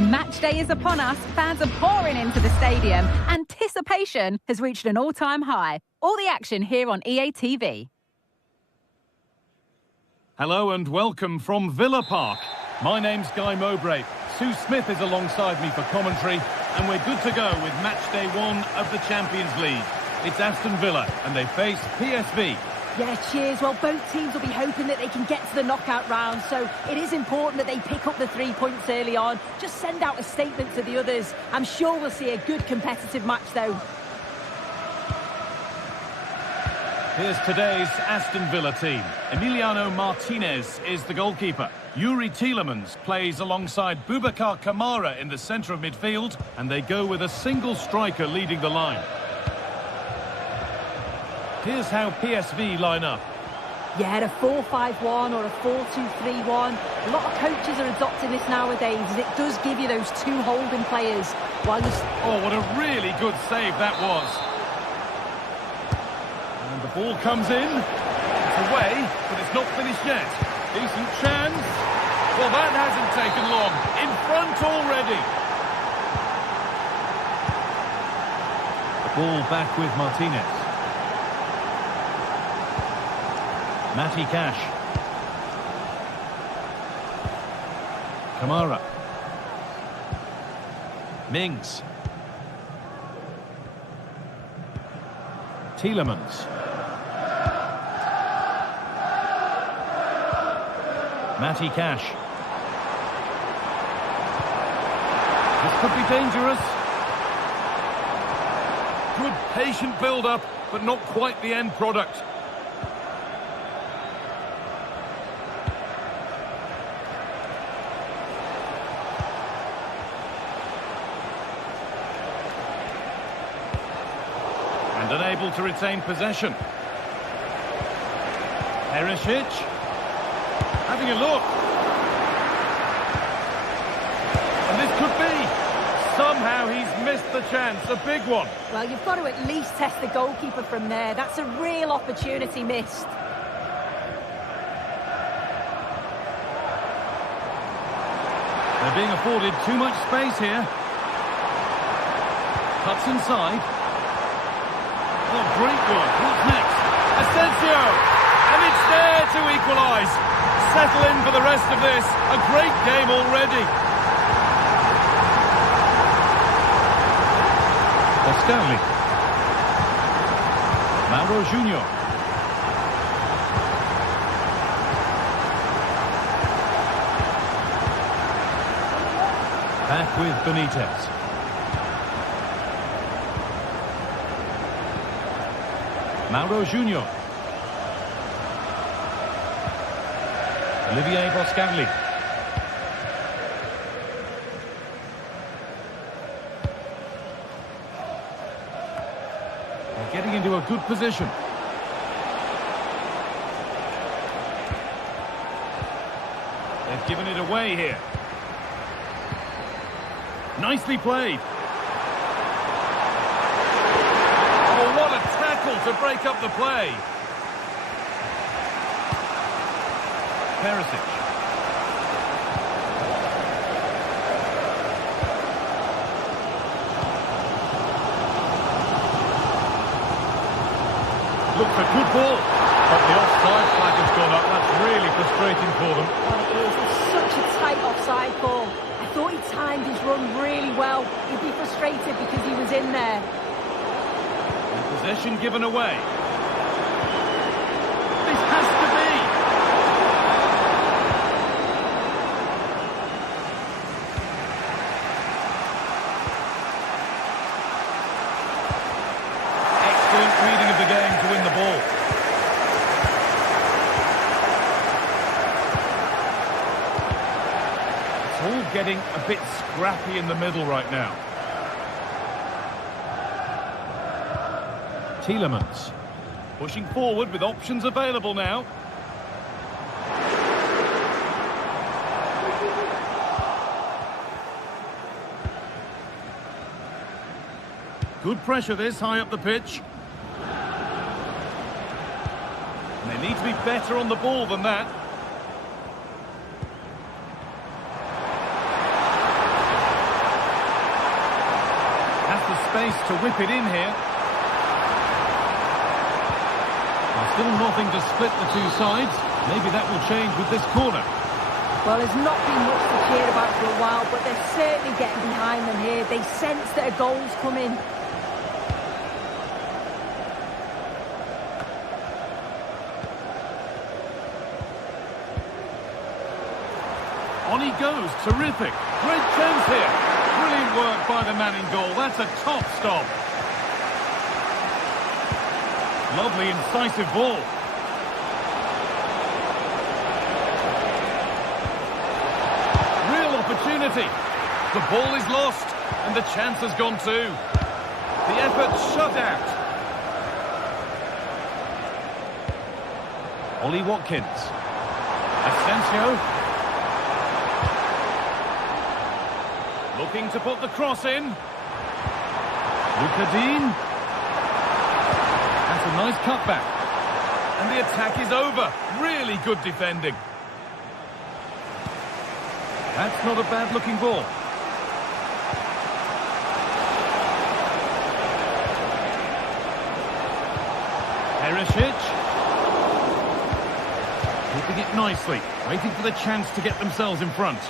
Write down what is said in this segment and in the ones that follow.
Match day is upon us, fans are pouring into the stadium. Anticipation has reached an all-time high. All the action here on EA TV. Hello and welcome from Villa Park. My name's Guy Mowbray. Sue Smith is alongside me for commentary, and we're good to go with match day 1 of the Champions League. It's Aston Villa, and they face PSV. Yeah, cheers. Well, both teams will be hoping that they can get to the knockout round, so it is important that they pick up the 3 points early on. Just send out a statement to the others. I'm sure we'll see a good competitive match, though. Here's today's Aston Villa team. Emiliano Martinez is the goalkeeper. Yuri Tielemans plays alongside Boubacar Kamara in the centre of midfield, and they go with a single striker leading the line. Here's how PSV line up. Yeah, a 4-5-1 or a 4-2-3-1. A lot of coaches are adopting this nowadays, as it does give you those 2 holding players. While you... Oh, what a really good save that was. And the ball comes in. It's away, but it's not finished yet. Decent chance. Well, that hasn't taken long. In front already. The ball back with Martinez. Matty Cash. Kamara. Mings. Tielemans. Matty Cash. This could be dangerous. Good patient build-up, but not quite the end product. And unable to retain possession. Perisic. Having a look. And this could be. Somehow he's missed the chance. A big one. Well, you've got to at least test the goalkeeper from there. That's a real opportunity missed. They're being afforded too much space here. Cuts inside. Oh, great work. What's next? Asensio! And it's there to equalise. Settle in for the rest of this. A great game already. Stanley. Mauro Junior. Back with Benitez. Mauro Junior. Olivier Boscagli. Getting into a good position. They've given it away here. Nicely played. Oh, what a tackle to break up the play. Perisic. Looks a good ball, but the offside flag has gone up. That's really frustrating for them. Oh, it is. It's such a tight offside call. I thought he timed his run really well. He'd be frustrated because he was in there. And possession given away. This has to be. Excellent reading of the game to win the ball. It's all getting a bit scrappy in the middle right now. Tielemans pushing forward with options available now. Good pressure this high up the pitch. And they need to be better on the ball than that. space to whip it in here. There's still nothing to split the two sides. Maybe that will change with this corner. Well, there's not been much to cheer about for a while, but they're certainly getting behind them here. They sense that a goal's coming. On he goes, terrific. Great chance here. Brilliant work by the man in goal. That's a top stop. Lovely, incisive ball. Real opportunity. The ball is lost, and the chance has gone too. The effort shut out. Ollie Watkins. Asensio. Looking to put the cross in. Luka Dean. That's a nice cutback. And the attack is over. Really good defending. That's not a bad-looking ball. Perisic. Keeping it nicely. Waiting for the chance to get themselves in front.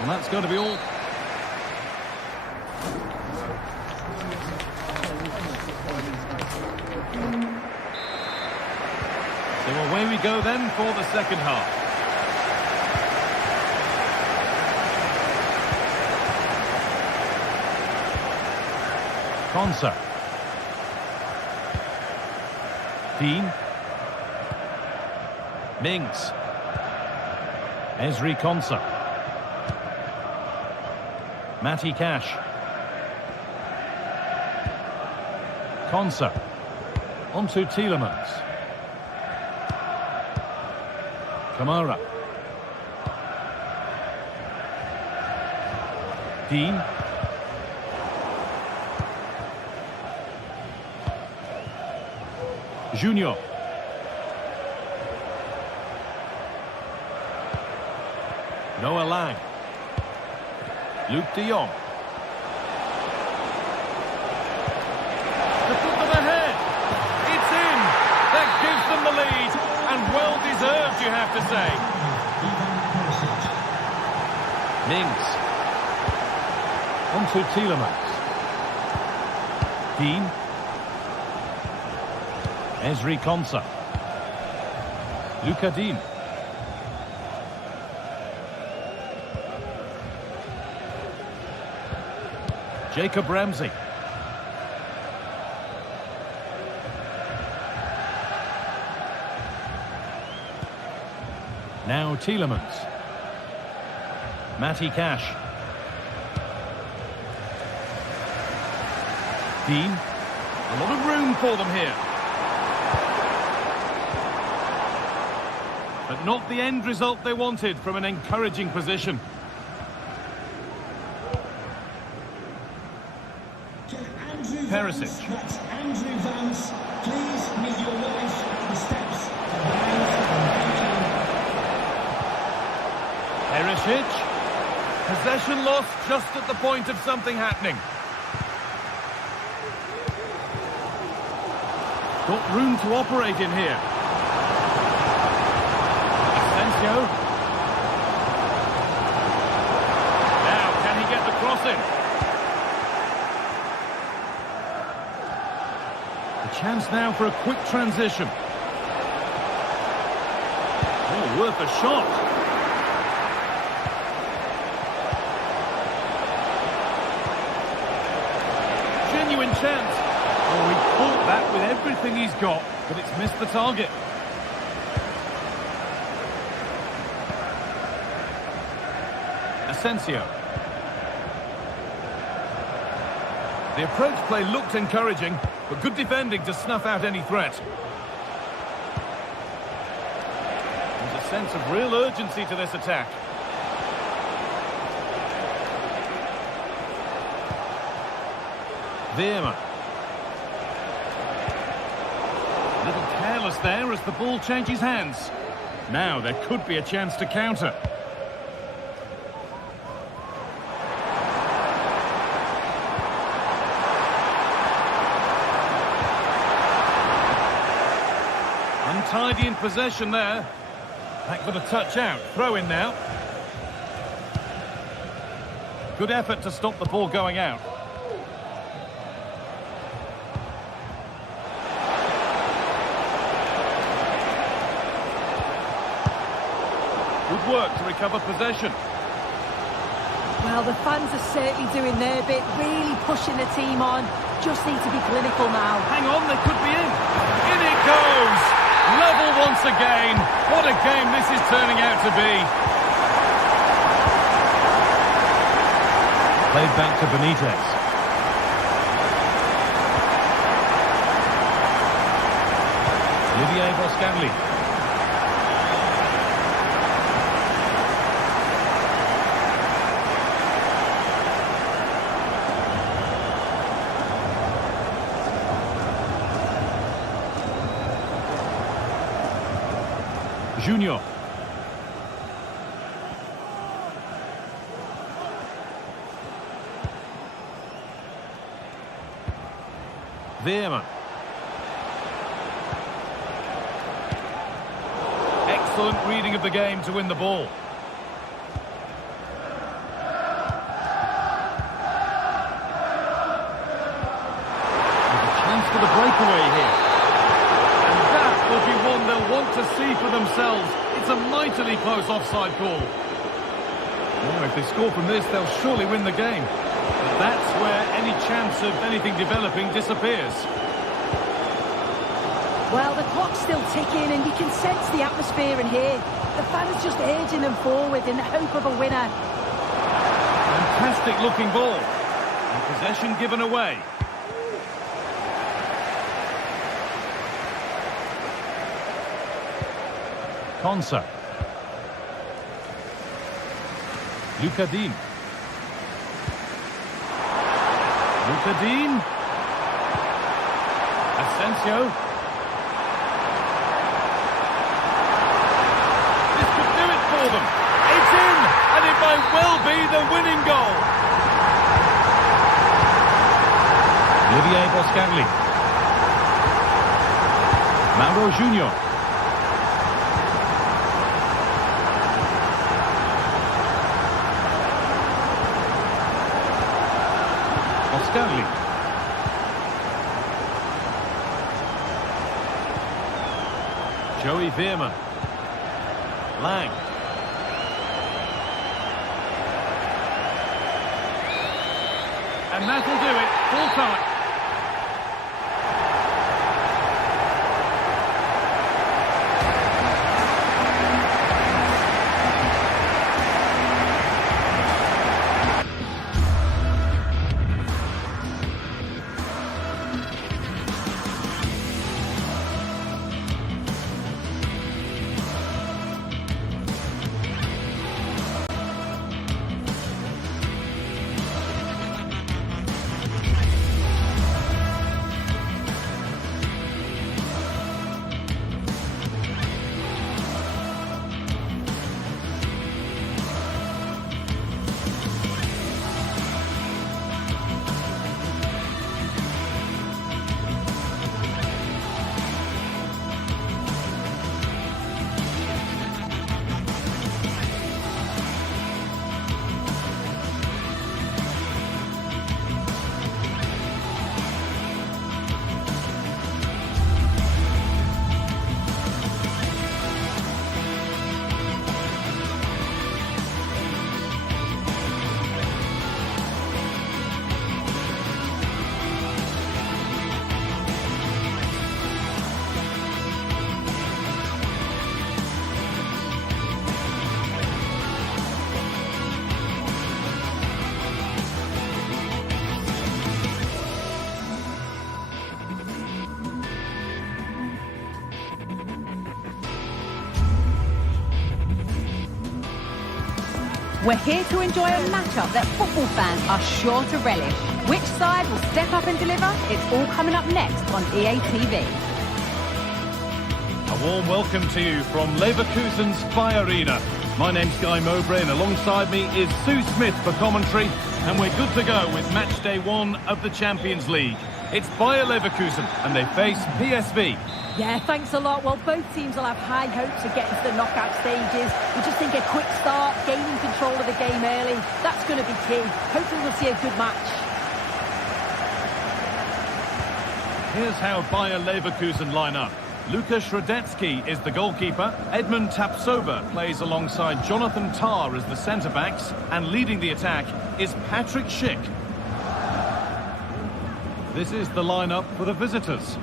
And that's going to be all. So away we go then for the second half. Konsa. Dean. Mings. Ezri Konsa. Matty Cash. Konsa. Onto Tielemans. Kamara. Dean. Junior. Noah Lang. Luke de Jong. The foot of the head. It's in. That gives them the lead. And well deserved, you have to say. Mings. Onto Tielemans. Dean. Ezri Konsa. Luka Dean. Jacob Ramsey. Now Tielemans. Matty Cash. Dean. A lot of room for them here. But not the end result they wanted from an encouraging position. Perisic. Andrew Vance, please meet your wife at the steps. Perisic. Possession lost just at the point of something happening. Got room to operate in here. Asensio. Now, can he get the cross in? Chance now for a quick transition. Oh, worth a shot. Genuine chance. Oh, he caught that with everything he's got, but it's missed the target. Asensio. The approach play looked encouraging, but good defending to snuff out any threat. There's a sense of real urgency to this attack. Veerman. A little careless there as the ball changes hands. Now there could be a chance to counter. tidy in possession there. Back for the touch out. Throw in now. Good effort to stop the ball going out. Good work to recover possession. Well, the fans are certainly doing their bit, really pushing the team on. Just need to be clinical now. Hang on, they could be in. In it goes! Level once again. What a game this is turning out to be. Played back to Benitez. Olivier Boscanli. Junior. Veerman. Excellent reading of the game to win the ball. There's a chance for the breakaway here. Will be one they'll want to see for themselves. It's a mightily close offside call. Oh, if they score from this, they'll surely win the game. But that's where any chance of anything developing disappears. Well, the clock's still ticking and you can sense the atmosphere in here. The fans just urging them forward in the hope of a winner. Fantastic looking ball. And possession given away. Konsa. Luca Dean. Luca Dean. Asensio. This could do it for them. It's in, and it might well be the winning goal. Olivier Boscanli. Mauro Junior. Boscanli. Joey Veerman. Lang. And that'll do it. Full time. We're here to enjoy a matchup that football fans are sure to relish. Which side will step up and deliver? It's all coming up next on EA TV. A warm welcome to you from Leverkusen's Bayer Arena. My name's Guy Mowbray and alongside me is Sue Smith for commentary, and we're good to go with match day 1 of the Champions League. It's Bayer Leverkusen, and they face PSV. Yeah, thanks a lot. Well, both teams will have high hopes of getting to the knockout stages. We just think a quick start, gaining control of the game early, that's going to be key. Hopefully we'll see a good match. Here's how Bayer Leverkusen line up. Lukas Radetzky is the goalkeeper. Edmund Tapsoba plays alongside Jonathan Tah as the centre-backs. And leading the attack is Patrick Schick. This is the lineup for the visitors.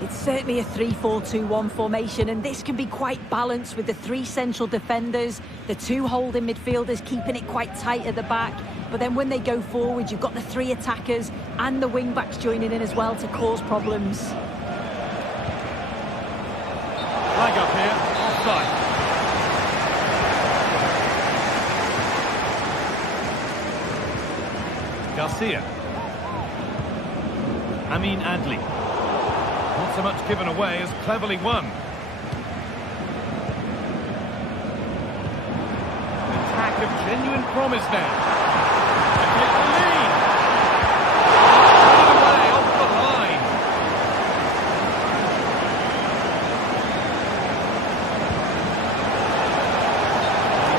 It's certainly a 3-4-2-1 formation, and this can be quite balanced with the three central defenders, the two holding midfielders keeping it quite tight at the back. But then when they go forward, you've got the three attackers and the wing-backs joining in as well to cause problems. Flag up here, offside. Garcia. Amin Adli. Not so much given away as cleverly won. An attack of genuine promise now. And take the lead. Put it away off the line.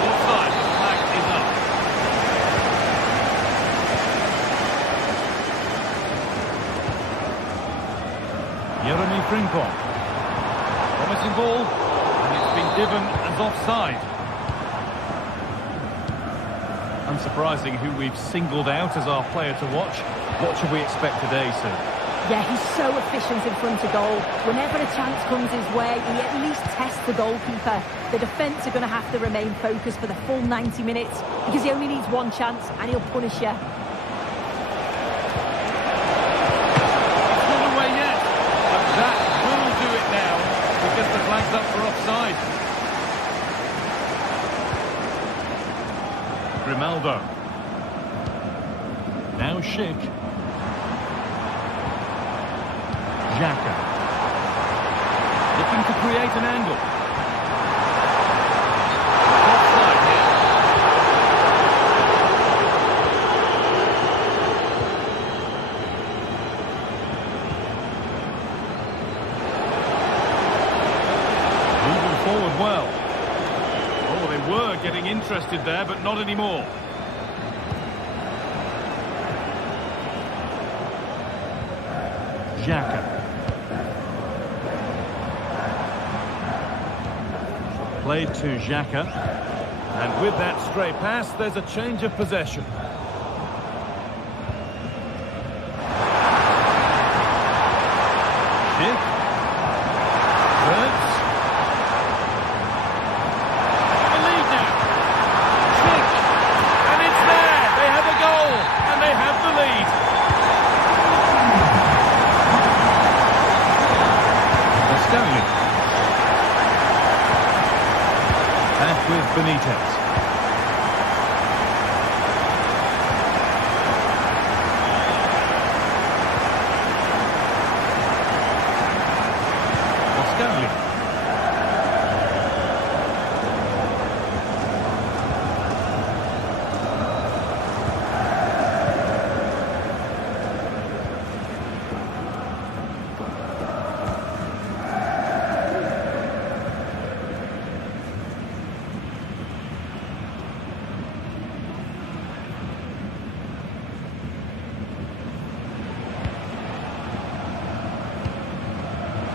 Offside, the flag is up. Jeremy Frimpong. Promising ball, and it's been given as offside. Unsurprising who we've singled out as our player to watch. What should we expect today, Sue? Yeah, he's so efficient in front of goal. Whenever a chance comes his way, he at least tests the goalkeeper. The defence are going to have to remain focused for the full 90 minutes because he only needs one chance and he'll punish you. That will do it now, because the flag's up for offside. Grimaldo. Now Schick. Xhaka. Looking to create an angle. Offside here. Forward well. Oh, they were getting interested there, but not anymore. Xhaka. Played to Xhaka. And with that stray pass, there's a change of possession. Schick. Burns. Back with Benitez. Stanley.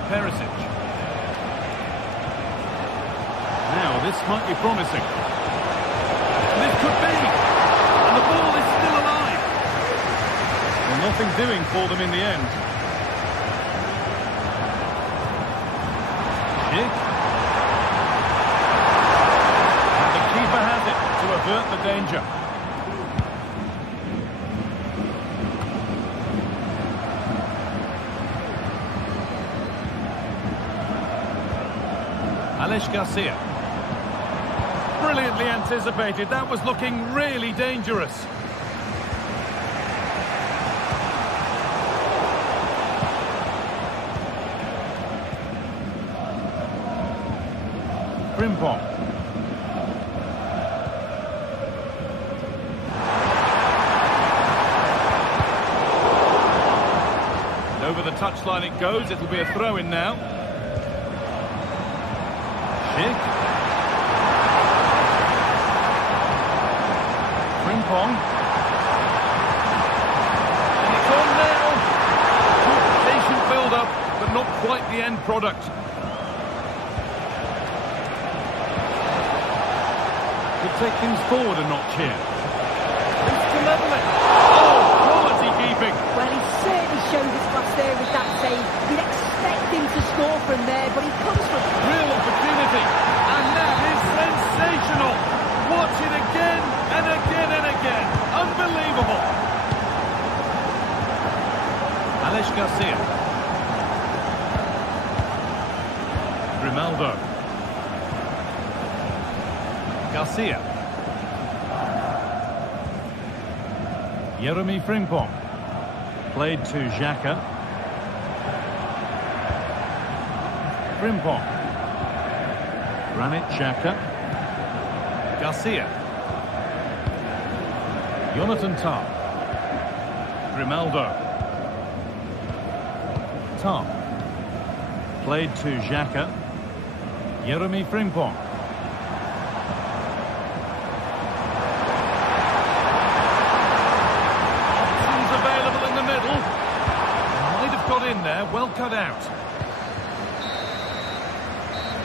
Perisic. Now, this might be promising. This could be! And the ball is still alive! Well, nothing doing for them in the end. Schick. And the keeper has it to avert the danger. Garcia. Brilliantly anticipated. That was looking really dangerous. Frimpong. touchline it goes. It'll be a throw-in now. Schick. Frimpong. And it's on now. Good patient build-up, but not quite the end product. Could take things forward a notch here. It's to level it. Oh, quality keeping. Well, he certainly showed his class there with that save. You'd expect him to score from there, but he comes from... Real opportunity. And that is sensational. Watch it again and again and again. Unbelievable. Alex Garcia. Grimaldo. Garcia. Jeremy Frimpong. Played to Xhaka. Frimpong. Granit Xhaka. Garcia. Jonathan Tah. Grimaldo. Tah. Played to Xhaka. Jeremy Frimpong. Options available in the middle. Might have got in there, well cut out.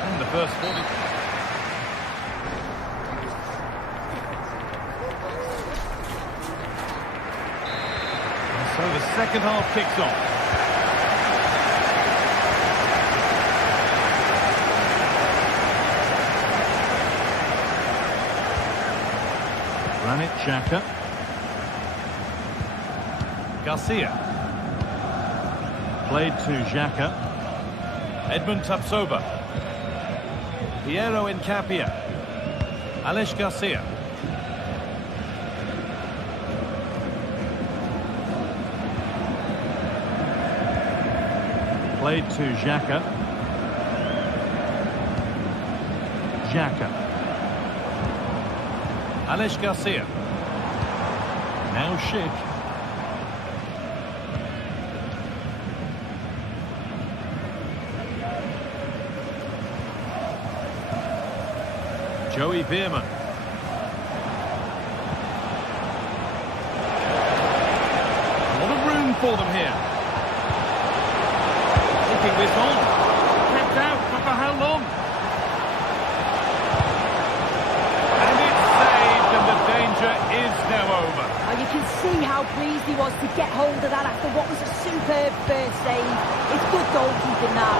And the first 40... So the second half kicks off. Granit Xhaka. Garcia. Played to Xhaka. Edmund Tapsoba. Piero Incapia. Alex Garcia. Played to Xhaka. Xhaka. Alex Garcia. Now Schick. Joey Veerman. A lot of room for them here. Taking this on. Kept out, but for how long? And it's saved, and the danger is now over. And you can see how pleased he was to get hold of that after what was a superb first save. It's good goalkeeping now.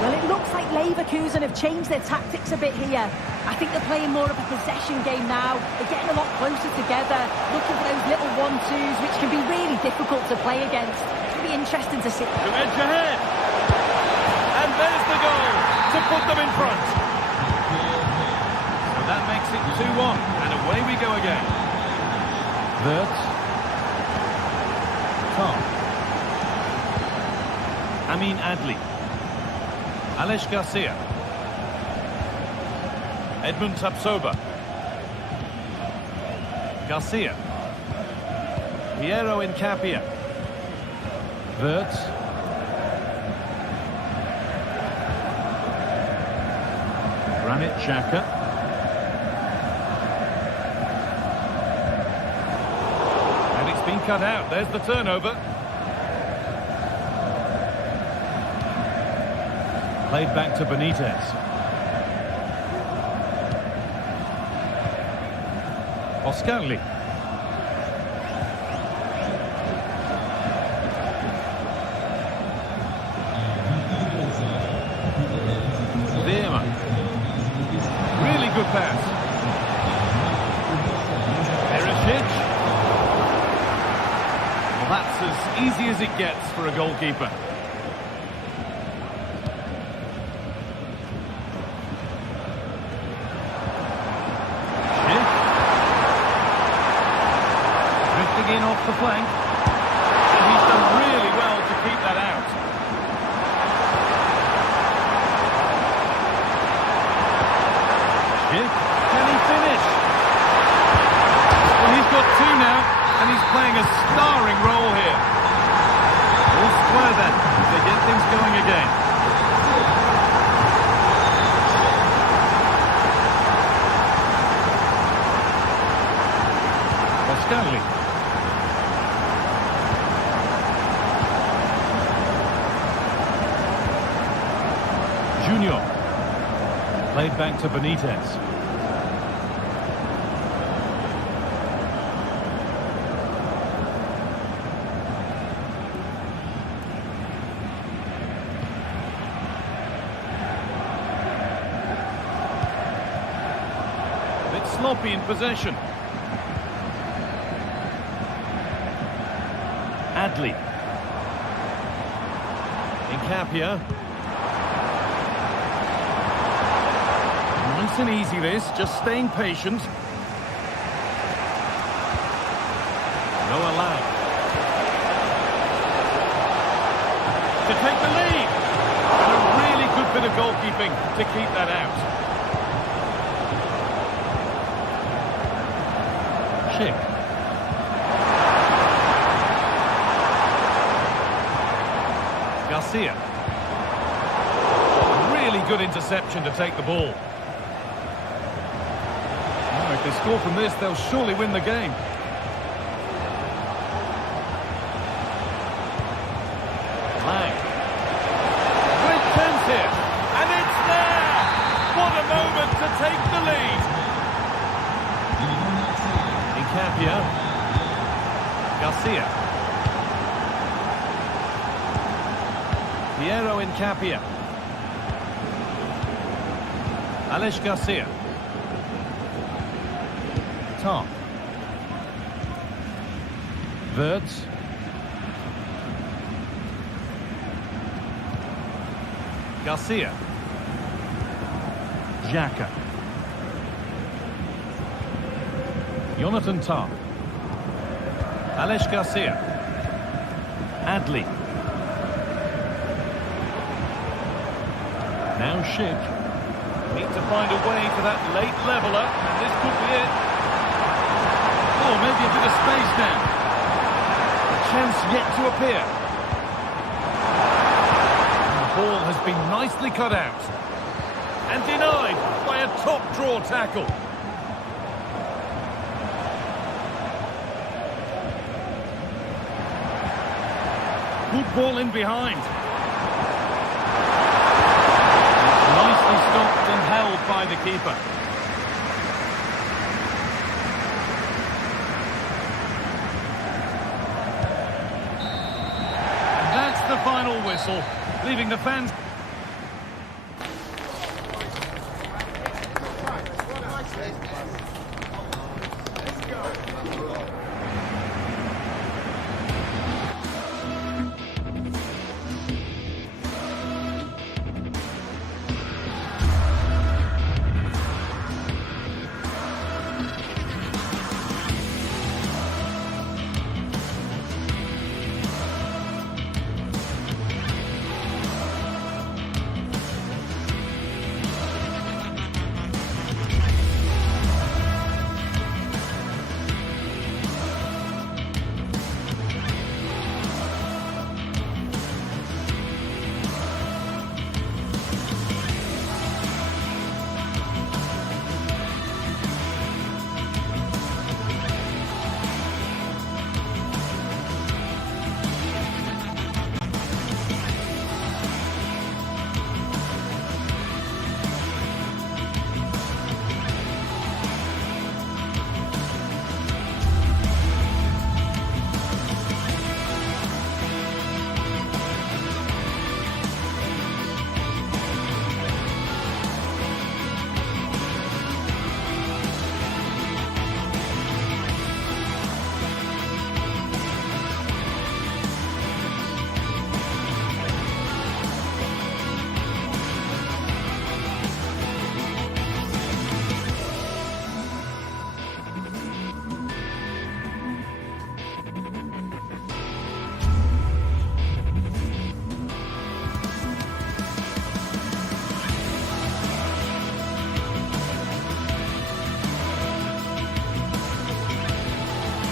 Well, it looks like Leverkusen have changed their tactics a bit here. I think they're playing more of a possession game now. They're getting a lot closer together, looking for those little 1-2s, which can be really difficult to play against. It'll be interesting to see. To edge ahead. And there's the goal to put them in front. So that makes it 2-1, and away we go again. Wirtz. Tom. Amin Adli. Alex Garcia. Edmund Tapsoba. Garcia. Piero Incapia. Wirtz. Granit Xhaka. And it's been cut out. There's the turnover. Played back to Benitez. Oscarli. Veerman. Really good pass. Perisic. Well, that's as easy as it gets for a goalkeeper. In off the flank, and he's done really well to keep that out. Schick, can he finish? Well, he's got two now, and he's playing a starring role here. All square then, as they get things going again. Stanley. Junior. Played back to Benitez. A bit sloppy in possession. Adley. Incapia. Nice and easy this, just staying patient. Noah Lang. To take the lead. And a really good bit of goalkeeping to keep that out. Schick. Garcia. Really good interception to take the ball. Oh, if they score from this, they'll surely win the game. Lang. Great chance here. And it's there! What a moment to take the lead. Incapia. Garcia. Piero Incapia. Alex Garcia. Tom. Wirtz. Garcia. Xhaka. Jonathan Tah. Alex Garcia. Adley. Now Schick. Need to find a way for that late leveller, and this could be it. Oh, maybe a bit of space now. A chance yet to appear. And the ball has been nicely cut out. And denied by a top draw tackle. Good ball in behind. Nicely stopped and held by the keeper. And that's the final whistle, leaving the fans...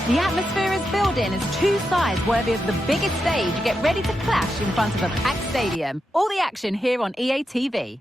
The atmosphere is building as two sides worthy of the biggest stage get ready to clash in front of a packed stadium. All the action here on EA TV.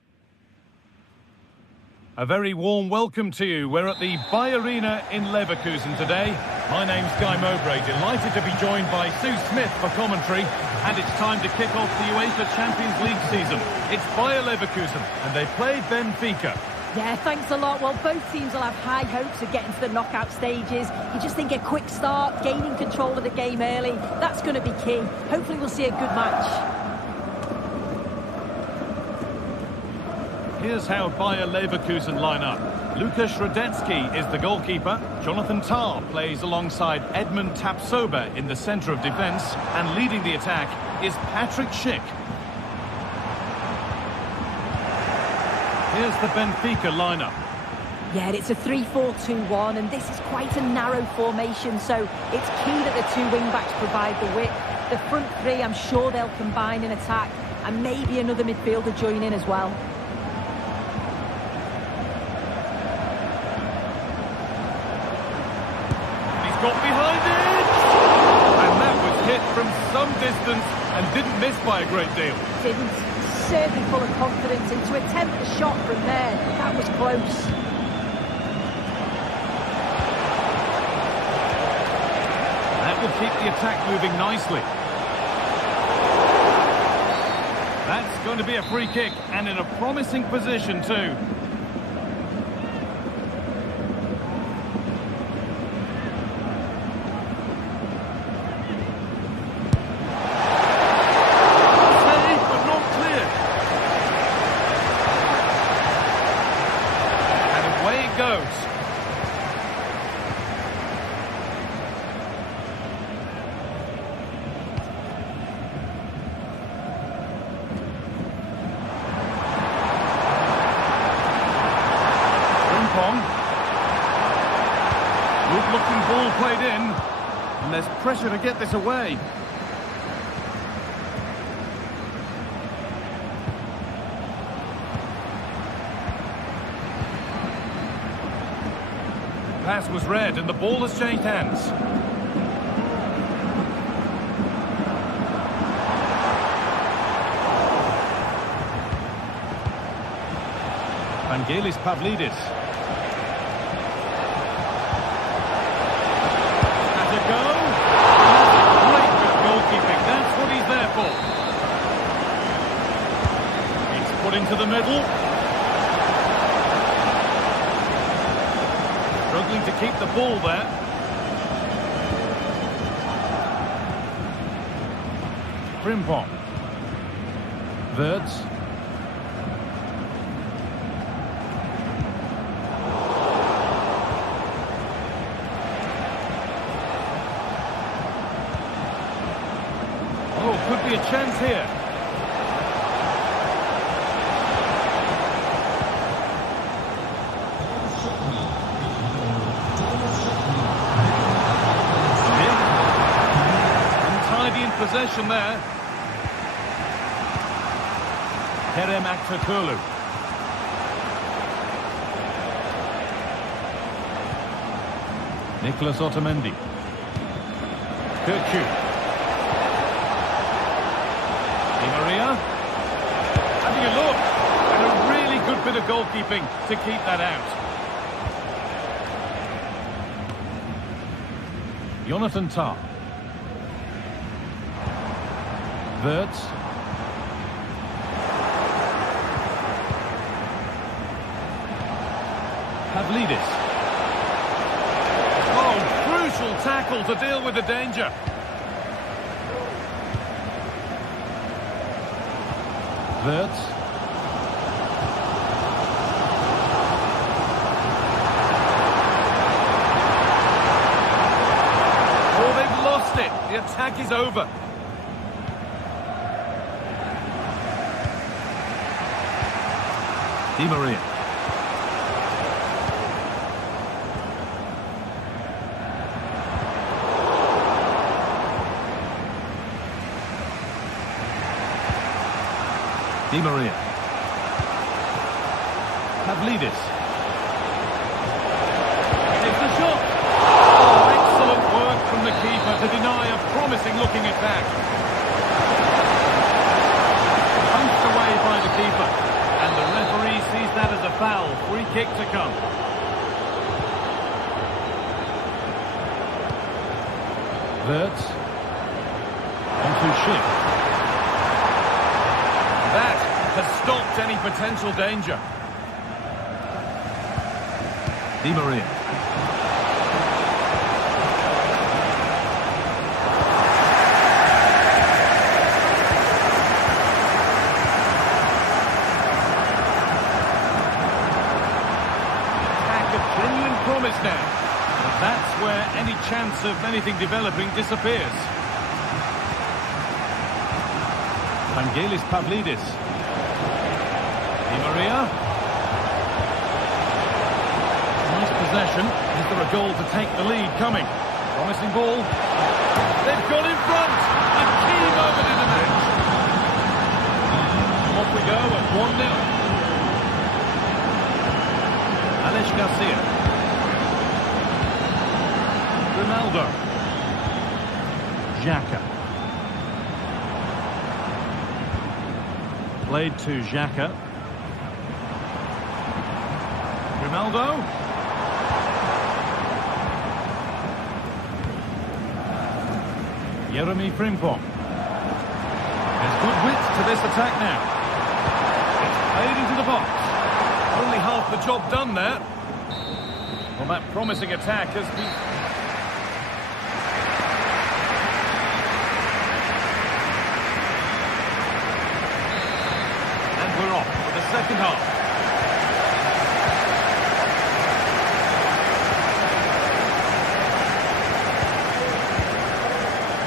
A very warm welcome to you. We're at the Bayer Arena in Leverkusen today. My name's Guy Mowbray, delighted to be joined by Sue Smith for commentary. And it's time to kick off the UEFA Champions League season. It's Bayer Leverkusen and they play Benfica. Yeah, thanks a lot. Well, both teams will have high hopes of getting to the knockout stages. You just think a quick start, gaining control of the game early, that's going to be key. Hopefully we'll see a good match. Here's how Bayer Leverkusen line up. Lukas Radetzky is the goalkeeper. Jonathan Tah plays alongside Edmund Tapsoba in the centre of defence. And leading the attack is Patrick Schick. Here's the Benfica lineup. Yeah, it's a 3-4-2-1, and this is quite a narrow formation, so it's key that the two wing-backs provide the width. The front three, I'm sure they'll combine in attack, and maybe another midfielder join in as well. Got behind it! And that was hit from some distance and didn't miss by a great deal. Didn't. Certainly full of confidence, and to attempt a shot from there, that was close. That will keep the attack moving nicely. That's going to be a free kick, and in a promising position too. Good-looking ball played in, and there's pressure to get this away. Pass was read, and the ball has changed hands. Vangelis Pavlidis. Has a go. Great bit of goalkeeping. That's what he's there for. It's put into the middle. Struggling to keep the ball there. Frimpong. Wirtz. Oh, could be a chance here. Untidy in possession there. Kerem Aktürkoğlu. Nicolas Otamendi. Kirkju. Di Maria. Having a look. And a really good bit of goalkeeping to keep that out. Jonathan Tah. Wirtz. Pavlidis. Oh, crucial tackle to deal with the danger. Wirtz. Oh, they've lost it. The attack is over. Di Maria. Di Maria. Pavlidis. It's the shot. Oh, excellent work Free kick to come. Wirtz. Onto Schick. That has stopped any potential danger. Di Maria. Promise now. But that's where any chance of anything developing disappears. Vangelis Pavlidis. Di Maria. Nice possession. Is there a goal to take the lead coming? Promising ball. They've got in front. A key moment in the match. Off we go at 1-0. Alex Garcia. Ronaldo. Xhaka. Played to Xhaka. Ronaldo. Jeremy Frimpong. There's good width to this attack now. It's played into the box. Only half the job done there. Well, that promising attack has been... We're off for the second half.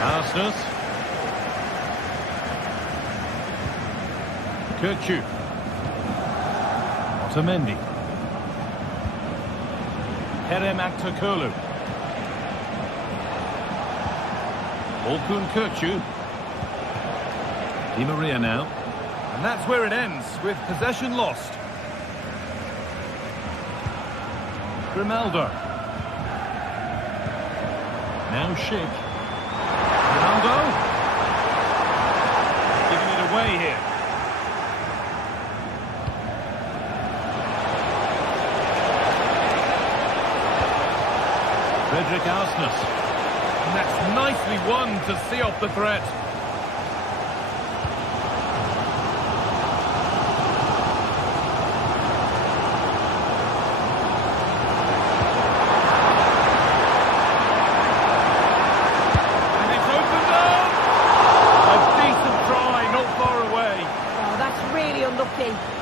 Arsenal. Kirchu. Otamendi. Kerem Aktürkoğlu. Orkun Kirchu. Di Maria now. And that's where it ends, with possession lost. Ronaldo. Now Schick. Ronaldo. Giving it away here. Fredrik Arsnes. And that's nicely won to see off the threat.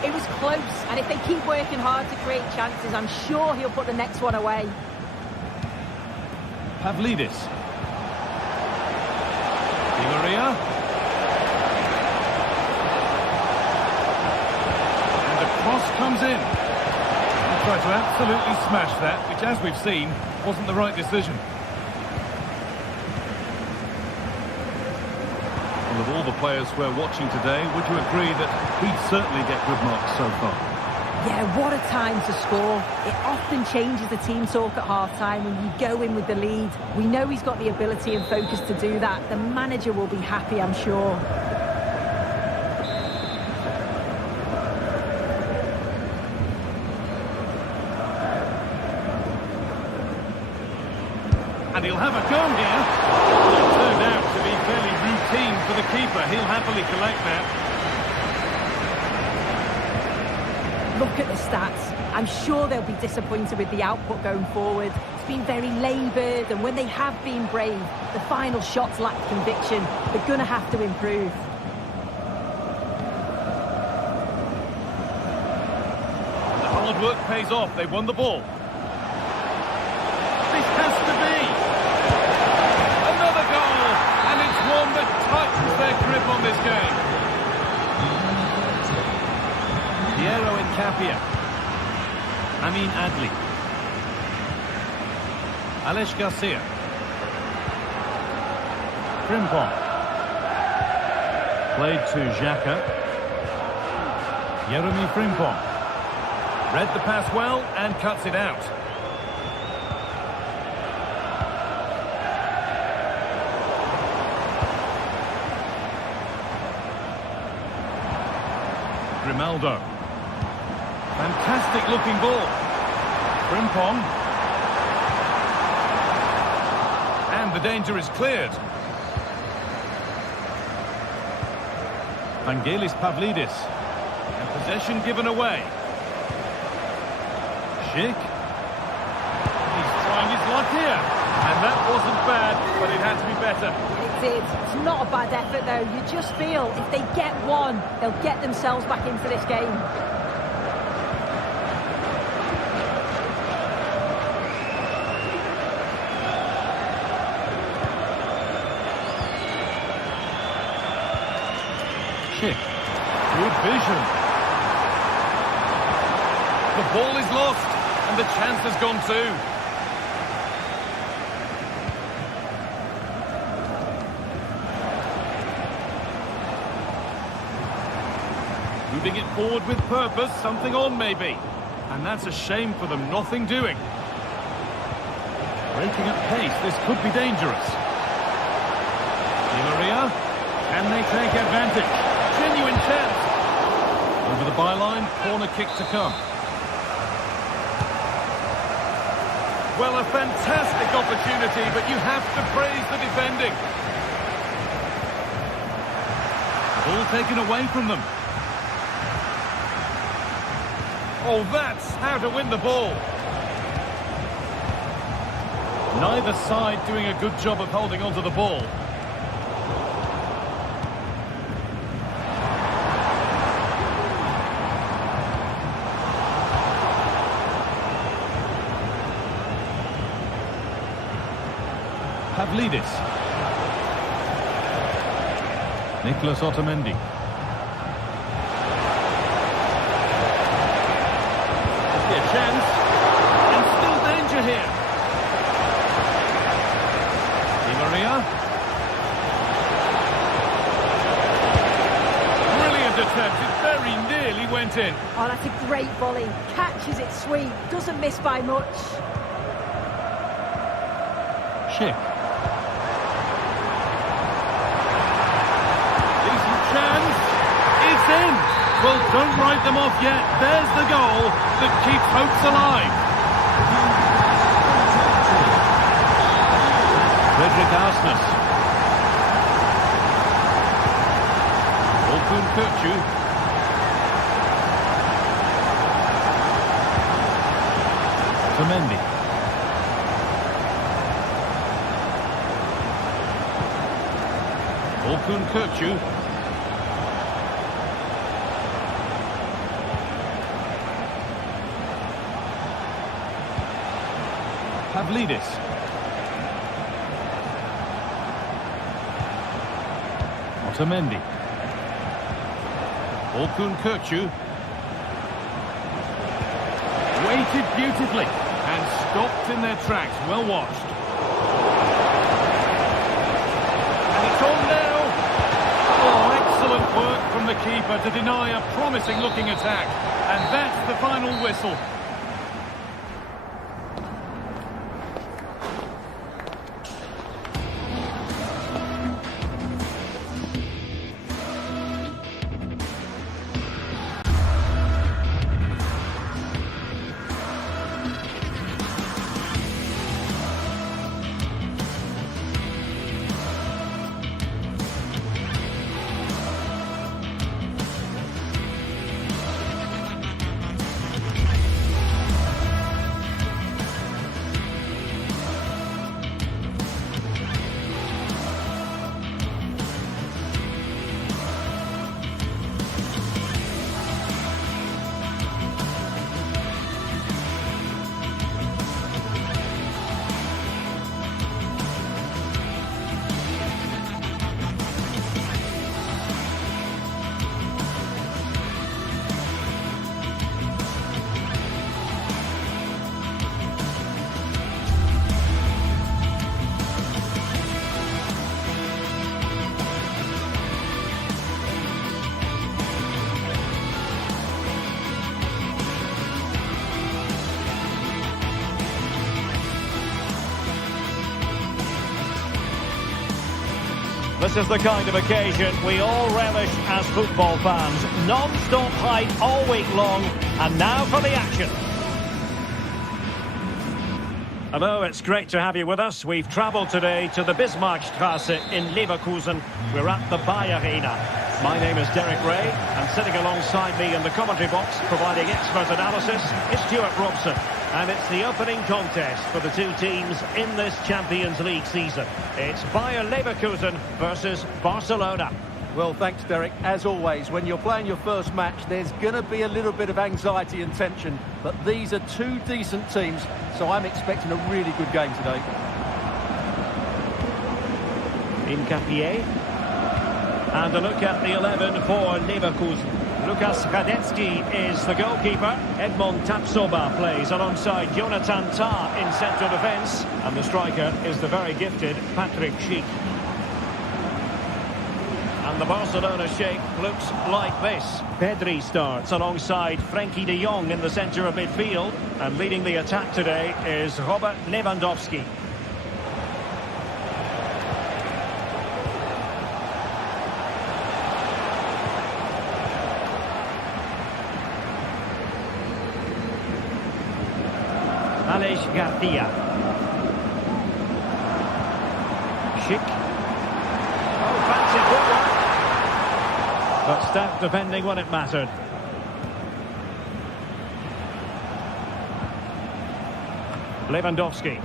It was close, and if they keep working hard to create chances, I'm sure he'll put the next one away. Pavlidis. Di Maria. And the cross comes in. He tried to absolutely smash that, which, as we've seen, wasn't the right decision. Of all the players we're watching today, would you agree that he'd certainly get good marks so far? Yeah, what a time to score. It often changes the team talk at half-time when you go in with the lead. We know he's got the ability and focus to do that. The manager will be happy, I'm sure. And he'll have a go here. It turned out to be fairly routine for the keeper. He'll happily collect that. Look at the stats. I'm sure they'll be disappointed with the output going forward. It's been very laboured, and when they have been brave, the final shots lack conviction. They're going to have to improve. The hard work pays off. They've won the ball. This has to be another goal, and it's one that tightens their grip on this game. Piero Incapia. Amin Adli. Alex Garcia. Frimpong. Played to Xhaka. Jeremy Frimpong. Read the pass well and cuts it out. Ronaldo. Fantastic looking ball. Frimpong. And the danger is cleared. Vangelis Pavlidis. And possession given away. Schick. He's trying his luck here. And that wasn't bad, but it had to be better. It did. It's not a bad effort, though. You just feel if they get one, they'll get themselves back into this game. Schick. Good vision. The ball is lost, and the chance has gone too. Moving it forward with purpose, something on maybe. And that's a shame for them, nothing doing. Breaking at pace, this could be dangerous. Di Maria, can they take advantage? Genuine chance. Over the byline, corner kick to come. Well, a fantastic opportunity, but you have to praise the defending. Ball taken away from them. Oh, that's how to win the ball. Neither side doing a good job of holding onto the ball. Pavlidis. Nicolas Otamendi. A chance, and still danger here. Di Maria. Brilliant attempt, it very nearly went in. Oh, that's a great volley. Catches it sweet, doesn't miss by much. Schick. Decent chance. It's in. Well, don't write them off yet. There's the goal that keeps hopes alive. Fredrik Arsnes. Orkun Kökçü. Otamendi. Orkun Kökçü. Pavlidis. Otamendi. Orkun Kökçü. Waited beautifully and stopped in their tracks. Well watched. And it's on now. Oh, excellent work from the keeper to deny a promising looking attack. And that's the final whistle. This is the kind of occasion we all relish as football fans. Non-stop hype all week long, and now for the action. Hello, it's great to have you with us. We've travelled today to the Bismarckstraße in Leverkusen. We're at the Bayer Arena. My name is Derek Ray, and sitting alongside me in the commentary box, providing expert analysis, is Stuart Robson. And it's the opening contest for the two teams in this Champions League season. It's Bayer Leverkusen versus Barcelona. Well, thanks, Derek. As always, when you're playing your first match, there's going to be a little bit of anxiety and tension. But these are two decent teams, so I'm expecting a really good game today. Incapié. And a look at the 11 for Leverkusen. Lukas Radetzky is the goalkeeper. Edmond Tapsoba plays alongside Jonathan Tah in central defence. And the striker is the very gifted Patrick Schick. And the Barcelona shape looks like this. Pedri starts alongside Frenkie de Jong in the centre of midfield. And leading the attack today is Robert Lewandowski. Aleix Garcia. Schick. Oh, fancy footwork. But stout defending when it mattered. Lewandowski.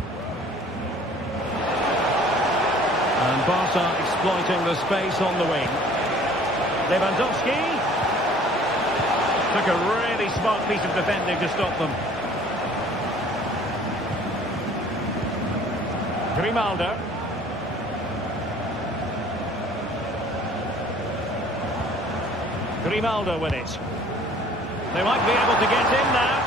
And Barca exploiting the space on the wing. Lewandowski. Took a really smart piece of defending to stop them. Grimaldo. Grimaldo with it. They might be able to get in now.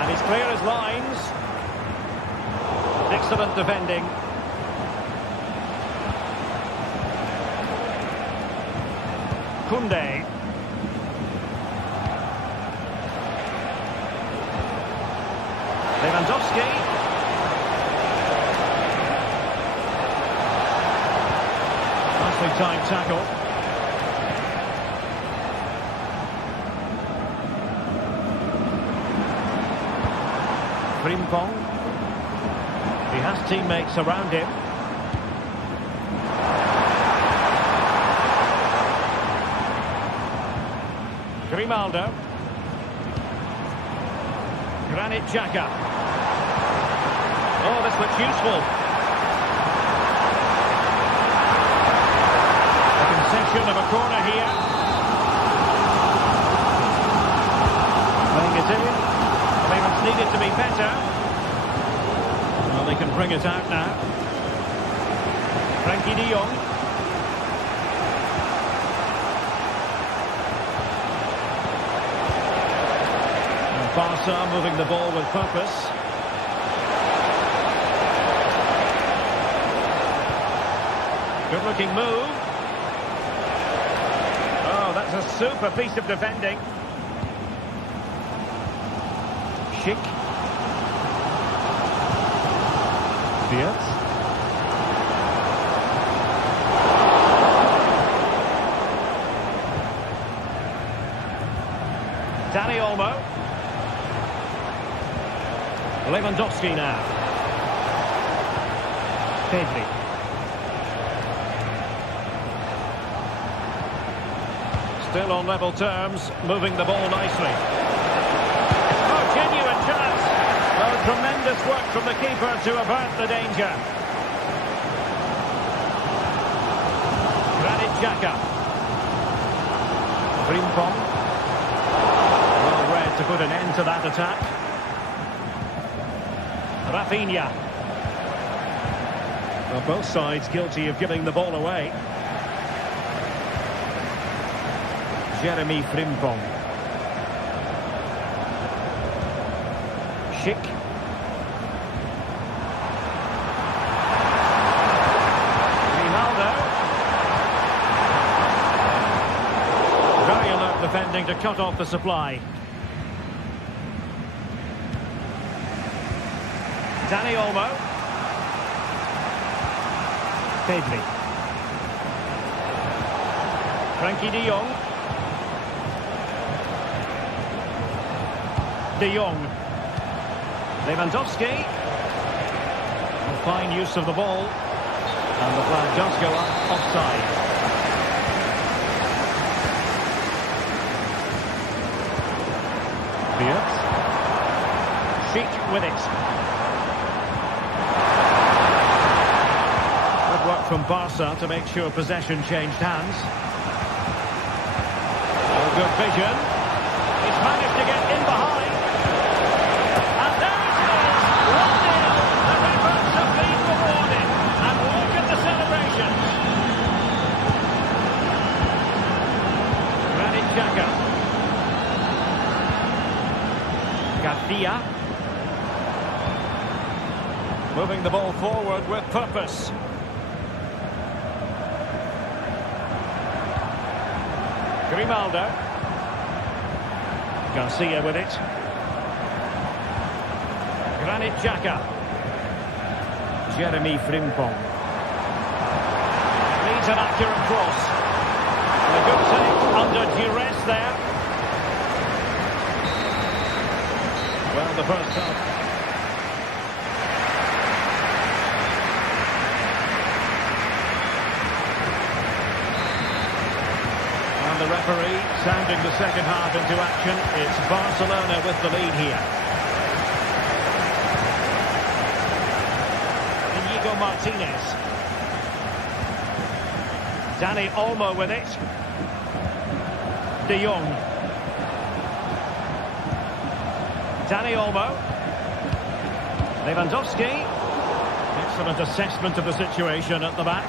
And he's clear as lines. Excellent defending. Koundé. Lewandowski. Nicely timed tackle. Frimpong. He has teammates around him. Grimaldo. Granit Xhaka. Oh, this looks useful. A concession of a corner here. Playing it in. Clearance needed to be better. Well, they can bring it out now. Frenkie de Jong. And Barca moving the ball with purpose. Good-looking move. Oh, that's a super piece of defending. Schick. Diaz. Dani Olmo. Lewandowski now. Pedri. Still on level terms, moving the ball nicely. Oh, genuine chance. Oh, tremendous work from the keeper to avert the danger. Granit Xhaka. Frimpong. Well read to put an end to that attack. Rafinha. Well, both sides guilty of giving the ball away. Jeremy Frimpong. Schick. Grimaldo. Very alert defending to cut off the supply. Dani Olmo. Pedri. Frankie de Jong. De Jong. Lewandowski. Fine use of the ball. And the flag does go up offside. Beers. Sheik with it. Good work from Barca to make sure possession changed hands. Oh, good vision. He's managed to get in behind. And there it is! 1-0. The efforts have been rewarded. And look at the celebrations. Granit Xhaka. Garcia. Moving the ball forward with purpose. Grimaldo. Garcia with it. Granit Xhaka. Jeremy Frimpong. Needs an accurate cross. And a good save under duress there. Well, the first half. And the referee sounding the second half into action. It's Barcelona with the lead here. Inigo Martinez. Dani Olmo with it. De Jong. Dani Olmo. Lewandowski. Excellent assessment of the situation at the back.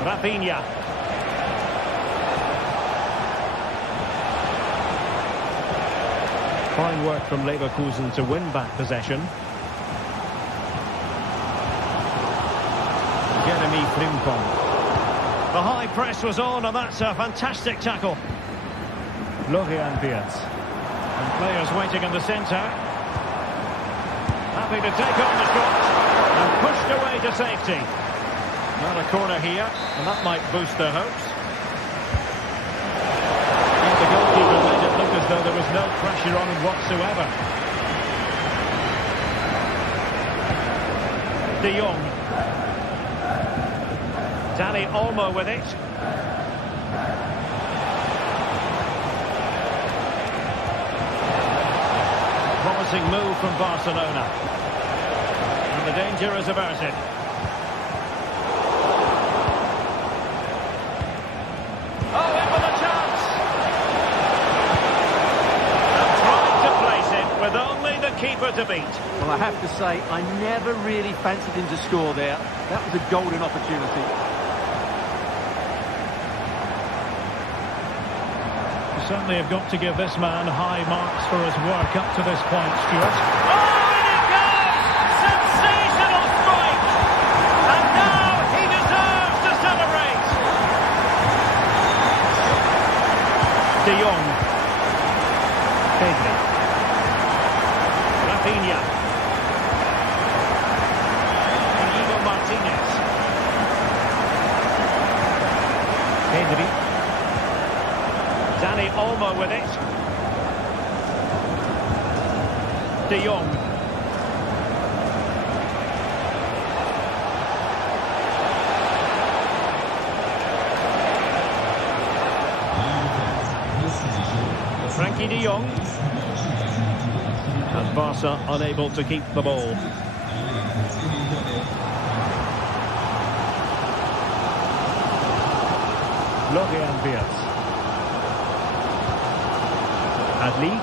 Rafinha. Fine work from Leverkusen to win back possession. Jeremy Frimpong. The high press was on, and that's a fantastic tackle. Florian Wirtz. And players waiting in the centre. Happy to take on the shot. And pushed away to safety. Not a corner here, and that might boost their hopes. And the goalkeeper made it look as though there was no pressure on him whatsoever. De Jong. Dani Olmo with it. Promising move from Barcelona. And the danger is averted. Keeper to beat. Well, I have to say, I never really fancied him to score there. That was a golden opportunity. You certainly have got to give this man high marks for his work up to this point, Stuart. Oh, and it goes! Sensational strike! And now he deserves to celebrate! De Jong. Pedri. Rafinha. Inigo Martinez. Pedri. Dani Olmo with it. De Jong. Frankie de Jong. And Barca unable to keep the ball. Florian Wirtz. Adli.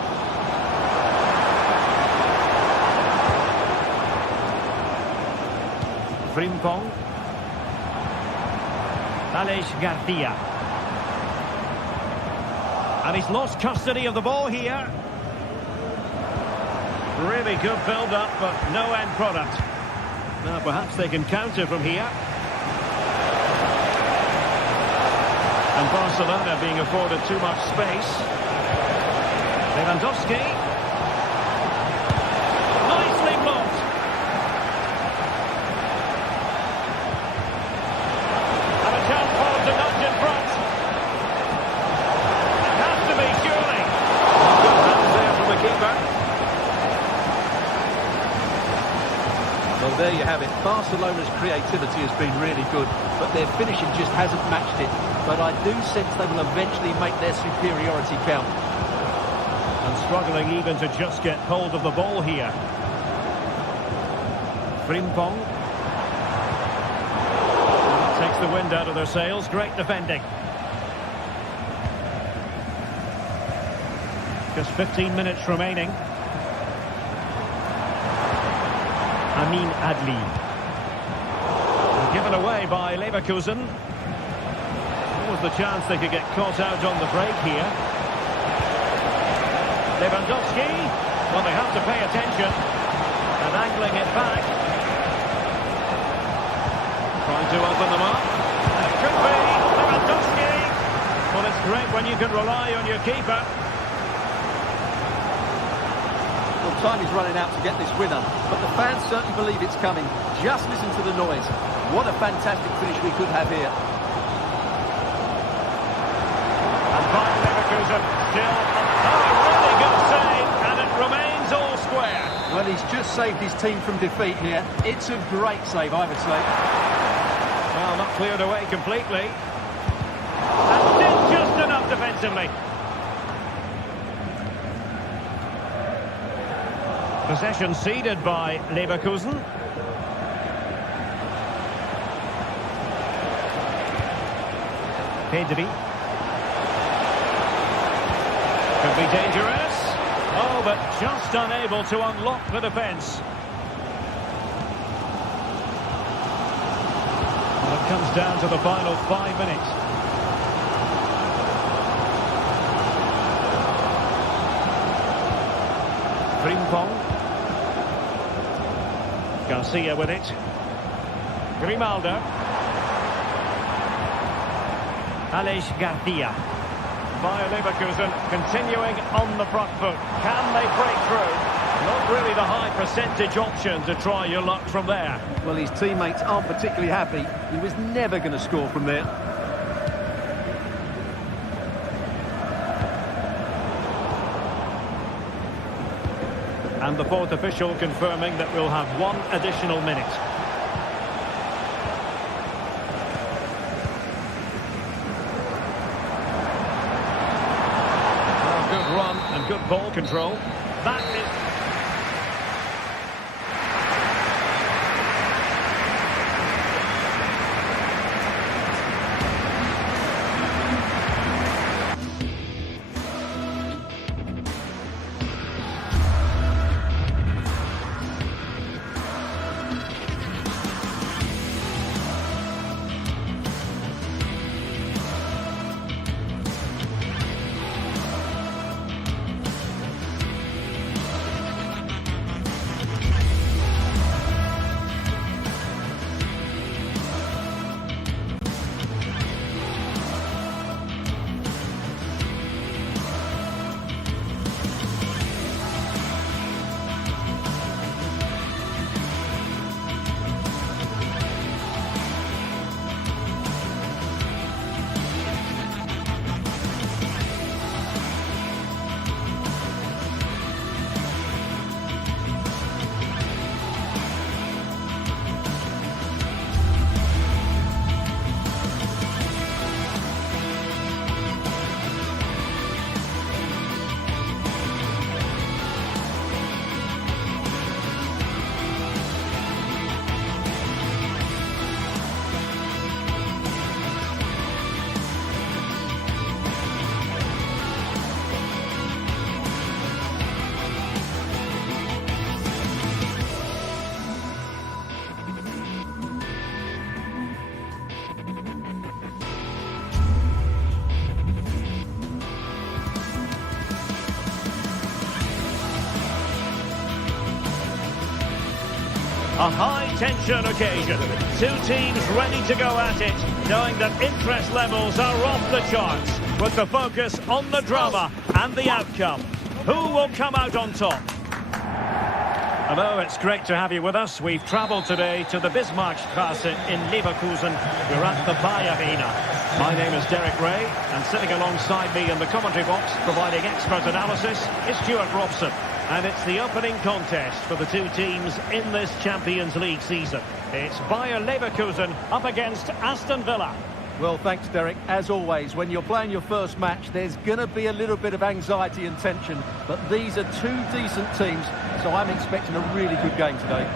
Frimpong. Alex Garcia. And he's lost custody of the ball here. Really good build-up, but no end product. Now perhaps they can counter from here. And Barcelona being afforded too much space. Lewandowski. Nicely blocked. And a chance for him to nudge in front. It has to be, surely. Good hands there from the keeper. Well, there you have it. Barcelona's creativity has been really good, but their finishing just hasn't matched it. But I do sense they will eventually make their superiority count. And struggling even to just get hold of the ball here. Frimpong. Takes the wind out of their sails. Great defending. Just 15 minutes remaining. Amin Adli. Given away by Leverkusen. What was the chance they could get caught out on the break here? Lewandowski. Well, they have to pay attention. And angling it back. Trying to open them up. And it could be Lewandowski. Well, it's great when you can rely on your keeper. Well, time is running out to get this winner, but the fans certainly believe it's coming. Just listen to the noise. What a fantastic finish we could have here. And Bayern Leverkusen still. Oh, really good save, and it remains all square. Well, he's just saved his team from defeat here. It's a great save, I would say. Well, not cleared away completely. And still just enough defensively. Possession ceded by Leverkusen. Pedri. Could be dangerous. Oh, but just unable to unlock the defence. Well, it comes down to the final 5 minutes. Frimpong. Garcia with it. Grimaldo. Aleix Garcia. Bayer Leverkusen continuing on the front foot. Can they break through? Not really the high percentage option to try your luck from there. Well, his teammates aren't particularly happy. He was never going to score from there. And the fourth official confirming that we'll have 1 additional minute. Well, good run and good ball control. That is... A high-tension occasion. Two teams ready to go at it, knowing that interest levels are off the charts. with the focus on the drama and the outcome. Who will come out on top? Hello, it's great to have you with us. We've travelled today to the Bismarckstraße in Leverkusen. We're at the Bayer Arena. My name is Derek Ray, and sitting alongside me in the commentary box, providing expert analysis, is Stuart Robson. And it's the opening contest for the two teams in this Champions League season. It's Bayer Leverkusen up against Aston Villa. Well, thanks, Derek. As always, when you're playing your first match, there's going to be a little bit of anxiety and tension. But these are two decent teams, so I'm expecting a really good game today.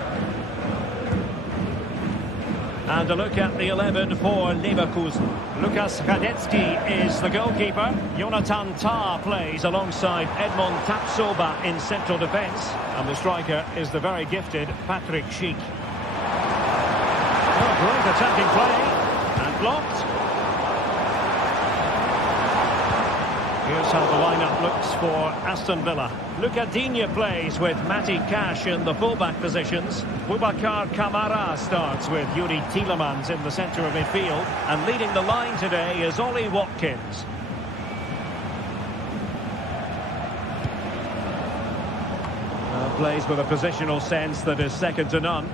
And a look at the 11 for Leverkusen. Lukas Radetzky is the goalkeeper. Jonathan Tah plays alongside Edmond Tapsoba in central defence. And the striker is the very gifted Patrick Schick. Oh, great attacking play. And blocked. Here's how the lineup looks for Aston Villa. Luca Digne plays with Matty Cash in the fullback positions. Boubacar Kamara starts with Yuri Tielemans in the centre of midfield. And leading the line today is Ollie Watkins. Plays with a positional sense that is second to none.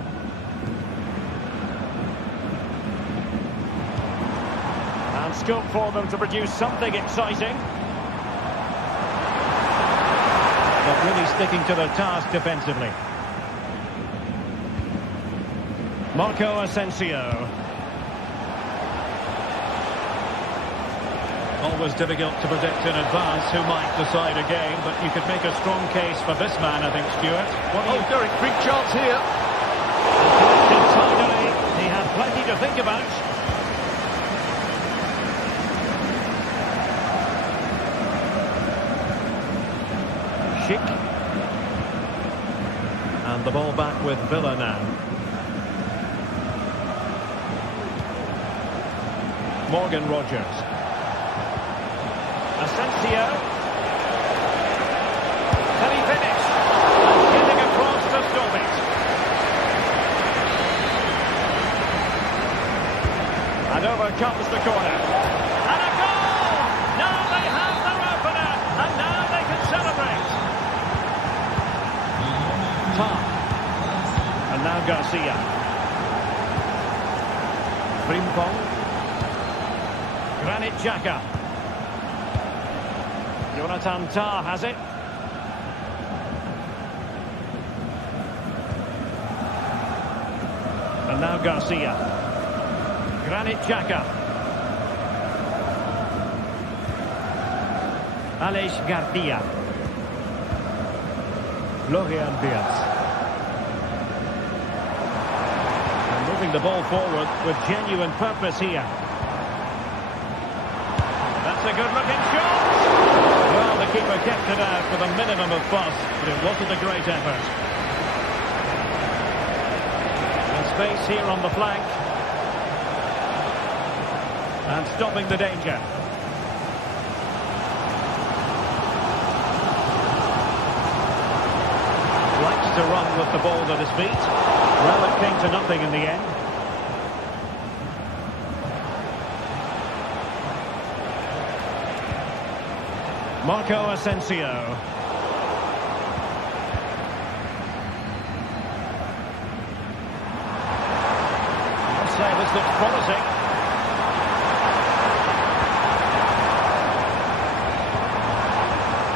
And scope for them to produce something exciting. But really sticking to their task defensively. Marco Asensio. Always difficult to predict in advance who might decide a game, but you could make a strong case for this man, I think, Stuart. Derek, big chance here. Entirely, he had plenty to think about. Schick. And the ball back with Villa now. Morgan Rogers. Asensio. Can he finish? Getting across to stop it. And over comes the corner. And a goal! Now they have their opener. And now they can celebrate. And now Garcia. Frimpong. Granit Xhaka. Jonathan Tah has it. And now Garcia. Granit Xhaka. Aleix Garcia. Florian Wirtz. And moving the ball forward with genuine purpose here. That's a good-looking shot. Well, the keeper kept it out with a minimum of fuss, but it wasn't a great effort. And space here on the flank. And stopping the danger. Likes to run with the ball at his feet. Well, it came to nothing in the end. Marco Asensio. I'll say this looks promising.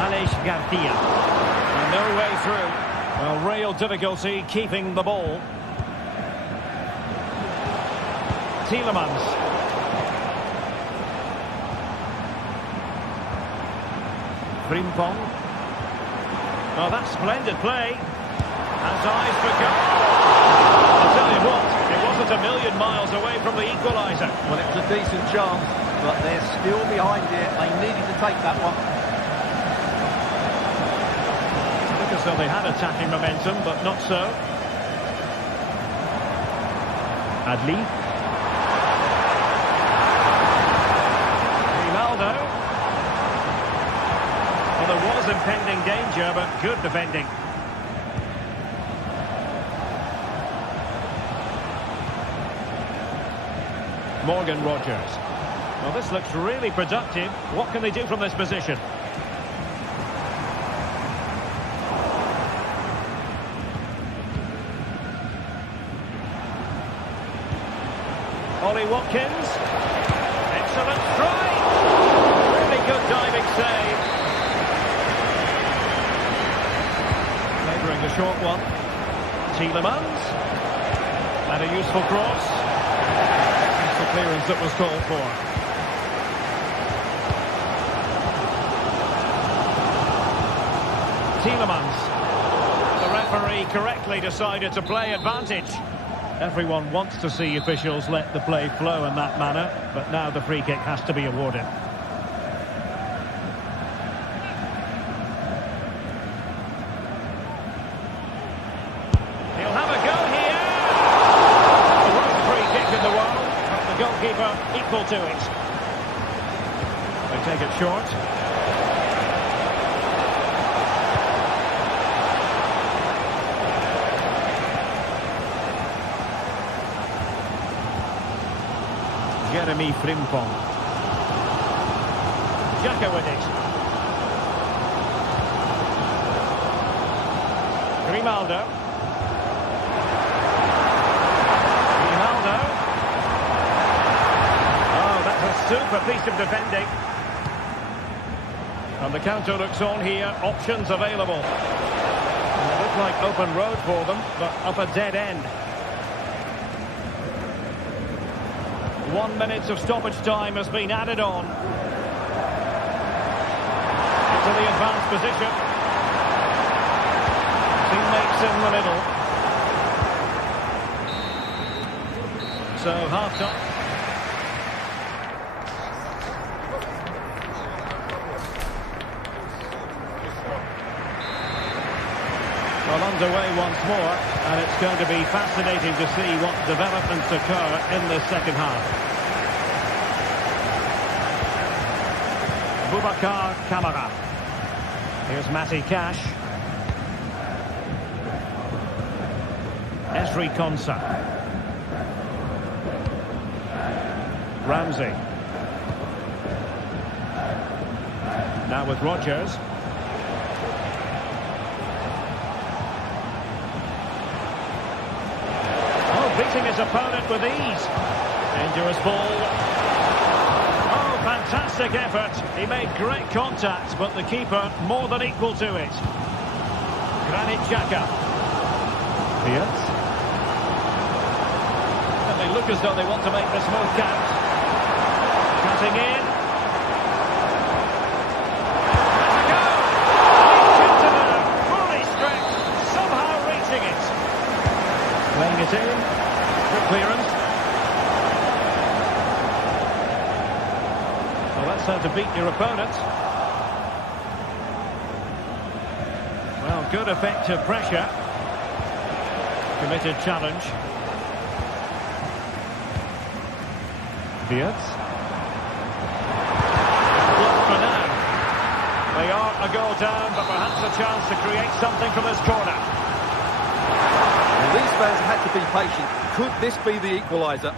Aleix Garcia. And no way through. Well, real difficulty keeping the ball. Tielemans. Frimpong. Oh, that's splendid play. Has eyes for goal. I'll tell you what, it wasn't a million miles away from the equaliser. Well, it was a decent chance, but they're still behind here. They needed to take that one. Look as though they had attacking momentum, but not so. Adli. Ronaldo. Well, there was impending danger, but good defending. Morgan Rogers. Well, this looks really productive. What can they do from this position? Ollie Watkins. Excellent strike. Really good diving save. Favouring the short one. Tielemans. And a useful cross. That's the clearance that was called for. Tielemans. The referee correctly decided to play advantage. Everyone wants to see officials let the play flow in that manner, but now the free kick has to be awarded. He'll have a go here. The worst free kick in the world, but the goalkeeper equal to it. They take it short. Jeremy Frimpong. Xhaka with it. Grimaldo. Oh, that's a super piece of defending. And the counter looks on here. Options available. And it looked like open road for them, but up a dead end. 1 minute of stoppage time has been added on. Into the advanced position. Teammates in the middle. So half time. Well, underway once more, and it's going to be fascinating to see what developments occur in the second half. Boubacar Kamara. Here's Matty Cash. Esri Konsa. Ramsey. Now with Rodgers. Beating his opponent with ease. Dangerous ball. Oh, fantastic effort. He made great contact, but the keeper more than equal to it. Granit Xhaka. Yes. And they look as though they want to make this move count. Cutting in. That's a go. He's chipped it out. Fully stretched. Somehow reaching it. Playing it in. Good clearance. Well, that's how to beat your opponent. Well, good effective pressure. Committed challenge. Diaz. Blocked for now. They are a goal down, but perhaps a chance to create something from this corner. Well, these fans had to be patient. Could this be the equaliser?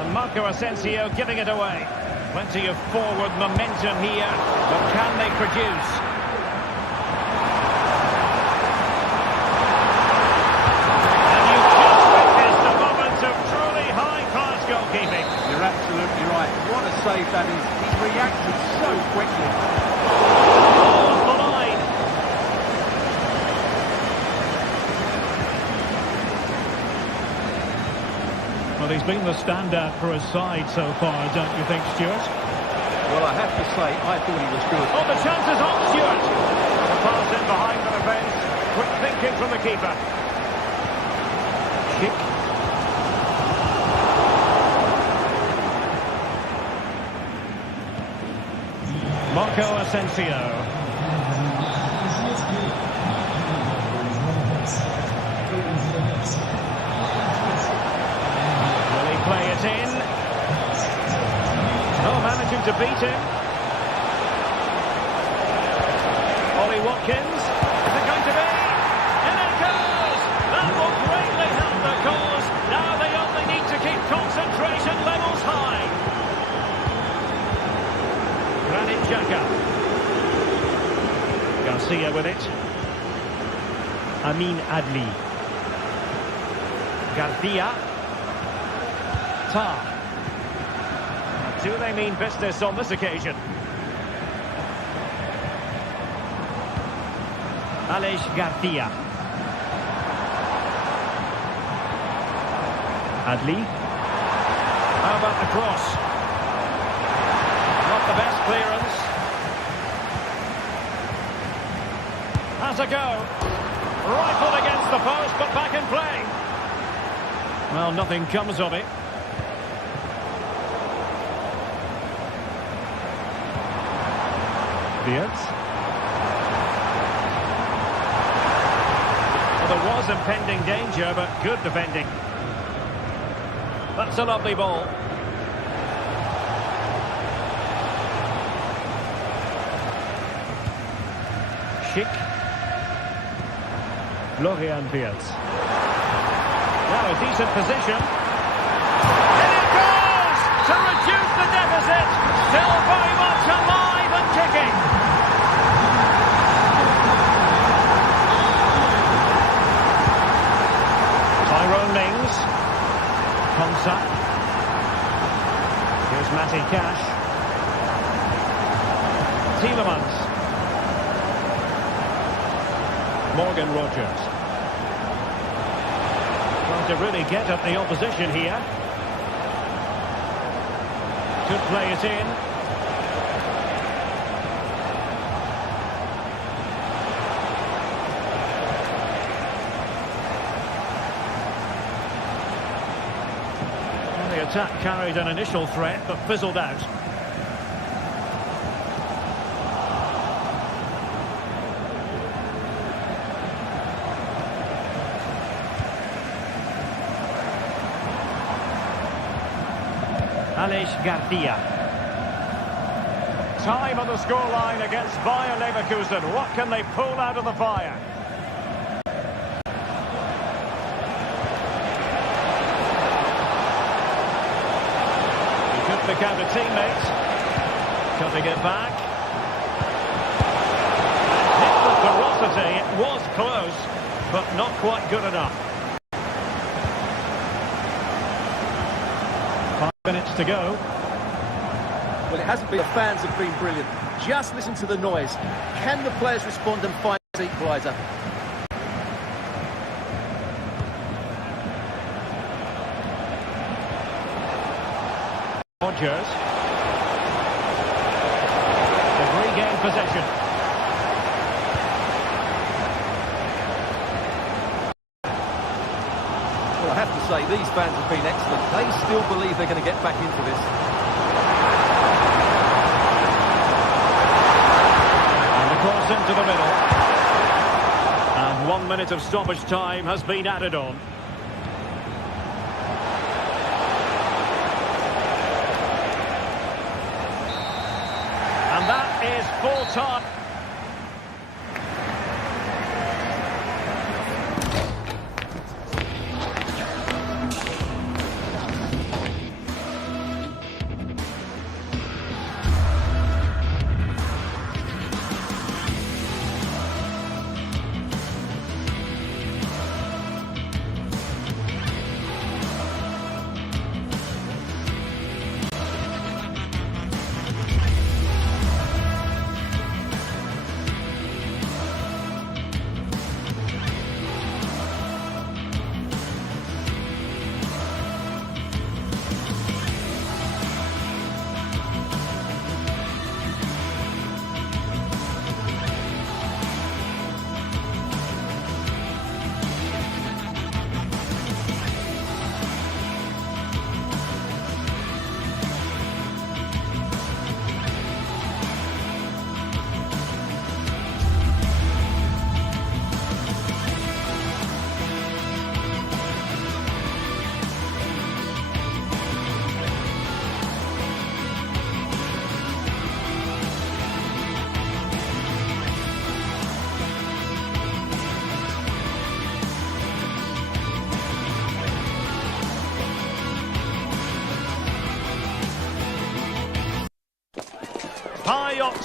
And Marco Asensio giving it away. Plenty of forward momentum here, but can they produce? And you just witnessed a moment of truly high-class goalkeeping. You're absolutely right. What a save that is. He's reacted so quickly. Off the line. Well, he's been the standout for his side so far, don't you think, Stuart? Well, I have to say, I thought he was good. Oh, the chance is on, Stuart. The pass in behind the defence. Quick thinking from the keeper. Kick. Marco Asensio. Play it in. Oh, managing to beat him. Ollie Watkins. Is it going to be? And it goes! That will greatly help the cause. Now they only need to keep concentration. Valencia with it. Amin Adli. Garcia. Tar. Do they mean business on this occasion? Aleix Garcia. Adli. How about the cross? Not the best clearance. Has a go. Rifled against the post, but back in play. Well, nothing comes of it. Beard. Well, there was impending danger, but good defending. That's a lovely ball. Schick. Florian Wirtz. Now a decent position. And it goes to reduce the deficit. Still very much alive and kicking. Tyrone Mings. Konsa. Here's Matty Cash. Tielemans. Morgan Rogers. Trying to really get at the opposition here. Could play it in. Well, the attack carried an initial threat, but fizzled out. Aleix Garcia. Time on the scoreline against Bayer Leverkusen. What can they pull out of the fire? He could pick out a teammate. Cutting it back. Hit with ferocity. It was close, but not quite good enough. 5 minutes to go. Well, it hasn't been. The fans have been brilliant. Just listen to the noise. Can the players respond and find the equaliser? Rogers. They've regained possession. Well, I have to say, these fans have been excellent. They still believe they're going to get back into this. And the cross into the middle. And 1 minute of stoppage time has been added on. And that is full time.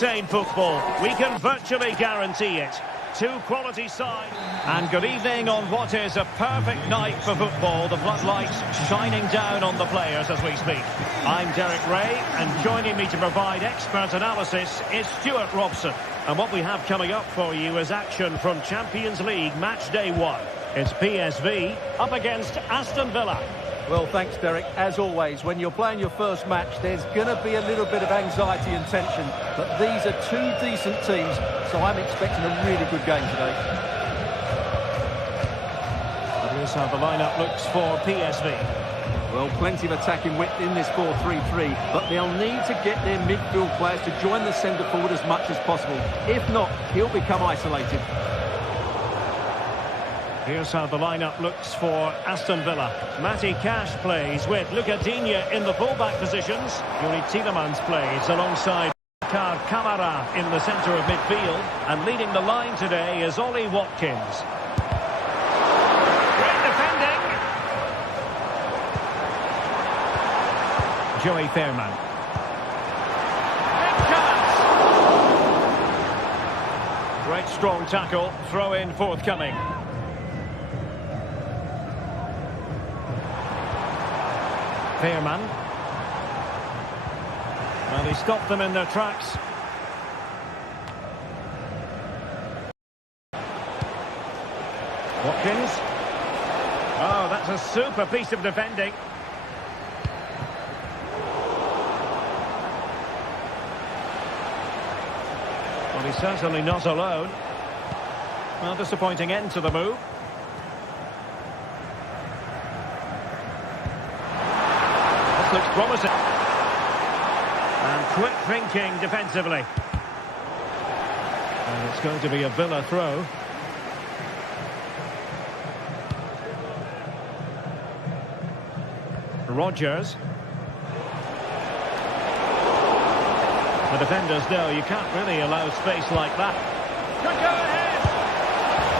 entertain football. We can virtually guarantee it. Two quality sides. And good evening on what is a perfect night for football. The floodlights shining down on the players as we speak. I'm Derek Ray, and joining me to provide expert analysis is Stuart Robson. And what we have coming up for you is action from Champions League match day 1. It's PSV up against Aston Villa. Well, thanks, Derek. As always, when you're playing your first match, there's going to be a little bit of anxiety and tension. But these are two decent teams, so I'm expecting a really good game today. Here's how the lineup looks for PSV. Well, plenty of attacking width in this 4-3-3, but they'll need to get their midfield players to join the centre forward as much as possible. If not, he'll become isolated. Here's how the lineup looks for Aston Villa. Matty Cash plays with Luca Digne in the fullback positions. Yuri Tielemans plays alongside Kamara in the centre of midfield. And leading the line today is Ollie Watkins. Great defending. Joey Fairman. Big chance. Great strong tackle. Throw in forthcoming. Fairman. Well, he stopped them in their tracks. Watkins. Oh, that's a super piece of defending. Well, he's certainly not alone. Well, disappointing end to the move. Looks promising. And quick thinking defensively. And it's going to be a Villa throw. Rodgers. The defenders know you can't really allow space like that. Could go ahead.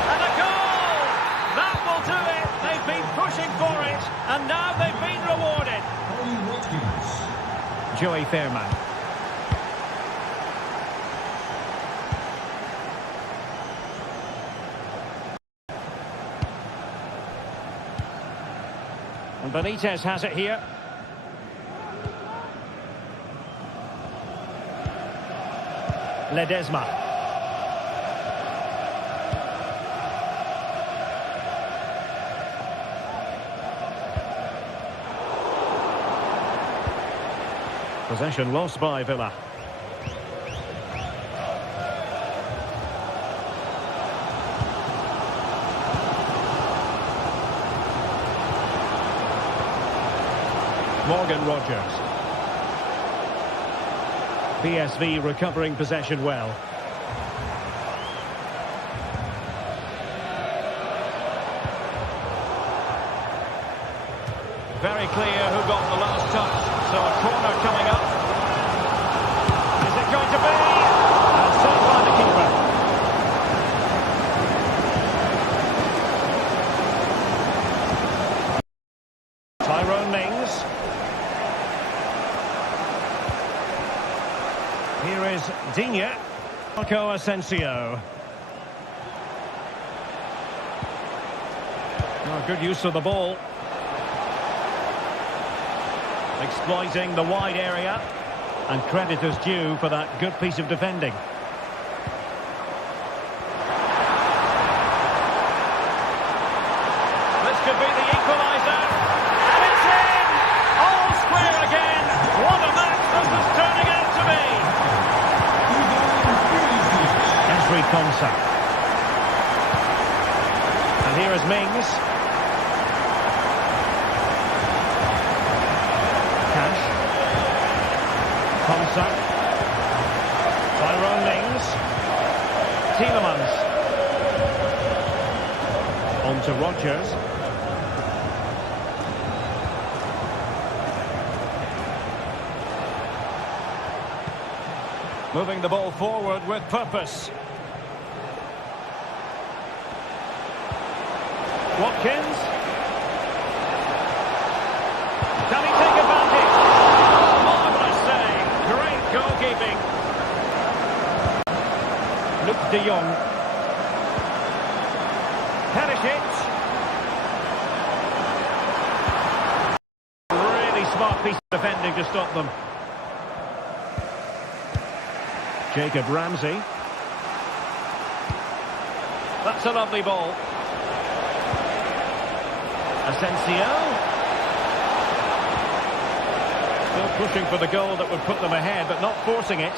And a goal! That will do it. They've been pushing for it. And now they've been rewarded. Joey Fairman. And Benitez has it here. Ledesma. Possession lost by Villa. Morgan Rodgers. PSV recovering possession well. Very clear who got the last touch. So a corner coming up. Is it going to be? And saved by the keeper. Tyrone Mings. Here is Digne. Marco Asensio. Oh, good use of the ball. Exploiting the wide area, and credit is due for that good piece of defending. This could be the equaliser, and it's in! All square again! What a match this is turning out to be! Esri Konsa. And here is Mings. Konsa. Tyrone Mings. Tielemans. On to Rodgers. Moving the ball forward with purpose. Watkins. Can he take advantage? Marvellous save. Great goalkeeping. De Jong. Perisic. Really smart piece of defending to stop them. Jacob Ramsey. That's a lovely ball. Asensio. Still pushing for the goal that would put them ahead, but not forcing it.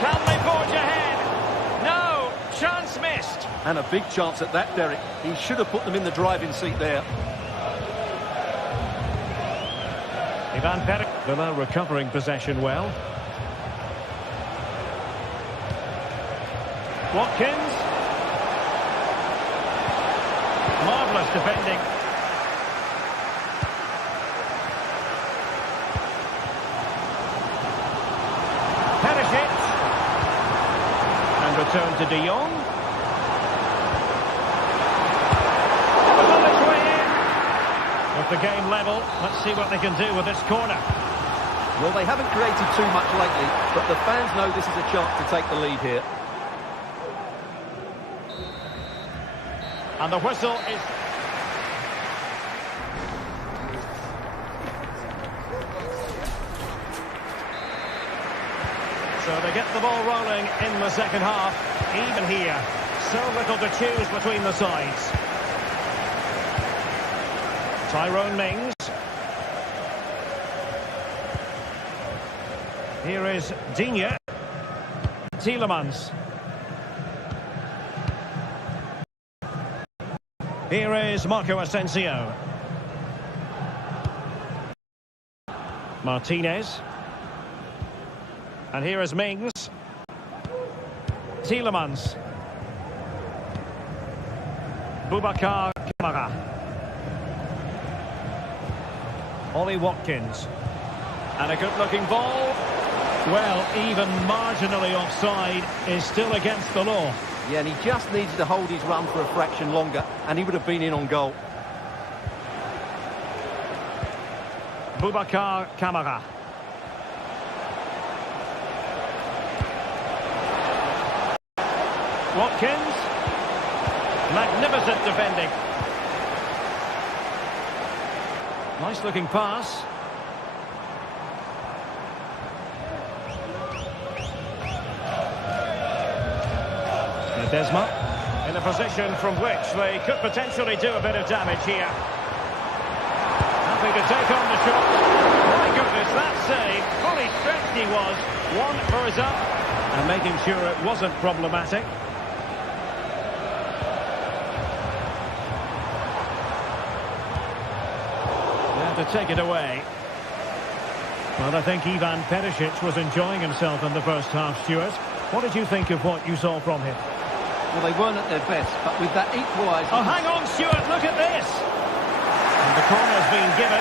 Can they forge ahead? No! Chance missed. And a big chance at that, Derek. He should have put them in the driving seat there. Ivan Perisic. Villa recovering possession well. Watkins. Marvellous defending. Perisic. And return to De Jong. On its way in. With the game level, let's see what they can do with this corner. Well, they haven't created too much lately, but the fans know this is a chance to take the lead here. And the whistle is... So they get the ball rolling in the second half. Even here. So little to choose between the sides. Tyrone Mings. Here is Digne. Tielemans. Here is Marco Asensio. Martinez. And here is Mings. Tielemans. Boubacar Kamara. Ollie Watkins. And a good-looking ball. Well, even marginally offside is still against the law. Yeah, and he just needed to hold his run for a fraction longer, and he would have been in on goal. Boubacar Kamara. Watkins. Magnificent defending. Nice looking pass. Desma in a position from which they could potentially do a bit of damage here. Happy to take on the shot. My goodness, that save. Fully stretched he was. One for his up. And making sure it wasn't problematic. They have to take it away. Well, I think Ivan Perisic was enjoying himself in the first half, Stuart. What did you think of what you saw from him? Well, they weren't at their best, but with that equaliser... Oh, hang on, Stuart, look at this! And the corner's been given.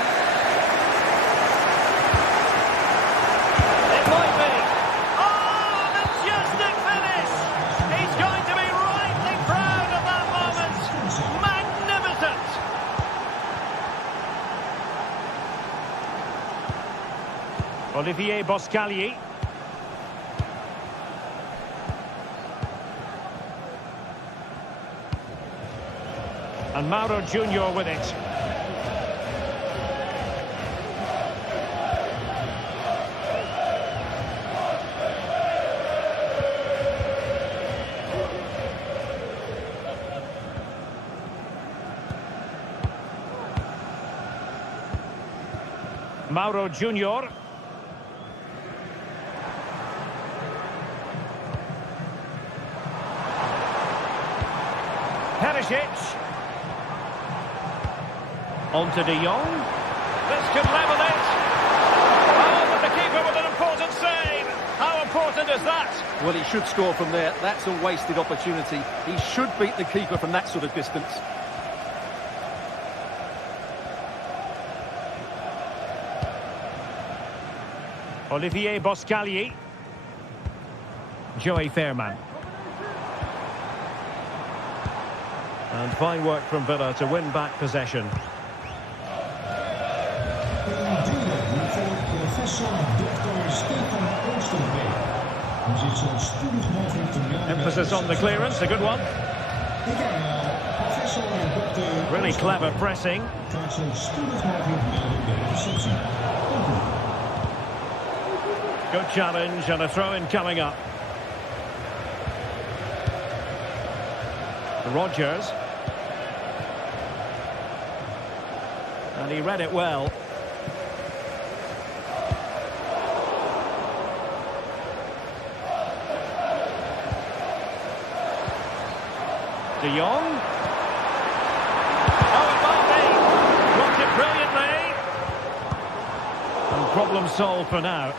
It might be. Oh, the majestic finish! He's going to be rightly proud of that moment. Magnificent! Olivier Boscagli. And Mauro Junior with it. Mauro Junior. Perisic. On to De Jong. This could level it. Oh, but the keeper with an important save. How important is that? Well, he should score from there. That's a wasted opportunity. He should beat the keeper from that sort of distance. Olivier Boscagli. Joey Fairman. And fine work from Villa to win back possession. Emphasis on the clearance, a good one. Really clever pressing. Good challenge and a throw-in coming up. Rodgers. And he read it well. De Jong. Oh, it might be. Blocked it brilliantly. And problem solved for now.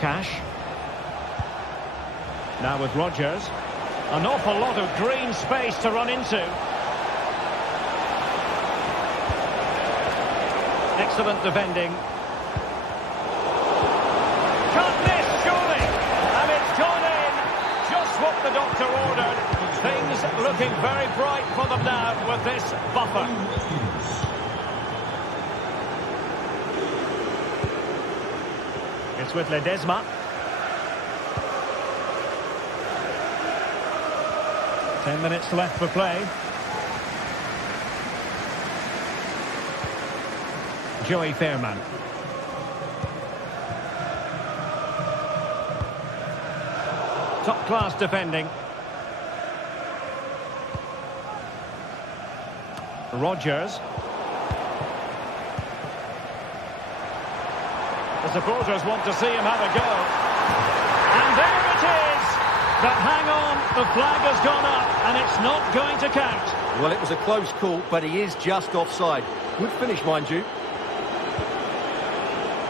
Cash. Now with Rodgers. An awful lot of green space to run into. Excellent defending. Can't miss, surely. And it's gone in. Just what the doctor ordered. Things looking very bright for them now with this buffer. It's with Ledesma. Ten minutes left for play. Joey Fairman. Top-class defending. Rodgers. The supporters want to see him have a go. And there it is! But hang on, the flag has gone up and it's not going to count. Well, it was a close call, but he is just offside. Good finish, mind you.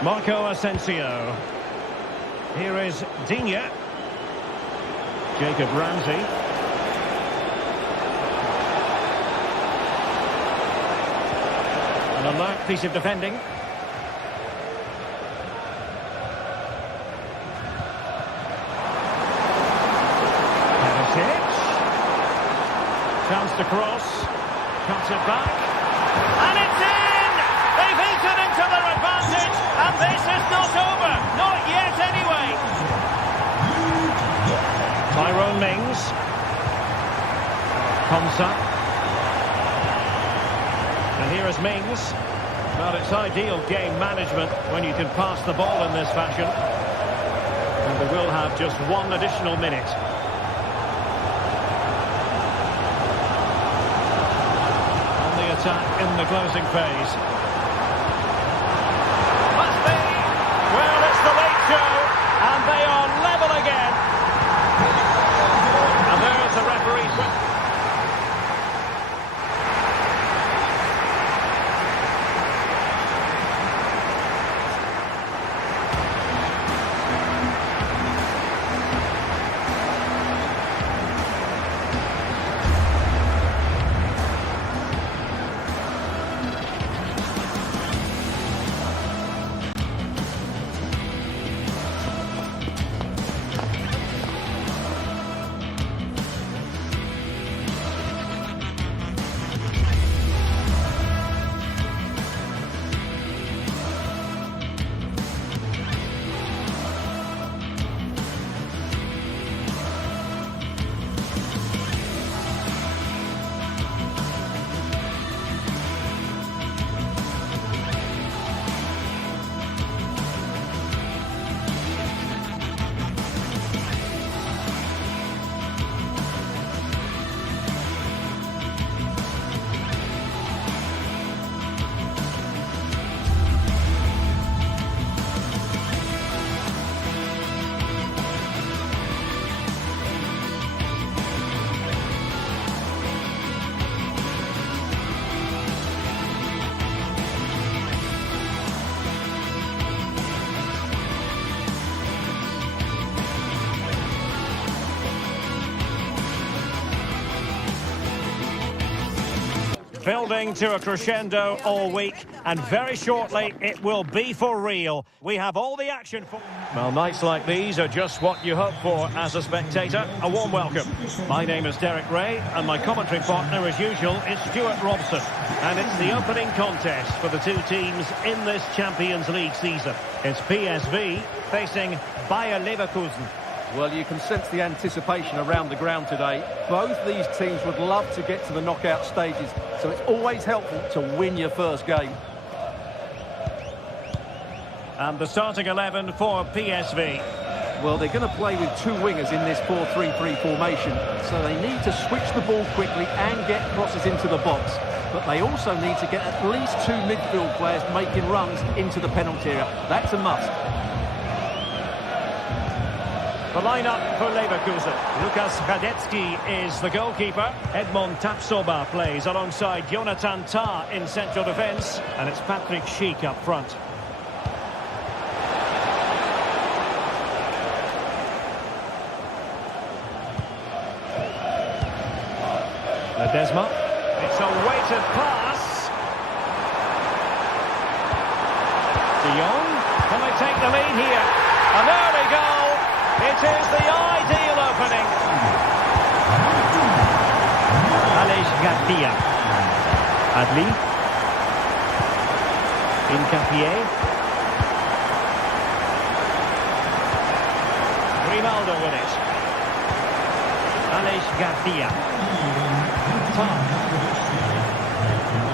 Marco Asensio. Here is Digne. Jacob Ramsey. An alert piece of defending. Chance to cross, cuts it back, and it's in! They've eaten into their advantage, and this is not over, not yet anyway. Tyrone Mings, Komsa, and here is Mings. Well, it's ideal game management when you can pass the ball in this fashion, and they will have just one additional minute. Attack in the closing phase. Must be. Well, it's the late show, and they are level again. And there's the referee's whistle. Building to a crescendo all week, and very shortly it will be for real. We have all the action for... Well, nights like these are just what you hope for as a spectator. A warm welcome. My name is Derek Ray, and my commentary partner, as usual, is Stuart Robson. And it's the opening contest for the two teams in this Champions League season. It's PSV facing Bayer Leverkusen. Well, you can sense the anticipation around the ground today. Both these teams would love to get to the knockout stages, so it's always helpful to win your first game. And the starting 11 for PSV. Well, they're going to play with two wingers in this 4-3-3 formation, so they need to switch the ball quickly and get crosses into the box. But they also need to get at least two midfield players making runs into the penalty area. That's a must. The lineup for Leverkusen. Lukas Hradecky is the goalkeeper. Edmond Tapsoba plays alongside Jonathan Tah in central defence. And it's Patrick Schick up front. Ledesma. It's a weighted pass. De Jong. Can they take the lead here? And there we go. It is the ideal opening. Aleix Garcia. Adli. Incapié. Grimaldo with it. Aleix Garcia.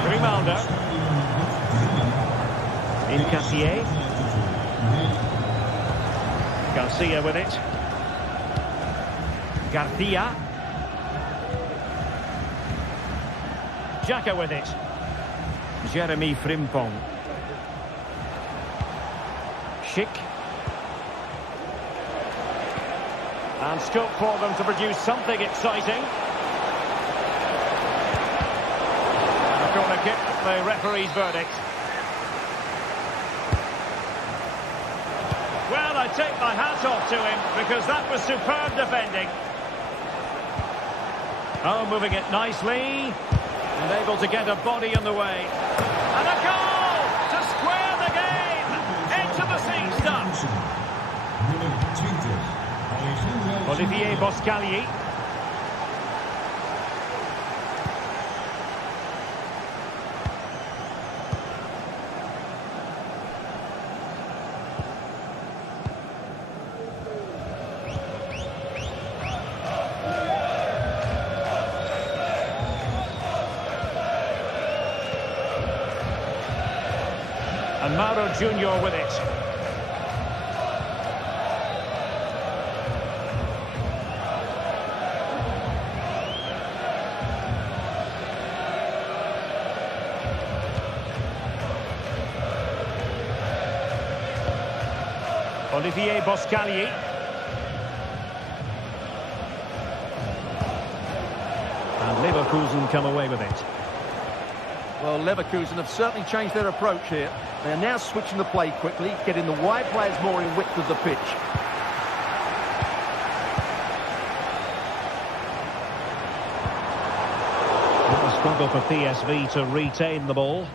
Grimaldo. Incapié. Garcia with it. Garcia. Xhaka with it. Jeremy Frimpong. Schick. And scope for them to produce something exciting. And a corner kick, the referee's verdict. Well, I take my hat off to him because that was superb defending. Oh, moving it nicely. And able to get a body in the way. And a goal to square the game. Into the sea stuff. Olivier Boscagli. And Mauro Junior with it. Olivier Boscagli. And Leverkusen come away with it. Well, Leverkusen have certainly changed their approach here. They're now switching the play quickly, getting the wide players more in width of the pitch. It was a struggle for PSV to retain the ball.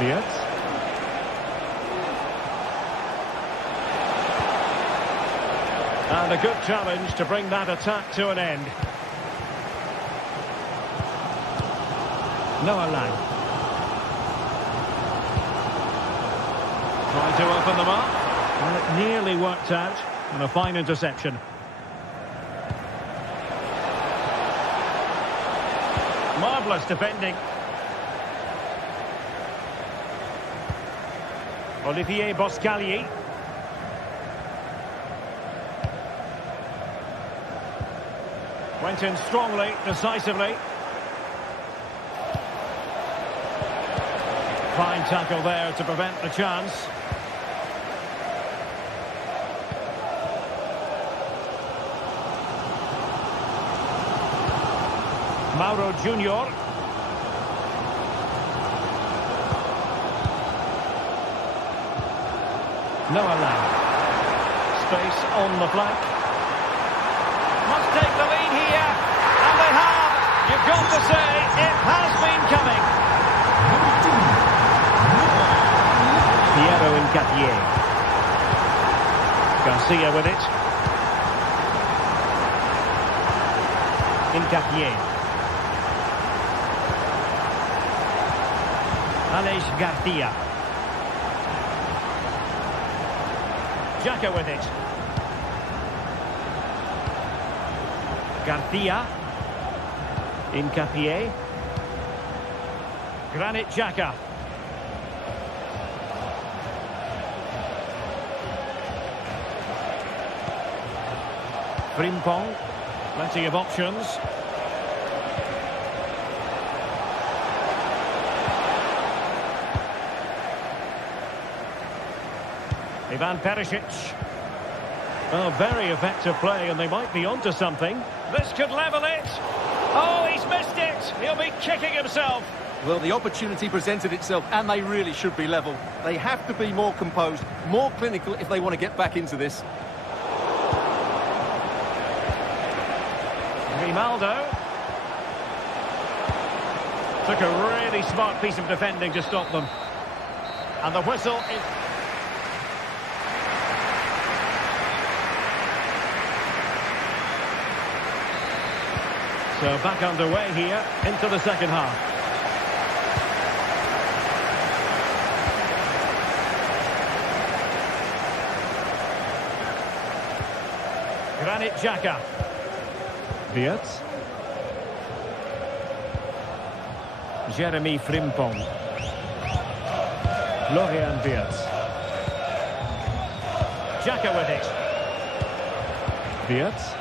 Wirtz. And a good challenge to bring that attack to an end. Noah Lang. Trying to open them up. Well, it nearly worked out. And a fine interception. Marvellous defending. Olivier Boscagli. Went in strongly, decisively. Fine tackle there to prevent the chance. Mauro Junior. Noah Lang. Space on the flank. Must take the lead here. And they have. You've got to say, it has been coming. Piero Nketiah. Garcia with it. Nketiah. Aleix Garcia. Xhaka with it. Garcia. Nketiah. Granit Xhaka. Frimpong. Plenty of options. Ivan Perisic. Oh, very effective play, and they might be onto something. This could level it. Oh, he's missed it. He'll be kicking himself. Well, the opportunity presented itself, and they really should be level. They have to be more composed, more clinical if they want to get back into this. Grimaldo. Took a really smart piece of defending to stop them. And the whistle is... So back underway here into the second half. Granit Xhaka. Wirtz. Jeremy Frimpong. Florian Wirtz. Xhaka with it. Wirtz.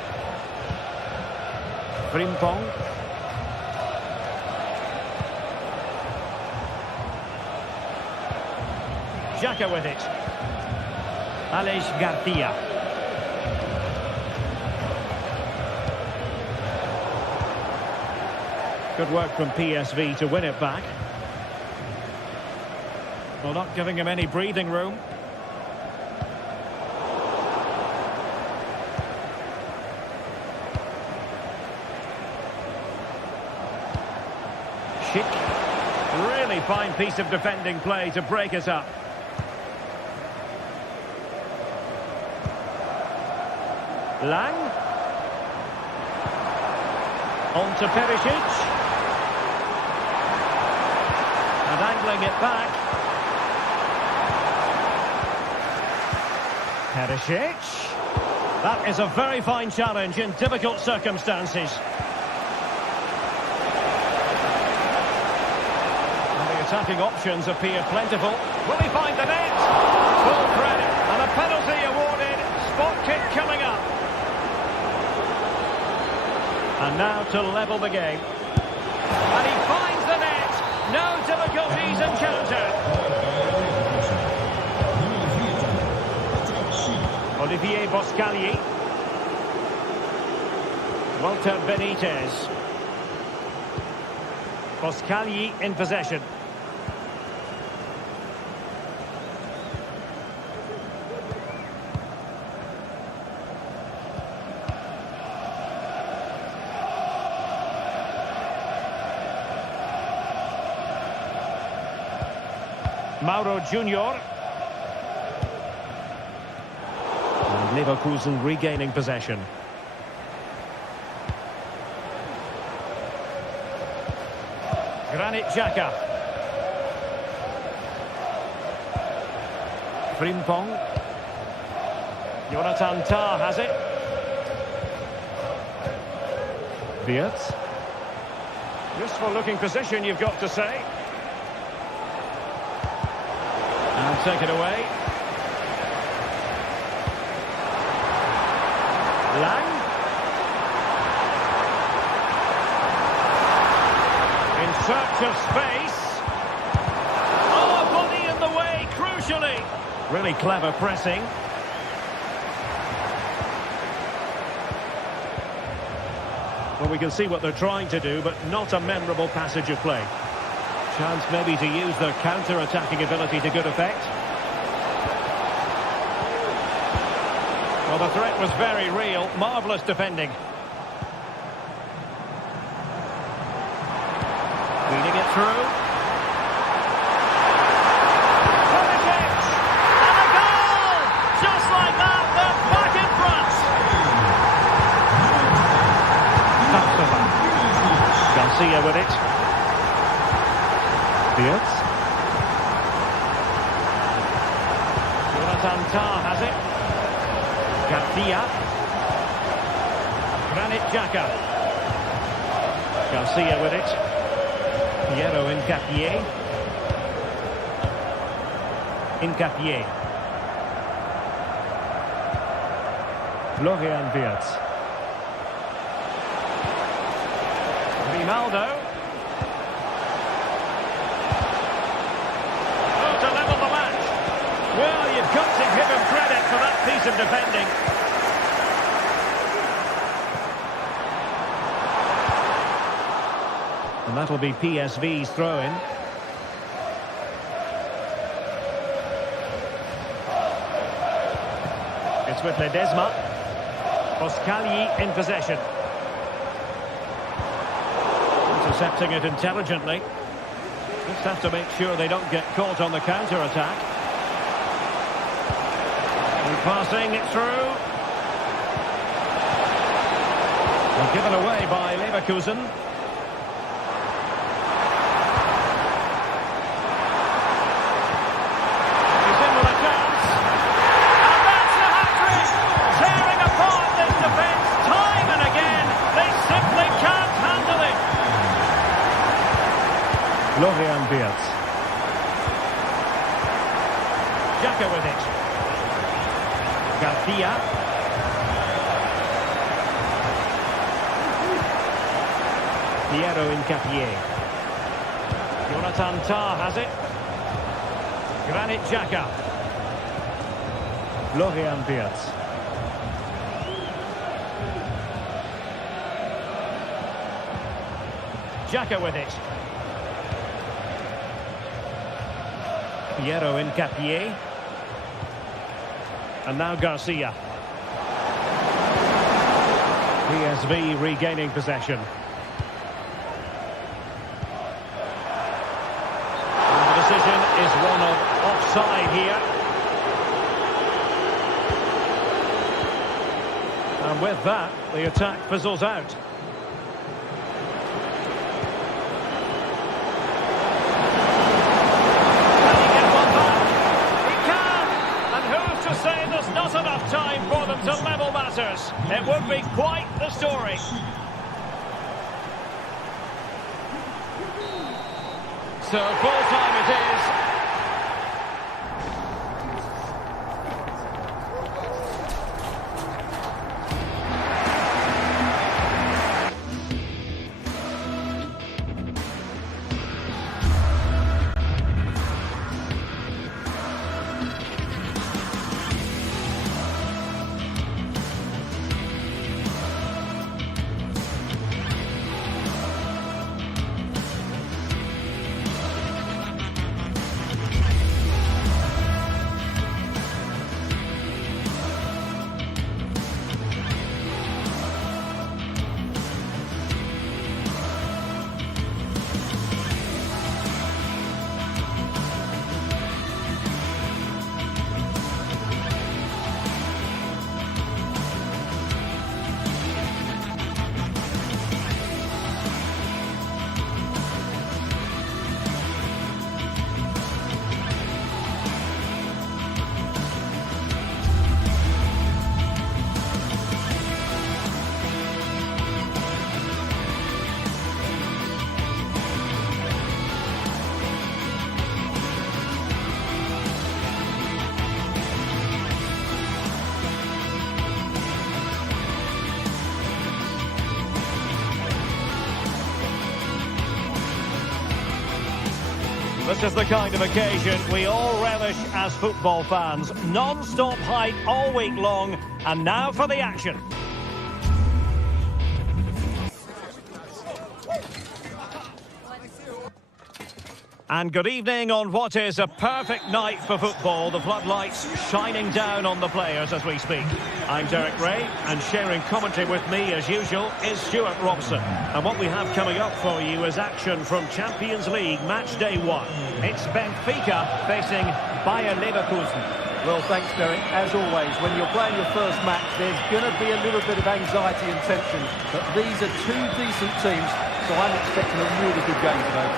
Frimpong. Xhaka with it. Aleix Garcia. Good work from PSV to win it back. Well, not giving him any breathing room. Schick. Really fine piece of defending play to break us up. Lang. On to Perisic. And angling it back. Perisic. That is a very fine challenge in difficult circumstances. And the attacking options appear plentiful. Will he find the net? Full credit. And a penalty awarded. Spot kick coming up. And now to level the game. And he finds the net. No difficulties encountered. Olivier Boscagli. Walter Benitez. Boscagli in possession. Mauro Junior. And Leverkusen regaining possession. Granit Xhaka. Frimpong. Jonathan Tah has it. Wirtz. Useful looking position, you've got to say. And take it away. Lang. In search of space. Oh, a body in the way, crucially. Really clever pressing. Well, we can see what they're trying to do, but not a memorable passage of play. Chance maybe to use their counter-attacking ability to good effect. Well, the threat was very real. Marvellous defending. Feeding it through. Kovacic! And a goal! Just like that, they're back in front. Garcia with it. Diaz. Jonathan Tah has it. Garcia. Granit Xhaka. Garcia with it. Piero Incapié. Incapié. Florian Wirtz. Ronaldo. Oh, to level the match. Well, you've got to give him credit for that piece of defending. And that'll be PSV's throw-in. It's with Ledesma. Boscagli in possession. Intercepting it intelligently. Just have to make sure they don't get caught on the counter-attack. And passing it through. And given away by Leverkusen. Florian Wirtz. Xhaka with it. Garcia. Piero Incapié. Jonathan Tah has it. Granit Xhaka. Florian Wirtz. Xhaka with it. Piero Incapié. And now Garcia. PSV regaining possession. And the decision is one of offside here. And with that, the attack fizzles out. Not enough time for them to level matters. It would be quite the story. So full time it is. This is the kind of occasion we all relish as football fans. Non-stop hype all week long, and now for the action. And good evening on what is a perfect night for football. The floodlights shining down on the players as we speak. I'm Derek Ray, and sharing commentary with me as usual is Stuart Robson. And what we have coming up for you is action from Champions League match day 1. It's Benfica facing Bayer Leverkusen. Well, thanks, Derek. As always, when you're playing your first match, there's going to be a little bit of anxiety and tension. But these are two decent teams, so I'm expecting a really good game today.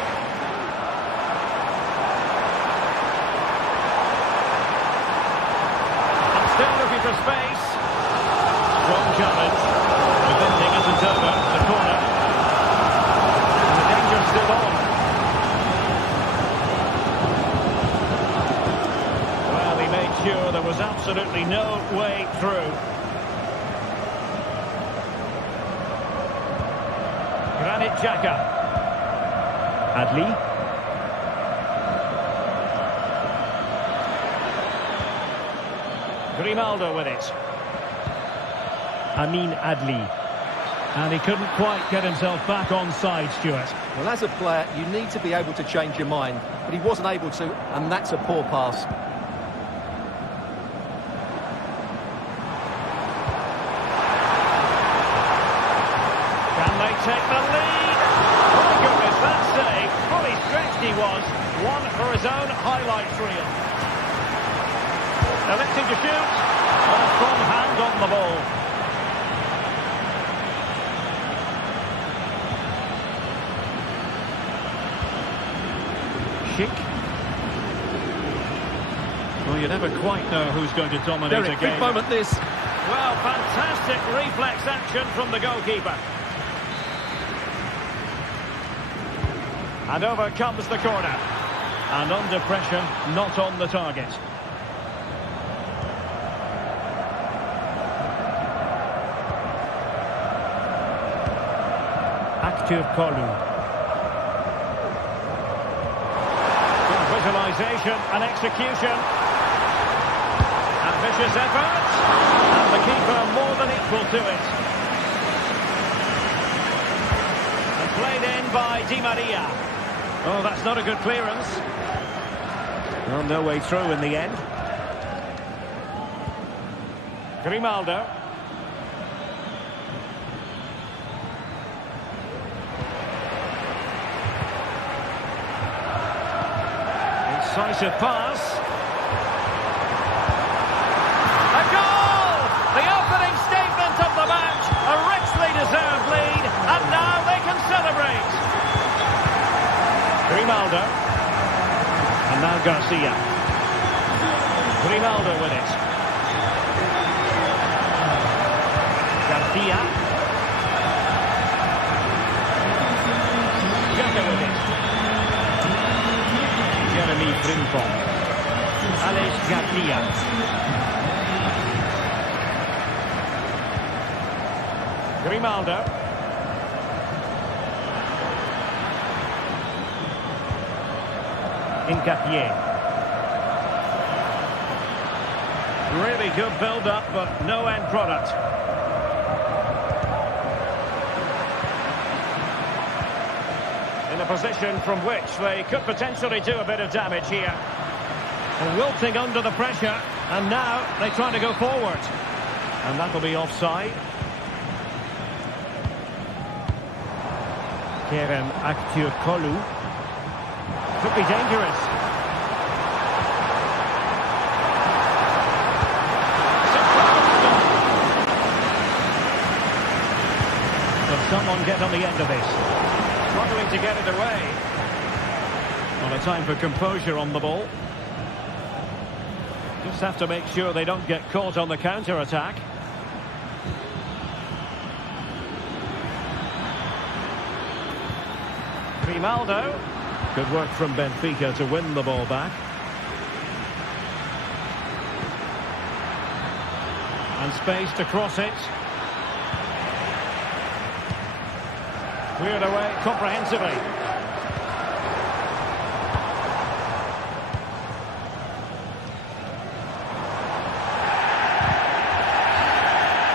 And still looking for space. Strong challenge. Defending isn't over. The corner. And the danger's still on. Sure, there was absolutely no way through. Granit Xhaka. Adli. Grimaldo with it. Amin Adli. And he couldn't quite get himself back on side, Stuart. Well, as a player, you need to be able to change your mind. But he wasn't able to, and that's a poor pass. Take the lead. My goodness, that save. Fully stretched he was. One for his own highlights reel. Electing to shoot. A strong hand on the ball. Schick. Well, you never quite know who's going to dominate a game. Big moment this. Well, fantastic reflex action from the goalkeeper. And over comes the corner. And under pressure, not on the target. Active Kolu. Good visualisation and execution. Ambitious effort. And the keeper more than equal to it. And played in by Di Maria. Oh, that's not a good clearance. Well, no way through in the end. Grimaldo. Incisive pass. A goal! The opening statement of the match. A richly deserved lead. And now they can celebrate. Grimaldo. And now Garcia. Grimaldo with it. Garcia. Xhaka with it. Jeremy Frimpong. Alex Garcia. Grimaldo. Incapié. Really good build-up, but no end product. In a position from which they could potentially do a bit of damage here. Wilting under the pressure, and now they try to go forward. And that'll be offside. Kerem Aktürkoğlu. Could be dangerous. Can someone get on the end of this? Struggling to get it away. Not a time for composure on the ball. Just have to make sure they don't get caught on the counter-attack. Grimaldo. Good work from Benfica to win the ball back. And space to cross it. Cleared away comprehensively.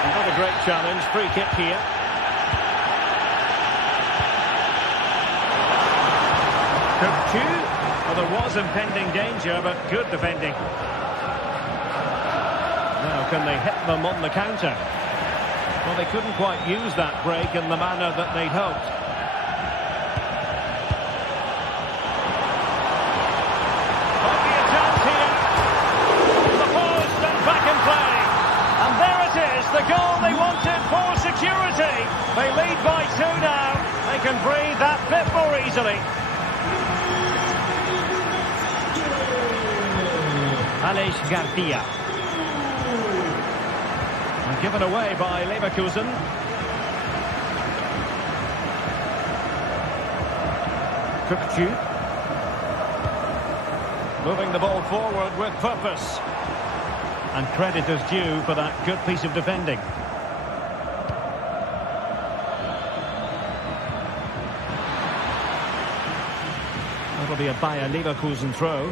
Another great challenge, free kick here. Coach Well, there was impending danger, but good defending. Now, can they hit them on the counter? Well, they couldn't quite use that break in the manner that they'd hoped. Might be a chance here. The post and back in play. And there it is, the goal they wanted for security. They lead by 2 now. They can breathe that bit more easily. Alex Garcia. And given away by Leverkusen. Kukçu. Moving the ball forward with purpose. And credit is due for that good piece of defending. That'll be a Bayer Leverkusen throw.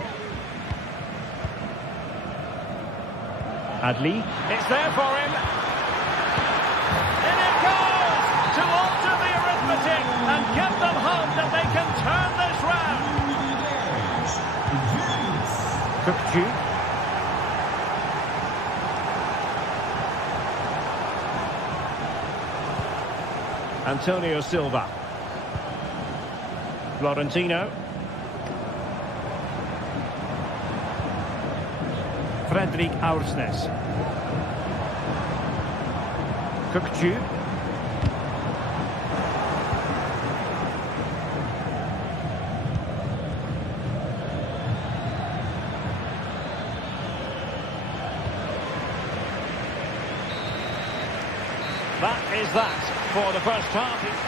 Adli. It's there for him. In it goes! To alter the arithmetic and give them hope that they can turn this round. Kukçu. Antonio Silva. Florentino. Fredrik Aursnes. Kukçu. That is that for the first half.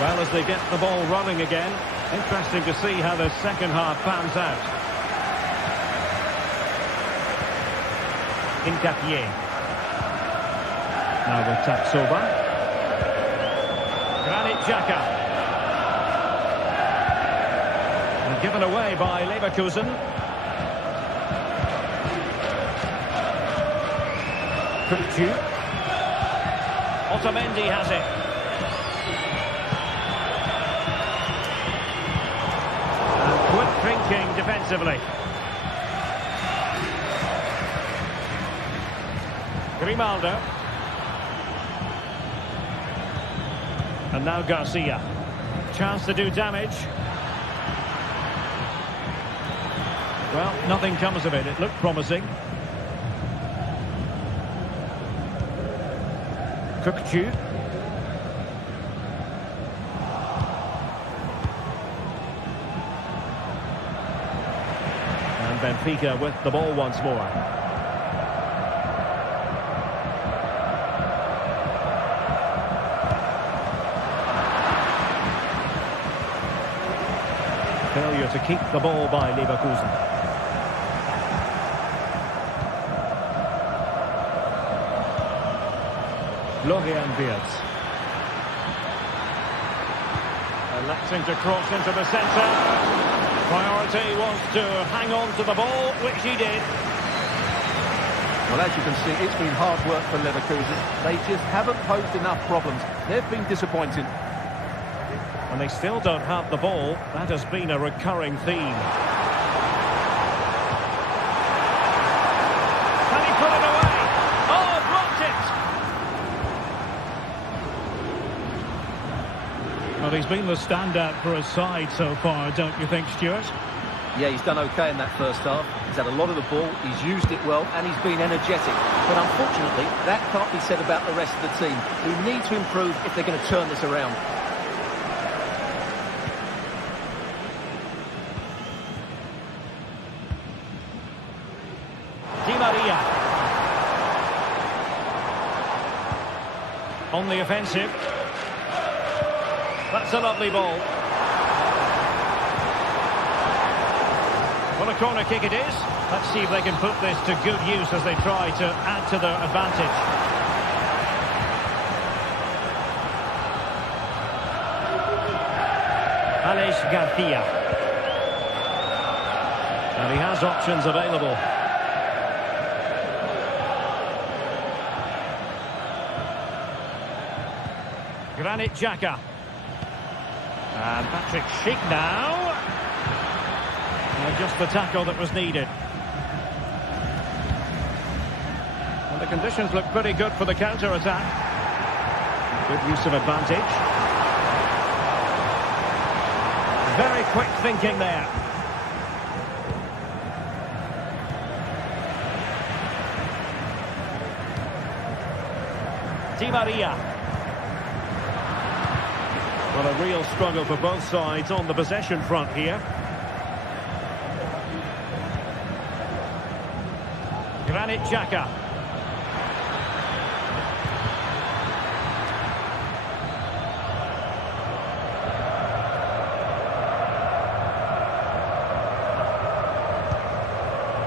Well, as they get the ball running again, interesting to see how the second half pans out. Incapié. Now with Tapsoba. Granit Xhaka. And given away by Leverkusen. Kukçu. Otamendi has it. Quick thinking defensively. Grimaldo. And now Garcia. Chance to do damage. Well, nothing comes of it. It looked promising. Kukçu. Benfica with the ball once more. Failure to keep the ball by Leverkusen. Florian Wirtz. Electing to cross into the centre. Priority was to hang on to the ball, which he did. Well, as you can see, it's been hard work for Leverkusen. They just haven't posed enough problems. They've been disappointing. And they still don't have the ball. That has been a recurring theme. Can he put it away? Oh, blocked it! Well, he's been the standout for his side so far, don't you think, Stuart? Yeah, he's done okay in that first half. He's had a lot of the ball, he's used it well, and he's been energetic. But unfortunately, that can't be said about the rest of the team, who need to improve if they're going to turn this around. Di Maria. On the offensive. That's a lovely ball. Well, a corner kick it is. Let's see if they can put this to good use as they try to add to their advantage. Alex Garcia. And he has options available. Granit Xhaka. And Patrick Schick now. And just the tackle that was needed. And the conditions look pretty good for the counter-attack. Good use of advantage. Very quick thinking there. Di Maria. Well, a real struggle for both sides on the possession front here. Granit Xhaka.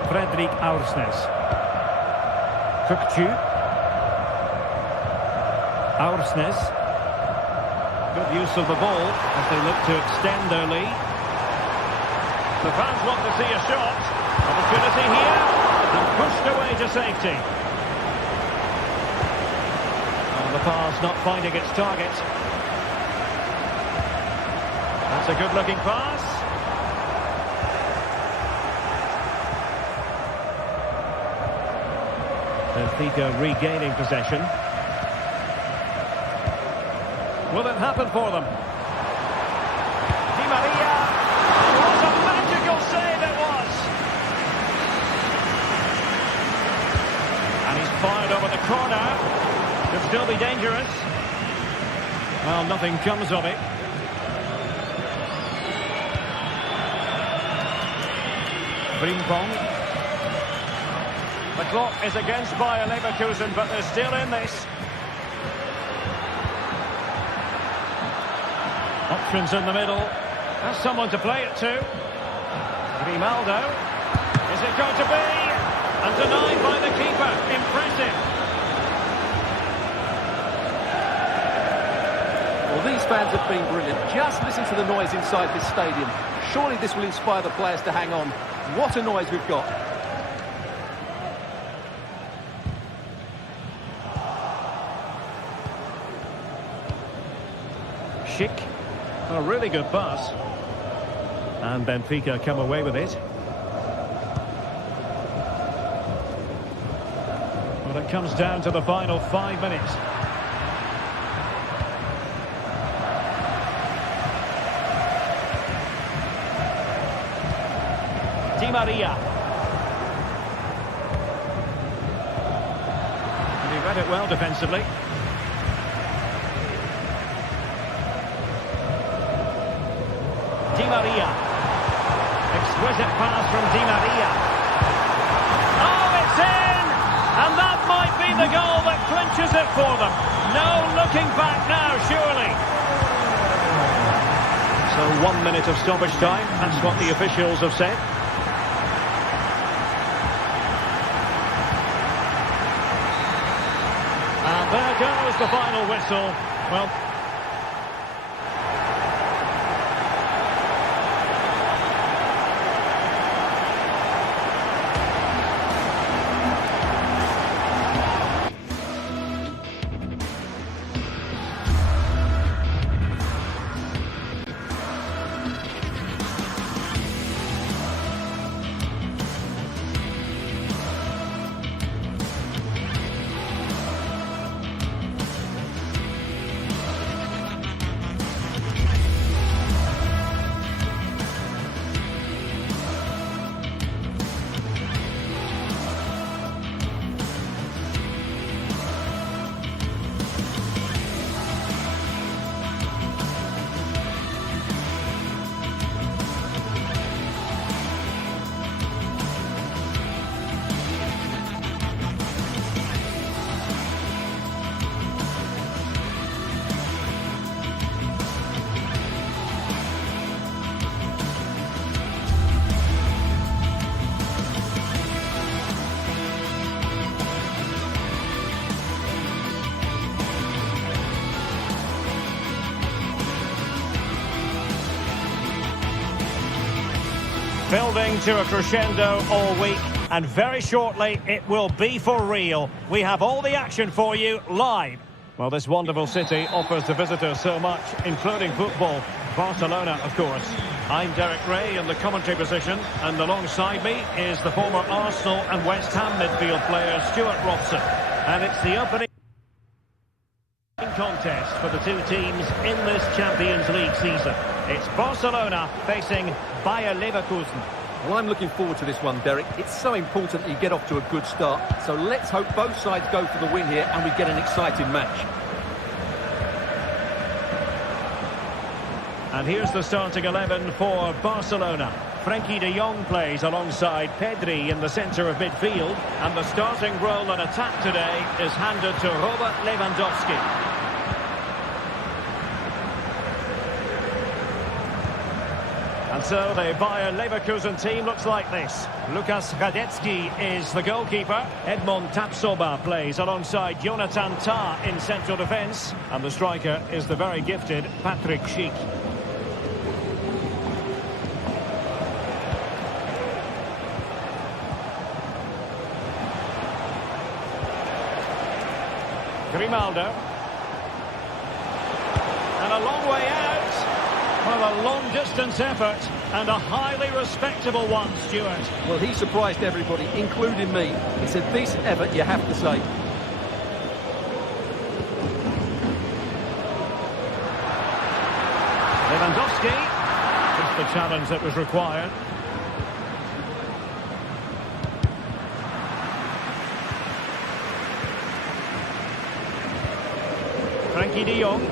Fredrik Aursnes. Kukcu. Aursnes. Good use of the ball as they look to extend their lead. The fans want to see a shot. Opportunity here. And pushed away to safety. And the pass not finding its target. That's a good-looking pass. Benfica regaining possession. Will it happen for them? Di Maria! What a magical save it was! And he's fired over the corner. Could still be dangerous. Well, nothing comes of it. Frimpong. The clock is against Bayer Leverkusen, but they're still in this. Options in the middle. Has someone to play it to. Grimaldo. Is it going to be? And denied by the keeper. Impressive. Well, these fans have been brilliant. Just listen to the noise inside this stadium. Surely this will inspire the players to hang on. What a noise we've got. Schick. A really good pass. And Benfica come away with it. Well, it comes down to the final 5 minutes. Di Maria. And he read it well defensively. Di Maria. Exquisite pass from Di Maria. Oh, it's in! And that might be the goal that clinches it for them. No looking back now, surely. So 1 minute of stoppage time. That's what the officials have said. And there goes the final whistle. Well, building to a crescendo all week, and very shortly it will be for real. We have all the action for you live. Well, this wonderful city offers the visitors so much, including football. Barcelona, of course. I'm Derek Ray in the commentary position, and alongside me is the former Arsenal and West Ham midfield player Stuart Robson. And it's the opening contest for the two teams in this Champions League season. It's Barcelona facing Bayer Leverkusen. Well, I'm looking forward to this one, Derek. It's so important that you get off to a good start. So let's hope both sides go for the win here and we get an exciting match. And here's the starting 11 for Barcelona. Frenkie de Jong plays alongside Pedri in the centre of midfield. And the starting role in attack today is handed to Robert Lewandowski. And so the Bayer Leverkusen team looks like this. Lukas Radetzky is the goalkeeper. Edmond Tapsoba plays alongside Jonathan Tah in central defence. And the striker is the very gifted Patrick Schick. Grimaldo. And a long way out. Well, a long-distance effort and a highly respectable one, Stuart. Well, he surprised everybody, including me. It's a decent effort, you have to say. Lewandowski. Just the challenge that was required. Frenkie de Jong.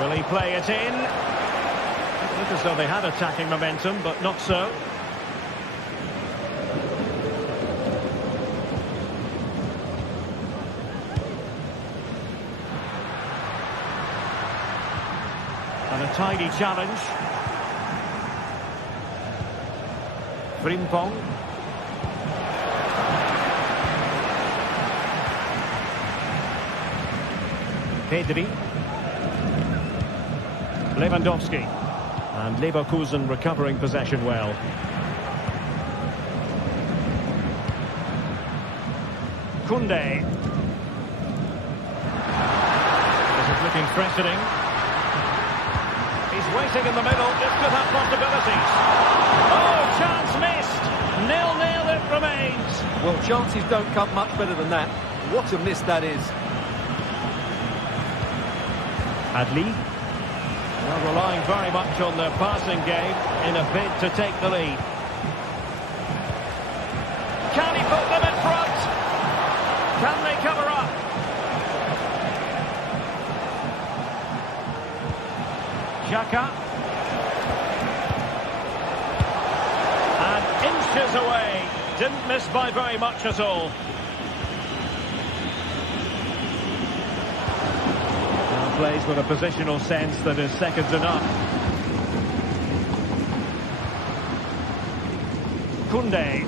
Will he play it in? It looked as though they had attacking momentum, but not so. And a tidy challenge. Frimpong. Pedri. Lewandowski. And Leverkusen recovering possession well. Koundé. This is looking threatening. He's waiting in the middle. This could have possibilities. Oh, chance missed. 0-0 it remains. Well, chances don't come much better than that. What a miss that is. Adli. Well, relying very much on their passing game in a bid to take the lead. Can he put them in front? Can they cover up? Xhaka. And inches away. Didn't miss by very much at all. Plays with a positional sense that is second to none. Koundé.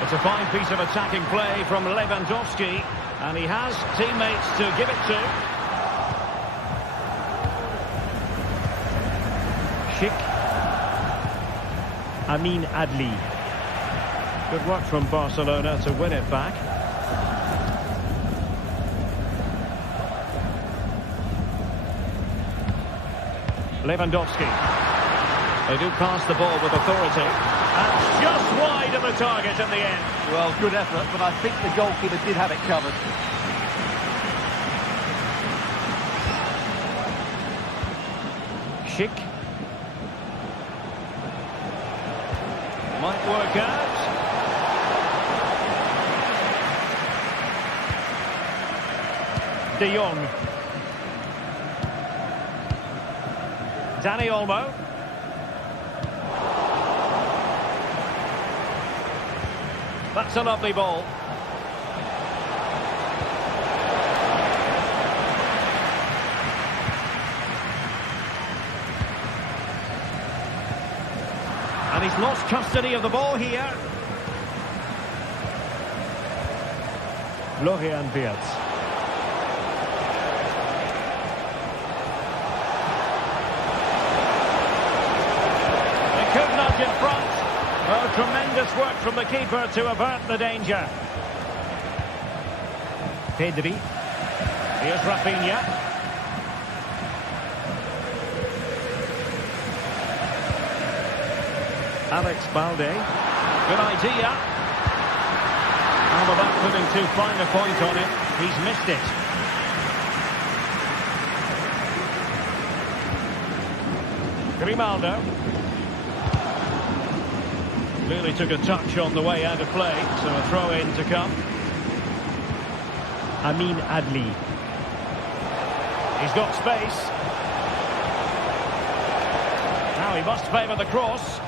It's a fine piece of attacking play from Lewandowski, and he has teammates to give it to. Schick. Amin Adli. Good work from Barcelona to win it back. Lewandowski. They do pass the ball with authority. And just wide of the target in the end. Well, good effort, but I think the goalkeeper did have it covered. Schick. Might work out. De Jong. Dani Olmo. That's a lovely ball. And he's lost custody of the ball here. Florian Wirtz. tremendous work from the keeper to avert the danger. Pedri. Here's Rafinha. Alex Balde. Good idea. And without putting too fine a point on it, he's missed it. Grimaldo. Clearly took a touch on the way out of play, so a throw-in to come. Amin Adli. He's got space. Now he must favour the cross.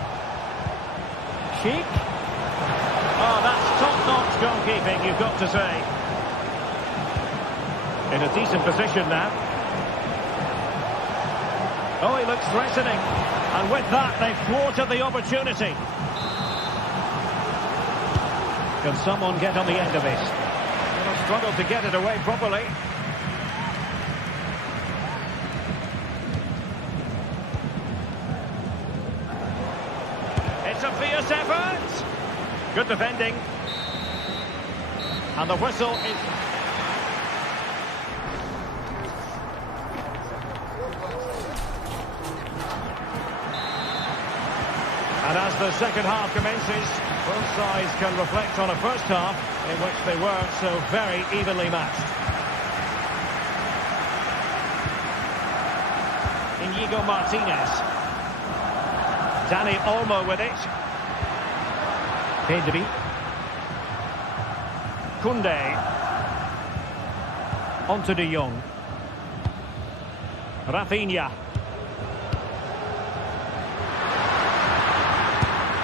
Sheik. Oh, that's top-notch goalkeeping, you've got to say. In a decent position now. Oh, he looks threatening. And with that, they've thwarted the opportunity. Can someone get on the end of it? They'll struggle to get it away properly. It's a fierce effort. Good defending. And the whistle is... And as the second half commences, both sides can reflect on a first half in which they weren't so very evenly matched. Inigo Martinez. Dani Olmo with it. Pedri. Koundé. Onto De Jong. Rafinha.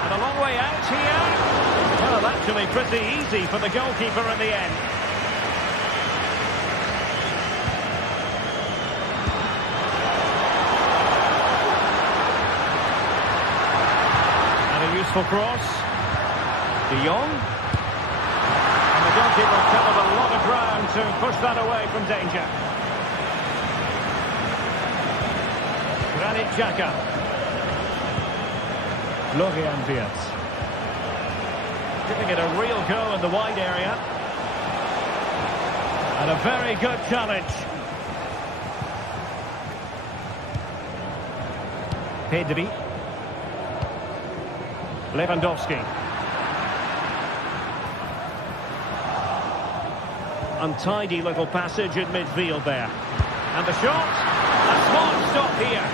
And a long way out here. Well, actually pretty easy for the goalkeeper in the end. And a useful cross. De Jong. And the goalkeeper covered a lot of ground to push that away from danger. Granit Xhaka. Florian Wirtz. Giving it a real go in the wide area. And a very good challenge. Pedri. Lewandowski. Untidy little passage in midfield there. And the shot. A smart stop here.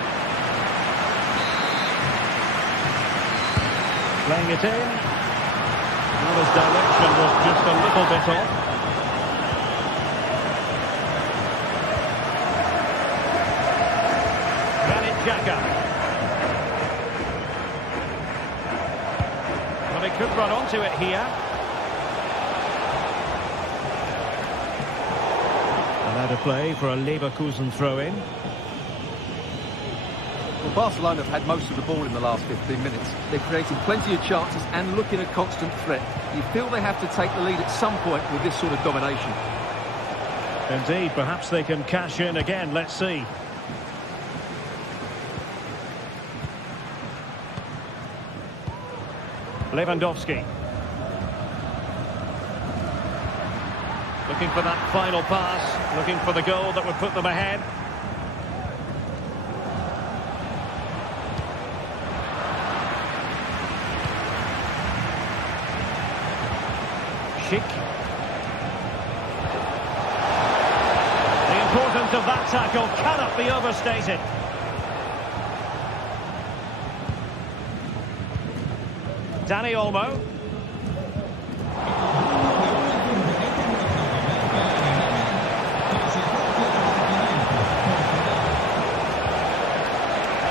Playing it in. Well, his direction was just a little bit off. Granit Xhaka. Well, they could run onto it here. And out of play for a Leverkusen throw-in. Well, Barcelona have had most of the ball in the last 15 minutes. They're creating plenty of chances and looking a constant threat. You feel they have to take the lead at some point with this sort of domination. Indeed, perhaps they can cash in again. Let's see. Lewandowski. Looking for that final pass. Looking for the goal that would put them ahead. Sheik. The importance of that tackle cannot be overstated. Dani Olmo.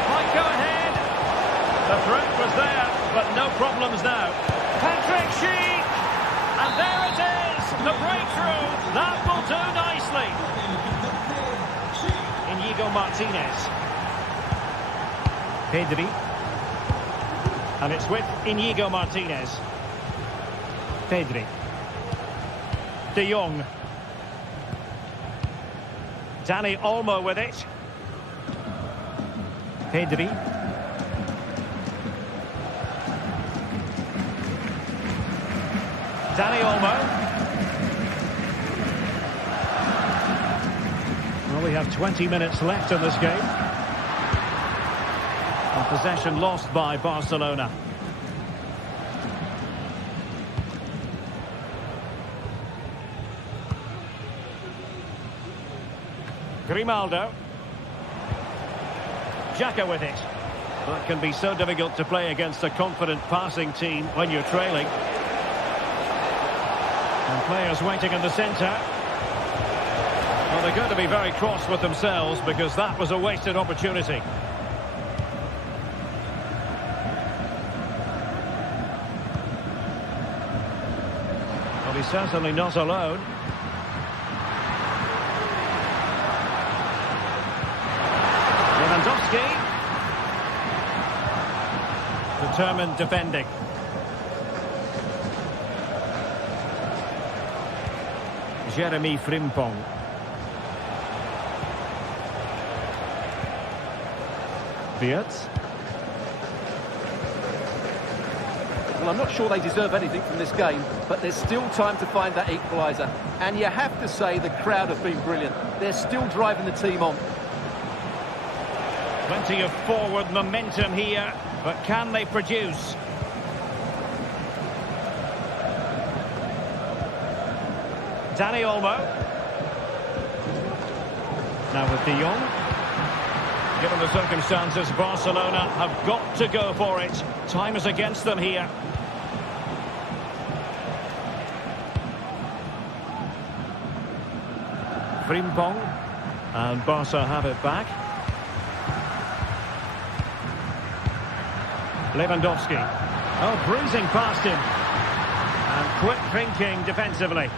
Might go ahead. The threat was there, but no problems now. Patrick Sheik. And there it is, the breakthrough. That will do nicely. Inigo Martinez. Pedri. And it's with Inigo Martinez. Pedri. De Jong. Dani Olmo with it. Pedri. Dani Olmo. Well, we have 20 minutes left in this game. And possession lost by Barcelona. Grimaldo. Xhaka with it. That can be so difficult to play against a confident passing team when you're trailing. And players waiting in the centre. Well, they're going to be very cross with themselves because that was a wasted opportunity. Well, he's certainly not alone. Lewandowski. Determined defending. Jeremy Frimpong. Beerts. Well, I'm not sure they deserve anything from this game, but there's still time to find that equaliser. And you have to say the crowd have been brilliant. They're still driving the team on. Plenty of forward momentum here, but can they produce? Dani Olmo. Now with De Jong. Given the circumstances, Barcelona have got to go for it. Time is against them here. Frimpong. And Barca have it back. Lewandowski. Oh, breezing past him. And quick thinking defensively.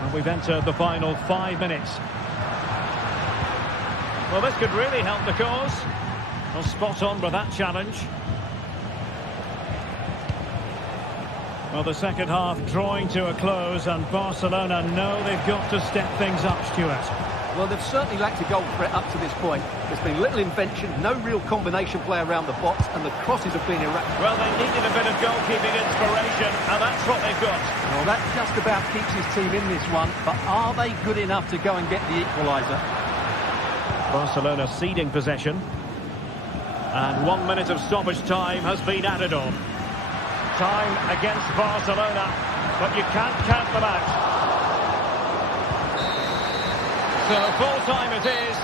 And we've entered the final 5 minutes. Well, this could really help the cause. Well, spot on with that challenge. Well, the second half drawing to a close, and Barcelona know they've got to step things up, Stuart. Well, they've certainly lacked a goal threat up to this point. There's been little invention, no real combination play around the box, and the crosses have been erratic. Well, they needed a bit of goalkeeping inspiration, and that's what they've got. Well, that just about keeps his team in this one, but are they good enough to go and get the equaliser? Barcelona ceding possession. And 1 minute of stoppage time has been added on. Time against Barcelona, but you can't count them out. So full time it is.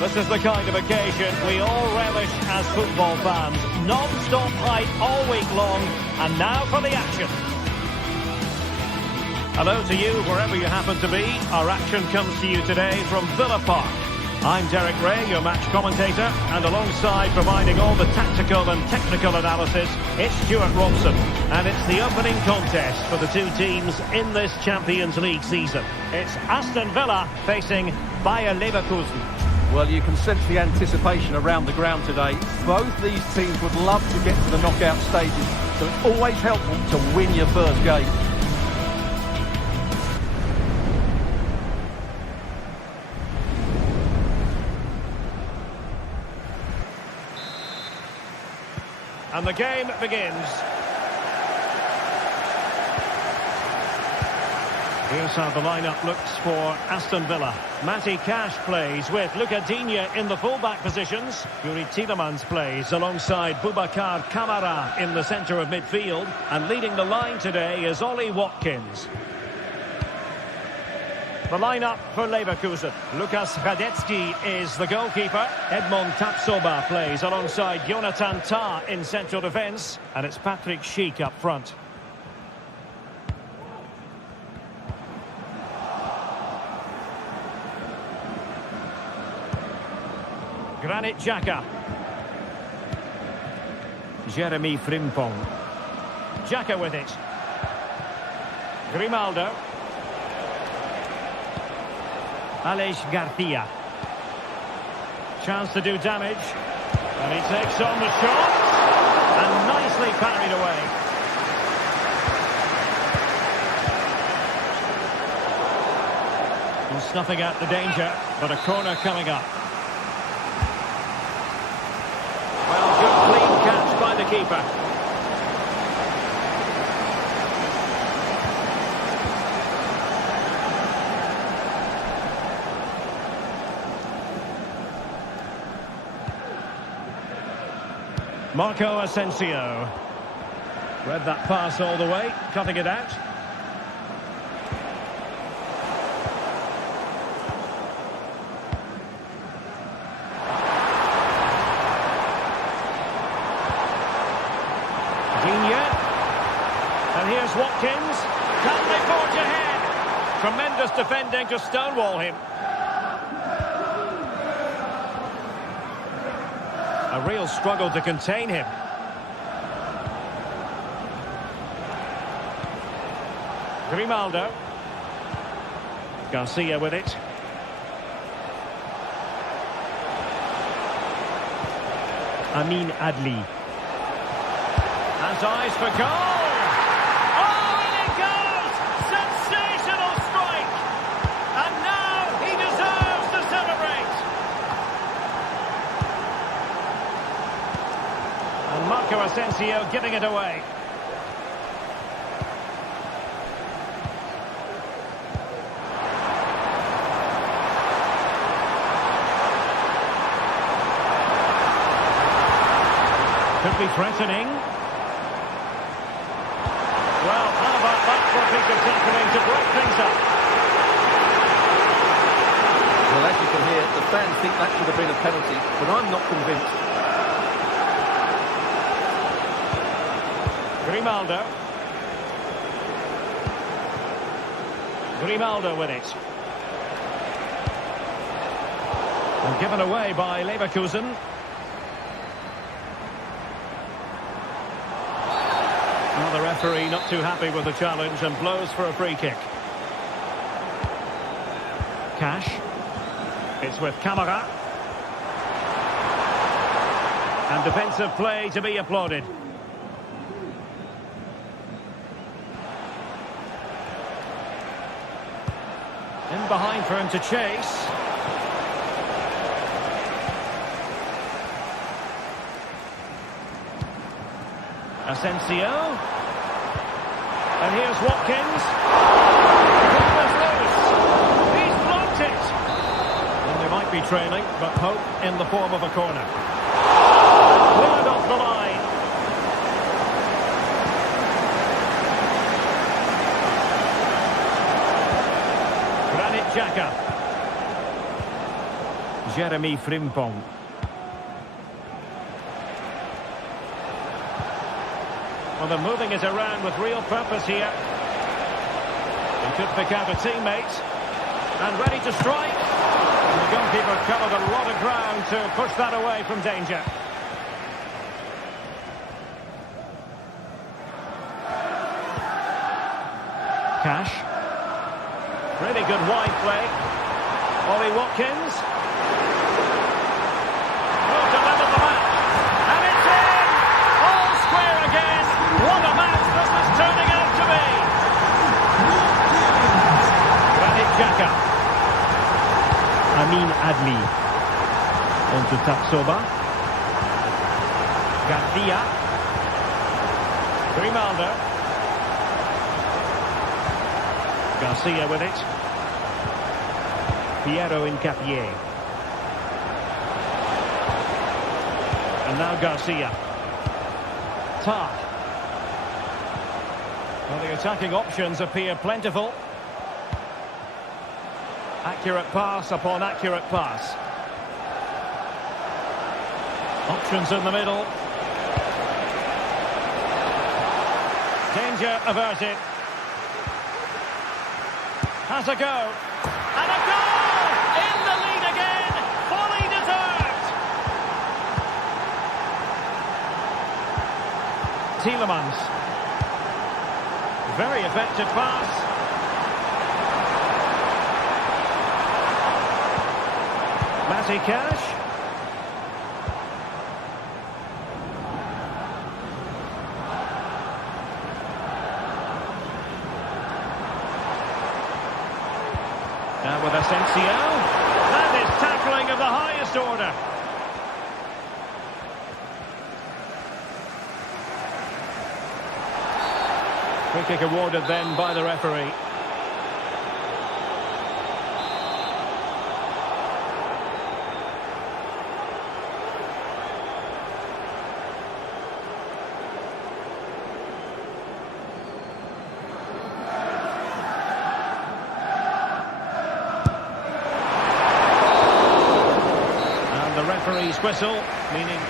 This is the kind of occasion we all relish as football fans. Non-stop hype all week long, and now for the action. Hello to you, wherever you happen to be. Our action comes to you today from Villa Park. I'm Derek Ray, your match commentator, and alongside providing all the tactical and technical analysis, it's Stuart Robson. And it's the opening contest for the two teams in this Champions League season. It's Aston Villa facing Bayer Leverkusen. Well, you can sense the anticipation around the ground today. Both these teams would love to get to the knockout stages, so it's always helpful to win your first game. And the game begins. Here's how the lineup looks for Aston Villa. Matty Cash plays with Luca Digne in the fullback positions. Yuri Tielemans plays alongside Boubacar Kamara in the centre of midfield. And leading the line today is Ollie Watkins. The lineup for Leverkusen. Lukas Hradecky is the goalkeeper. Edmond Tapsoba plays alongside Jonathan Tah in central defence. And it's Patrick Schick up front. Granit Xhaka. Jeremy Frimpong. Xhaka with it. Grimaldo. Aleix Garcia. Chance to do damage. And he takes on the shot. And nicely parried away. And snuffing out the danger, but a corner coming up. Well, good clean catch by the keeper. Marco Asensio. Read that pass all the way, cutting it out. Digne. And here's Watkins. Can they forge ahead? Tremendous defending to stonewall him. A real struggle to contain him. Grimaldo. Garcia with it. Amin Adli. Has eyes for goal. Oh, and it goes! Sensational strike! And now he deserves to celebrate. And Marco Asensio giving it away. Could be threatening. Well, how about that for a piece of tackling to break things up? Well, as you can hear, the fans think that should have been a penalty, but I'm not convinced. Grimaldo. Grimaldo with it. And given away by Leverkusen. Well, the referee not too happy with the challenge and blows for a free kick. Cash. It's with Kamara. And defensive play to be applauded. In behind for him to chase. Asensio. And here's Watkins. The ball is loose. He's blocked it. And they might be trailing, but hope in the form of a corner. Cleared off the line. Granit Xhaka. Jeremy Frimpong. Well, they're moving it around with real purpose here. He could pick out a teammate. And ready to strike. And the goalkeeper covered a lot of ground to push that away from danger. Cash. Really good wide play. Ollie Watkins. Oh, delivered the match. And it's in! All square again. What a match this is turning out to be. Granit Xhaka. Amin Adli. On to Tapsoba. Garcia. Garcia with it. Piero Incapié. And now Garcia. Tar. Well, the attacking options appear plentiful. Accurate pass upon accurate pass. Options in the middle. Danger averted. Has a go. And a goal! In the lead again! Fully deserved! Tielemans. Very effective pass. Matty Cash. Now with Asensio. That is tackling of the highest order. Free kick awarded then by the referee. Referee's whistle, meaning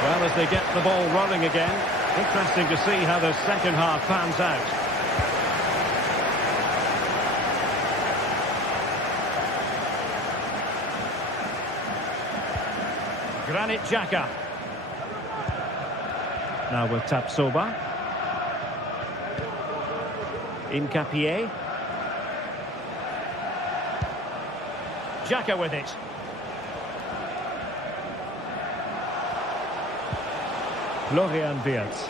well, as they get the ball rolling again, interesting to see how the second half pans out. Granit Xhaka. Now with Tapsoba. Incapié. Xhaka with it. Florian Wirtz.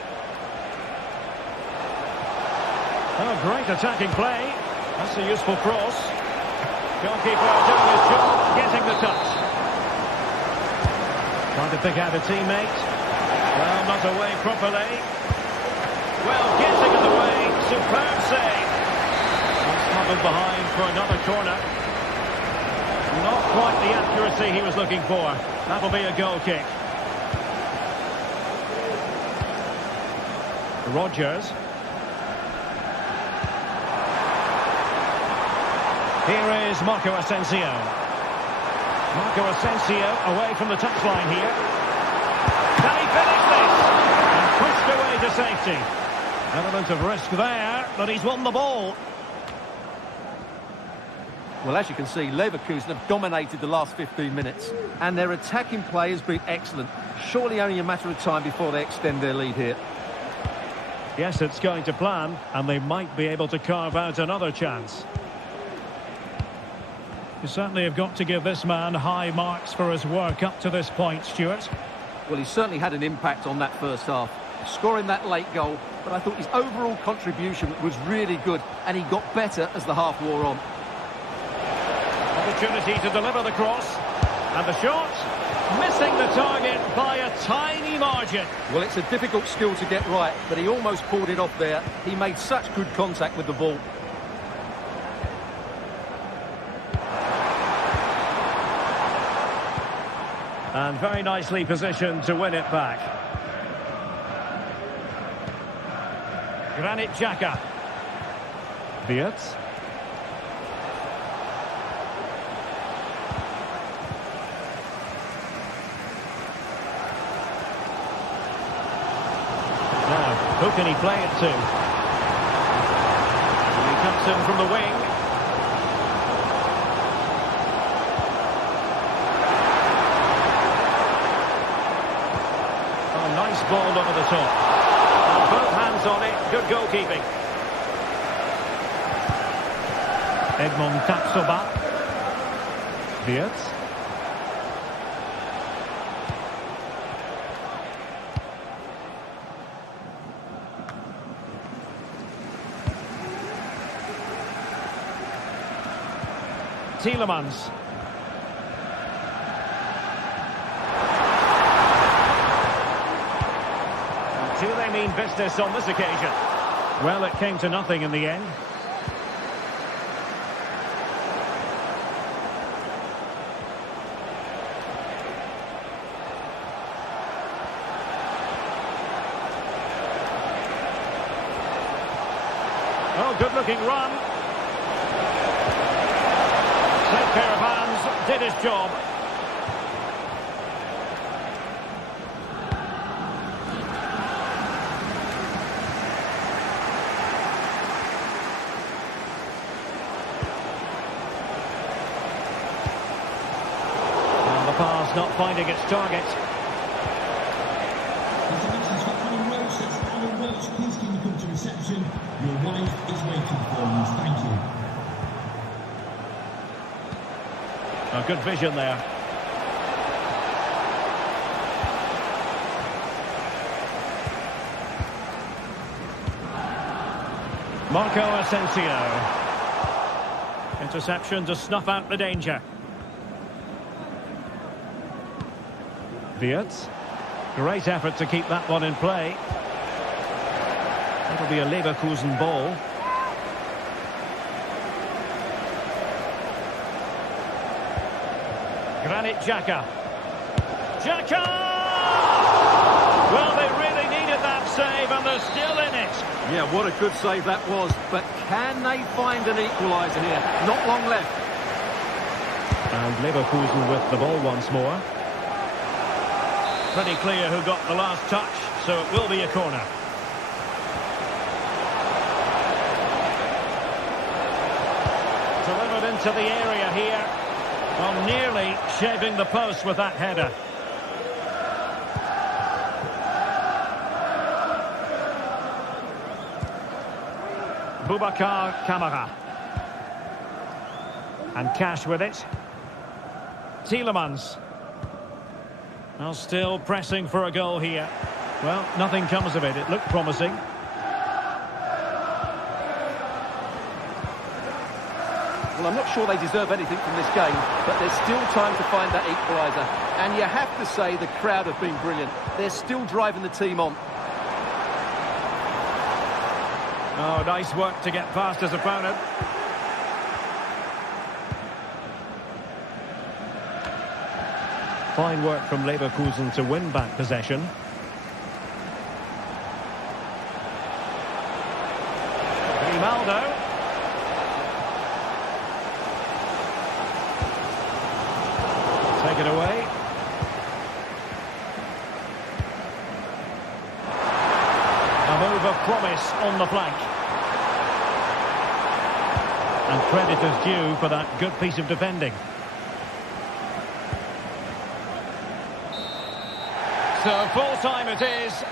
Oh, great attacking play. That's a useful cross. Goalkeeper doing his job, getting the touch. Trying to pick out a teammate. Well, not away properly. Well, getting in the way. Superb save. Smuggled behind for another corner. Not quite the accuracy he was looking for. That'll be a goal kick. Rodgers. Here is Marco Asensio. Marco Asensio away from the touchline here. Can he finish this? And pushed away to safety. Element of risk there, but he's won the ball. Well, as you can see, Leverkusen have dominated the last 15 minutes, and their attacking play has been excellent. Surely only a matter of time before they extend their lead here. Yes, it's going to plan, and they might be able to carve out another chance. You certainly have got to give this man high marks for his work up to this point, Stuart. Well, he certainly had an impact on that first half, scoring that late goal, but I thought his overall contribution was really good, and he got better as the half wore on. Opportunity to deliver the cross, and the shot, missing the target by a tiny margin. Well, it's a difficult skill to get right, but he almost pulled it off there. He made such good contact with the ball. And very nicely positioned to win it back. Granit Xhaka. Wirtz. Now, who can he play it to? And he comes in from the wing. Oh, nice ball over the top. And both hands on it, good goalkeeping. Edmond Tapsoba. Wirtz. Tielemans. business on this occasion. Well, it came to nothing in the end. Oh, good-looking run. Safe pair of hands, did his job. And the pass not finding its target. There's a message for Alan Roach. That's Alan Roach. Please can you come to reception? Your wife is waiting for you. Thank you. Oh, good vision there. Marco Asensio. Interception to snuff out the danger. Wirtz. Great effort to keep that one in play. That'll be a Leverkusen ball. Granit Xhaka. Xhaka! Well, they really needed that save, and they're still in it. Yeah, what a good save that was. But can they find an equaliser here? Not long left. And Leverkusen with the ball once more. Pretty clear who got the last touch, so it will be a corner. Delivered into the area here. Well, nearly shaving the post with that header. Boubacar Kamara. And Cash with it. Tielemans. Well, still pressing for a goal here. Well, nothing comes of it. It looked promising. Well, I'm not sure they deserve anything from this game, but there's still time to find that equaliser. And you have to say the crowd have been brilliant. They're still driving the team on. Oh, nice work to get past his opponent. Fine work from Leverkusen to win back possession. Grimaldo. Taken away. A move of promise on the flank. And credit is due for that good piece of defending. So full time it is.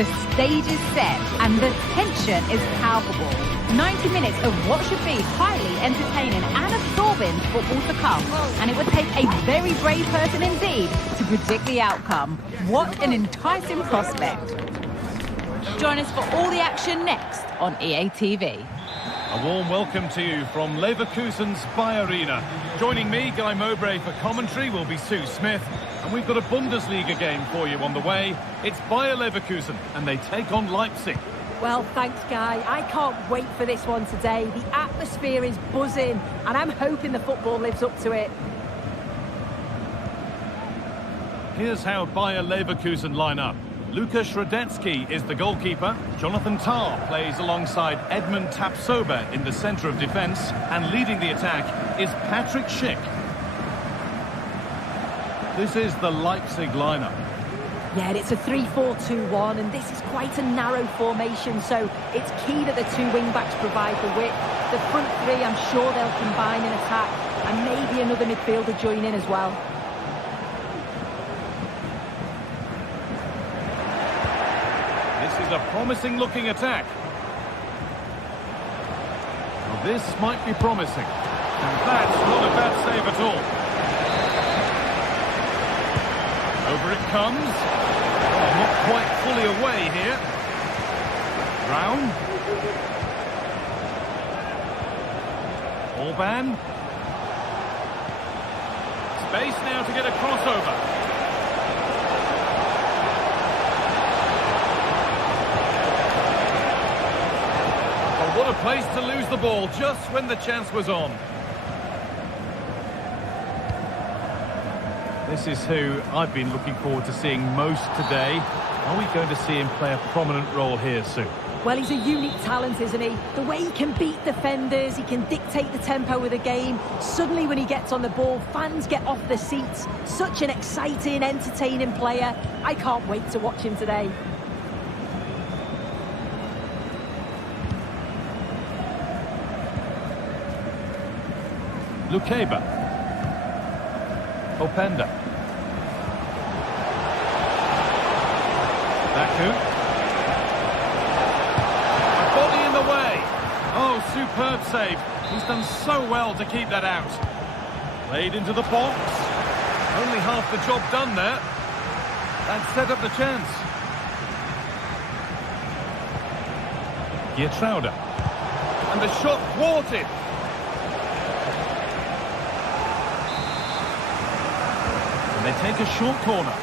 The stage is set and the tension is palpable. 90 minutes of what should be highly entertaining and absorbing football to come. And it would take a very brave person indeed to predict the outcome. What an enticing prospect. Join us for all the action next on EA TV. A warm welcome to you from Leverkusen's Bayer Arena. Joining me, Guy Mowbray, for commentary will be Sue Smith. And And we've got a Bundesliga game for you on the way. It's Bayer Leverkusen, and they take on Leipzig. Well, thanks, Guy. I can't wait for this one today. The atmosphere is buzzing, and I'm hoping the football lives up to it. Here's how Bayer Leverkusen line up. Lukas Radetzky is the goalkeeper. Jonathan Tah plays alongside Edmund Tapsoba in the centre of defence. And leading the attack is Patrick Schick. This is the Leipzig lineup. Yeah, it's a 3-4-2-1, and this is quite a narrow formation, so it's key that the two wing-backs provide the width. The front three, I'm sure they'll combine in attack, and maybe another midfielder join in as well. This is a promising-looking attack. Well, this might be promising. And that's not a bad save at all. Over it comes. Oh, not quite fully away here. Brown. Orban. Space now to get a crossover. Oh, what a place to lose the ball just when the chance was on. This is who I've been looking forward to seeing most today. Are we going to see him play a prominent role here soon? Well, he's a unique talent, isn't he? The way he can beat defenders, he can dictate the tempo of the game. Suddenly when he gets on the ball, fans get off their seats. Such an exciting, entertaining player. I can't wait to watch him today. Lukeba. Openda. Baku. A body in the way. Oh, superb save. He's done so well to keep that out. Played into the box. Only half the job done there. And set up the chance. Geertruida. And the shot thwarted. And they take a short corner.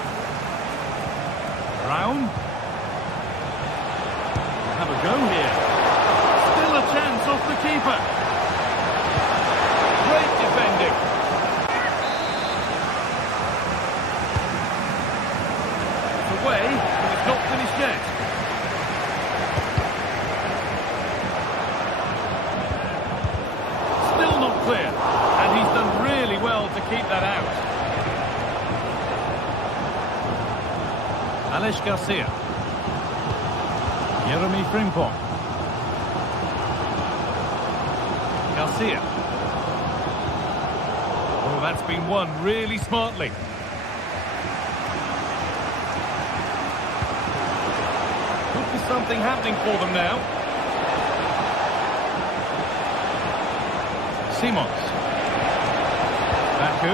Brown. Have a go here. Still a chance off the keeper. Great defending. It's away, but it's not finished yet. Still not clear. And he's done really well to keep that out. Alex Garcia. Jeremy Frimpong. Garcia. Oh, that's been won really smartly. Could be something happening for them now. Simons. Baku.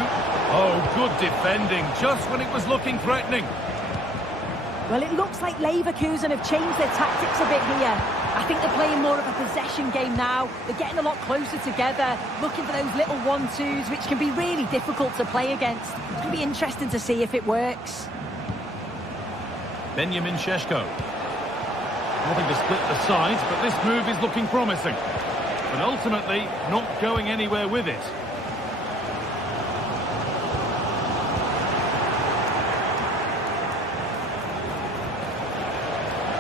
Oh, good defending, just when it was looking threatening. Well, it looks like Leverkusen have changed their tactics a bit here. I think they're playing more of a possession game now. They're getting a lot closer together, looking for those little 1-2s, which can be really difficult to play against. It's going to be interesting to see if it works. Benjamin Šeško. Nothing to split the sides, but this move is looking promising. But ultimately, not going anywhere with it.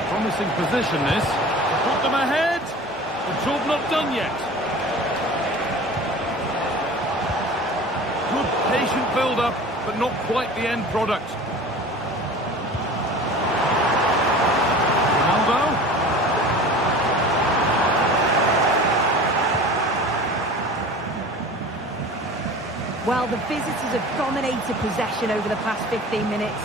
Promising position this. To put them ahead. The job not done yet. Good patient build-up, but not quite the end product. Ronaldo. Well, the visitors have dominated possession over the past 15 minutes.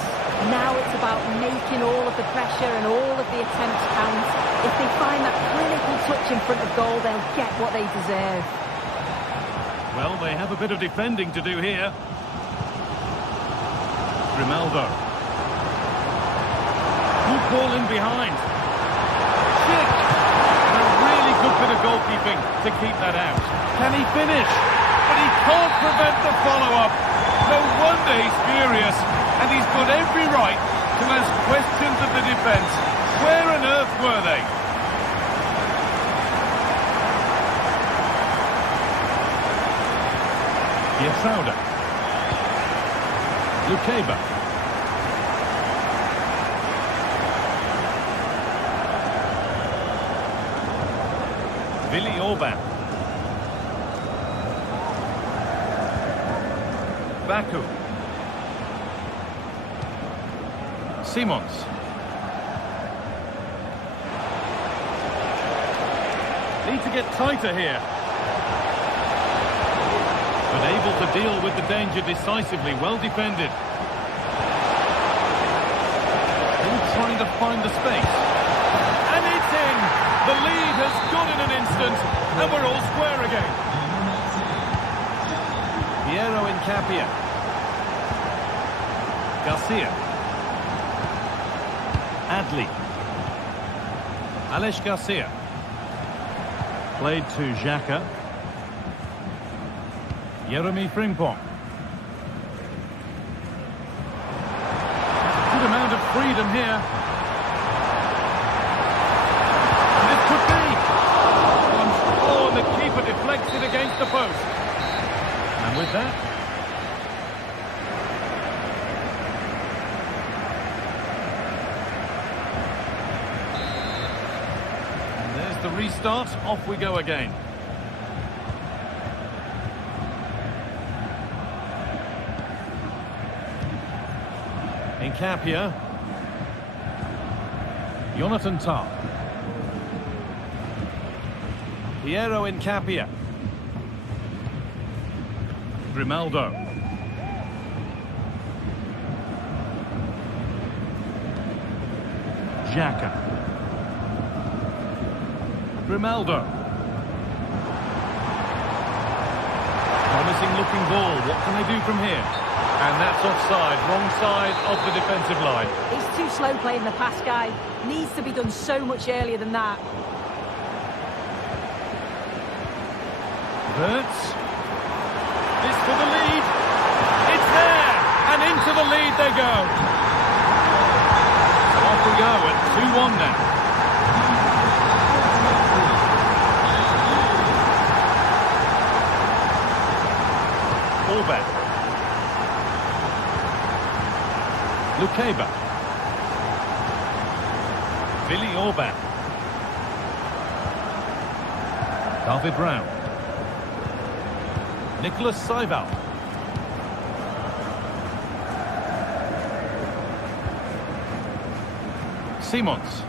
Now it's about making all of the pressure and all of the attempts count. If they find that clinical touch in front of goal, they'll get what they deserve. Well, they have a bit of defending to do here. Grimaldo. Good ball in behind. Schick. And a really good bit of goalkeeping to keep that out. Can he finish? But he can't prevent the follow-up. No wonder he's furious. And he's got every right to ask questions of the defence. Where on earth were they? Pietrauda. Lukeba. Willi Orban. Baku. Simons. Need to get tighter here. But able to deal with the danger decisively. Well defended. Still trying to find the space. And it's in! The lead has gone in an instant, and we're all square again. Piero Incapia. Garcia. Adli. Alex Garcia. Played to Xhaka. Jeremy Frimpong. Good amount of freedom here. And this could be. Oh, and the keeper deflects it against the post. And with that, and there's the restart. Off we go again. Incapia. Jonathan Tah. Piero Incapia. Grimaldo. Xhaka. Grimaldo. Promising looking ball. What can they do from here? And that's offside, wrong side of the defensive line. He's too slow playing the pass, guy. Needs to be done so much earlier than that. Wirtz. This for the lead. It's there! And into the lead they go. So off we go at 2-1 now. Orban. Lukeba. Willi Orban. David Brown. Nicholas Seival. Simons.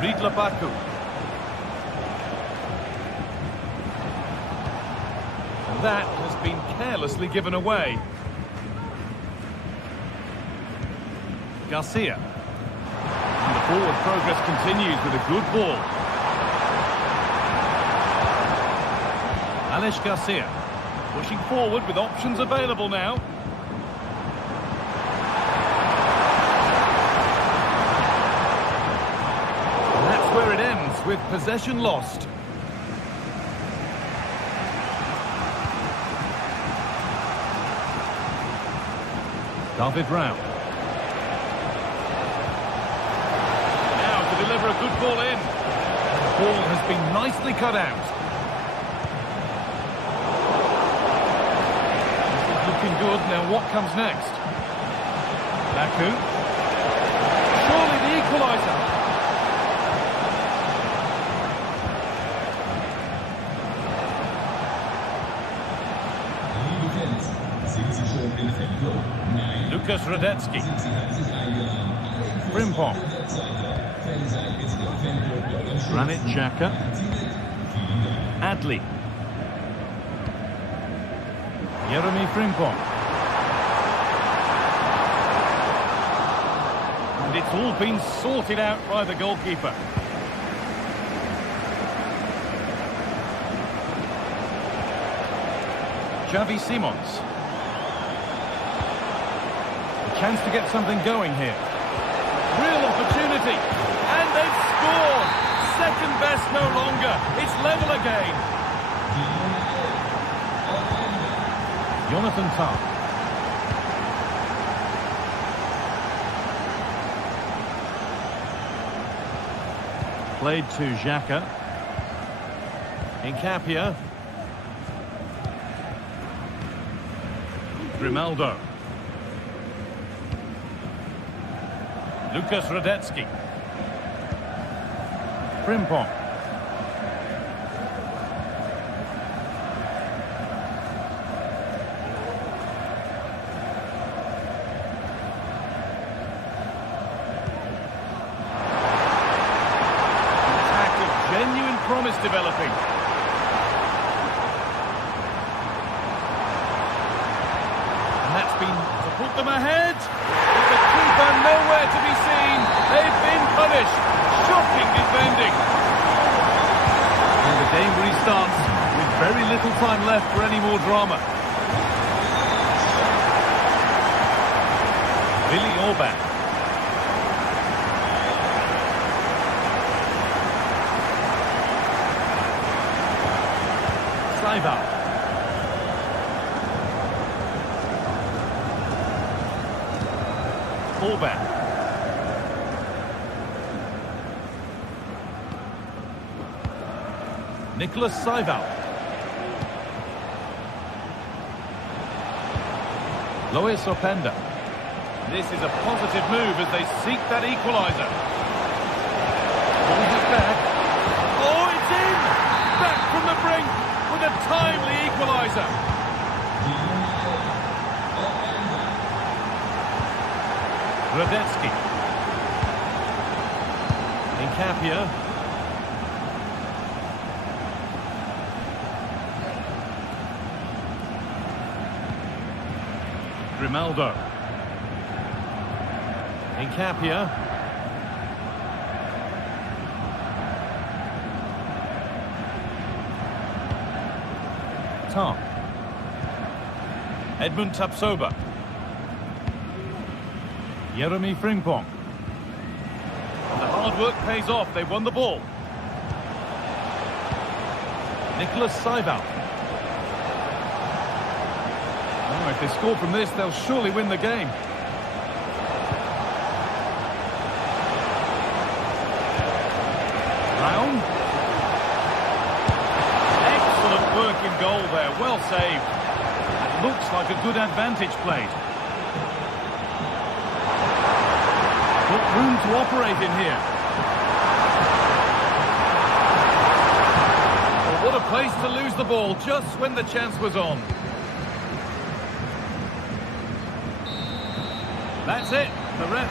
Ridla Baku. And that has been carelessly given away. Garcia. And the forward progress continues with a good ball. Alex Garcia. Pushing forward with options available now. And that's where it ends, with possession lost. David Brown. Deliver a good ball in. The ball has been nicely cut out. This is looking good. Now what comes next? Baku. Surely the equaliser. Lukas Radetzky. Frimpong. Granit Xhaka. Adli. Jeremy Frimpong. And it's all been sorted out by the goalkeeper. Xavi Simons. A chance to get something going here. Real opportunity. And they've scored. Second best no longer. It's level again. Jonathan Tah. Played to Xhaka. Nkapia. Grimaldo. Lucas Radetzky. Frimpong. Attack of genuine promise developing. And that's been to put them ahead. With the keeper nowhere to be seen. They've been punished. Shocking defending. And the game restarts with very little time left for any more drama. Willi Orban. Saival. Orban. Nicholas Saival. Lois Openda. This is a positive move as they seek that equaliser. Pulls it back. Oh, it's in! Back from the brink with a timely equaliser. Radetzky. Nkapia. Grimaldo. Nkapia. Tom. Edmund Tapsoba. Jeremy Frimpong. And the hard work pays off. They won the ball. Nicholas Saival. Oh, if they score from this, they'll surely win the game. Brown. Excellent work in goal there. Well saved. It looks like a good advantage played. Got room to operate in here. Well, what a place to lose the ball just when the chance was on. That's it. The ref.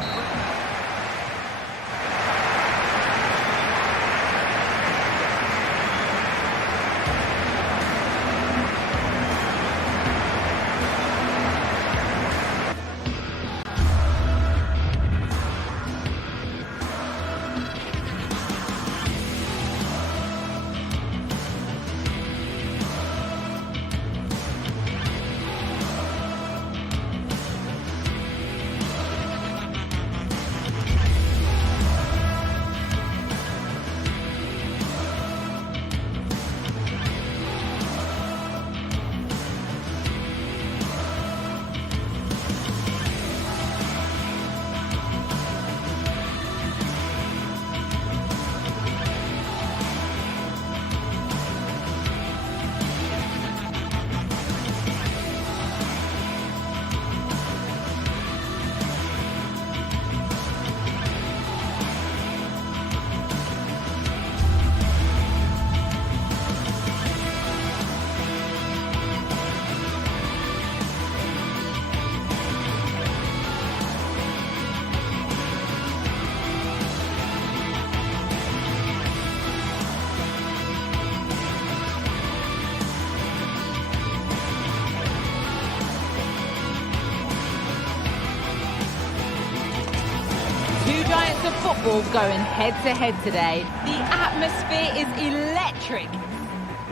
Giants of football going head-to-head today. The atmosphere is electric.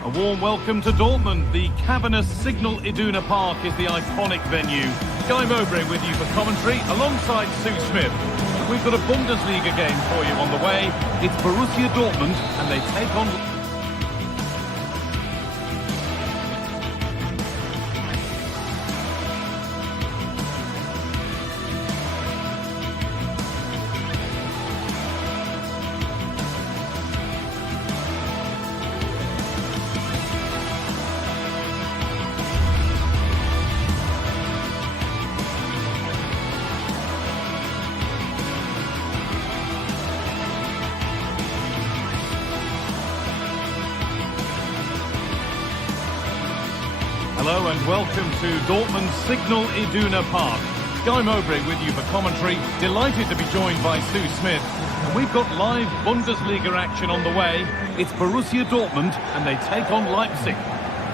A warm welcome to Dortmund. The cavernous Signal Iduna Park is the iconic venue. Guy Mowbray with you for commentary alongside Sue Smith. We've got a Bundesliga game for you on the way. It's Borussia Dortmund and they take on... Hello and welcome to Dortmund's Signal Iduna Park. Guy Mowbray with you for commentary. Delighted to be joined by Sue Smith. And we've got live Bundesliga action on the way. It's Borussia Dortmund and they take on Leipzig.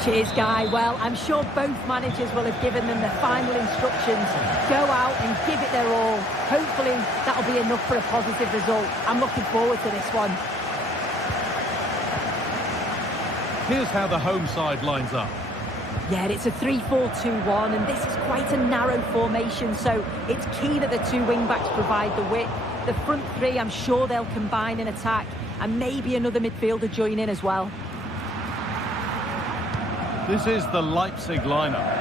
Cheers, Guy. Well, I'm sure both managers will have given them the final instructions. Go out and give it their all. Hopefully that'll be enough for a positive result. I'm looking forward to this one. Here's how the home side lines up. Yeah, it's a 3-4-2-1, and this is quite a narrow formation, so it's key that the two wing-backs provide the width. The front three, I'm sure they'll combine in attack, and maybe another midfielder join in as well. This is the Leipzig lineup.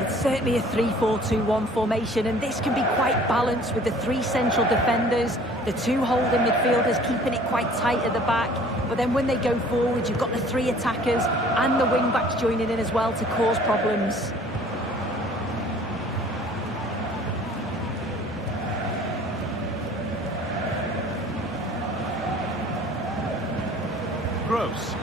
It's certainly a 3-4-2-1 formation, and this can be quite balanced with the three central defenders, the two holding midfielders keeping it quite tight at the back. But then when they go forward, you've got the three attackers and the wing-backs joining in as well to cause problems. Gross.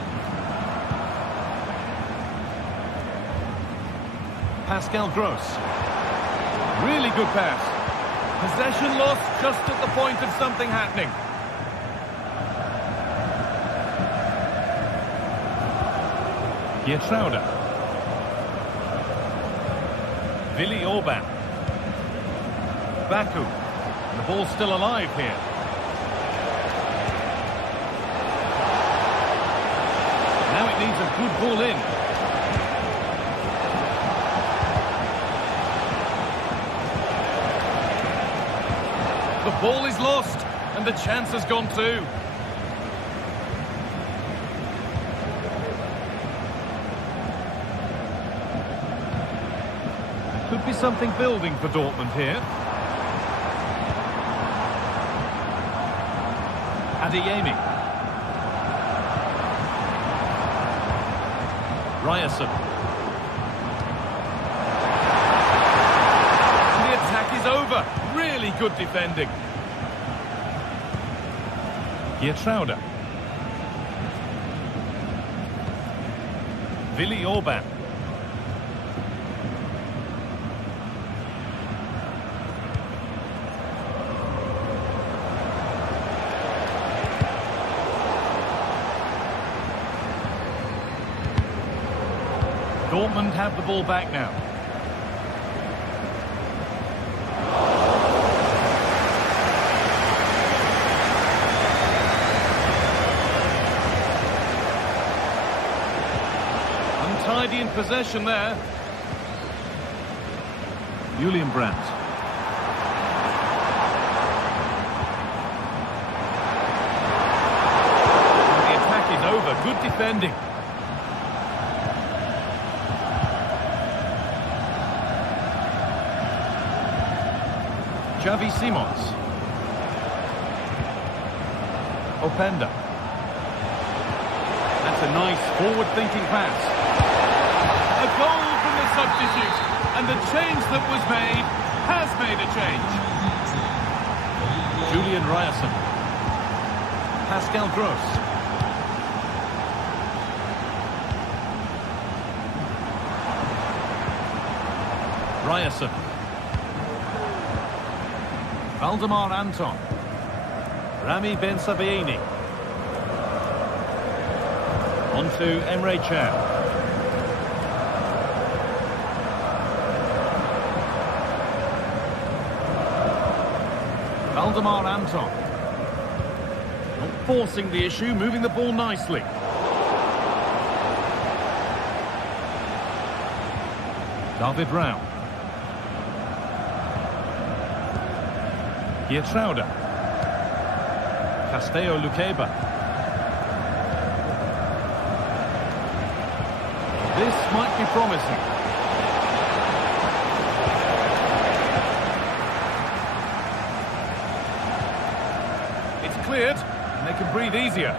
Pascal Gross. Really good pass. Possession lost just at the point of something happening. Geertruida. Willi Orban. Baku. The ball's still alive here. Now it needs a good ball in. The ball is lost, and the chance has gone too. Could be something building for Dortmund here. Adeyemi. Ryerson. The attack is over. Really good defending. Geertruida. Willi Orban. Dortmund have the ball back now. Untidy in possession there. Julian Brandt. And the attack is over. Good defending. Xavi Simons. Openda. That's a nice forward-thinking pass. A goal from the substitute, and the change that was made has made a change. Julian Ryerson. Pascal Gross. Ryerson. Valdemar Anton. Rami Ben Sabieni. On to Emre Can. Valdemar Anton. Not forcing the issue, moving the ball nicely. David Rao. Geertruida. Castello Luqueba. This might be promising. It's cleared, and they can breathe easier.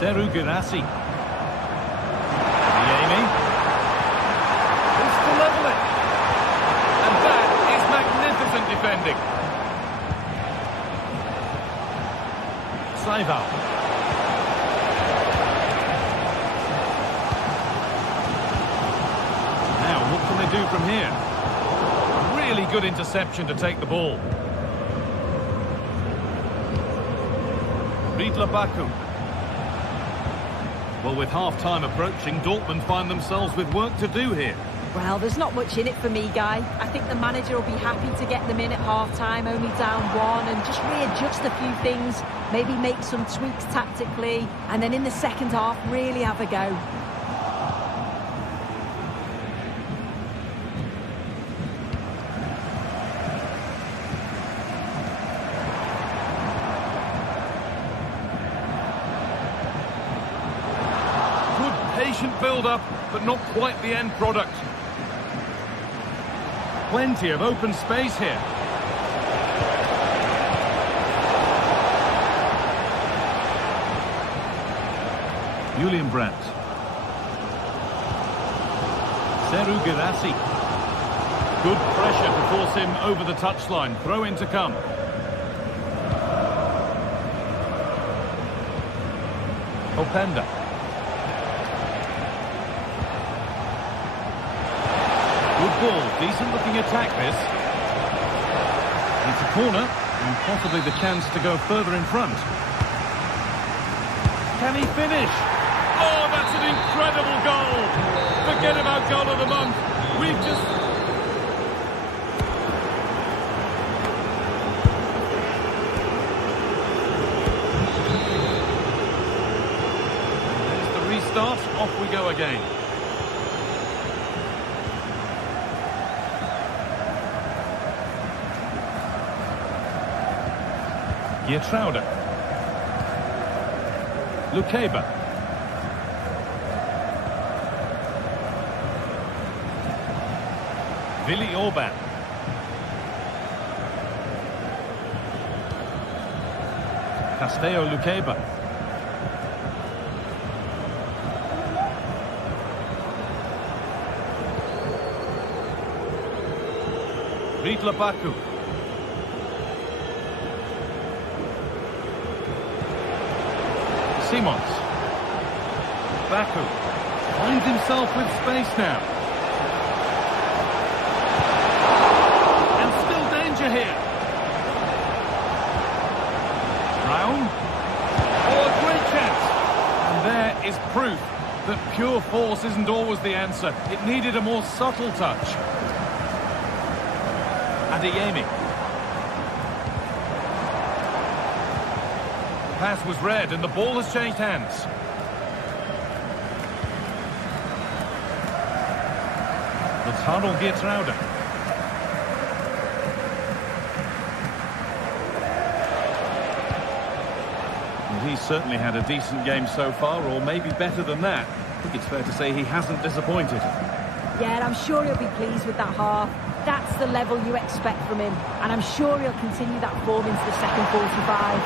Seru Girassi. Defending. Saival. do from here? Really good interception to take the ball. Baku. Well, with half-time approaching, Dortmund find themselves with work to do here. Well, there's not much in it for me, Guy. I think the manager will be happy to get them in at half-time, only down 1, and just readjust a few things, maybe make some tweaks tactically, and then in the second half, really have a go. Patient build-up, but not quite the end product. Plenty of open space here. Julian Brandt. Seru Girassi. Good pressure to force him over the touchline. Throw in to come. Openda. Good ball, decent-looking attack this. It's a corner, and possibly the chance to go further in front. Can he finish? Oh, that's an incredible goal! Forget about goal of the month. We've just... There's the restart, off we go again. Geertruida. Lukeba. Willy Orban. Castello Lukeba. Baku. Simons. Baku finds himself with space now. And still danger here. Brown. Oh, a great chance. And there is proof that pure force isn't always the answer. It needed a more subtle touch. Adeyemi. Pass was read and the ball has changed hands. Lutano Geertruida. He's certainly had a decent game so far, or maybe better than that. I think it's fair to say he hasn't disappointed. Yeah, and I'm sure he'll be pleased with that half. That's the level you expect from him, and I'm sure he'll continue that form into the second 45.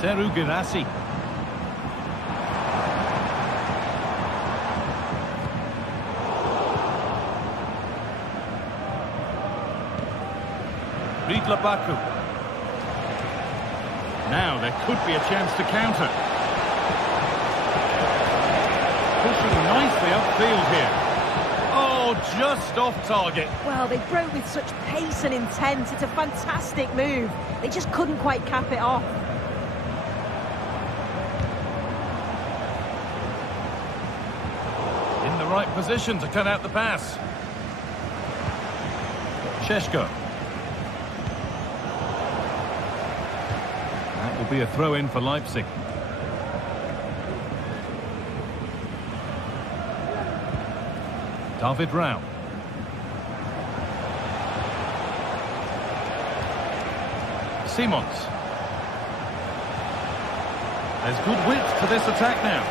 Seru Girassi. Baku. Now there could be a chance to counter. Pushing nicely upfield here. Oh, just off target. Well, they broke with such pace and intent. It's a fantastic move. They just couldn't quite cap it off. In the right position to cut out the pass. Šeško. That will be a throw-in for Leipzig. David Rao. Simons. There's good width to this attack now.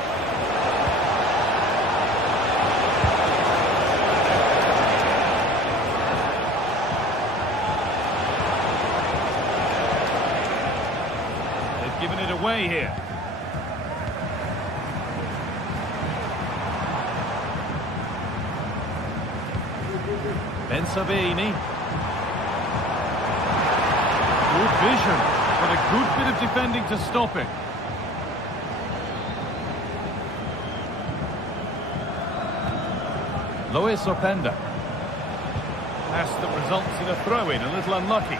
They've given it away here. Ben Sabini. Good vision. But a good bit of defending to stop it. Luis Openda. Pass that results in a throw-in, a little unlucky.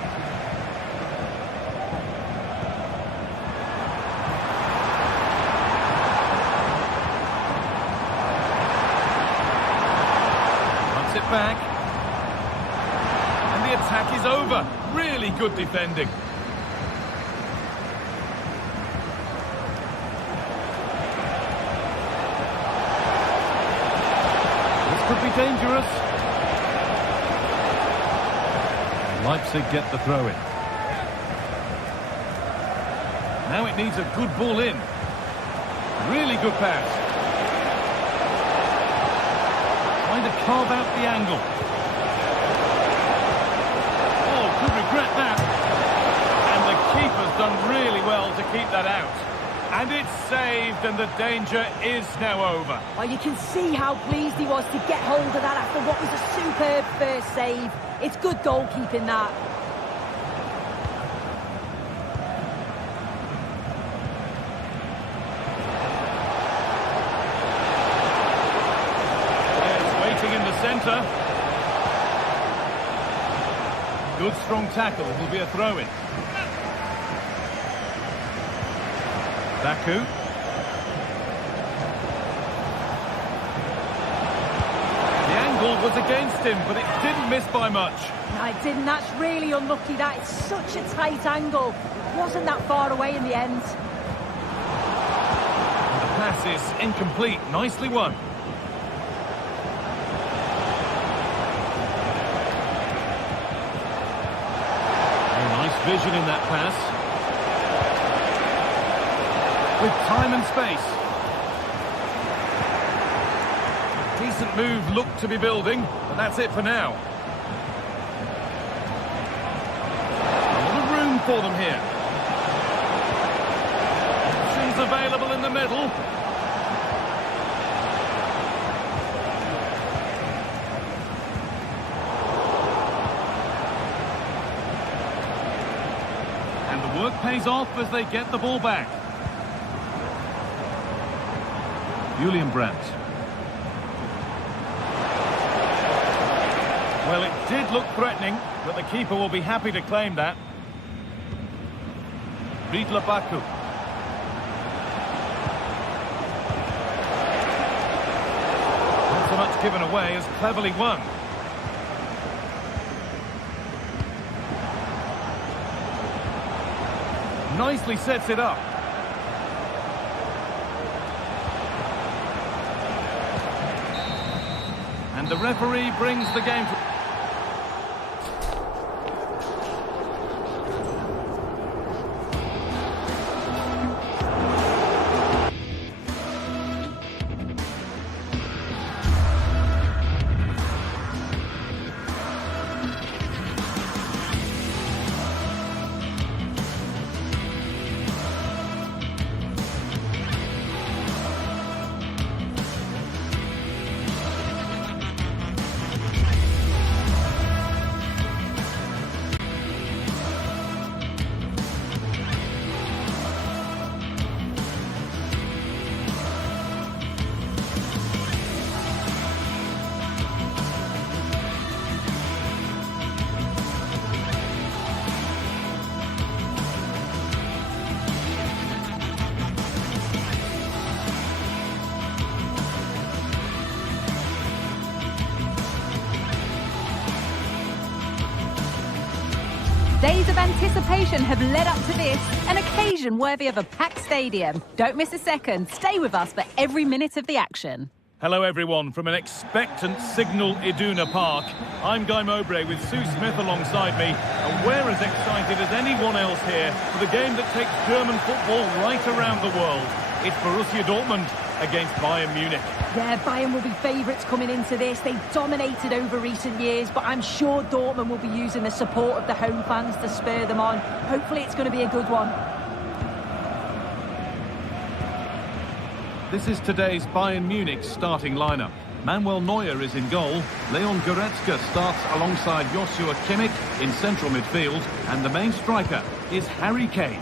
Runs it back. And the attack is over. Really good defending. Could be dangerous. Leipzig get the throw-in. Now it needs a good ball in. Really good pass. Trying to carve out the angle. Oh, could regret that. And the keeper's done really well to keep that out. And it's saved, and the danger is now over. Oh, you can see how pleased he was to get hold of that after what was a superb first save. It's good goalkeeping, that. Players waiting in the centre. Good strong tackle. It will be a throw-in. Baku. The angle was against him, but it didn't miss by much. No, it didn't. That's really unlucky. That it's such a tight angle. It wasn't that far away in the end. And the pass is incomplete. Nicely won. Nice vision in that pass. With time and space. Decent move looked to be building, but that's it for now. A lot of room for them here. Options available in the middle. And the work pays off as they get the ball back. Julian Brandt. Well, it did look threatening, but the keeper will be happy to claim that. Ridla Baku. Not so much given away as cleverly won. Nicely sets it up. And the referee brings the game to... Days of anticipation have led up to this, an occasion worthy of a packed stadium. Don't miss a second. Stay with us for every minute of the action. Hello everyone from an expectant Signal Iduna Park. I'm Guy Mowbray with Sue Smith alongside me, and we're as excited as anyone else here for the game that takes German football right around the world. It's Borussia Dortmund against Bayern Munich. Yeah, Bayern will be favourites coming into this. They've dominated over recent years, but I'm sure Dortmund will be using the support of the home fans to spur them on. Hopefully it's going to be a good one. This is today's Bayern Munich starting lineup. Manuel Neuer is in goal. Leon Goretzka starts alongside Joshua Kimmich in central midfield. And the main striker, is Harry Kane.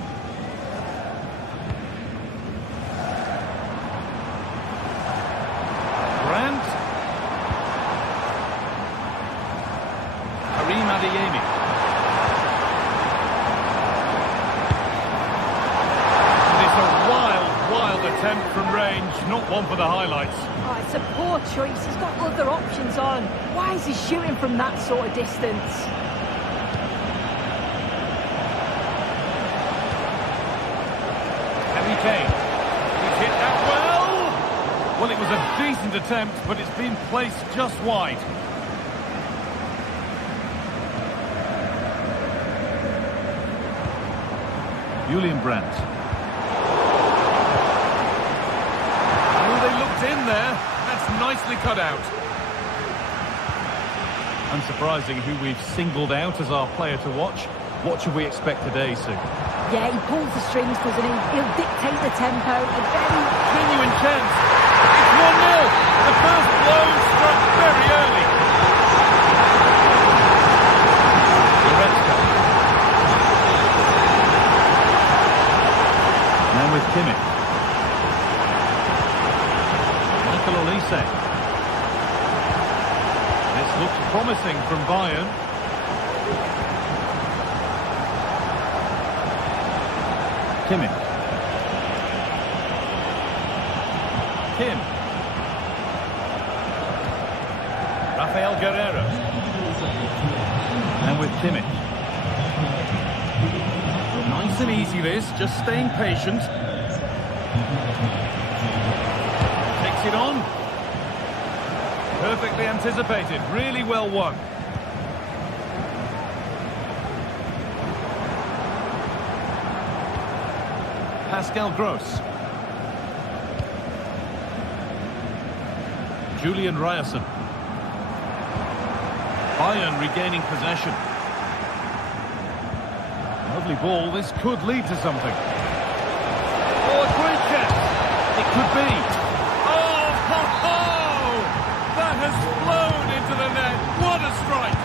Brandt. Karim Adeyemi. And it's a wild attempt from range, not one for the highlights. Oh, it's a poor choice. He's got other options on. Why is he shooting from that sort of distance? Harry Kane. He's hit that well. Well, it was a decent attempt, but it's been placed just wide. Julian Brandt. Oh, they looked in there. That's nicely cut out. Unsurprising who we've singled out as our player to watch. What should we expect today, Sue? Yeah, he pulls the strings, doesn't he? He'll dictate the tempo. A very genuine chance. It's 1-0. The first blow struck very early. Goretzka. Now with Kimmich. Michael Olise. This looks promising from Bayern. Kimmich. Kim. Rafael Guerreiro. And with Kimmich. Nice and easy this, just staying patient. Takes it on. Perfectly anticipated, really well won. Pascal Gross. Julian Ryerson. Bayern regaining possession. Lovely ball, this could lead to something. Oh, a great chance. It could be. Oh, ho, ho! That has flown into the net. What a strike.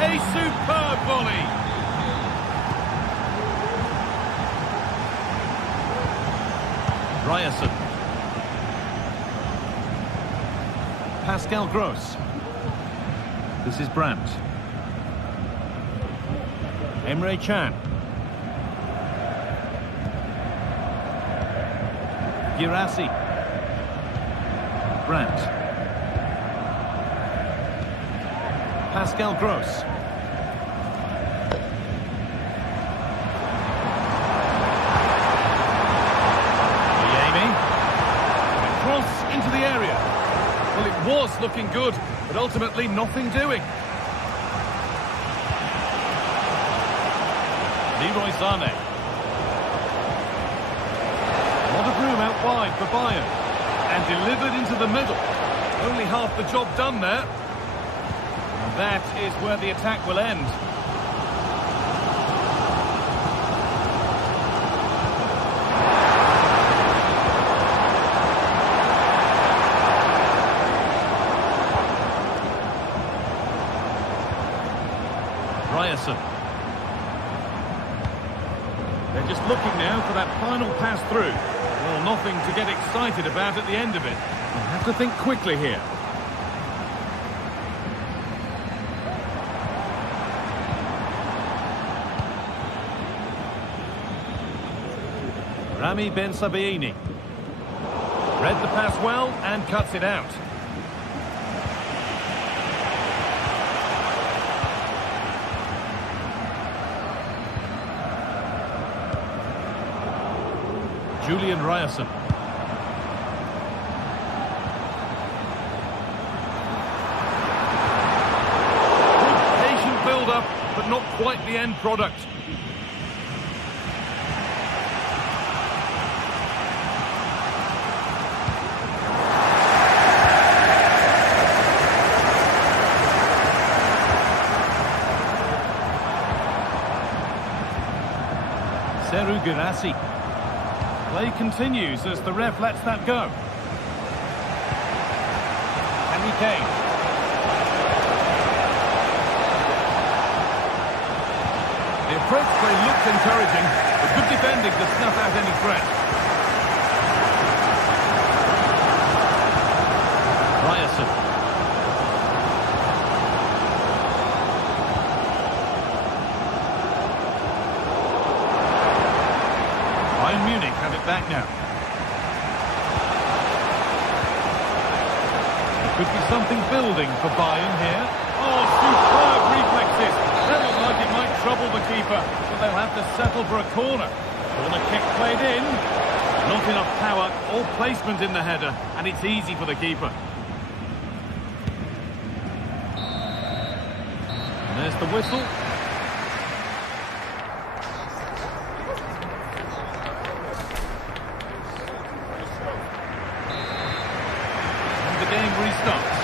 A superb volley. Ryerson. Pascal Gross. This is Brandt. Emre Can. Girassi. Brandt. Pascal Gross. Into the area. Well, it was looking good, but ultimately nothing doing. Leroy Sané. A lot of room out wide for Bayern. And delivered into the middle. Only half the job done there. And that is where the attack will end. Ryerson. They're just looking now for that final pass through. Well, nothing to get excited about at the end of it. They'll have to think quickly here. Rami Ben Sabaini. Read the pass well and cuts it out. Julian Ryerson. Patient build-up, but not quite the end product. Serhou Guirassy. Play continues as the ref lets that go. Harry Kane. The approach play looked encouraging, but good defending to snuff out any threat. Ryerson. Bayern Munich have it back now. There could be something building for Bayern here. Oh, superb reflexes. That looked like it might trouble the keeper, but they'll have to settle for a corner. Corner kick played in. Not enough power or placement in the header, and it's easy for the keeper. And there's the whistle. And the game restarts.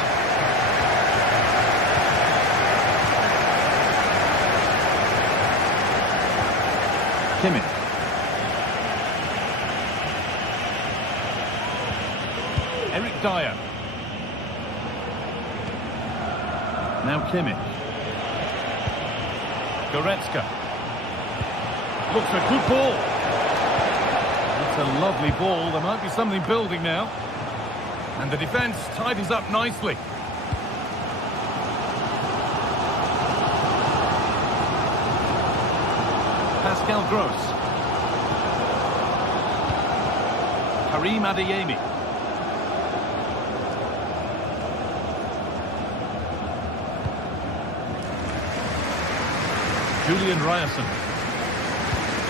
Kimmich. Eric Dyer. Now Kimmich. Goretzka. Looks a good ball. It's a lovely ball. There might be something building now. And the defence tidies up nicely. Pascal Gross. Karim Adeyemi. Julian Ryerson.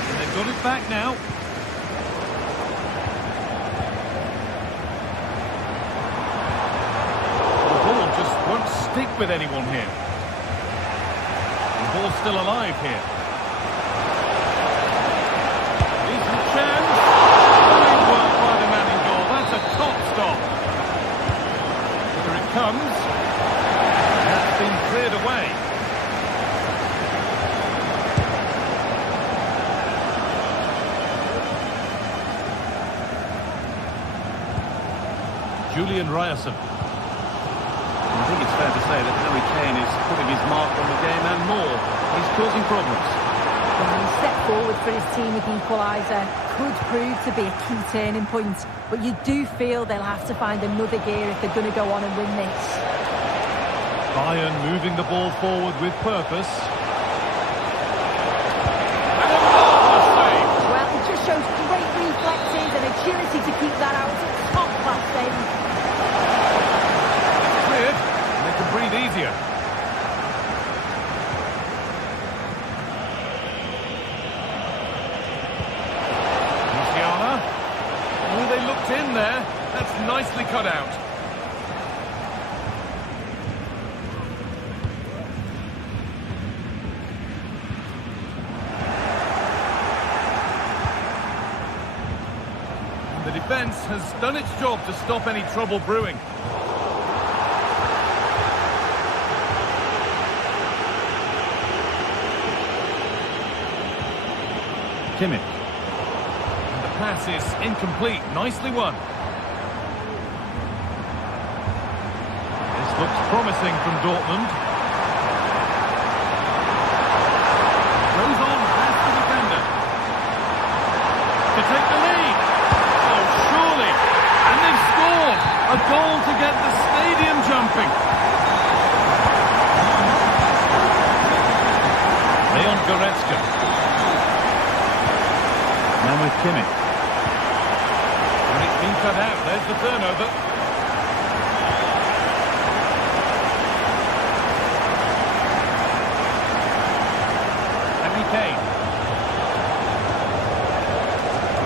And they've got it back now. The ball just won't stick with anyone here. The ball's still alive here. Chance. Great work by the man in goal. That's a top stop. Here it comes. That's been cleared away. Julian Ryerson. I think it's fair to say that Harry Kane is putting his mark on the game and more. He's causing problems. When he stepped forward for his team with the equaliser, could prove to be a key turning point. But you do feel they'll have to find another gear if they're going to go on and win this. Bayern moving the ball forward with purpose. And a marvellous save! Well, it just shows great reflexes and agility to keep that out. It's a top-class save. It's cleared, and they can breathe easier. They looked in there. That's nicely cut out. And the defence has done its job to stop any trouble brewing. Kimmich. Pass is incomplete. Nicely won. This looks promising from Dortmund. Goes on past the defender. To take the lead. Oh, surely. And they've scored. A goal to get the stadium jumping. Leon Goretzka. Now with Kimmich. Been cut out. There's the turnover. Harry Kane.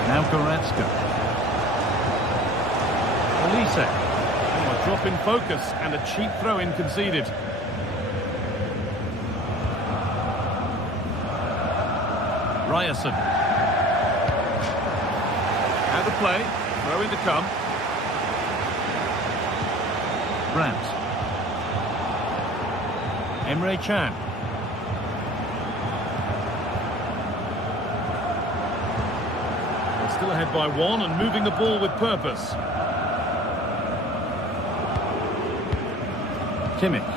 Now Goretzka. Elise. Oh, a drop in focus and a cheap throw-in conceded. Ryerson. Now the play. Throw in to come. Brandt. Emre Can. They're still ahead by one and moving the ball with purpose. Kimmich.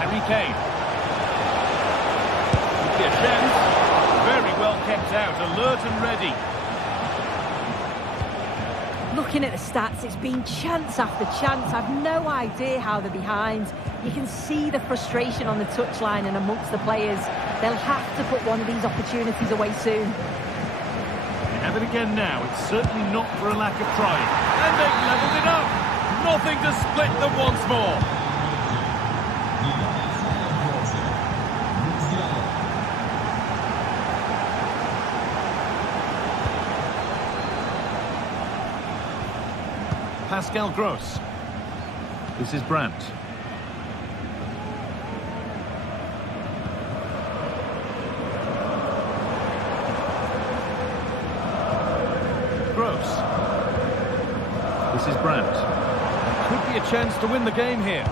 Harry Kane. Could be a chance. Very well kept out, alert and ready. Looking at the stats, it's been chance after chance. I've no idea how they're behind. You can see the frustration on the touchline and amongst the players. They'll have to put one of these opportunities away soon. They have it again now. It's certainly not for a lack of trying. And they've levelled it up. Nothing to split them once more. Pascal Gross. This is Brandt. Gross. This is Brandt. Could be a chance to win the game here.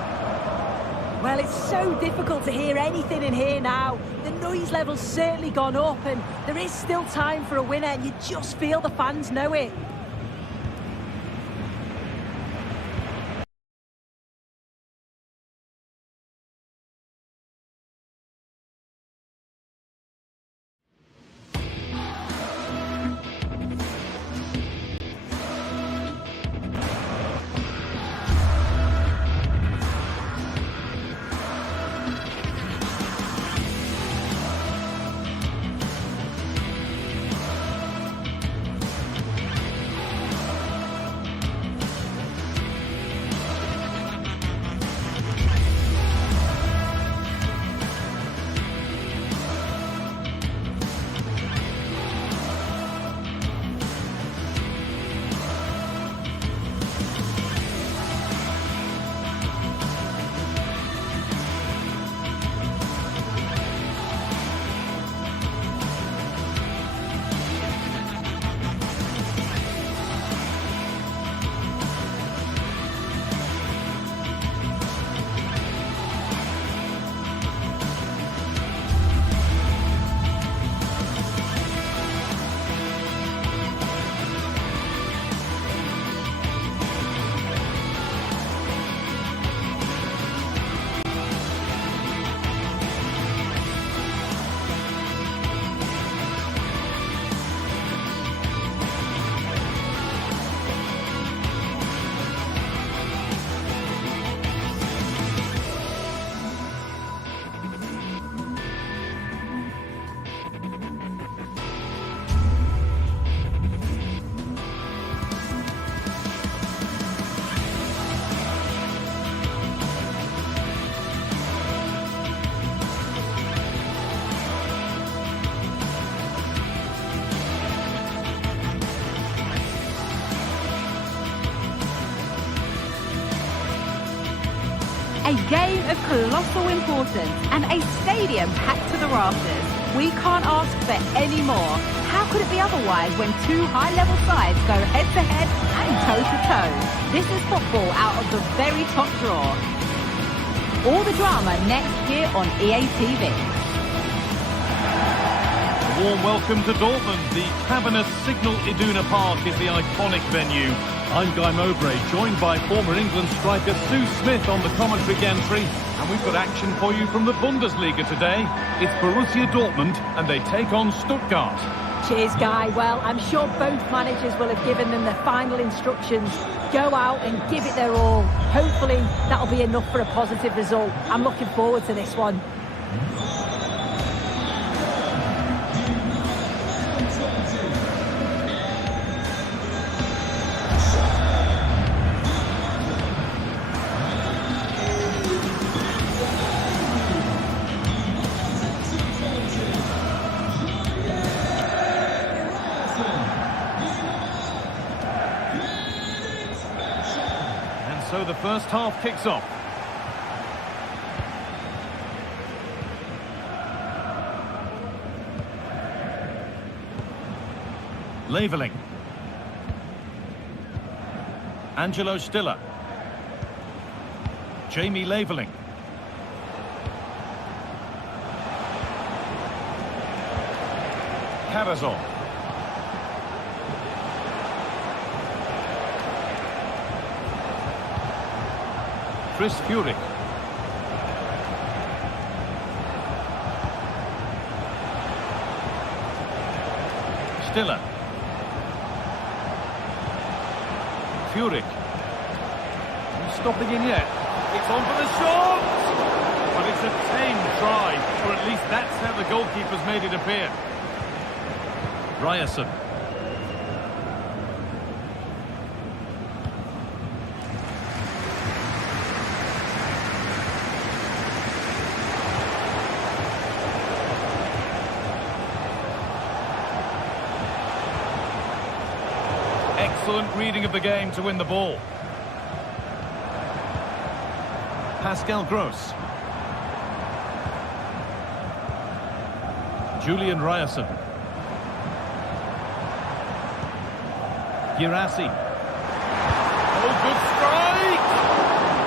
Well, it's so difficult to hear anything in here now. The noise level's certainly gone up and there is still time for a winner and you just feel the fans know it. A game of colossal importance and a stadium packed to the rafters. We can't ask for any more. How could it be otherwise when two high-level sides go head-to-head and toe-to-toe? This is football out of the very top draw. All the drama next here on EA TV. A warm welcome to Dortmund. The cavernous Signal Iduna Park is the iconic venue. I'm Guy Mowbray, joined by former England striker Sue Smith on the commentary gantry. And we've got action for you from the Bundesliga today. It's Borussia Dortmund and they take on Stuttgart. Cheers, Guy. Well, I'm sure both managers will have given them the final instructions. Go out and give it their all. Hopefully, that'll be enough for a positive result. I'm looking forward to this one. So the first half kicks off. Leveling. Angelo Stiller. Jamie Leveling. Karazor. Chris Furyk. Stiller. Furyk. Not stopping in yet. It's on for the shot! But it's a tame try, or at least that's how the goalkeeper's made it appear. Ryerson. Excellent reading of the game to win the ball. Pascal Gross. Julian Ryerson. Girassi. Oh, good strike!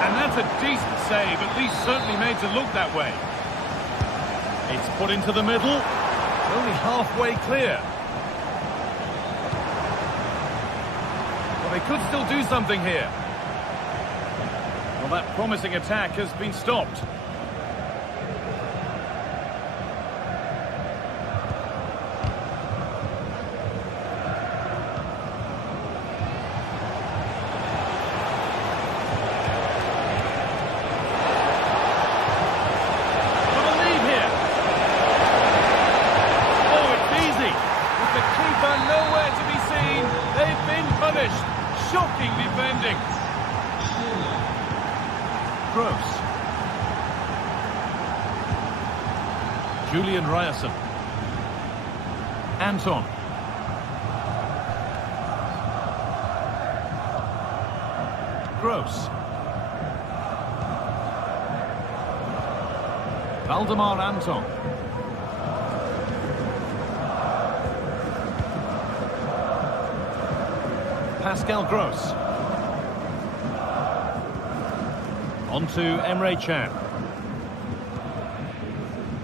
And that's a decent save, at least certainly made to look that way. It's put into the middle. Only halfway clear. Well, they could still do something here. Well, that promising attack has been stopped. Shocking defending. Gross. Julian Ryerson. Anton. Gross. Valdemar Anton. Pascal Gross. On to Emre Can.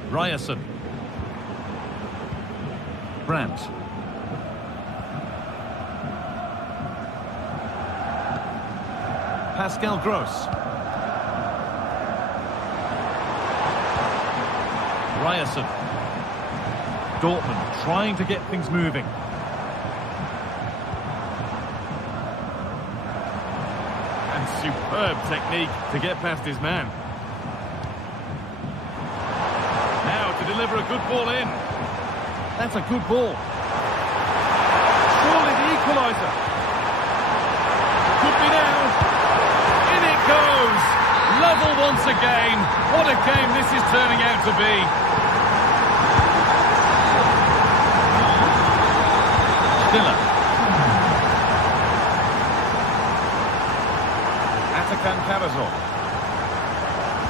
Ryerson. Brandt. Pascal Gross. Ryerson. Dortmund trying to get things moving. Superb technique to get past his man. Now to deliver a good ball in. That's a good ball. Surely the equaliser. Could be now. In it goes. Level once again. What a game this is turning out to be. Stiller. Carazor.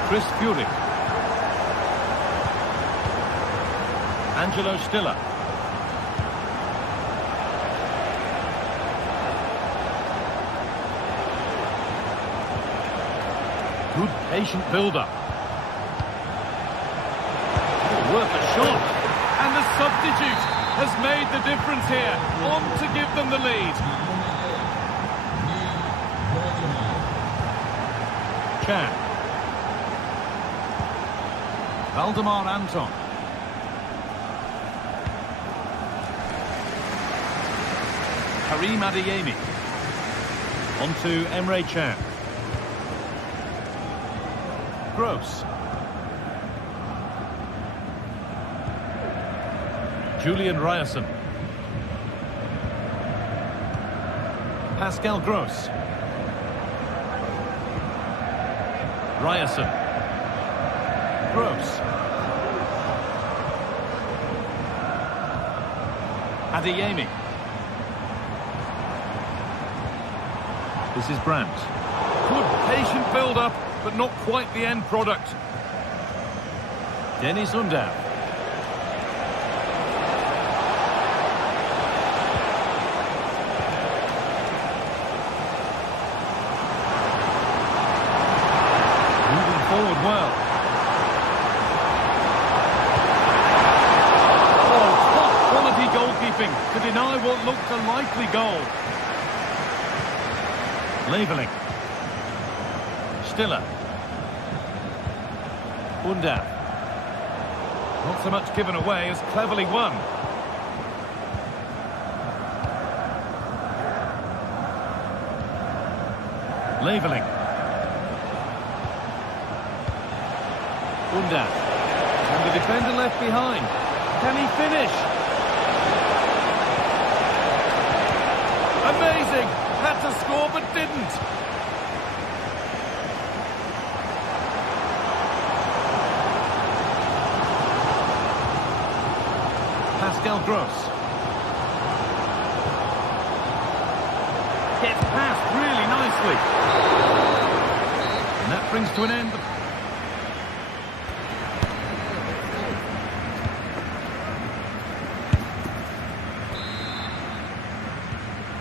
Chris Furyk. Angelo Stiller. Good patient build-up. Worth a shot. And the substitute has made the difference here. On to give them the lead. Can. Valdemar Anton. Karim Adeyemi. On to Emre Can. Gross. Julian Ryerson. Pascal Gross. Ryerson. Gross. Adeyemi. This is Brandt. Good patient build-up, but not quite the end product. Dennis Undav. Forward well. Oh, top quality goalkeeping to deny what looked a likely goal. Leveling. Stiller. Undav. Not so much given away as cleverly won. Leveling. Unda. And the defender left behind. Can he finish? Amazing! Had to score but didn't. Pascal Gross. Gets past really nicely. And that brings to an end.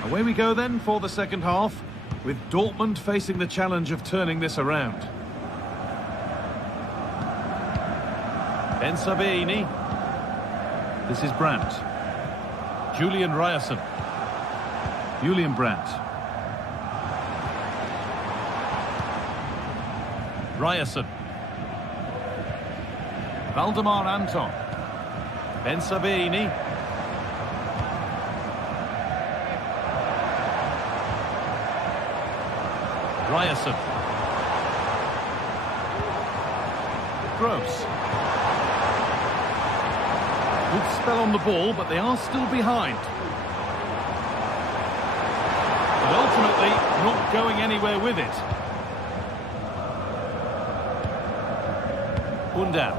Away we go then for the second half, with Dortmund facing the challenge of turning this around. Ben Sabini. This is Brandt. Julian Ryerson. Julian Brandt. Ryerson. Valdemar Anton. Ben Sabini. Ryerson. Gross. Good spell on the ball, but they are still behind. But ultimately, not going anywhere with it. Unda.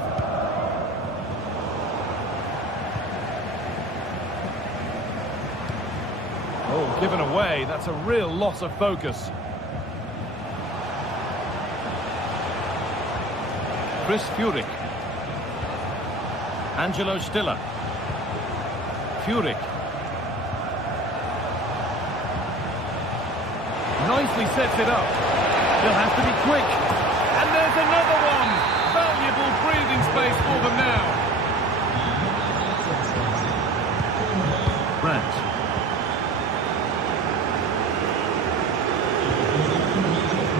Oh, given away. That's a real loss of focus. Chris Furyk. Angelo Stiller. Furyk. Nicely sets it up. He'll have to be quick. And there's another one. Valuable breathing space for them now. Brandt.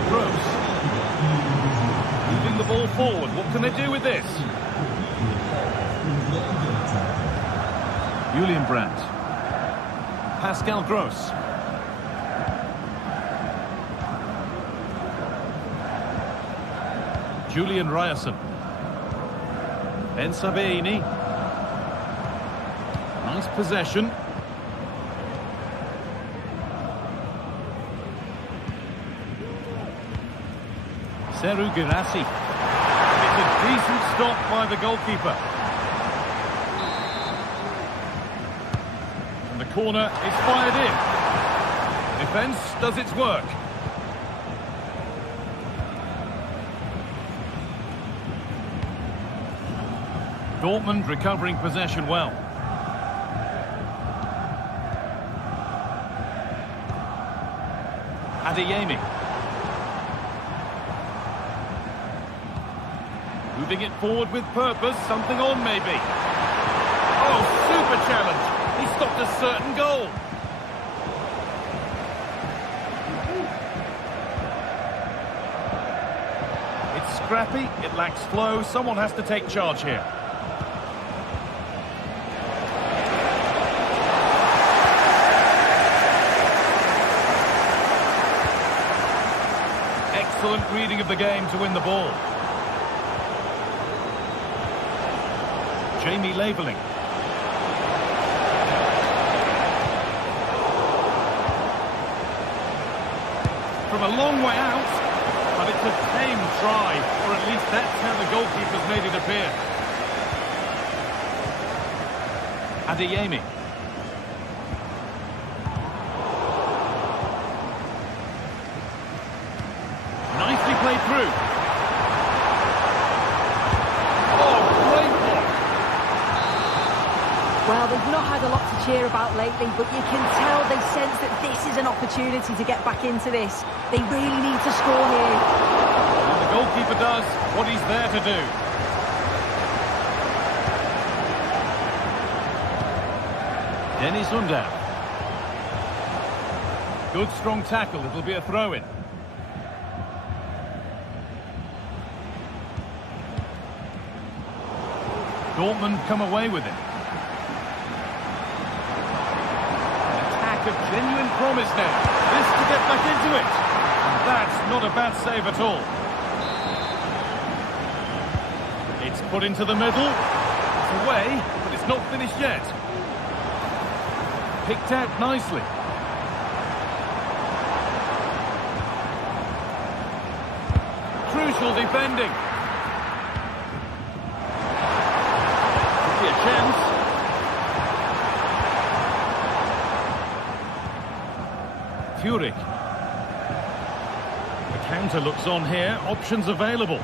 Gross. Moving the ball forward. What can they do with this? Julian Brandt. Pascal Gross. Julian Ryerson. Ben Sabini. Nice possession. Seru Girassi. It's a decent stop by the goalkeeper. And the corner is fired in. Defence does its work. Dortmund recovering possession well. Adeyemi. Moving it forward with purpose, something on maybe. Oh, super challenge. He stopped a certain goal. It's scrappy, it lacks flow, someone has to take charge here. Excellent reading of the game to win the ball. Jamie Leveling. From a long way out, but it's a tame try, or at least that's how the goalkeeper's made it appear. Adeyemi. Nicely played through. Well, they've not had a lot to cheer about lately, but you can tell they sense that this is an opportunity to get back into this. They really need to score here. And the goalkeeper does what he's there to do. Dennis Unda. Good strong tackle, it'll be a throw-in. Dortmund come away with it. Of genuine promise now. This to get back into it. And That's not a bad save at all. It's put into the middle. It's away, but it's not finished yet. Picked out nicely. Crucial defending. Could be a chance. Furyk. The counter looks on here. Options available.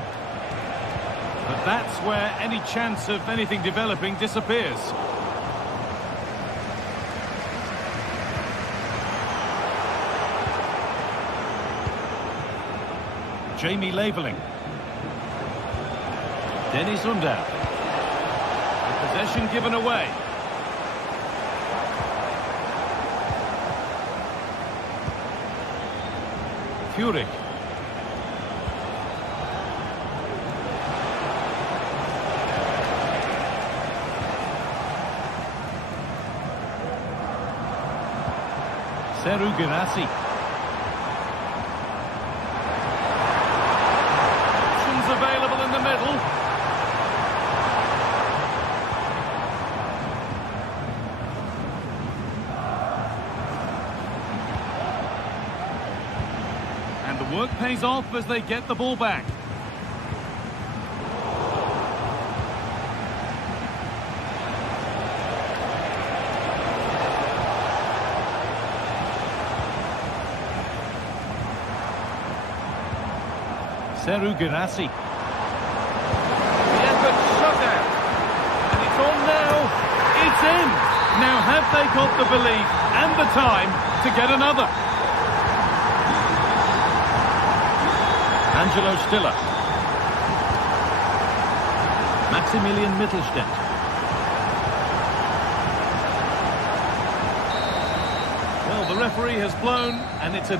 But that's where any chance of anything developing disappears. Jamie Labeling. Dennis Under. Possession given away. Furyk. Seru Girassi. Options available in the middle. And the work pays off as they get the ball back. Seru Girassi. The effort shut out. And it's on now. It's in. Now have they got the belief and the time to get another? Angelo Stiller. Maximilian Mittelstädt. Well, the referee has blown and it's a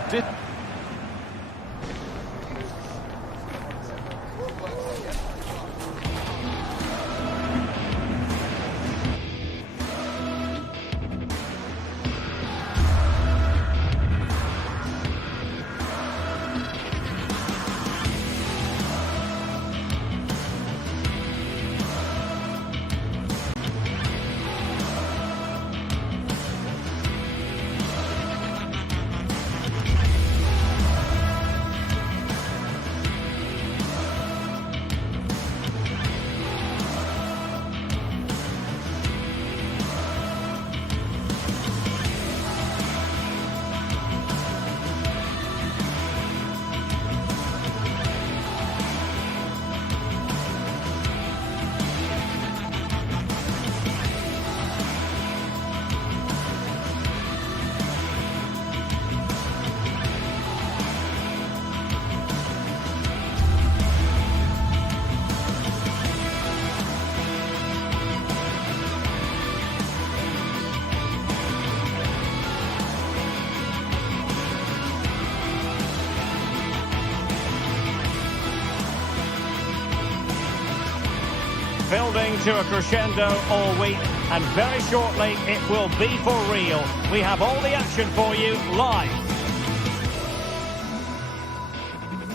building to a crescendo all week, and very shortly it will be for real. We have all the action for you live.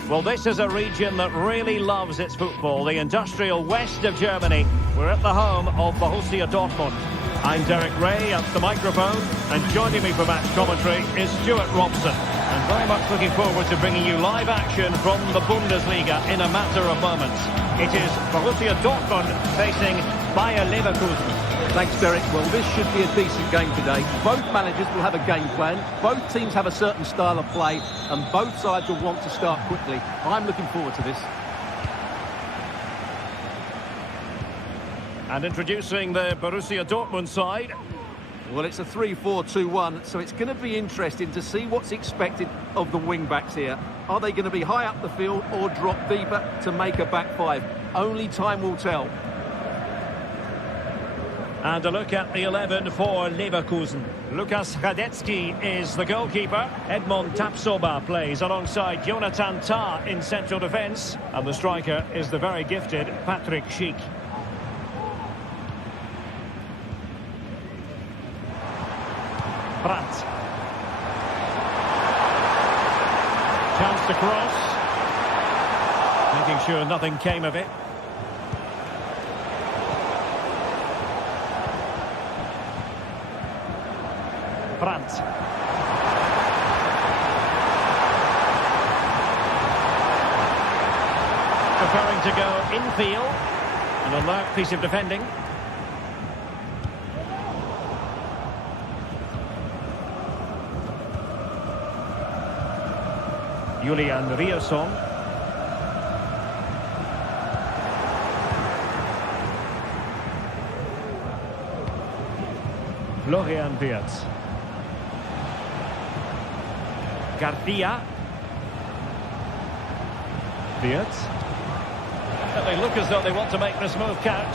Well, this is a region that really loves its football, the industrial west of Germany. We're at the home of Borussia Dortmund. I'm Derek Ray at the microphone, and joining me for match commentary is Stuart Robson. And very much looking forward to bringing you live action from the Bundesliga in a matter of moments. It is Borussia Dortmund facing Bayer Leverkusen. Thanks, Derek. Well, this should be a decent game today. Both managers will have a game plan. Both teams have a certain style of play, and both sides will want to start quickly. I'm looking forward to this. And introducing the Borussia Dortmund side. Well, it's a 3-4-2-1, so it's going to be interesting to see what's expected of the wing-backs here. Are they going to be high up the field or drop deeper to make a back five? Only time will tell. And a look at the 11 for Leverkusen. Lukas Radetzky is the goalkeeper. Edmond Tapsoba plays alongside Jonathan Tah in central defence. And the striker is the very gifted Patrick Schick. Brandt. Chance to cross. Making sure nothing came of it. Brandt. Preferring to go infield. An alert piece of defending. Julian Rierson. Florian Wirtz. Garcia. Wirtz. They look as though they want to make this move count.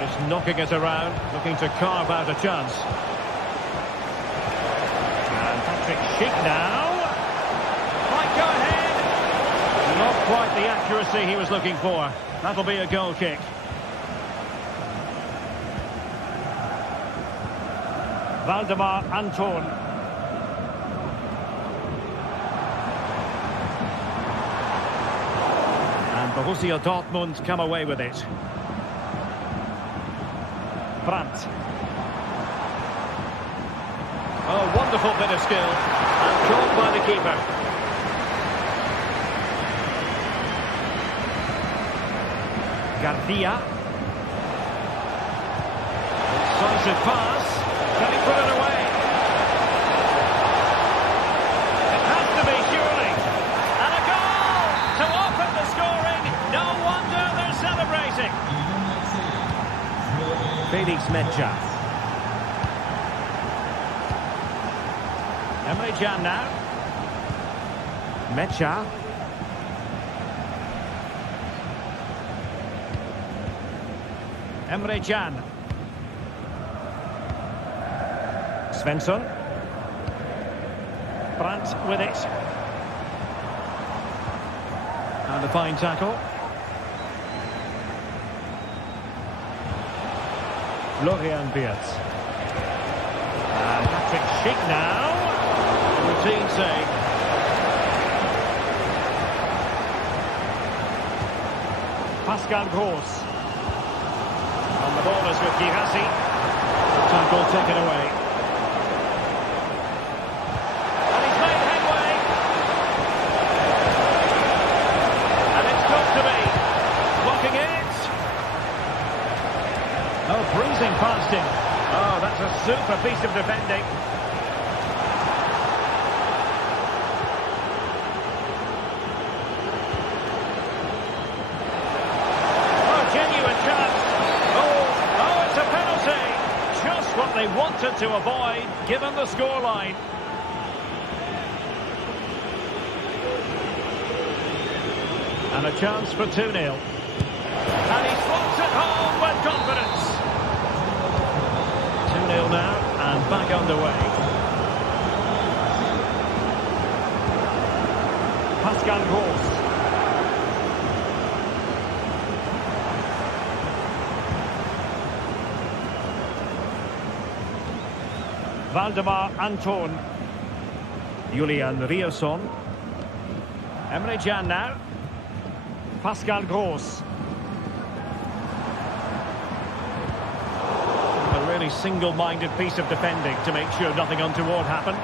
Just knocking it around, looking to carve out a chance. And Patrick Schick now. Might go ahead. Not quite the accuracy he was looking for. That'll be a goal kick. Waldemar Anton. And Borussia Dortmund come away with it. Brandt. Oh, wonderful bit of skill. And caught by the keeper. Garcia. Decisive pass. Can he put it away? It has to be, surely. And a goal to open the scoring. No wonder they're celebrating. Felix Mecha. Emre Can now. Mecha. Emre Can. Svensson. Brandt with it. And a fine tackle. Florian Wirtz. And Patrick Schick now. Routine save. Pascal Gross. And the ball is with Girassi. Tackle taken away. And he's made headway. And it's got to be. Blocking it. Oh, bruising past him. Oh, that's a super piece of defending. They wanted to avoid, given the scoreline. And a chance for 2-0. And he slots it home with confidence. 2-0 now, and back underway. Pascal Gross. Waldemar Anton. Julian Rierson. Emre Can now. Pascal Gross. A really single-minded piece of defending to make sure nothing untoward happened.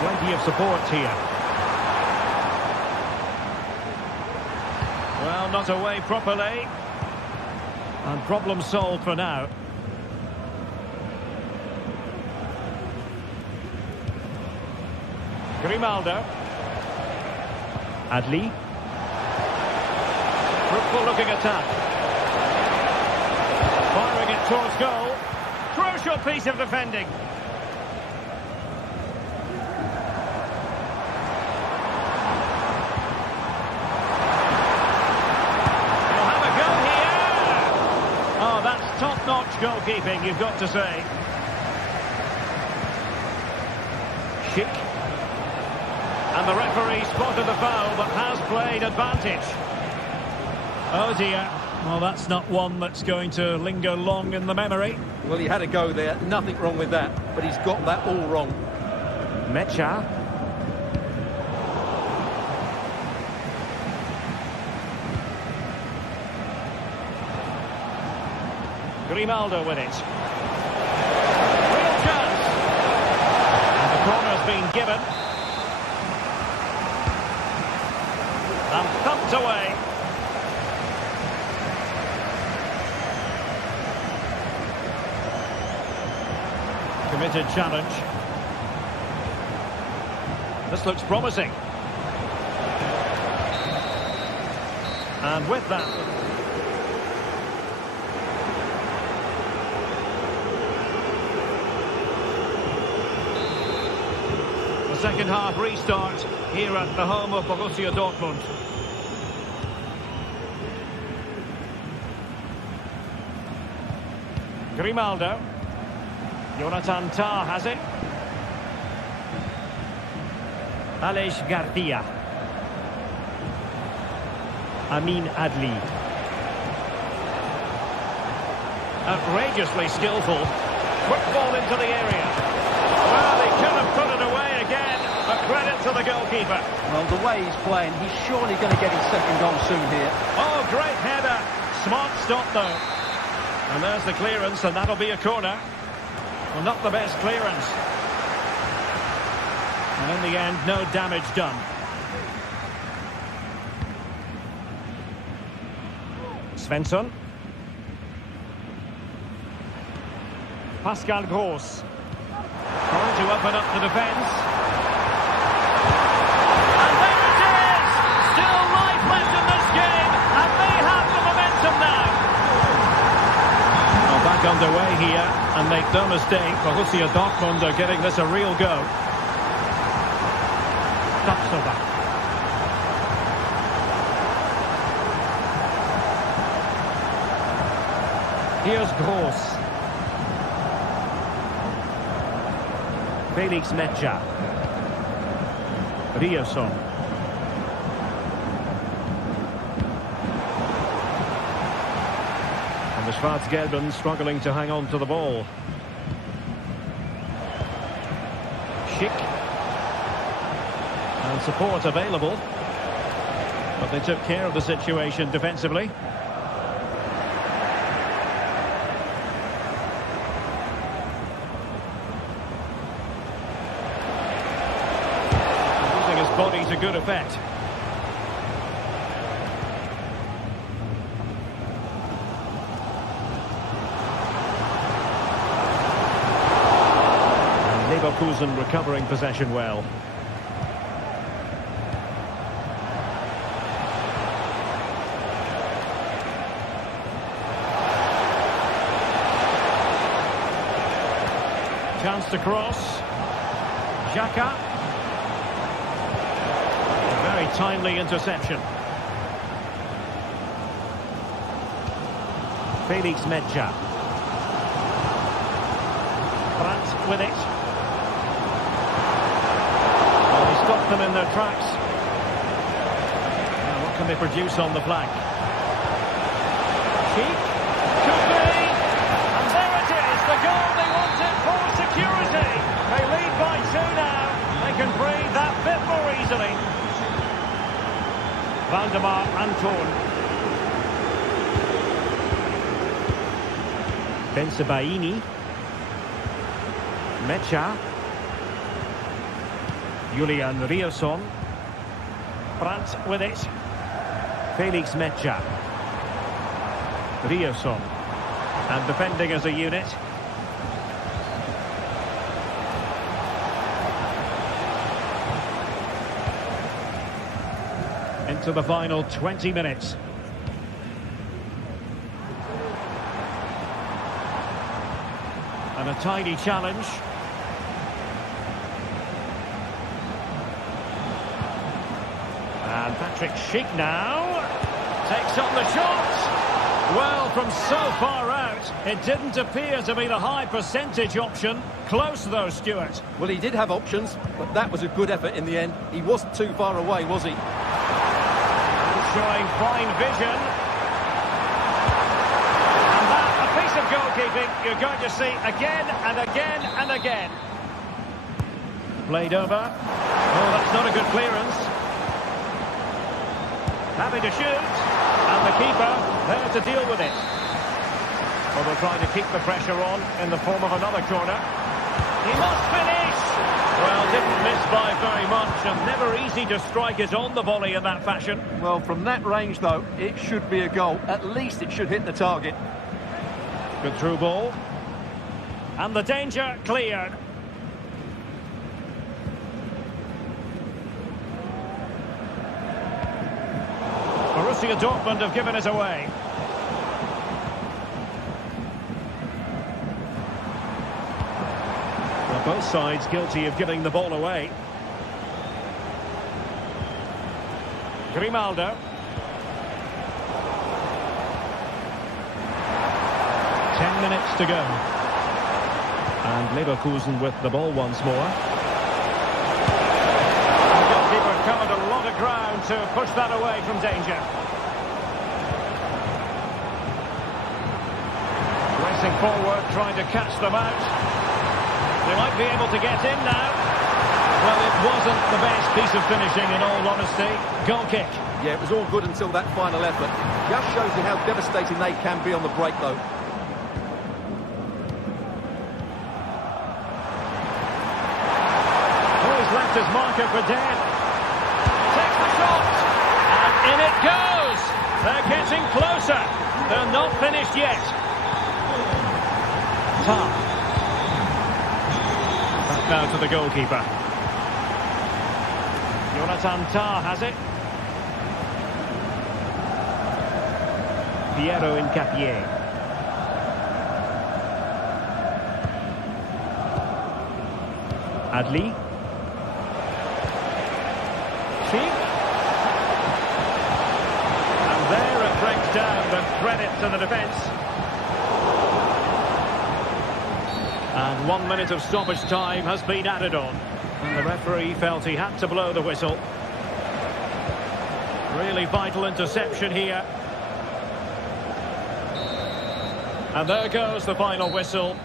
Plenty of support here. Well, not away properly. And problem solved for now. Grimaldo. Adli. Fruitful looking attack. Firing it towards goal. Crucial piece of defending. Top-notch goalkeeping, you've got to say. And the referee spotted the foul, but has played advantage. Oh dear. Well, that's not one that's going to linger long in the memory. Well, he had a go there. Nothing wrong with that. But he's got that all wrong. Mecha. Grimaldo with it. Real chance. And the corner's been given. And thumped away. Committed challenge. This looks promising. And with that, the second half restart here at the home of Borussia Dortmund. Grimaldo. Jonathan Tah has it. Aleix Garcia. Amin Adli. Outrageously skillful. Quick ball into the area. Well, he could have put it away again, but credit to the goalkeeper. Well, the way he's playing, he's surely going to get his second goal soon here. Oh, great header. Smart stop, though. And there's the clearance, and that'll be a corner. Well, not the best clearance. And in the end, no damage done. Svensson. Pascal Gross. Trying to open up the defence. And there it is! Still life left in this game, and they have the momentum now. Well, back underway here, and make no mistake, Borussia Dortmund are giving this a real go. Tapsoba. Here's Gross. Felix Mecha. Rioson. And the Schwarz-Gelben struggling to hang on to the ball. Schick. And support available. But they took care of the situation defensively. Body to good effect. And Leverkusen recovering possession well. Chance to cross. Xhaka. Very timely interception. Felix Mecha. Brandt with it. Well, he stopped them in their tracks. Now, what can they produce on the flank? Cheek. Could be. And there it is. The goal they wanted for security. They lead by 2 now. They can breathe that bit more easily. Valdemar Anton. Bensebaini. Mecha. Julian Rioson. Brandt with it. Felix Mecha. Rioson. And defending as a unit. To the final 20 minutes. And a tidy challenge. And Patrick Schick now takes on the shot. Well, from so far out, shot. It didn't appear to be the high percentage option. Close though, Stuart. Well, he did have options, but that was a good effort in the end. He wasn't too far away, was he? Showing fine vision. And that, a piece of goalkeeping you're going to see again and again and again. Played over. Oh, that's not a good clearance. Having to shoot. And the keeper there to deal with it. Well, they're trying to keep the pressure on in the form of another corner. He must finish! Well, didn't miss by very much, and never easy to strike it on the volley in that fashion. Well, from that range, though, it should be a goal. At least it should hit the target. Good through ball. And the danger cleared. Borussia Dortmund have given it away. Well, both sides guilty of giving the ball away. Grimaldo. 10 minutes to go. And Leverkusen with the ball once more. The goalkeeper covered a lot of ground to push that away from danger. Racing forward, trying to catch them out. They might be able to get in now. Well, it wasn't the best piece of finishing, in all honesty. Goal kick. Yeah, it was all good until that final effort. Just shows you how devastating they can be on the break, though. Oh, he's left his marker for dead. Takes the shot. And in it goes. They're getting closer. They're not finished yet. Tar. Back now to the goalkeeper. Jonathan Tar has it. Piero Incapié. Adli. Sheik. And there it breaks down, but credit to the defence. And 1 minute of stoppage time has been added on. And the referee felt he had to blow the whistle. Really vital interception here. And there goes the final whistle.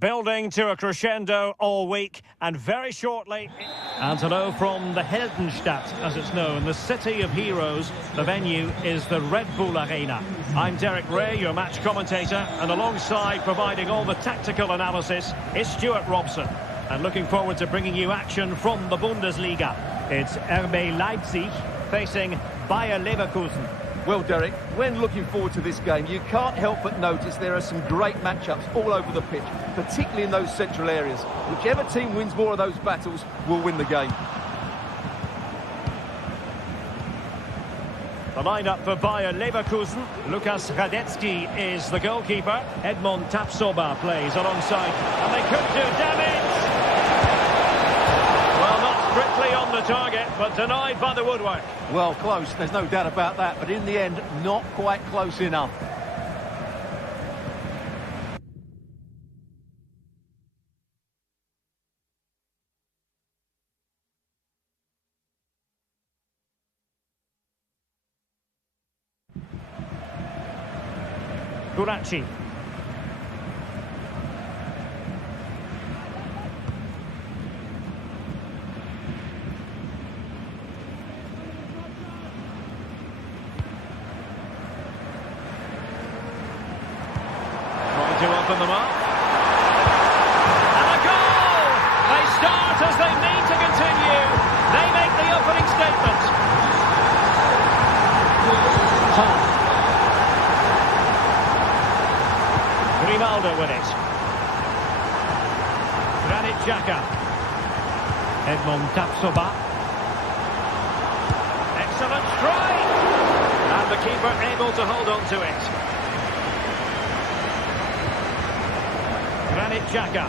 building to a crescendo all week, and very shortly... And hello from the Heldenstadt, as it's known, the city of heroes. The venue is the Red Bull Arena. I'm Derek Ray, your match commentator, and alongside providing all the tactical analysis is Stuart Robson. And looking forward to bringing you action from the Bundesliga. It's RB Leipzig facing Bayer Leverkusen. Well, Derek, when looking forward to this game, you can't help but notice there are some great matchups all over the pitch, particularly in those central areas. Whichever team wins more of those battles will win the game. The lineup for Bayer Leverkusen. Lukas Radetzky is the goalkeeper. Edmond Tapsoba plays alongside, and they could do damage. Well, not strictly on the target, but denied by the woodwork. Well, close, there's no doubt about that, but in the end, not quite close enough. Gurachi. To open them up. And a goal! They start as they mean to continue. They make the opening statement. Grimaldo with it. Granit Xhaka. Edmond Tapsoba. Excellent strike! And the keeper able to hold on to it. Granit Xhaka.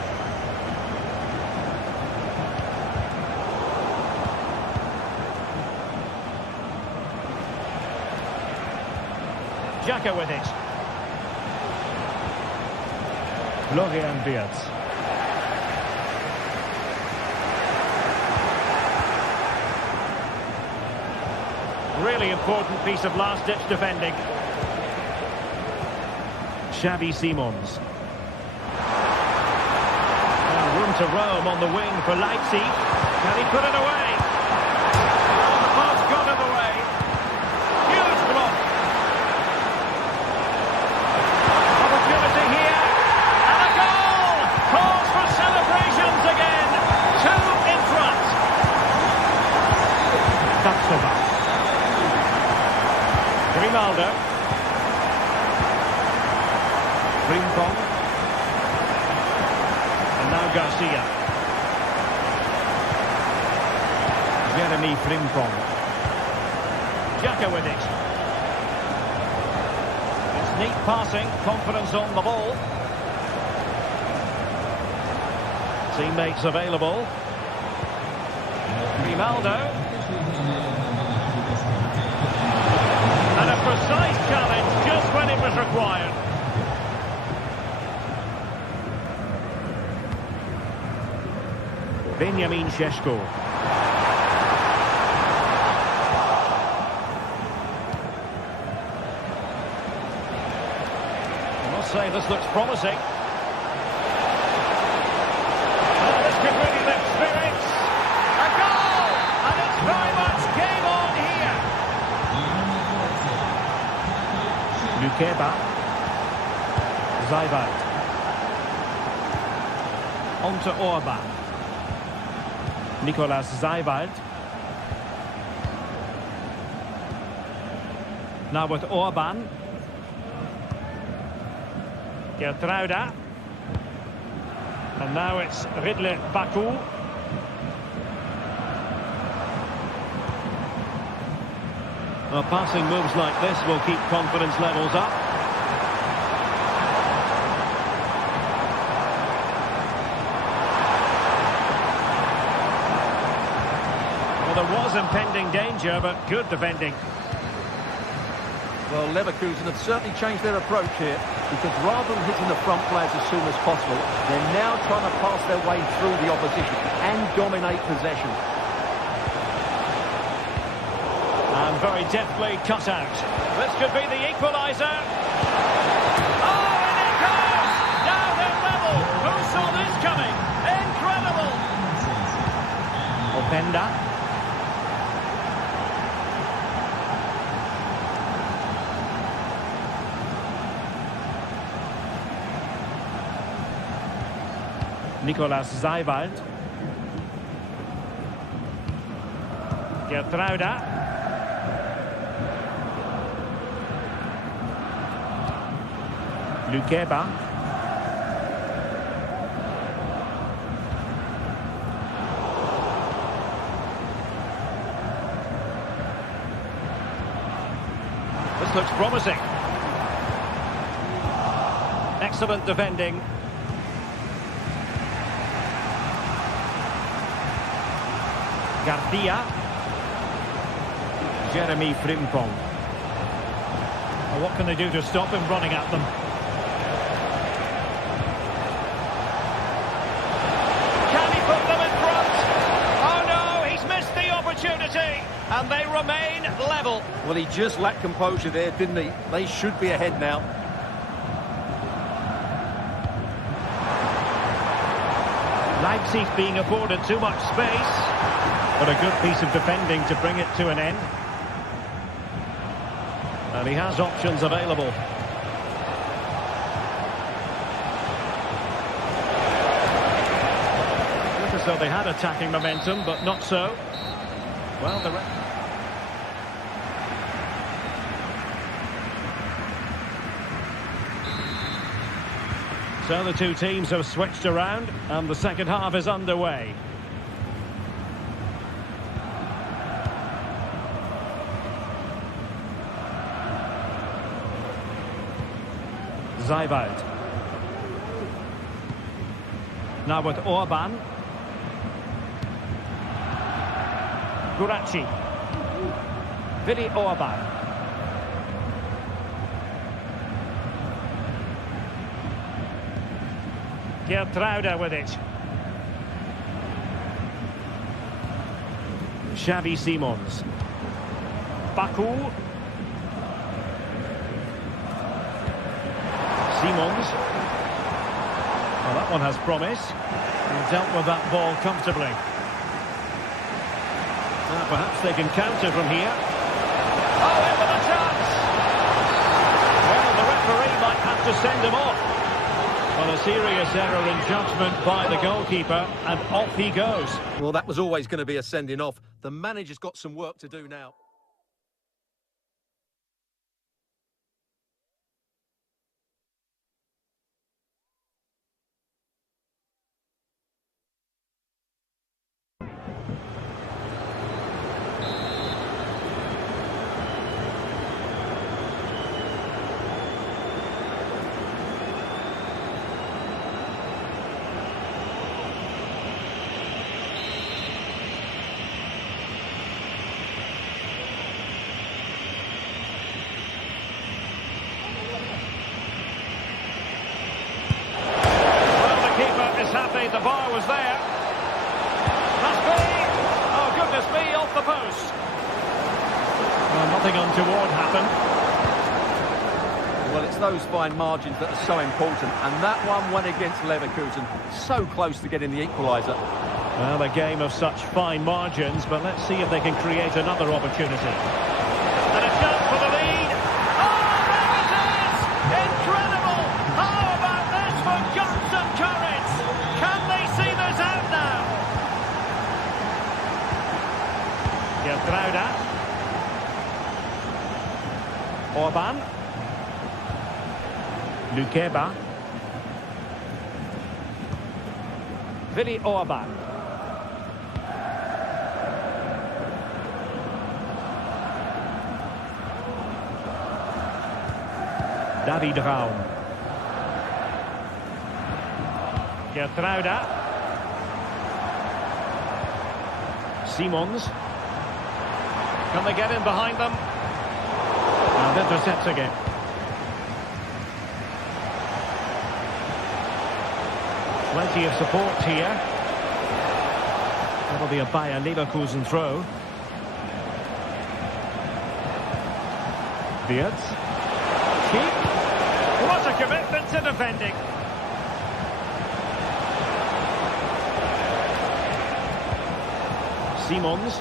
Xhaka with it. Florian Wirtz. Really important piece of last-ditch defending. Xavi Simons. Room to roam on the wing for Leipzig. Can he put it away? The pass got in the way. Huge block. Opportunity here. And a goal! Calls for celebrations again. 2 in front. Tapsoba. Grimaldo. Frimpong. Now Garcia. Jeremy Frimpong. Xhaka with it. It's neat passing, confidence on the ball. Teammates available. Grimaldo. And a precise challenge just when it was required. Benjamin Šeško. I must say this looks promising. Oh, this could really lift spirits. A goal! And it's very much game on here. Lukeba. Zajvald. On to Orban. Nicolas Zajvald. Now with Orban. Gertruida. And now it's Ridley Baku. Well, passing moves like this will keep confidence levels up. Well, there was impending danger, but good defending. Well, Leverkusen have certainly changed their approach here, because rather than hitting the front players as soon as possible, they're now trying to pass their way through the opposition and dominate possession. And very deftly cut out. This could be the equaliser. Oh, and it goes! Now they're level. Who saw Enda. Nicolas Seiwald. Gertruida. Lukeba. This looks promising. Excellent defending. Garcia. Jeremy Frimpong. Well, what can they do to stop him running at them? Can he put them in front? Oh no, he's missed the opportunity. And they remain level. Well, he just lacked composure there, didn't he? They should be ahead now. Leipzig being afforded too much space. But a good piece of defending to bring it to an end. And he has options available. Look as though they had attacking momentum, but not so. Well, So the two teams have switched around, and the second half is underway. Seiwald. Now with Orban. Guracci. Willi Orban. Gertruida with it. Xavi Simons. Baku. Simons. Well, that one has promise. He dealt with that ball comfortably. Perhaps they can counter from here. Oh, in with a chance! Well, the referee might have to send him off. Well, a serious error in judgment by the goalkeeper, and off he goes. Well, that was always going to be a sending off. The manager's got some work to do now. Happy the bar was there. Must be. Oh, goodness me, off the post. Well, nothing untoward happened. Well, it's those fine margins that are so important, and that one went against Leverkusen. So close to getting the equaliser. Well, a game of such fine margins, but let's see if they can create another opportunity. And a chance for the lead. Oh, there it is! Incredible! How about this for Johnson Currits? Can they see this out now? Gertruida. Orban. Lukeba. Willi Orban. David Raum. Gertruida. Simons. Can they get in behind them? And intercepting it. Plenty of support here. That'll be a Bayer Leverkusen throw. Wirtz. Keep. What a commitment to defending. Simons.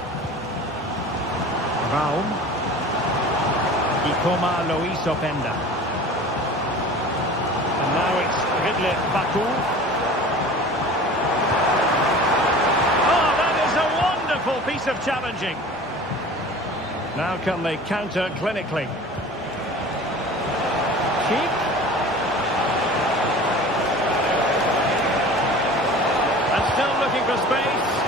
Raum. Ikoma Lois Openda. And now it's Ridley Baku. Oh, that is a wonderful piece of challenging. Now can they counter clinically? Cheek. And still looking for space.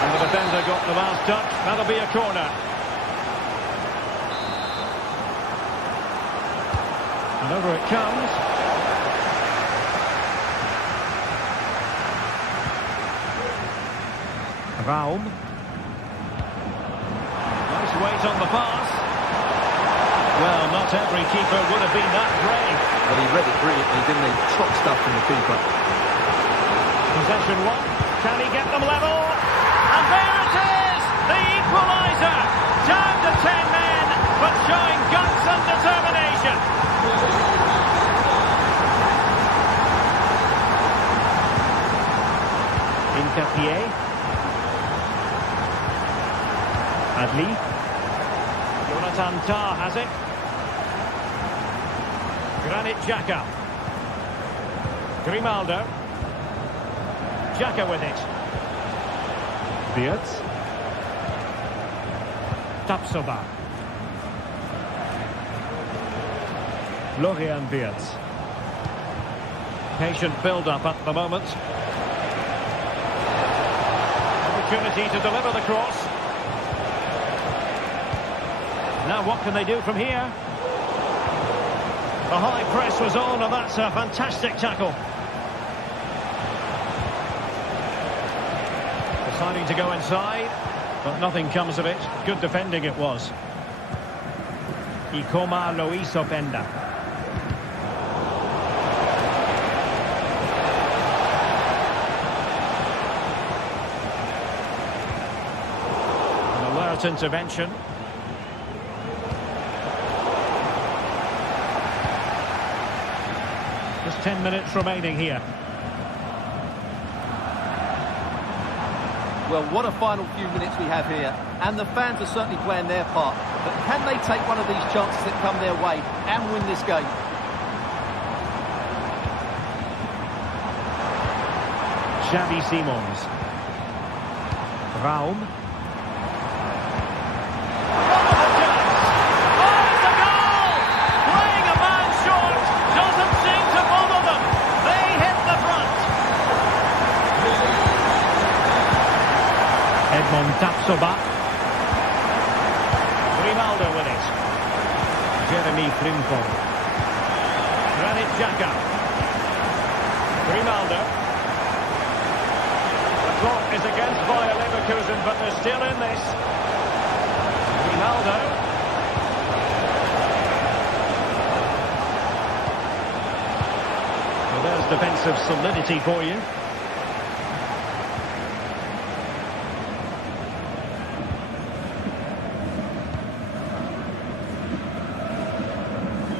And the defender got the last touch. That'll be a corner. And over it comes. Raum. Nice weight on the pass. Well, not every keeper would have been that brave. But he read it brilliantly, didn't he? Top stuff from the keeper. Possession one. Can he get them level? And there it is! The equaliser! Down to 10 men, but showing guts and determination. Incapié. Adli. Jonathan Tah has it. Granit Xhaka. Grimaldo. Xhaka with it. Wirtz. Tapsoba. Florian Wirtz. Patient build-up at the moment. Opportunity to deliver the cross. Now what can they do from here? The high press was on, and that's a fantastic tackle. Deciding to go inside, but nothing comes of it. Good defending it was. Ikoma Lois Openda. An alert intervention. Just 10 minutes remaining here. Well, what a final few minutes we have here. And the fans are certainly playing their part. But can they take one of these chances that come their way and win this game? Xavi Simons. Raum. Tapsoba. Grimaldo with it. Jeremy Frimpong. Granit Xhaka. Grimaldo. The clock is against Bayer Leverkusen, but they're still in this. Grimaldo. Well, there's defensive solidity for you.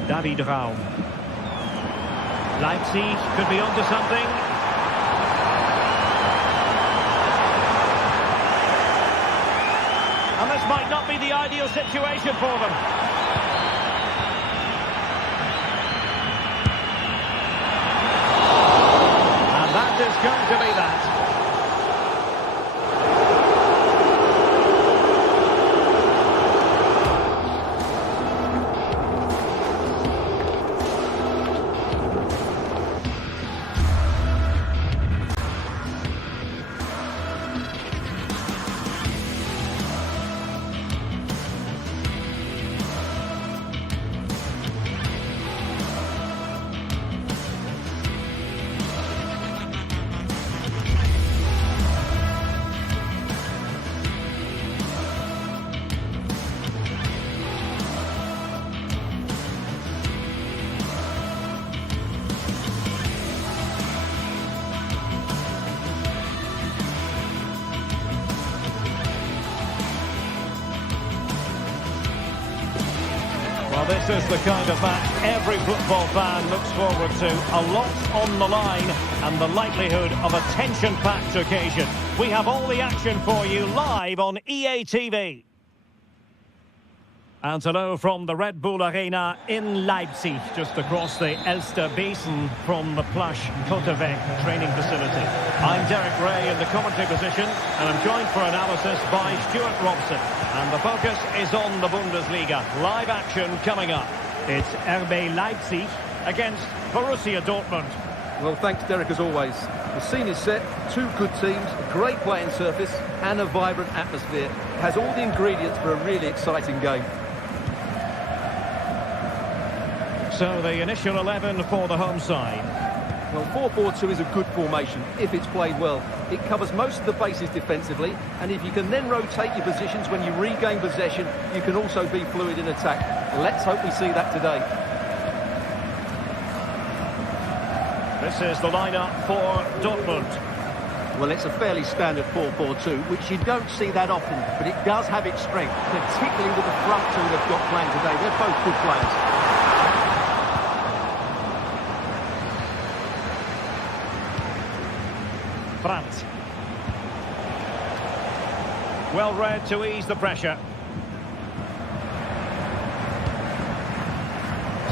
David Raum. Leipzig could be onto something. And this might not be the ideal situation for them. And that is going to be that. This is the kind of match every football fan looks forward to. A lot on the line and the likelihood of a tension-packed occasion. We have all the action for you live on EA TV. And hello from the Red Bull Arena in Leipzig, just across the Elster Basin from the plush Cottevec training facility. I'm Derek Ray in the commentary position, and I'm joined for analysis by Stuart Robson. And the focus is on the Bundesliga. Live action coming up. It's RB Leipzig against Borussia Dortmund. Well, thanks, Derek, as always. The scene is set, two good teams, a great playing surface, and a vibrant atmosphere. It has all the ingredients for a really exciting game. So the initial 11 for the home side. Well, 4-4-2 is a good formation if it's played well. It covers most of the bases defensively, and if you can then rotate your positions when you regain possession, you can also be fluid in attack. Let's hope we see that today. This is the lineup for Dortmund. Well, it's a fairly standard 4-4-2, which you don't see that often, but it does have its strength, particularly with the front two they've got playing today. They're both good players. Brandt. Well read to ease the pressure.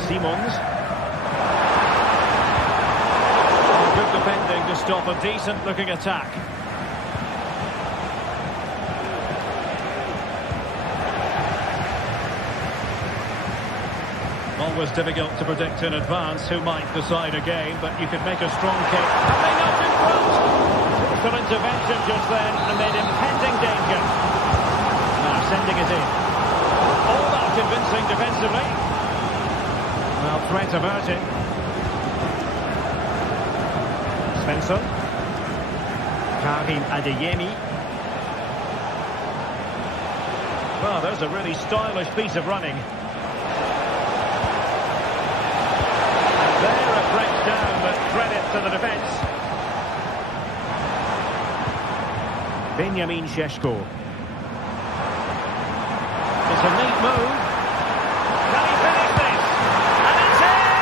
Simons. Good defending to stop a decent-looking attack. Always difficult to predict in advance who might decide a game, but you could make a strong kick. Coming up in front! Full intervention just then amid impending danger. Now sending it in. All that convincing defensively. Well, threat averted. Svensson. Karim Adeyemi. Well, there's a really stylish piece of running. And there it breaks down, but credit to the defence. Benjamin Šeško. It's a neat move. Can he finish this? And it's in!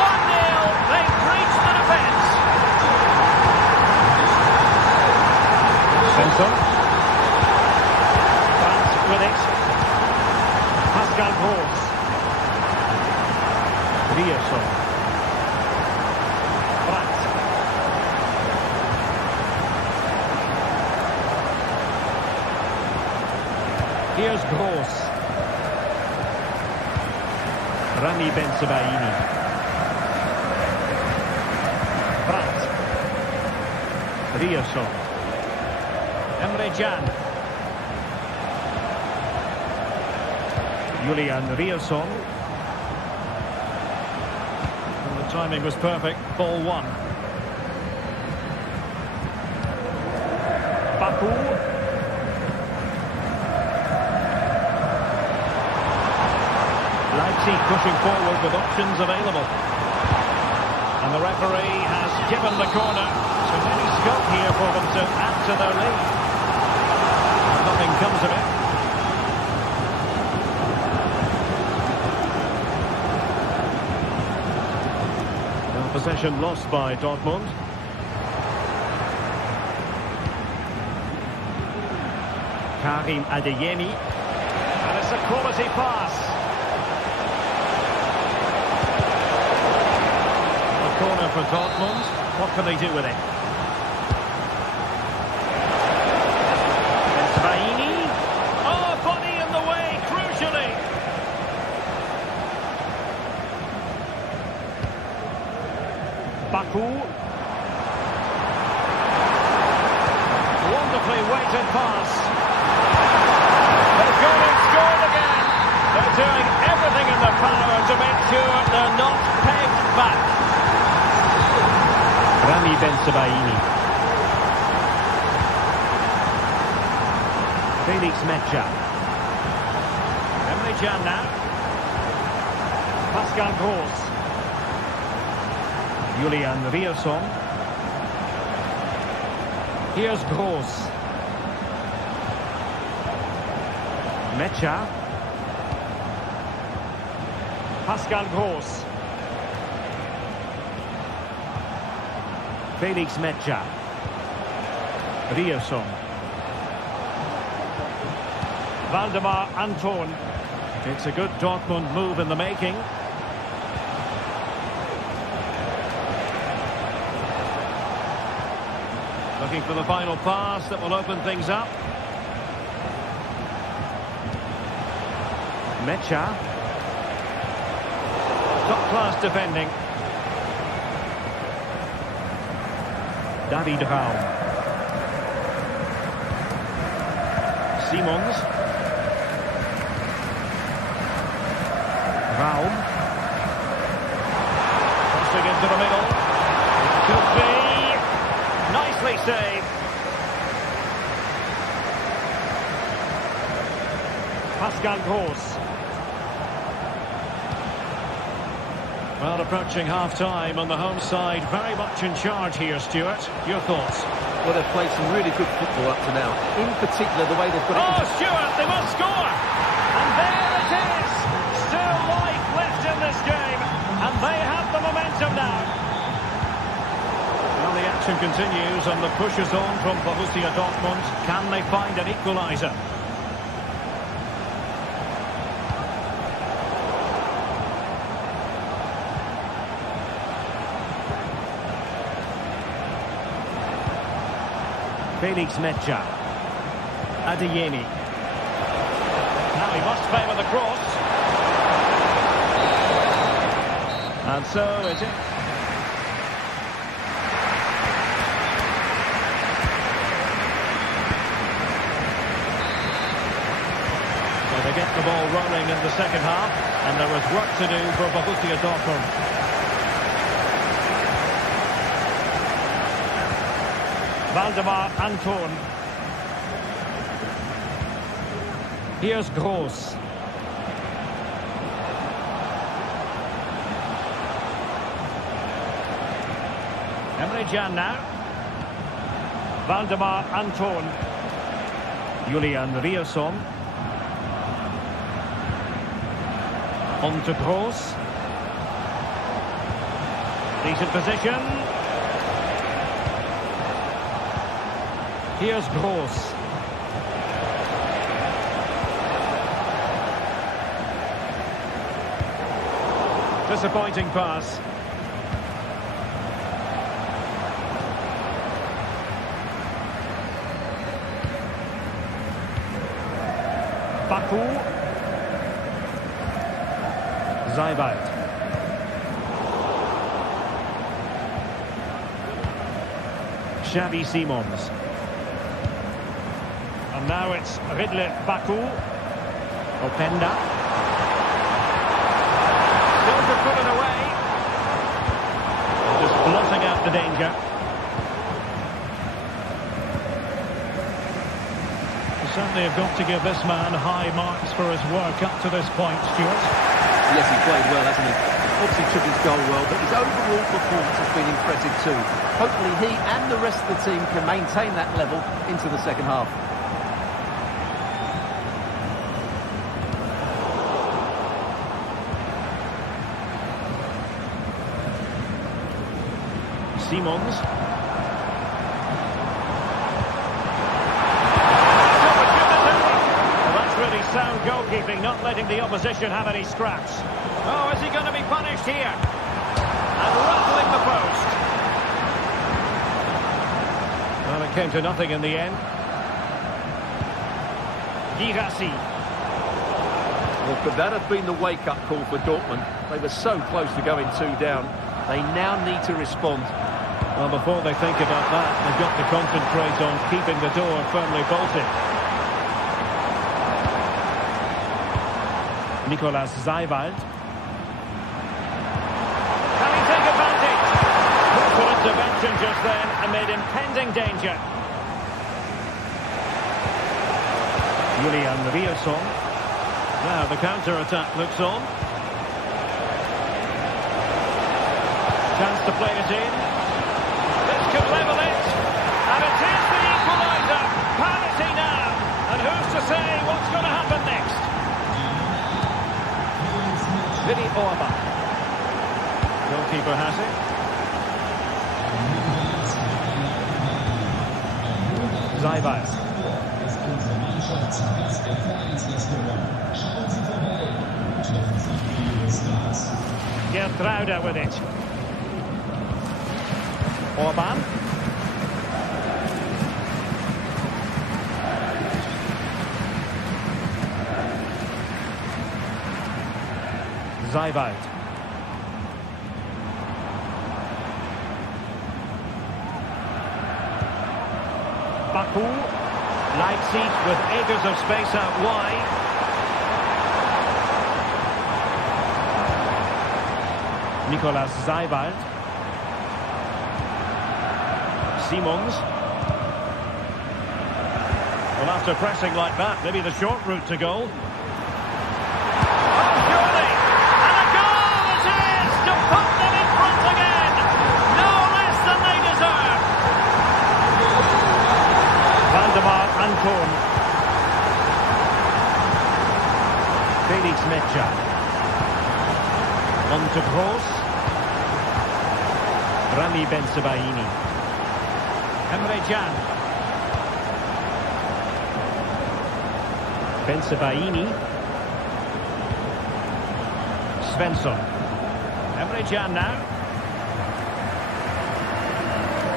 1-0. They've breached the defence. Svensson. Brandt with it. Pascal Gross. Rierson. Brandt. Here's Gross. Rami Ben-Sebaini. Brandt. Rierson. Emre Can. Julian Rierson. And the timing was perfect. Ball one. Baku. Leipzig pushing forward with options available. And the referee has given the corner. So many scope here for them to add to their lead. Nothing comes of it. Well, possession lost by Dortmund. Karim Adeyemi. And it's a quality pass. Corner for Dortmund. What can they do with it? Baini. Oh, body in the way, crucially. Baku. Wonderfully weighted pass. They've gone and scored again. They're doing everything in their power to make sure they're not pegged back. Rami Ben-Sebaini. Felix Mecha. Emre Can now. Pascal Gross. Julian Rierson. Here's Gross. Mecha. Pascal Gross. Felix Metscher. Rierson. Waldemar Anton. It's a good Dortmund move in the making. Looking for the final pass that will open things up. Metscher. Top-class defending. David Raum. Simons. Raum. Crossing into the middle. It could be. Nicely saved. Pascal Gross. Well, approaching half-time on the home side, very much in charge here, Stuart. Your thoughts? Well, they've played some really good football up to now. In particular, the way they've got it... Oh, Stuart, they must score! And there it is! Still life left in this game, and they have the momentum now. Well, the action continues, and the push is on from Borussia Dortmund. Can they find an equaliser? Felix Metscher. Adeyemi. Now he must favour the cross. And so it is. So they get the ball rolling in the second half, and there is work to do for Borussia Dortmund. Waldemar Anton. Here's Gross. Emre Can now. Waldemar Anton. Julian Rierson. On to Gross. Decent position. Here's Gross. Disappointing pass. Baku. Zeibald. Xavi Simons. And now it's Ridley Baku. Openda. Still to put it away. Just blotting out the danger. You certainly have got to give this man high marks for his work up to this point, Stuart. Yes, he played well, hasn't he? Obviously took his goal well, but his overall performance has been impressive too. Hopefully he and the rest of the team can maintain that level into the second half. Simons. Well, that's really sound goalkeeping, not letting the opposition have any scraps. Oh, is he going to be punished here? And rattling the post. Well, it came to nothing in the end. Girassi. Well, could that have been the wake-up call for Dortmund? They were so close to going 2 down. They now need to respond. Well, before they think about that, they've got to concentrate on keeping the door firmly bolted. Nicolas Zeibald. Can he take advantage? Good intervention just then amid impending danger. Julian Rierson. Now the counter-attack looks on. Chance to play it in. This could level it. And it is the equaliser. Parity now. And who's to say what's going to happen next? Vili Orba. Seiwald. Gertruida with it. Orban. Seiwald. Baku. Leipzig with acres of space out wide. Nicolas Seiwald. Simons. Well, after pressing like that, maybe the short route to goal. Oh, surely! And a goal it is to put them in front again! No less than they deserve! Valdemar Anton. Felix Metscher. On to Gross. Rami Bensebaini. Emre Can. Bensebaini. Svensson. Emre Can now.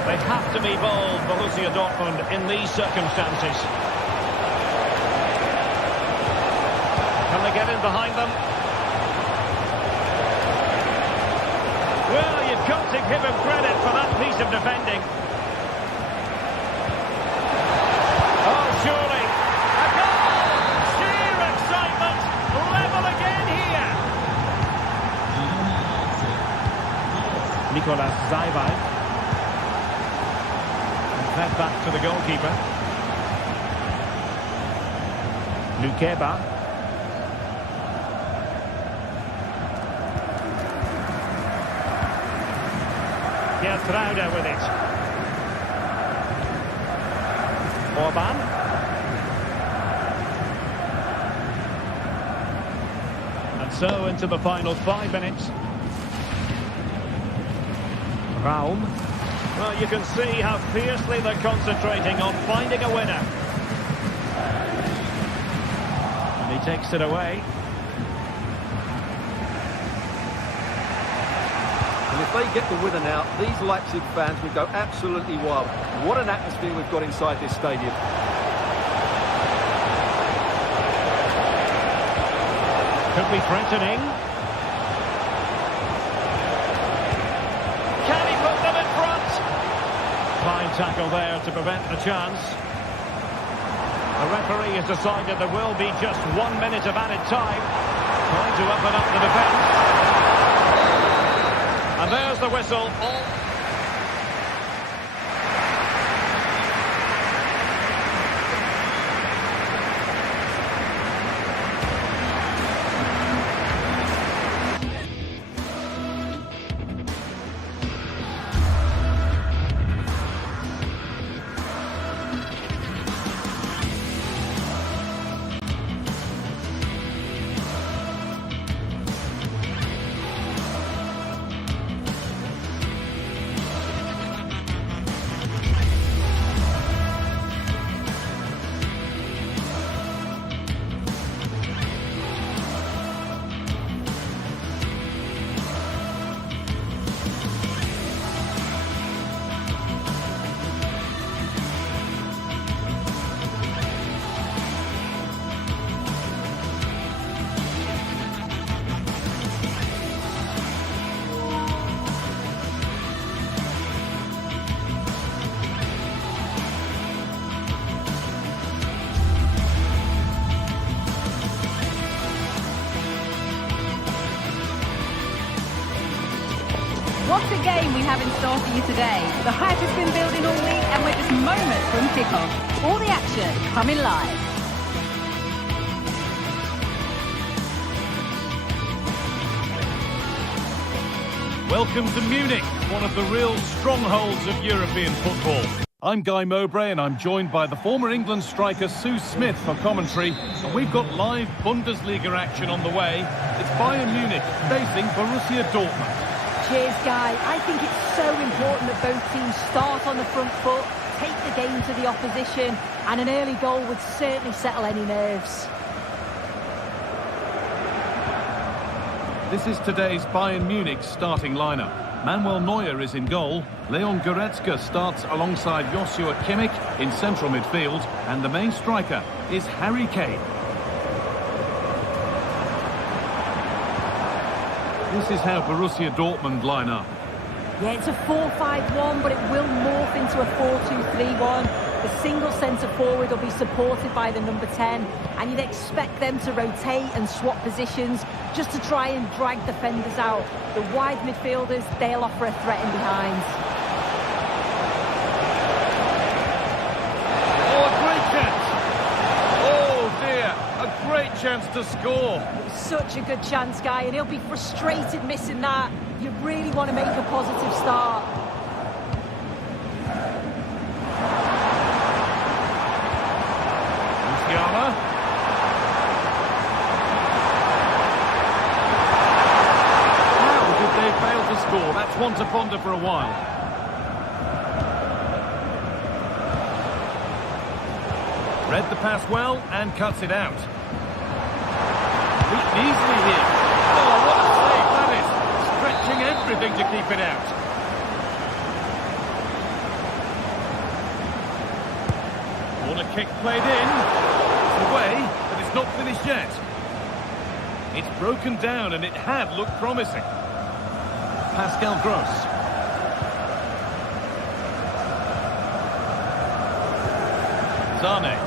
They have to be bold, Borussia Dortmund, in these circumstances. Can they get in behind them? Well, you've got to give him credit for that piece of defending. Oh, surely. A goal! Sheer excitement! Level again here! Nicolas Seiwald. And fed back to the goalkeeper. Lukeba. Gertruida with it. Orban. And so into the final 5 minutes. Raum. Well, you can see how fiercely they're concentrating on finding a winner. And he takes it away. And if they get the winner now, these Leipzig fans would go absolutely wild. What an atmosphere we've got inside this stadium. Could be threatening. Can he put them in front? Fine tackle there to prevent the chance. The referee has decided there will be just 1 minute of added time. Trying to open up the defence. And there's the whistle. What a game we have in store for you today. The hype has been building all week and we're just moments from kickoff. All the action coming live. Welcome to Munich, one of the real strongholds of European football. I'm Guy Mowbray and I'm joined by the former England striker Sue Smith for commentary. And we've got live Bundesliga action on the way. It's Bayern Munich facing Borussia Dortmund. Cheers, Guy. I think it's so important that both teams start on the front foot, take the game to the opposition, and an early goal would certainly settle any nerves. This is today's Bayern Munich starting lineup. Manuel Neuer is in goal. Leon Goretzka starts alongside Joshua Kimmich in central midfield. And the main striker is Harry Kane. This is how Borussia Dortmund line up. Yeah, it's a 4-5-1, but it will morph into a 4-2-3-1. The single centre-forward will be supported by the number 10, and you'd expect them to rotate and swap positions just to try and drag defenders out. The wide midfielders, they'll offer a threat in behind. Oh, a great chance! Oh dear, a great chance to score. Such a good chance, Guy, and he'll be frustrated missing that. You really want to make a positive start. Musiala. How did they fail to score? That's one to ponder for a while. Read the pass well and cuts it out. Beaten easily here. Oh, what a save that is. Stretching everything to keep it out. Corner kick played in. It's away, but it's not finished yet. It's broken down and it had looked promising. Pascal Gross. Zane.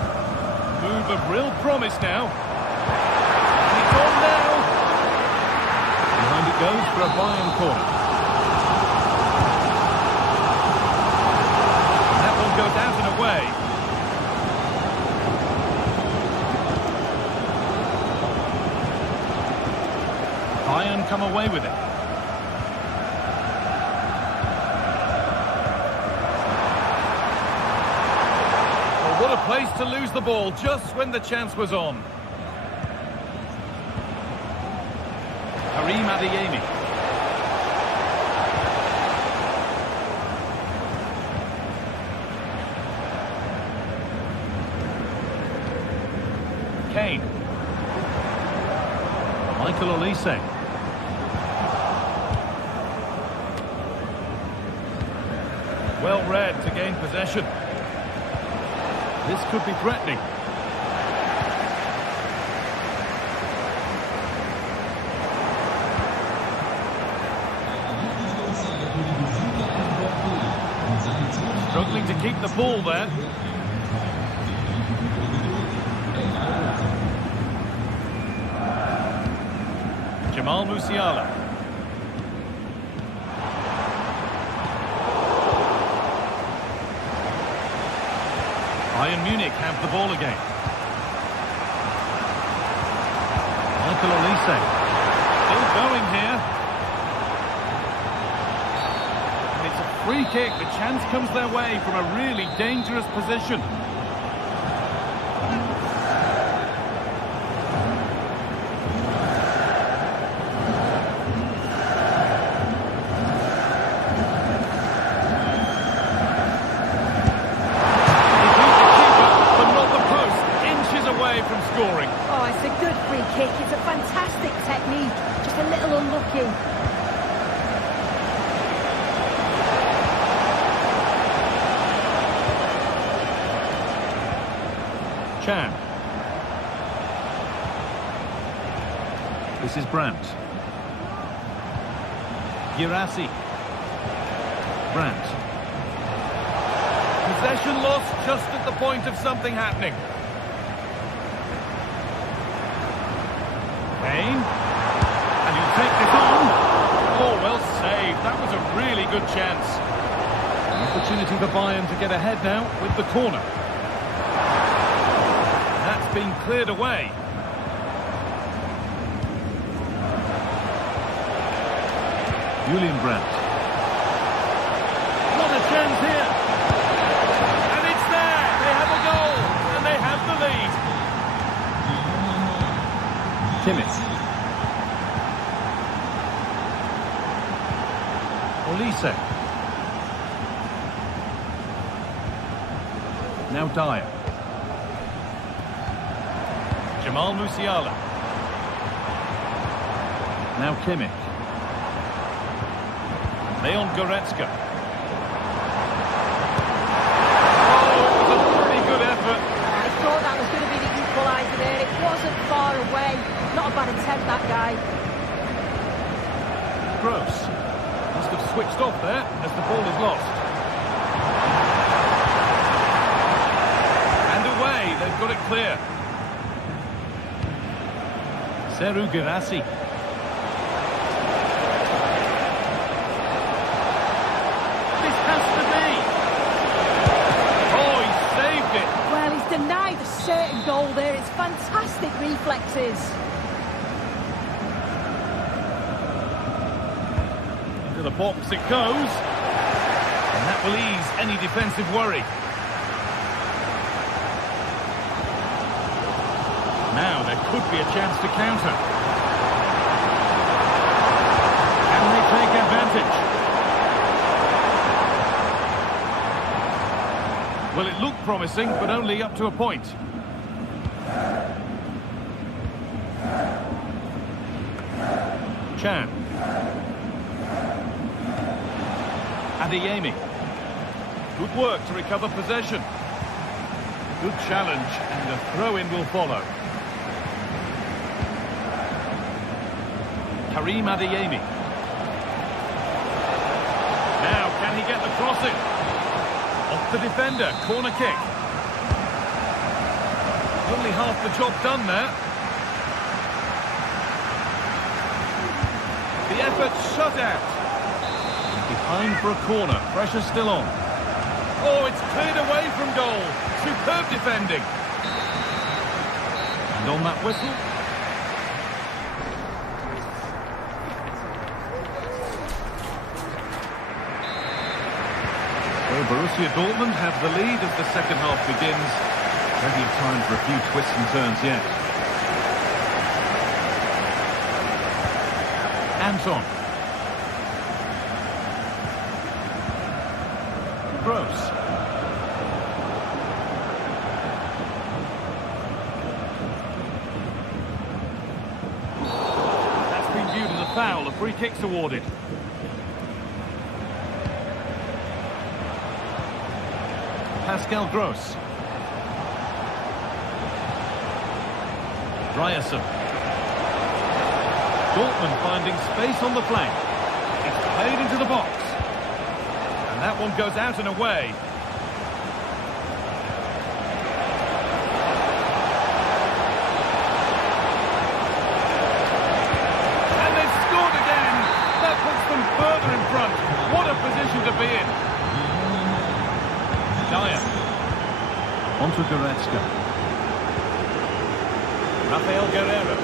Move of real promise now. It's on now. Behind it goes for a Bayern corner. That one goes out and away. Bayern come away with it. What a place to lose the ball just when the chance was on. Karim Adeyemi. Kane. Michael Olise. Well read to gain possession. This could be threatening. Struggling to keep the ball there. Jamal Musiala. Bayern Munich have the ball again. Michael Olise. Still going here. And it's a free kick. The chance comes their way from a really dangerous position. It's a fantastic technique, just a little unlucky. Chan. This is Brandt. Girassi. Brandt. Possession lost just at the point of something happening. Kane. And he'll take this on. Oh, well saved. That was a really good chance. An opportunity for Bayern to get ahead now with the corner. That's been cleared away. Julian Brandt. What a chance here. And it's there. They have a goal. And they have the lead. Kimmich. Olise. Now Dyer. Jamal Musiala. Now Kimmich. Leon Goretzka. Oh, it was a pretty good effort. I thought that was going to be the equaliser there. It wasn't far away. Not a bad attempt, that guy. Gross. Must have switched off there as the ball is lost. And away, they've got it clear. Seru Girassi. This has to be. Oh, he saved it. Well, he's denied a certain goal there. It's fantastic reflexes. Into the box it goes. And that will ease any defensive worry. Now there could be a chance to counter. Can they take advantage? Well, it looked promising, but only up to a point. Chan. Adeyemi. Good work to recover possession. Good challenge, and a throw-in will follow. Karim Adeyemi. Now, can he get the crossing? Off the defender, corner kick. Only half the job done there. The effort shut out. Behind for a corner, pressure still on. Oh, it's cleared away from goal. Superb defending. And on that whistle, Borussia Dortmund have the lead as the second half begins. Plenty of time for a few twists and turns yet. Anton. Gross. That's been viewed as a foul. A free kick's awarded. Pascal Gross. Ryerson. Dortmund finding space on the flank. It's played into the box. And that one goes out and away. And they've scored again. That puts them further in front. What a position to be in. Dyer. Onto Goretzka. Rafael Guerreiro.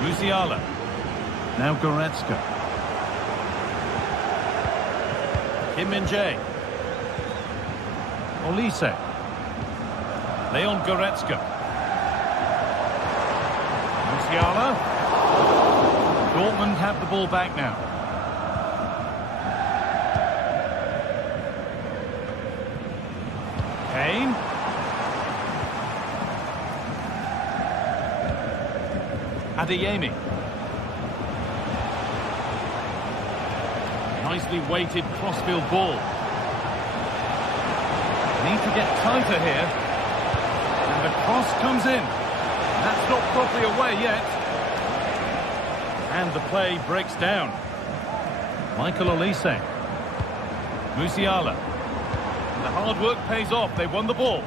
Musiala. Now Goretzka. Kim Min-jae. Olise. Leon Goretzka. Musiala. Dortmund have the ball back now. Kane. Adeyemi. Nicely weighted crossfield ball. Need to get tighter here. And the cross comes in. That's not properly away yet. And the play breaks down. Michael Olise. Musiala. The hard work pays off. They won the ball.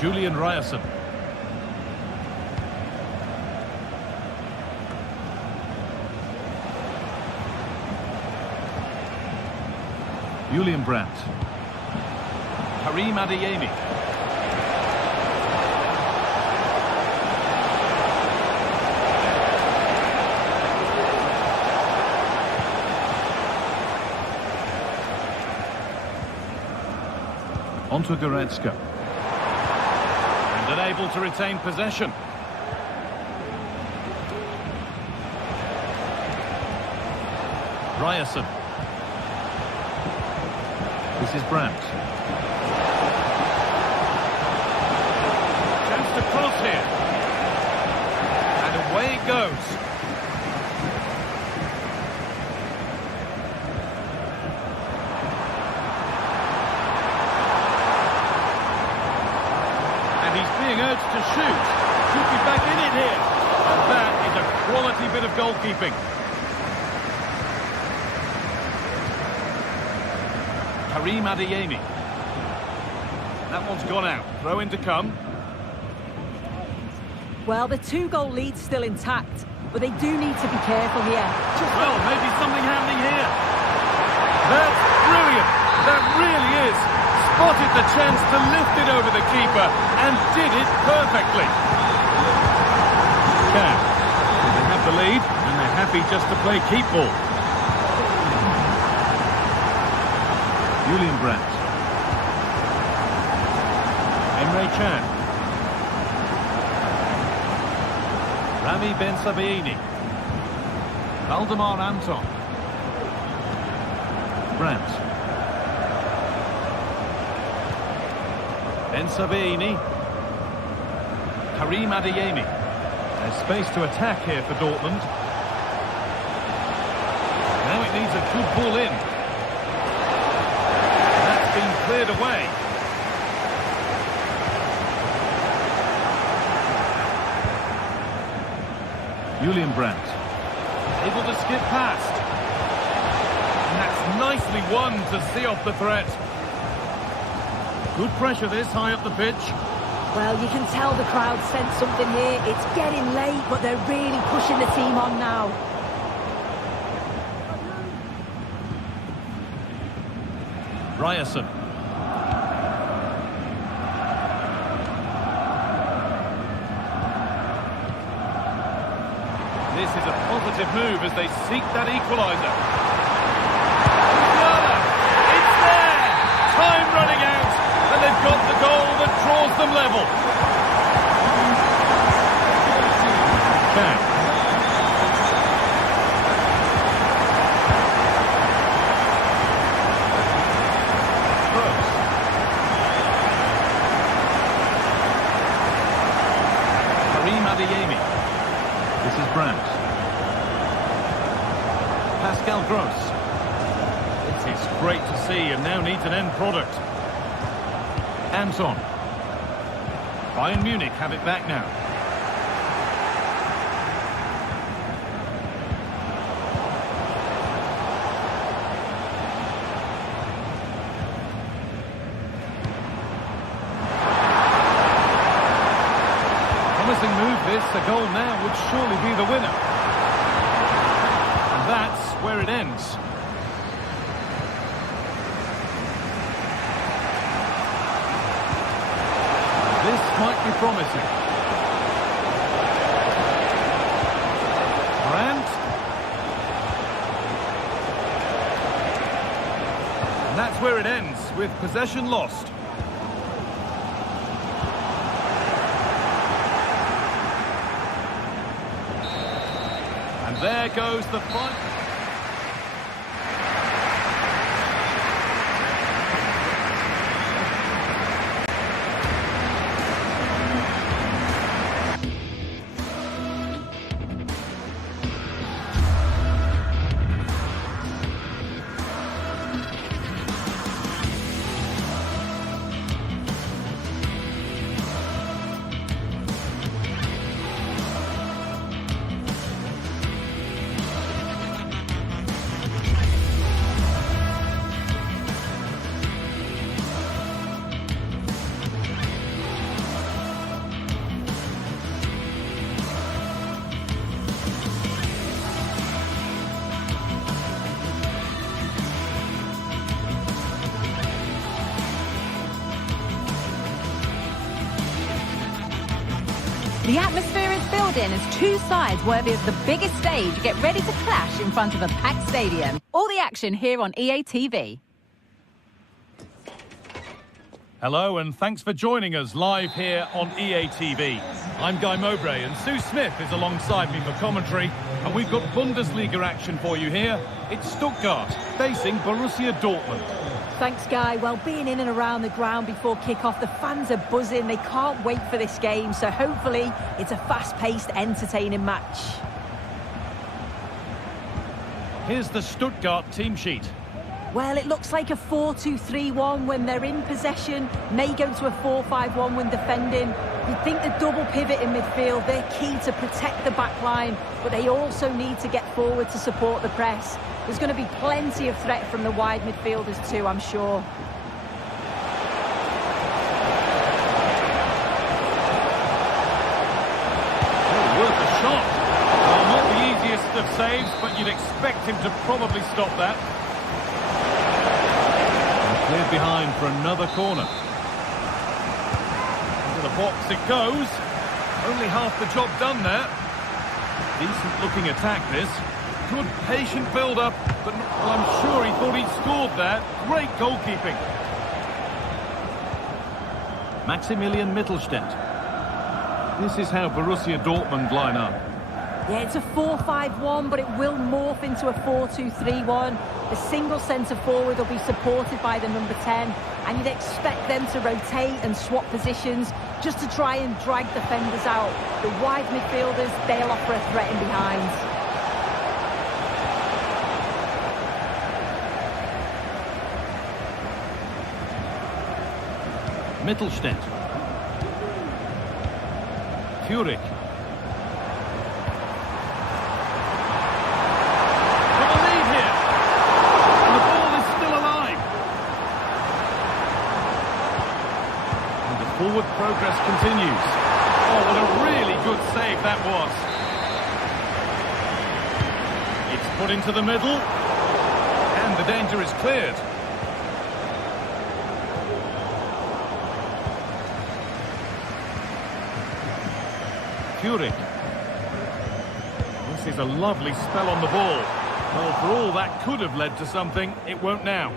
Julian Ryerson. Julian Brandt. Karim Adeyemi. Onto Goretzka. And unable to retain possession. This is Brandt. Chance to cross here. And away it goes. And he's being urged to shoot. Could be back in it here. And that is a quality bit of goalkeeping. Karim Adeyemi. That one's gone out. Throw in to come. Well, the 2-goal lead's still intact, but they do need to be careful here. Well, maybe something happening here. That's brilliant. That really is. Spotted the chance to lift it over the keeper and did it perfectly. Can. They have the lead and they're happy just to play keep ball. Julian Brandt. Emre Can. Rami Ben Sabaini. Valdemar Anton. Brandt. Ben Sabaini. Karim Adeyemi. There's space to attack here for Dortmund. Now it needs a good ball in. That's been cleared away. Julian Brandt. Able to skip past. And that's nicely won to see off the threat. Good pressure this high up the pitch. Well, you can tell the crowd sense something here. It's getting late, but they're really pushing the team on now. Ryerson. This is a positive move as they seek that equaliser. It's there! Time running out, and they've got the goal that draws them level. Can. Gross. Karim Adeyemi. This is Brandt. Pascal Gross. This is great to see and now needs an end product. Anton. Bayern Munich have it back now. Promising move this. A goal now would surely be the winner. And that's where it ends. This might be promising. Brandt. And that's where it ends, with possession lost. And there goes the fight. The atmosphere is building as two sides worthy of the biggest stage get ready to clash in front of a packed stadium. All the action here on EA TV. Hello and thanks for joining us live here on EA TV. I'm Guy Mowbray and Sue Smith is alongside me for commentary, and we've got Bundesliga action for you here. It's Stuttgart facing Borussia Dortmund. Thanks, Guy. Well, being in and around the ground before kick-off, the fans are buzzing. They can't wait for this game, so hopefully it's a fast-paced, entertaining match. Here's the Stuttgart team sheet. Well, it looks like a 4-2-3-1 when they're in possession. May go to a 4-5-1 when defending. You'd think the double pivot in midfield, they're key to protect the back line, but they also need to get forward to support the press. There's going to be plenty of threat from the wide midfielders too, I'm sure. Oh, worth a shot. Well, not the easiest of saves, but you'd expect him to probably stop that. And cleared behind for another corner. Into the box it goes. Only half the job done there. Decent looking attack this. Good patient build-up, but well, I'm sure he thought he'd scored there. Great goalkeeping. Maximilian Mittelstädt. This is how Borussia Dortmund line up. Yeah, it's a 4-5-1, but it will morph into a 4-2-3-1. The single centre-forward will be supported by the number 10, and you'd expect them to rotate and swap positions just to try and drag defenders out. The wide midfielders, they'll offer a threat in behind. Mittelstädt. Furyk. Got a lead here. And the ball is still alive. And the forward progress continues. Oh, what a really good save that was. It's put into the middle. And the danger is cleared. Furyk. This is a lovely spell on the ball. Well, for all that could have led to something, it won't now.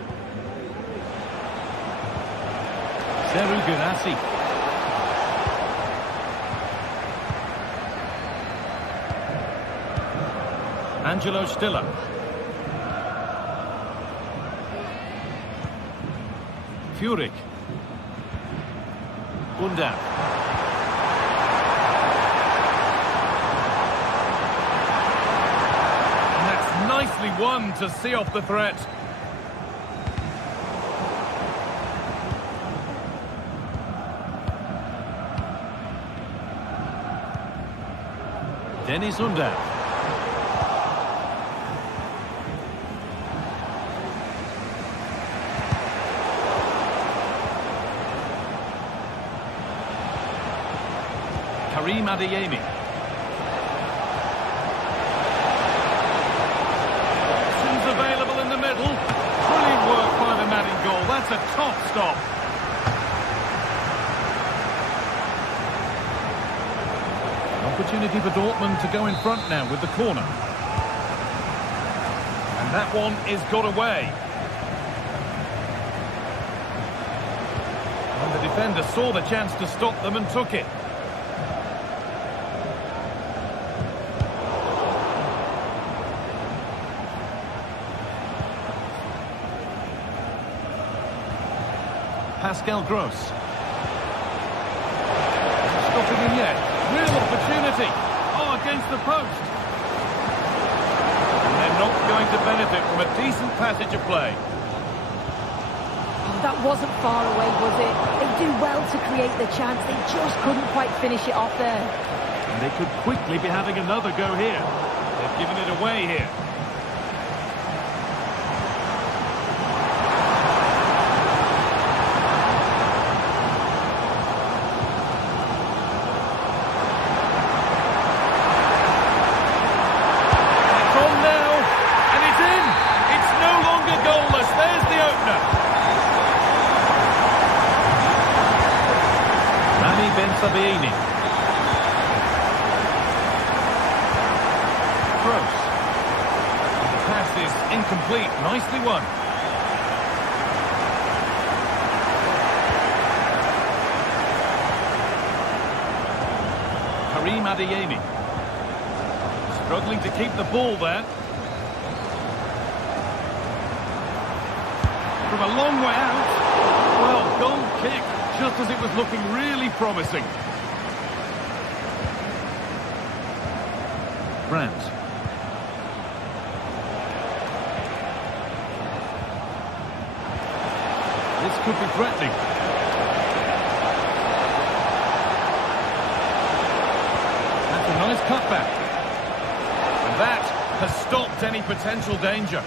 Seru Guirassy. Angelo Stiller. Furyk. Undaf. Nicely won to see off the threat. Dennis Undaf. Karim Adeyemi. Available in the middle. Brilliant work by the man in goal. That's a top stop. An opportunity for Dortmund to go in front now with the corner. And that one is got away. And the defender saw the chance to stop them and took it. Pascal Gross. Stopping him yet. Real opportunity. Oh, against the post. And they're not going to benefit from a decent passage of play. Oh, that wasn't far away, was it? They do well to create the chance. They just couldn't quite finish it off there. And they could quickly be having another go here. They've given it away here. Fabiani. Gross. The pass is incomplete. Nicely won. Karim Adeyemi. Struggling to keep the ball there. from a long way out. Well, goal kick, just as it was looking really promising. Brandt. This could be threatening. That's a nice cutback. And that has stopped any potential danger.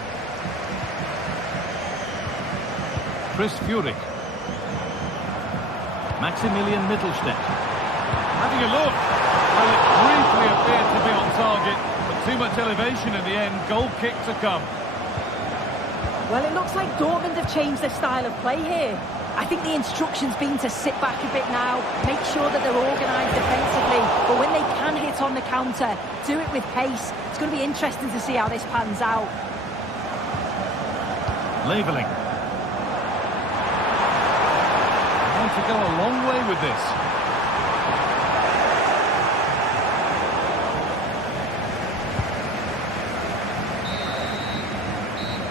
Chris Furyk. Maximilian Mittelstädt. Having a look. Well, it briefly appeared to be on target, but too much elevation in the end. Goal kick to come. Well, it looks like Dortmund have changed their style of play here. I think the instruction's been to sit back a bit now, make sure that they're organised defensively, but when they can hit on the counter, do it with pace. It's going to be interesting to see how this pans out. Leveling. Want to go a long way with this.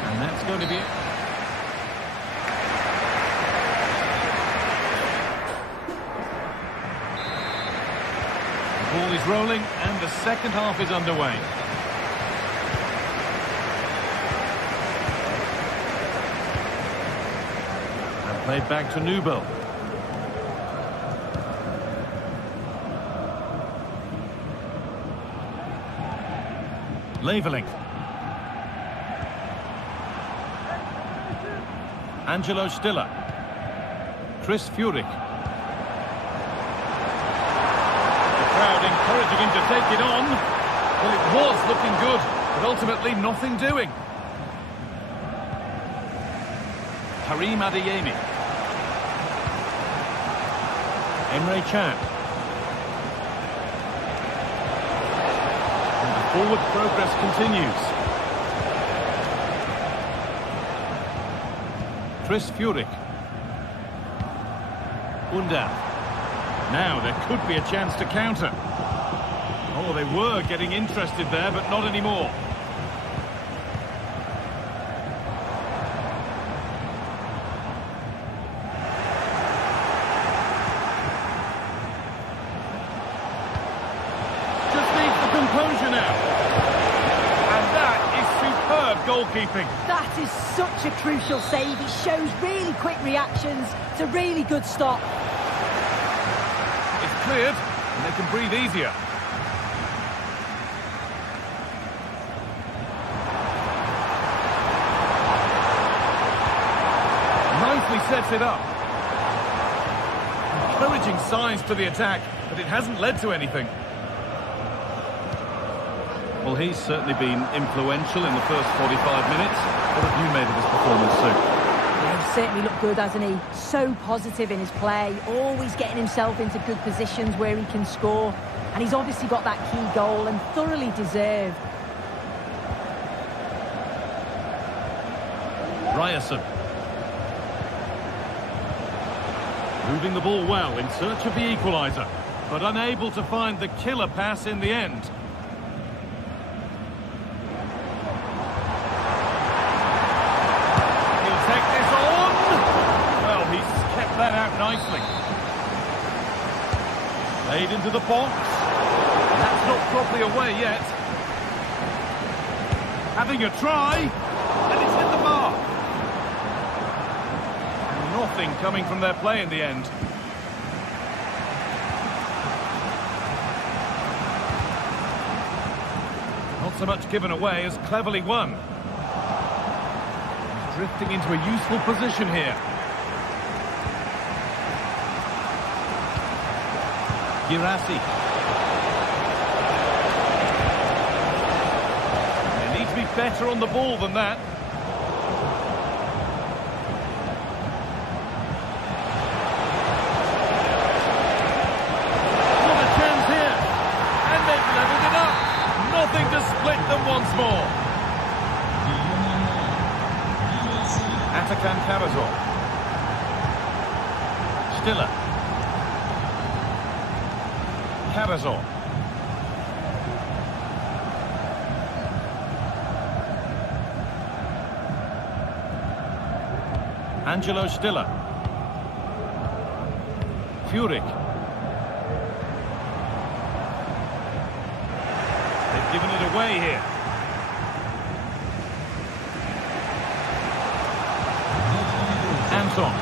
And that's going to be it. The ball is rolling and the second half is underway. And played back to Nubel. Leveling. Angelo Stiller. Chris Furyk. The crowd encouraging him to take it on. Well, it was looking good, but ultimately nothing doing. Karim Adeyemi. Emre Can. Forward progress continues. Chris Furyk. Undaf. Now there could be a chance to counter. Oh, they were getting interested there, but not anymore. Composure now. And that is superb goalkeeping. That is such a crucial save. It shows really quick reactions. It's a really good stop. It's cleared, and they can breathe easier. Nicely sets it up. Encouraging signs to the attack, but it hasn't led to anything. Well, he's certainly been influential in the first 45 minutes. What have you made of his performance, Sue? Yeah, he's certainly looked good, hasn't he? So positive in his play, always getting himself into good positions where he can score. And he's obviously got that key goal and thoroughly deserved. Ryerson. Moving the ball well in search of the equaliser, but unable to find the killer pass in the end. That out nicely. Played into the box. That's not properly away yet. Having a try, and it's hit the bar. Nothing coming from their play in the end. Not so much given away as cleverly won. Drifting into a useful position here. Girassi. They need to be better on the ball than that. What a chance here. And they've levelled it up. Nothing to split them once more. Atakan Karazor. Stiller. Karazor. Angelo Stiller. Furyk. They've given it away here. Anton.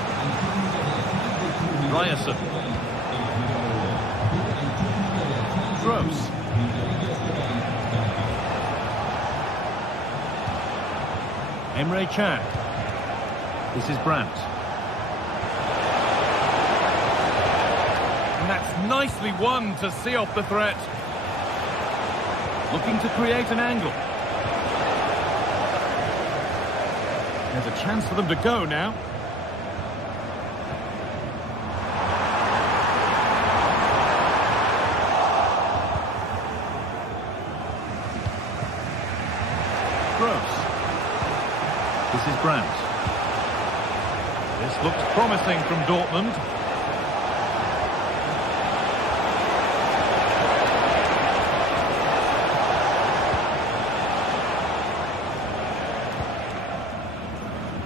Ryerson. Gross. Emre Can. This is Brandt. And that's nicely won to see off the threat. Looking to create an angle. There's a chance for them to go now. Gross. This is Brandt. This looks promising from Dortmund.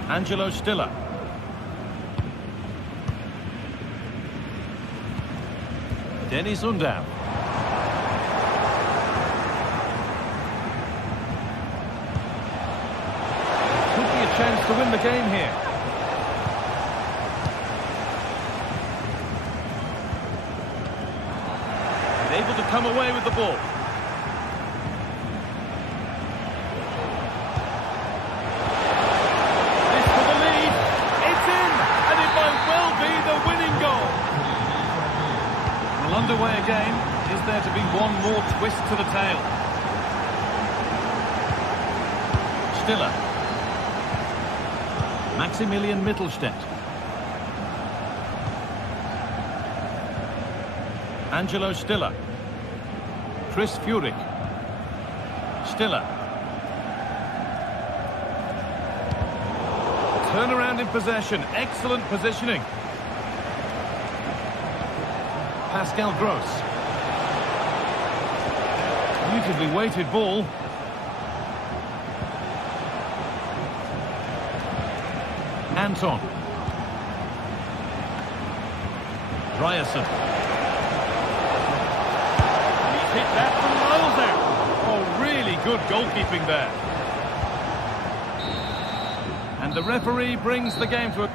Angelo Stiller. Dennis Undav. Could be a chance to win the game here. And able to come away with the ball. Underway again. Is there to be one more twist to the tail? Stiller. Maximilian Mittelstädt. Angelo Stiller. Chris Furyk. Stiller. Turnaround in possession. Excellent positioning. Pascal Gross. Beautifully weighted ball. Anton. Ryerson. He's hit that from miles out. Oh, really good goalkeeping there. And the referee brings the game to a...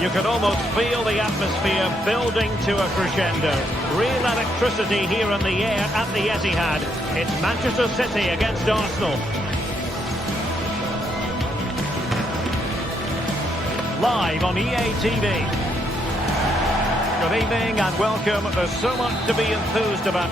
You can almost feel the atmosphere building to a crescendo. Real electricity here in the air at the Etihad. It's Manchester City against Arsenal. Live on EA TV. Good evening and welcome. There's so much to be enthused about.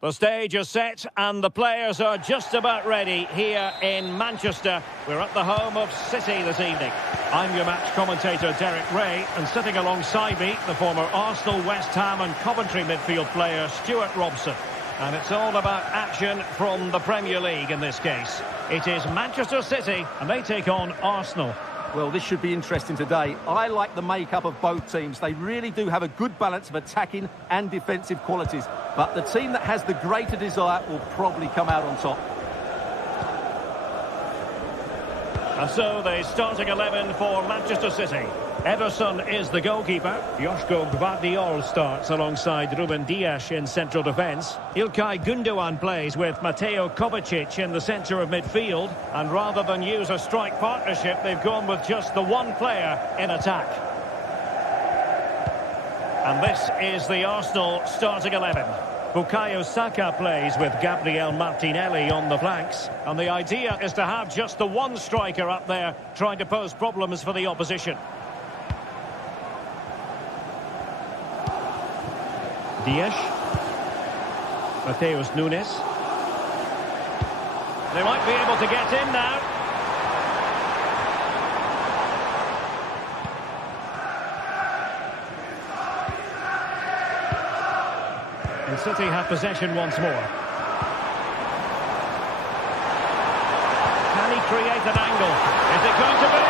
The stage is set and the players are just about ready here in Manchester. We're at the home of City this evening. I'm your match commentator Derek Ray, and sitting alongside me, the former Arsenal, West Ham and Coventry midfield player Stuart Robson. And it's all about action from the Premier League in this case. It is Manchester City and they take on Arsenal. Well, this should be interesting today. I like the makeup of both teams. They really do have a good balance of attacking and defensive qualities. But the team that has the greater desire will probably come out on top. And so the starting 11 for Manchester City. Ederson is the goalkeeper. Joško Gvardiol starts alongside Ruben Dias in central defence. Ilkay Gundogan plays with Mateo Kovacic in the centre of midfield. And rather than use a strike partnership, they've gone with just the one player in attack. And this is the Arsenal starting 11. Bukayo Saka plays with Gabriel Martinelli on the flanks. And the idea is to have just the one striker up there trying to pose problems for the opposition. Dias. Mateus Nunes. They might be able to get in now. And City have possession once more. Can he create an angle? Is it going to be?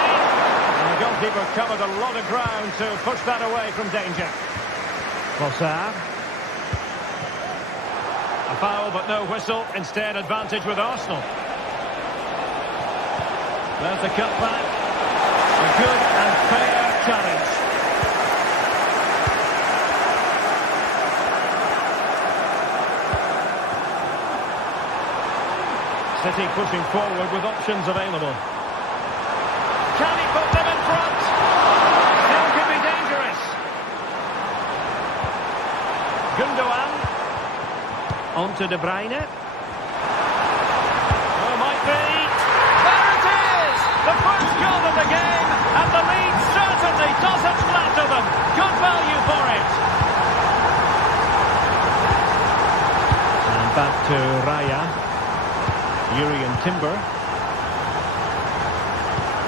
And the goalkeeper covered a lot of ground to push that away from danger. Trossard. A foul but no whistle, instead advantage with Arsenal. There's the cutback. A good and fair challenge. City pushing forward with options available. Can he put them in front? Still could be dangerous. Gundogan. On to De Bruyne. Oh, might be. There it is! The first goal of the game, and the lead certainly doesn't flatter them. Good value for it. And back to Raya. Jurriën Timber.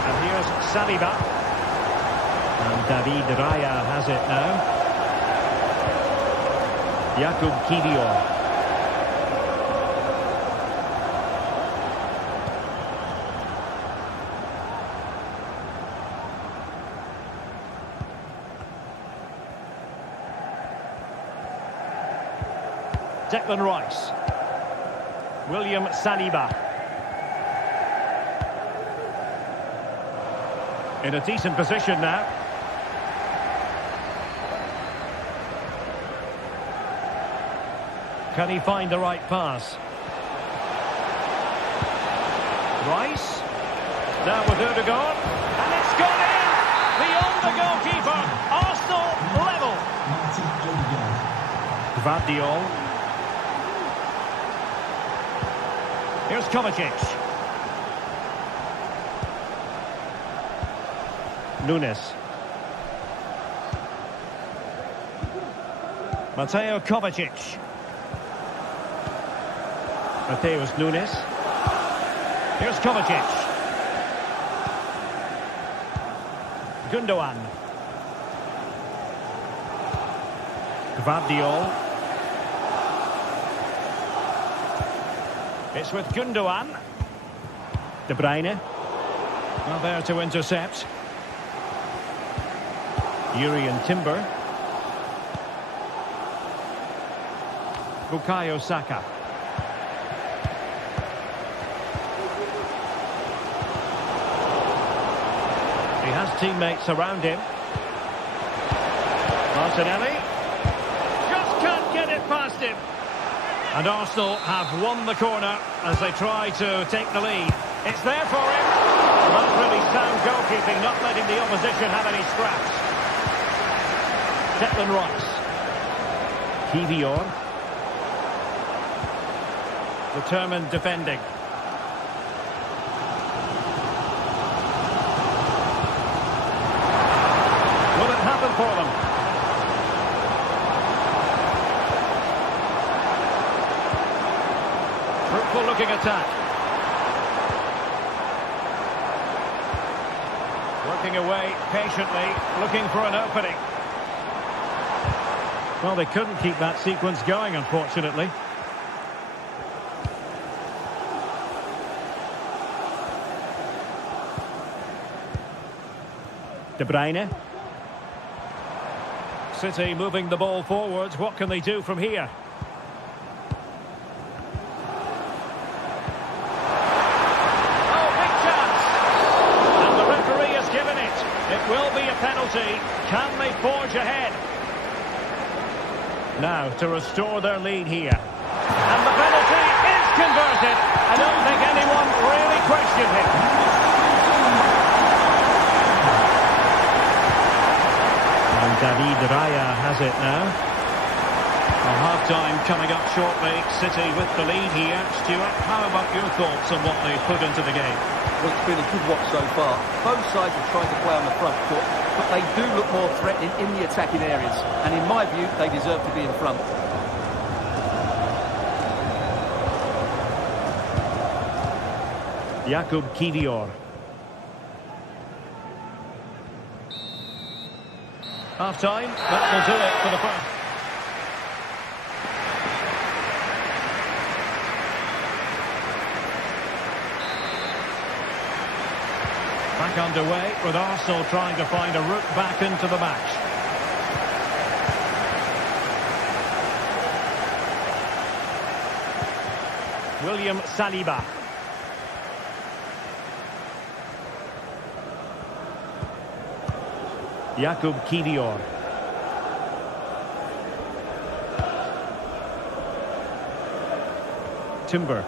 And here's Saliba. And David Raya has it now. Jakub Kiwior. Declan Rice. William Saliba. In a decent position now. Can he find the right pass? Rice. Now with Ødegaard. And it's gone in! Beyond the goalkeeper. Arsenal level. Gvardiol. Here's Kovacic. Nunes. Mateo Kovacic. Mateus Nunes. Here's Kovacic. Gundogan. Gvardiol. It's with Gundogan. De Bruyne. Not there to intercept. Jurriën Timber. Bukayo Saka. He has teammates around him. Martinelli. Just can't get it past him. And Arsenal have won the corner as they try to take the lead. It's there for him. That's really sound goalkeeping, not letting the opposition have any scraps. Declan Rice. Kivior. Determined defending. Will it happen for them? Fruitful looking attack. Working away patiently, looking for an opening. Well, they couldn't keep that sequence going, unfortunately. De Bruyne. City moving the ball forwards. What can they do from here? Oh, big chance! And the referee has given it. It will be a penalty. Can they forge ahead? Now to restore their lead here. And the penalty is converted. I don't think anyone really questioned it. David Raya has it now. Well, half-time coming up shortly. City with the lead here. Stuart, how about your thoughts on what they've put into the game? Well, it's been a good watch so far. Both sides have tried to play on the front foot, but they do look more threatening in the attacking areas. And in my view, they deserve to be in front. Jakub Kivior. Half-time, that will do it for the first. Back underway with Arsenal trying to find a route back into the match. William Saliba. Jakub Kivior. Timber.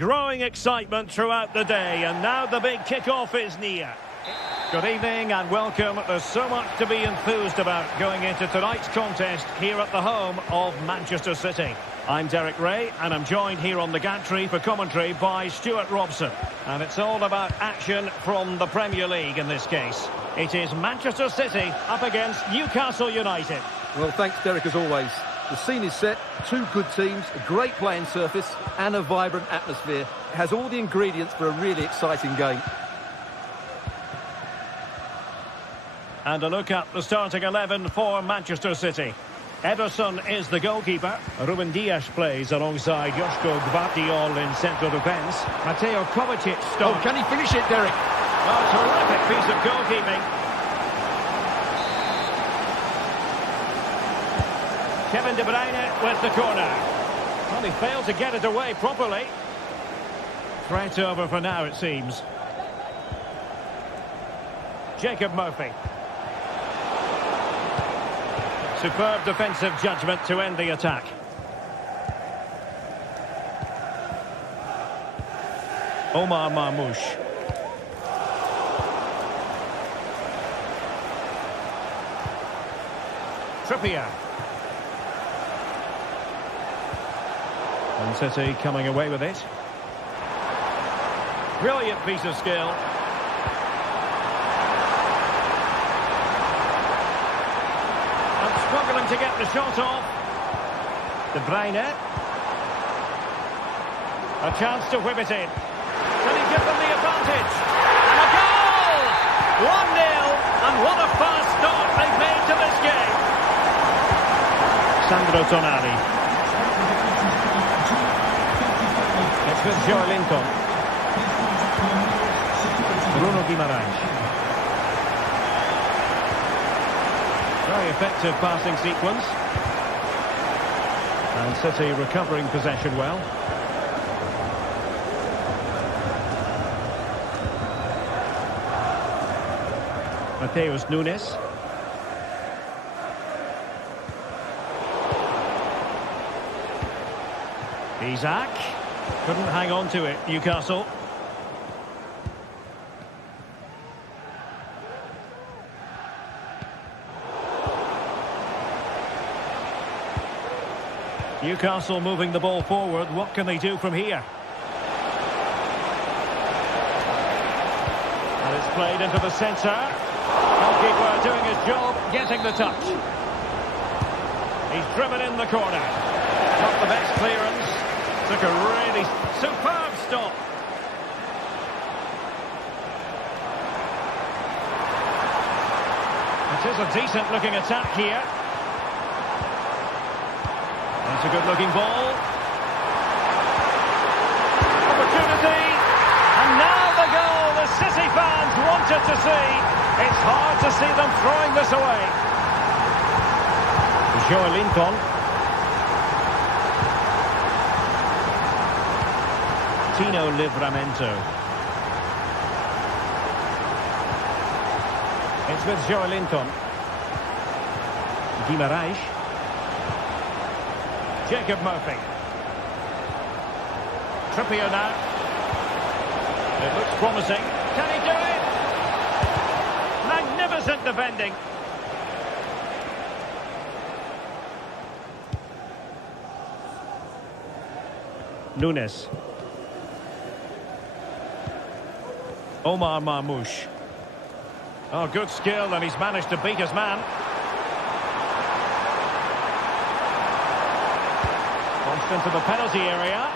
Growing excitement throughout the day, and now the big kick-off is near. Good evening and welcome. There's so much to be enthused about going into tonight's contest here at the home of Manchester City. I'm Derek Ray and I'm joined here on the gantry for commentary by Stuart Robson. And it's all about action from the Premier League in this case. It is Manchester City up against Newcastle United. Well, thanks, Derek, as always. The scene is set, two good teams, a great playing surface and a vibrant atmosphere. It has all the ingredients for a really exciting game. And a look at the starting 11 for Manchester City. Ederson is the goalkeeper. Ruben Dias plays alongside Joško Gvardiol in central defence. Mateo Kovacic starts. Oh, can he finish it, Derek? Oh, terrific piece of goalkeeping. Kevin De Bruyne with the corner. Well, he failed to get it away properly. Threat over for now, it seems. Jacob Murphy. Superb defensive judgment to end the attack. Omar Marmoush. Trippier. And City coming away with it. Brilliant piece of skill. Struggling to get the shot off. De Bruyne. A chance to whip it in. Can he give them the advantage? And a goal! 1-0. And what a fast start they've made to this game. Sandro Tonali. It's with Joelinton. Bruno Guimaraes. Very effective passing sequence. And City recovering possession well. Matheus Nunes. Isaac. Couldn't hang on to it, Newcastle. Newcastle moving the ball forward. What can they do from here? And it's played into the centre. Goalkeeper doing his job, getting the touch. He's driven in the corner. Not the best clearance. Took a really superb stop. It is a decent looking attack here. It's a good-looking ball. Opportunity. And now the goal the City fans wanted to see. It's hard to see them throwing this away. Joelinton. Tino Livramento. It's with Joelinton. Guimaraes. Jacob Murphy. Trippier now. It looks promising. Can he do it? Magnificent defending. Nunes. Omar Marmoush. Oh, good skill, and he's managed to beat his man. Into the penalty area.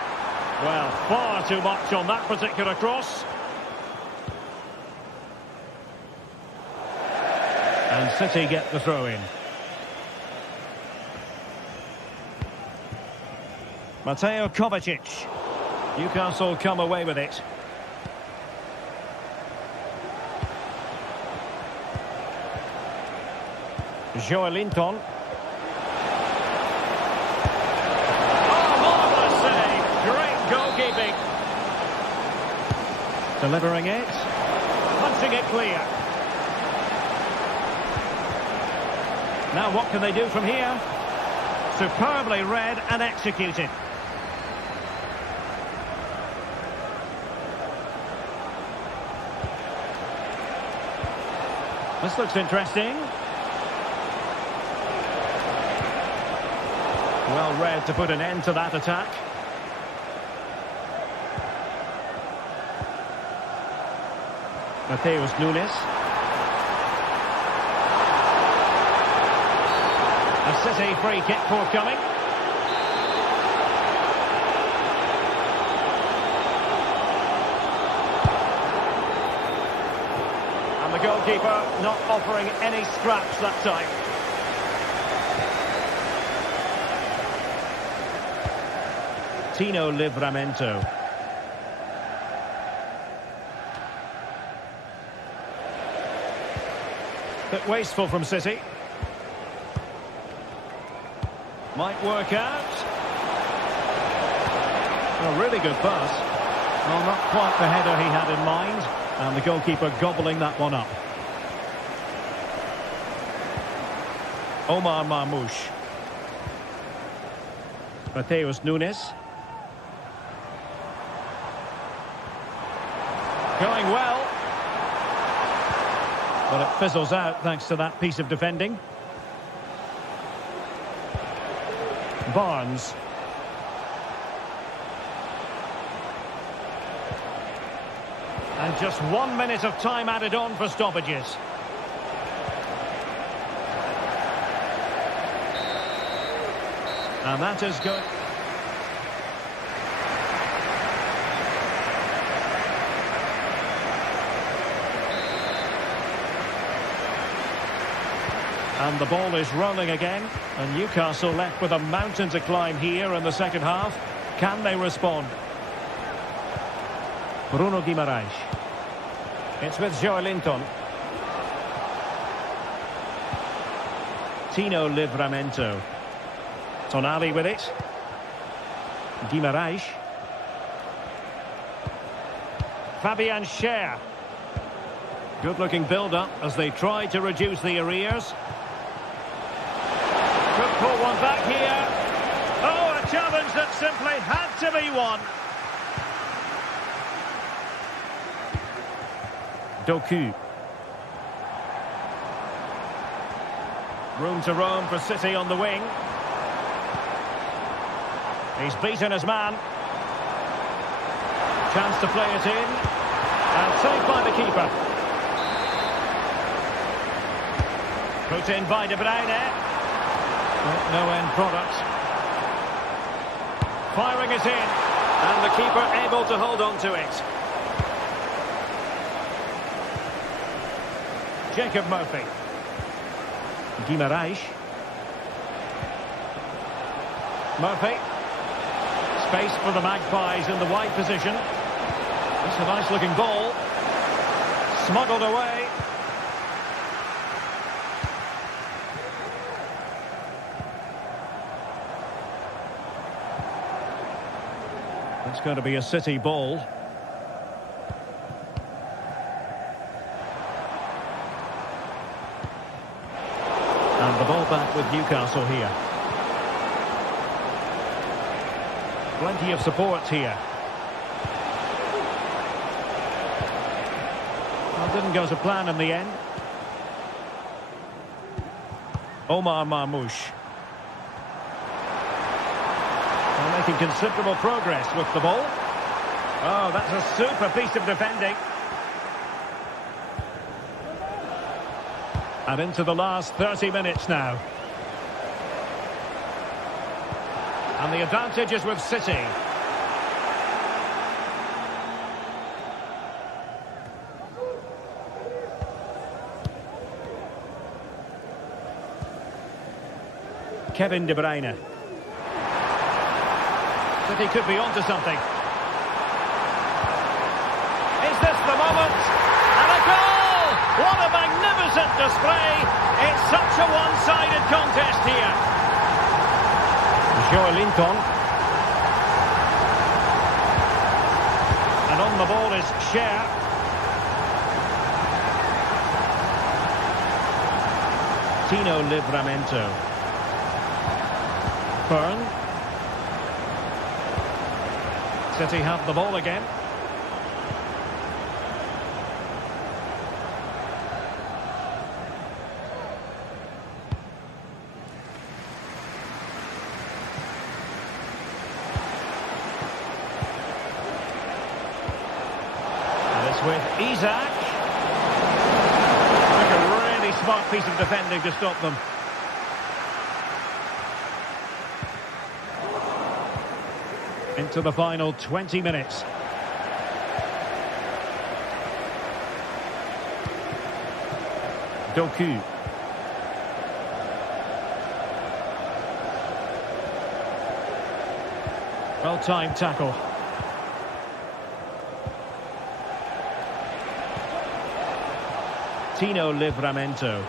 Well, far too much on that particular cross. And City get the throw in. Mateo Kovacic. Newcastle come away with it. Joelinton. Goalkeeping. Delivering it. Punching it clear. Now what can they do from here? Superbly read and executed. This looks interesting. Well read to put an end to that attack. Mateus Nunes. A City free kick forthcoming. And the goalkeeper not offering any scraps that time. Tino Livramento. Bit wasteful from City. Might work out. A really good pass. Well, not quite the header he had in mind. And the goalkeeper gobbling that one up. Omar Marmoush. Mateus Nunes. Going well. But it fizzles out thanks to that piece of defending. Barnes. And just 1 minute of time added on for stoppages. And that is good. And the ball is rolling again. And Newcastle left with a mountain to climb here in the second half. Can they respond? Bruno Guimaraes. It's with Joelinton. Tino Livramento. Tonali with it. Guimaraes. Fabian Schär. Good-looking build-up as they try to reduce the arrears. Could pull one back here. Oh, a challenge that simply had to be won. Doku. Room to roam for City on the wing. He's beaten his man. Chance to play it in. And saved by the keeper. Put in by De Bruyne. No end product. Firing it in. And the keeper able to hold on to it. Jacob Murphy. Guimaraes. Murphy. Space for the Magpies in the wide position. It's a nice looking ball. Smuggled away. It's going to be a City ball. And the ball back with Newcastle here. Plenty of support here. Well, didn't go to plan in the end. Omar Marmoush. They're making considerable progress with the ball. Oh, that's a super piece of defending. And into the last 30 minutes now. And the advantage is with City. Kevin De Bruyne. City could be onto something. Is this the moment? And a goal! What a magnificent display! It's such a one-sided contest here. Joelinton. And on the ball is Schär. Tino Livramento. Byrne. City have the ball again. with Isaac. Took a really smart piece of defending to stop them. Into the final 20 minutes. Doku. Well-timed tackle. Tino Livramento.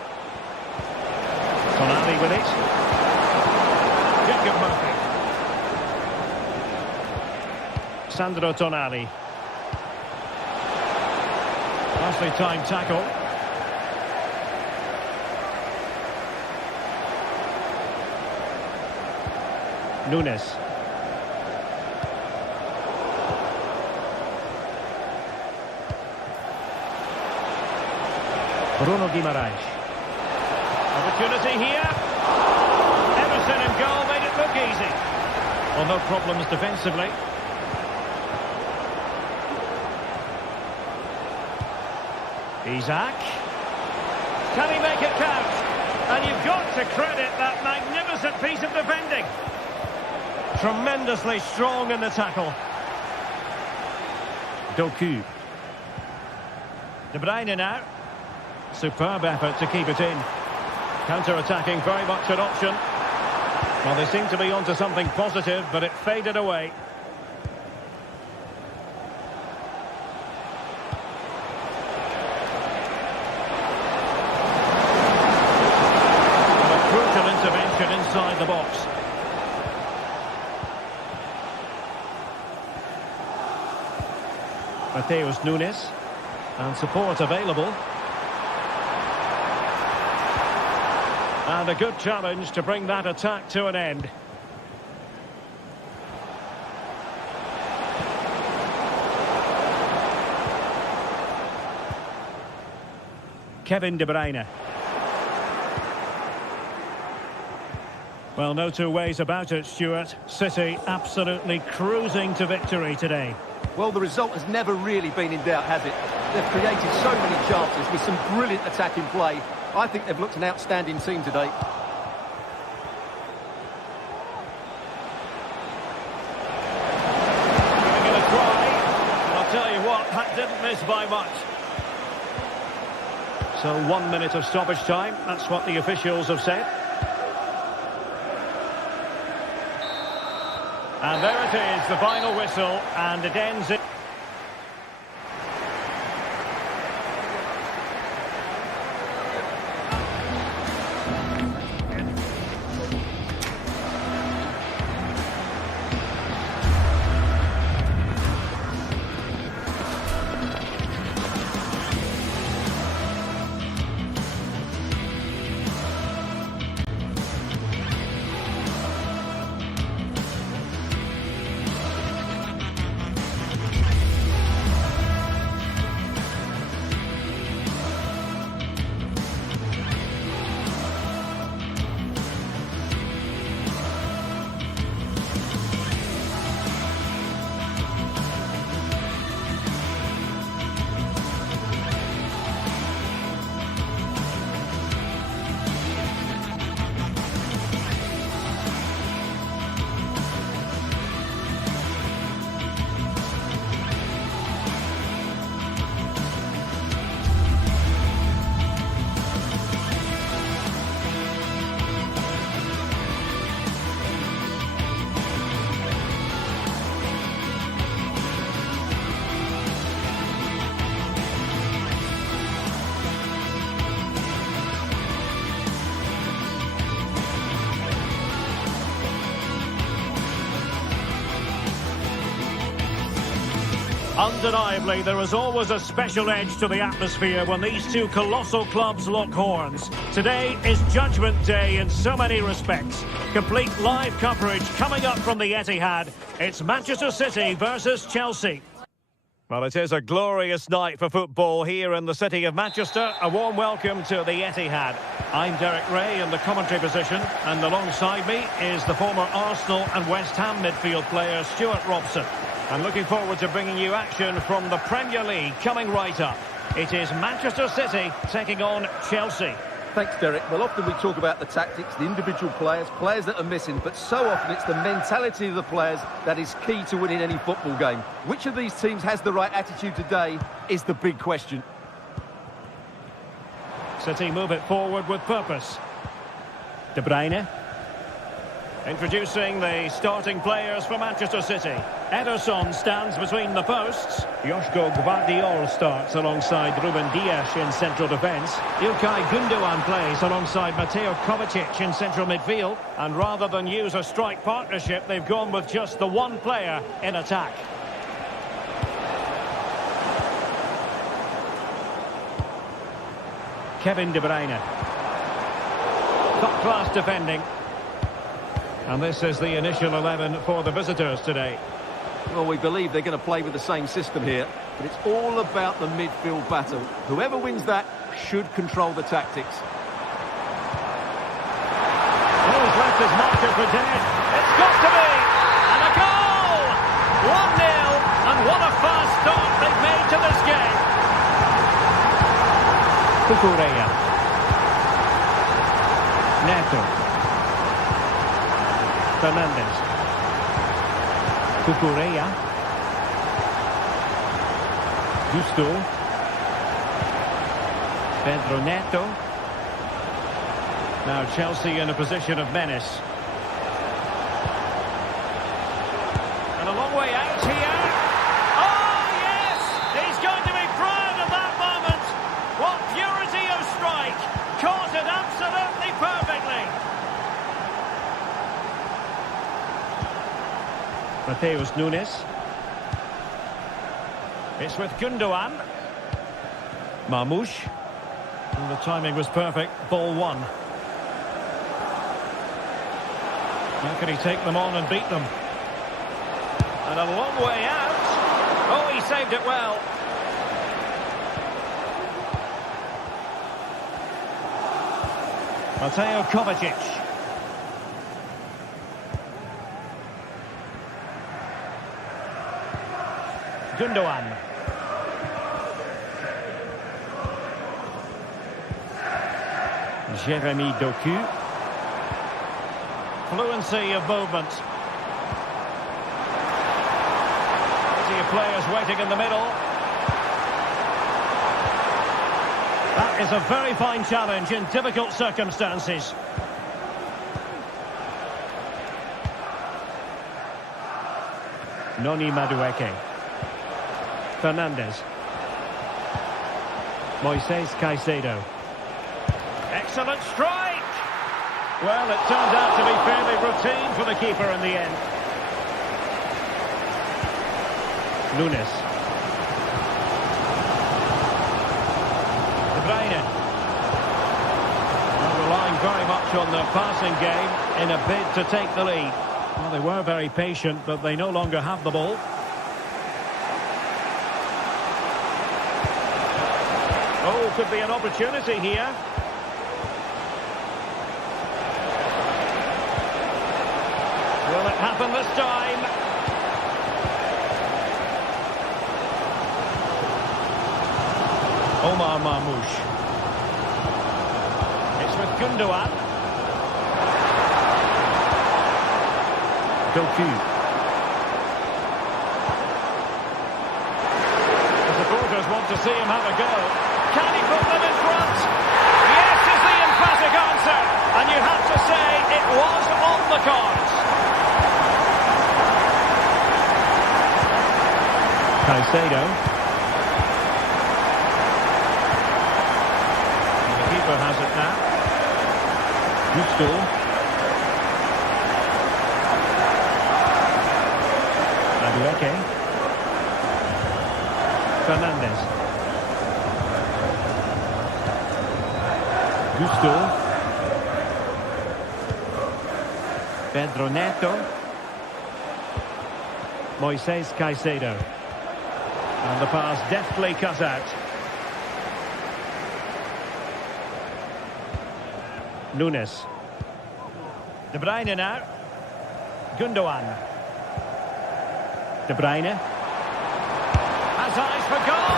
Tonali with it. Jacob Murphy. Sandro Tonali. Nicely timed tackle. Nunes. Bruno Guimaraes. Opportunity here. Emerson in goal made it look easy. Well, no problems defensively. Isaac. Can he make it count? And you've got to credit that magnificent piece of defending. Tremendously strong in the tackle. Doku. De Bruyne now. Superb effort to keep it in. Counter-attacking, very much an option. Well, they seem to be onto something positive, but it faded away. A crucial intervention inside the box. Mateus Nunes. And support available. And a good challenge to bring that attack to an end. Kevin De Bruyne. Well, no two ways about it, Stuart. City absolutely cruising to victory today. Well, the result has never really been in doubt, has it? They've created so many chances with some brilliant attacking play. I think they've looked an outstanding team today. Giving it a try. And I'll tell you what, that didn't miss by much. So 1 minute of stoppage time. That's what the officials have said. And there it is, the final whistle, and it ends it. Undeniably, there is always a special edge to the atmosphere when these two colossal clubs lock horns. Today is Judgment Day in so many respects. Complete live coverage coming up from the Etihad. It's Manchester City versus Chelsea. Well, it is a glorious night for football here in the city of Manchester. A warm welcome to the Etihad. I'm Derek Ray in the commentary position, and alongside me is the former Arsenal and West Ham midfield player Stuart Robson. I'm looking forward to bringing you action from the Premier League coming right up. It is Manchester City taking on Chelsea. Thanks, Derek. Well, often we talk about the tactics, the individual players that are missing, but so often it's the mentality of the players that is key to winning any football game. Which of these teams has the right attitude today is the big question. City move it forward with purpose. De Bruyne. Introducing the starting players for Manchester City. Ederson stands between the posts. Joško Gvardiol starts alongside Ruben Dias in central defence. Ilkay Gundogan plays alongside Mateo Kovacic in central midfield. And rather than use a strike partnership, they've gone with just the one player in attack. Kevin De Bruyne. Top-class defending. And this is the initial 11 for the visitors today. Well, we believe they're going to play with the same system here, but it's all about the midfield battle. Whoever wins that should control the tactics. Oh, he's left his marker for dead. It's got to be! And a goal! 1-0, and what a fast start they've made to this game. Cucurella. Neto. Fernandes. Cucurella. Gusto. Pedro Neto. Now Chelsea in a position of menace. And a long way out here. Oh, yes! He's going to be proud of that moment. What purity of strike. Caught it absolutely perfectly. Mateus Nunes. It's with Gundogan. Marmoush. And the timing was perfect. Ball one. How can he take them on and beat them? And a long way out. Oh, he saved it well. Mateo Kovacic. Gundogan. Jeremy Doku. Fluency of movement. Plenty of players waiting in the middle. That is a very fine challenge in difficult circumstances. Noni Madueke. Fernandes. Moises Caicedo. Excellent strike! Well, it turned out to be fairly routine for the keeper in the end. Nunes. De Bruyne. Well, relying very much on their passing game in a bid to take the lead. Well, they were very patient, but they no longer have the ball. Oh, could be an opportunity here. Will it happen this time? Omar Marmoush. It's with Gundogan. Doku. The supporters want to see him have a go. Can he put them in front? Yes is the emphatic answer. And you have to say it was on the cards. Caicedo. And the keeper has it now. Gusto. Madueke. Fernandes. Gusto. Pedro Neto. Moises Caicedo. And the pass deftly cut out. Nunes. De Bruyne now. Gundogan. De Bruyne. Has eyes for goal!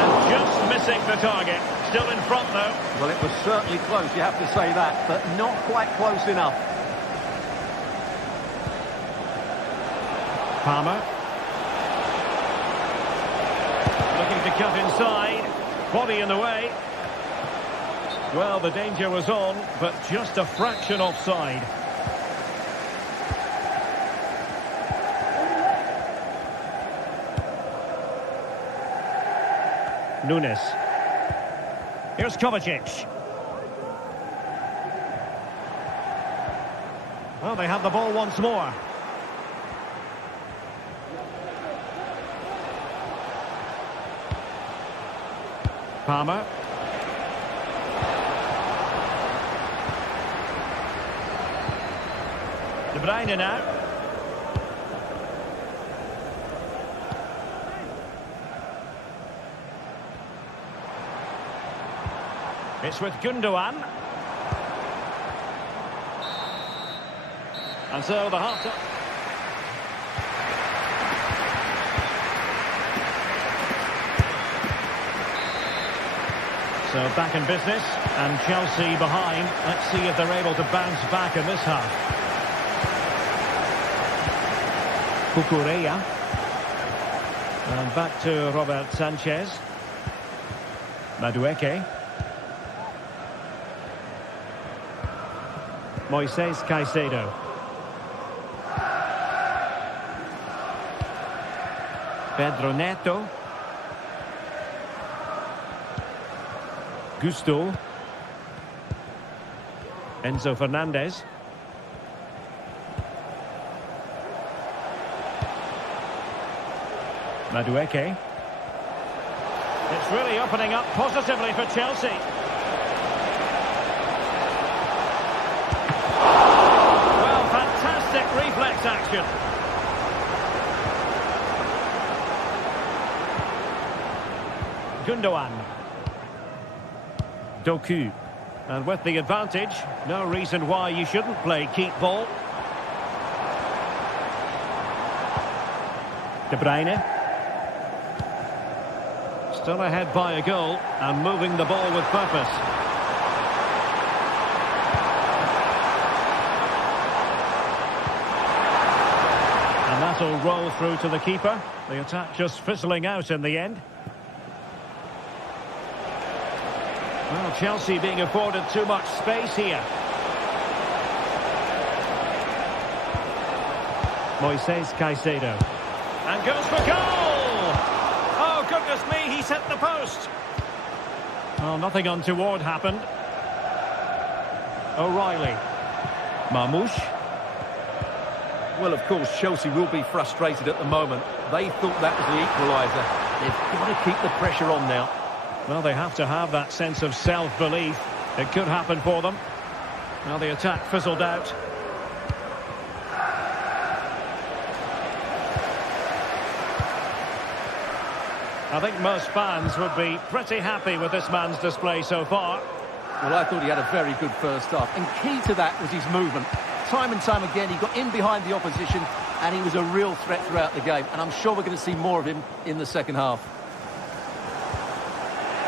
And just missing the target. Still in front though. Well, it was certainly close, you have to say that, but not quite close enough. Palmer. Looking to cut inside. Body in the way. Well, the danger was on, but just a fraction offside. Nunes. Here's Kovacic. Well, they have the ball once more. Palmer. De Bruyne now. It's with Gundogan. And so the half. So back in business, and Chelsea behind. Let's see if they're able to bounce back in this half. Cucurella. And back to Robert Sanchez. Madueke. Moises Caicedo. Pedro Neto. Gusto. Enzo Fernandez. Madueke. It's really opening up positively for Chelsea. Well, fantastic reflex action. Gundogan. Doku. And with the advantage, no reason why you shouldn't play keep ball. De Bruyne. Still ahead by a goal and moving the ball with purpose. And that'll roll through to the keeper. The attack just fizzling out in the end. Well, Chelsea being afforded too much space here. Moises Caicedo. And goes for goal! Oh, goodness me, he's hit the post. Well, nothing untoward happened. O'Reilly. Marmoush. Well, of course, Chelsea will be frustrated at the moment. They thought that was the equaliser. They've got to keep the pressure on now. Well, they have to have that sense of self-belief. It could happen for them. Now the attack fizzled out. I think most fans would be pretty happy with this man's display so far. Well, I thought he had a very good first half. And key to that was his movement. Time and time again, he got in behind the opposition, and he was a real threat throughout the game. And I'm sure we're going to see more of him in the second half.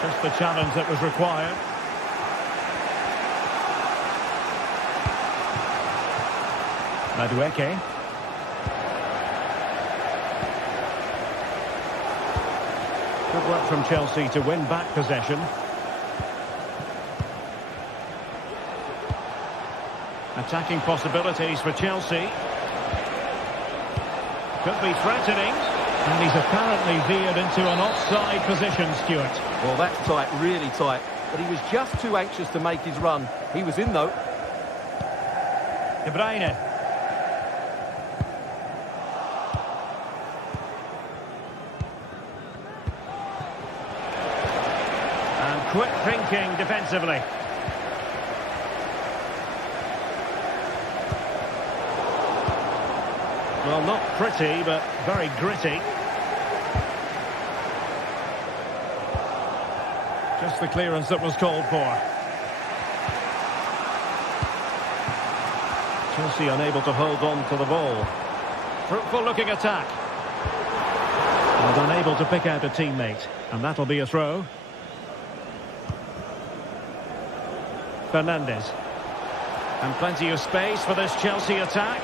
Just the challenge that was required. Madueke. Good work from Chelsea to win back possession. Attacking possibilities for Chelsea. Could be threatening. And he's apparently veered into an offside position, Stuart. Well, that's tight, really tight. But he was just too anxious to make his run. He was in, though. De Bruyne. And quick thinking defensively. Well, not pretty, but very gritty. Just the clearance that was called for. Chelsea unable to hold on to the ball. Fruitful looking attack. And unable to pick out a teammate. And that'll be a throw. Fernandes. And plenty of space for this Chelsea attack.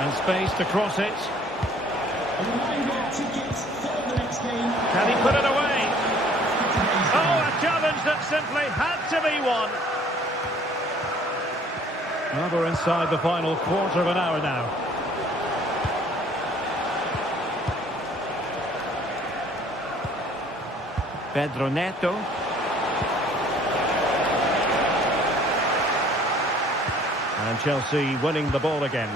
And space to cross it. Can he put it away? Oh, a challenge that simply had to be won. Well, we're inside the final quarter of an hour now. Pedro Neto. And Chelsea winning the ball again.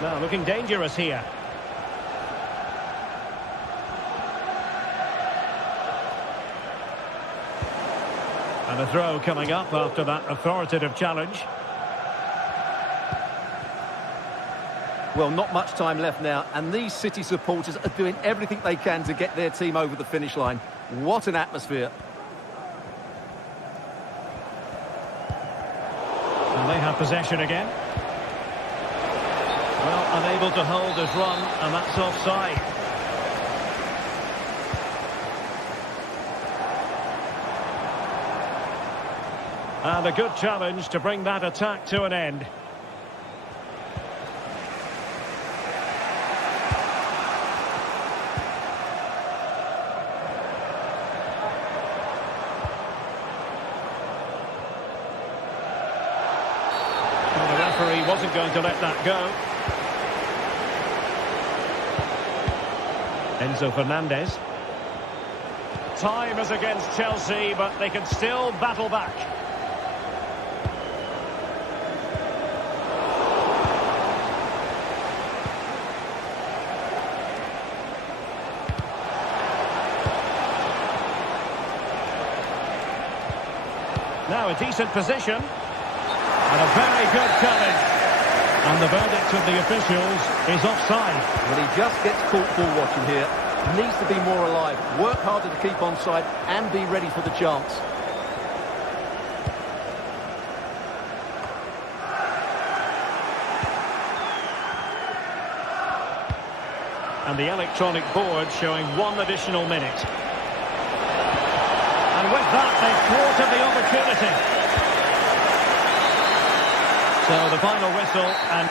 Now looking dangerous here. And a throw coming up after that authoritative challenge. Well, not much time left now, and these City supporters are doing everything they can to get their team over the finish line. What an atmosphere. And they have possession again. Well, unable to hold his run, and that's offside. And a good challenge to bring that attack to an end. Well, the referee wasn't going to let that go. Enzo Fernandez. Time is against Chelsea, but they can still battle back. Now a decent position. And a very good challenge. And the verdict of the officials is offside. Well, he just gets caught ball watching here. Needs to be more alive, work harder to keep onside and be ready for the chance. And the electronic board showing 1 additional minute. And with that, they've thwarted the opportunity. So the final whistle and...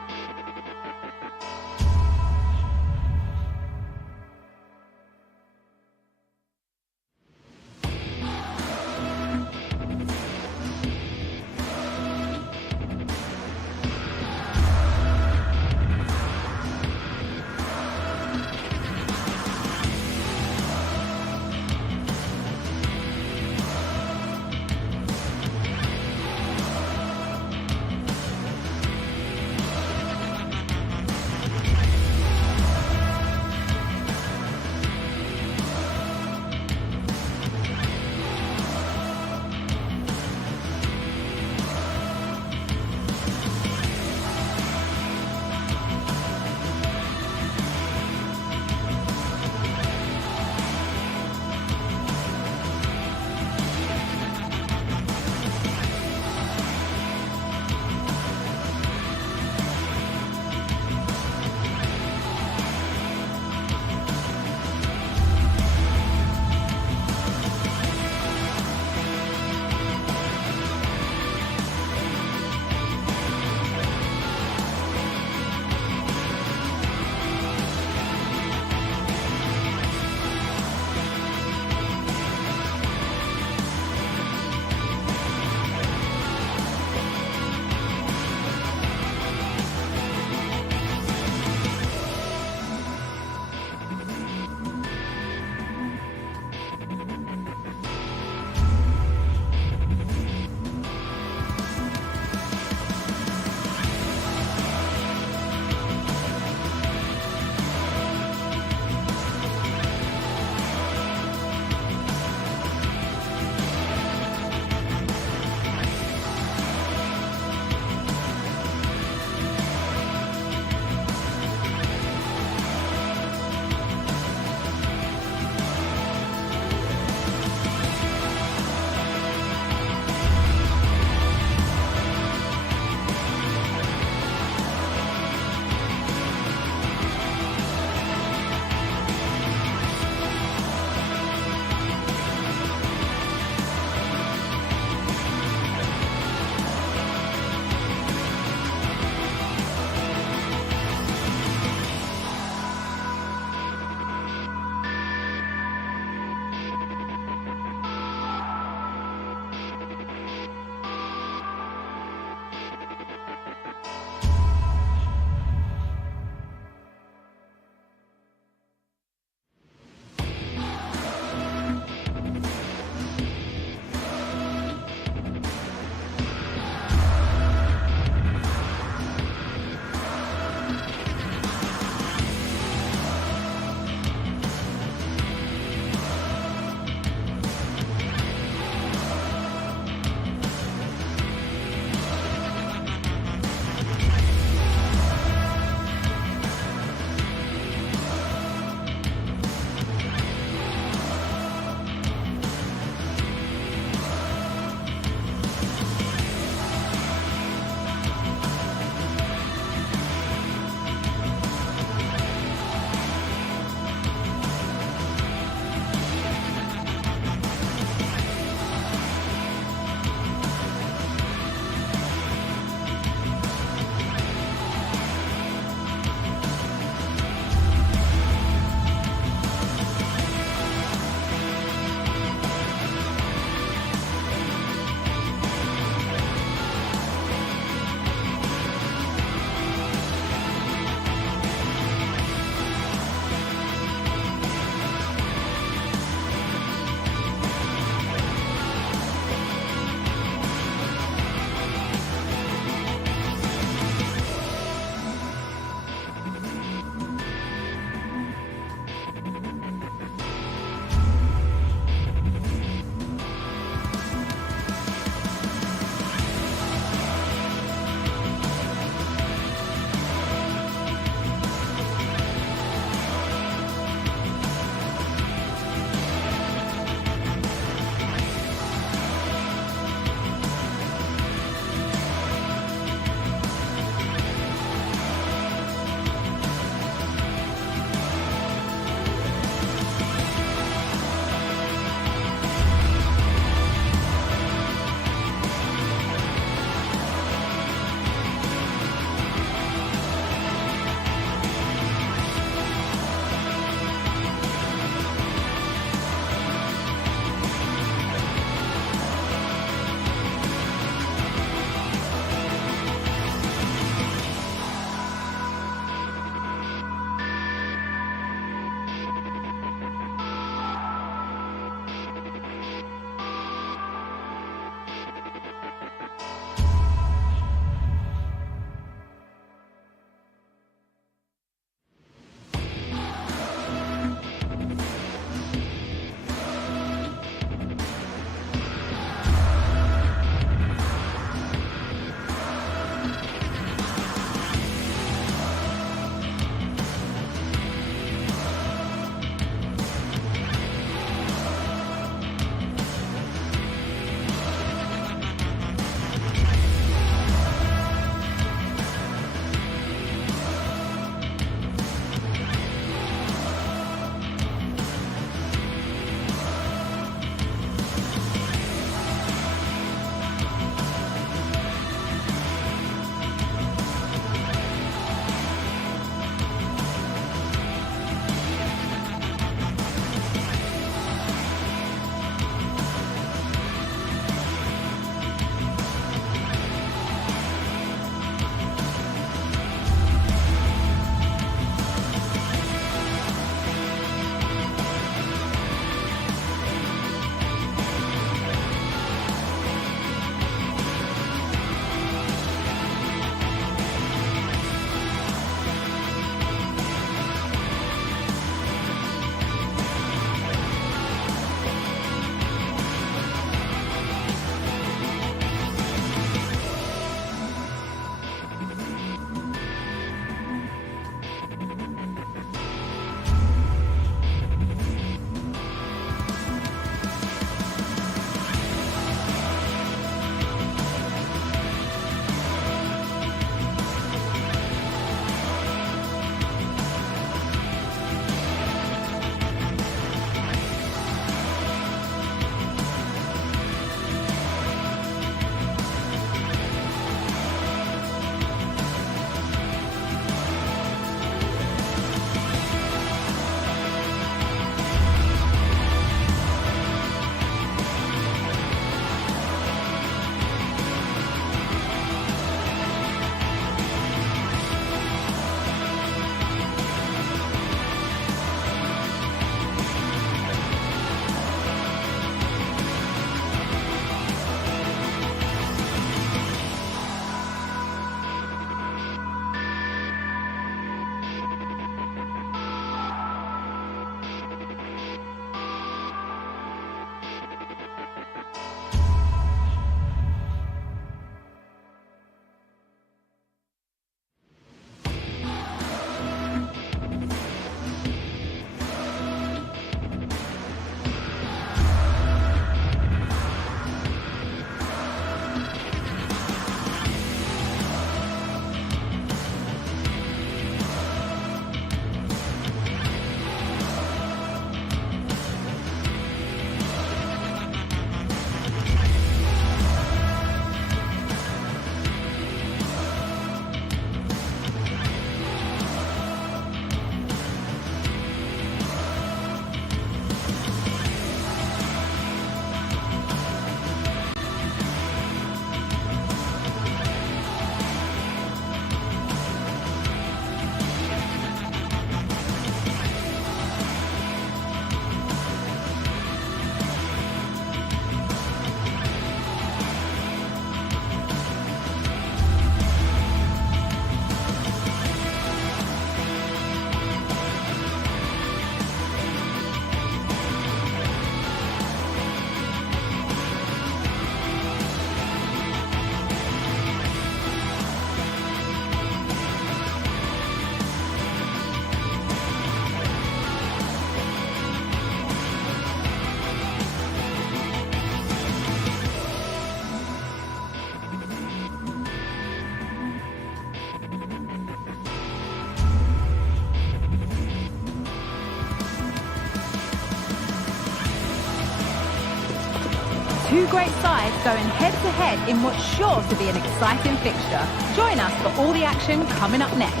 Two great sides going head-to-head in what's sure to be an exciting fixture. Join us for all the action coming up next.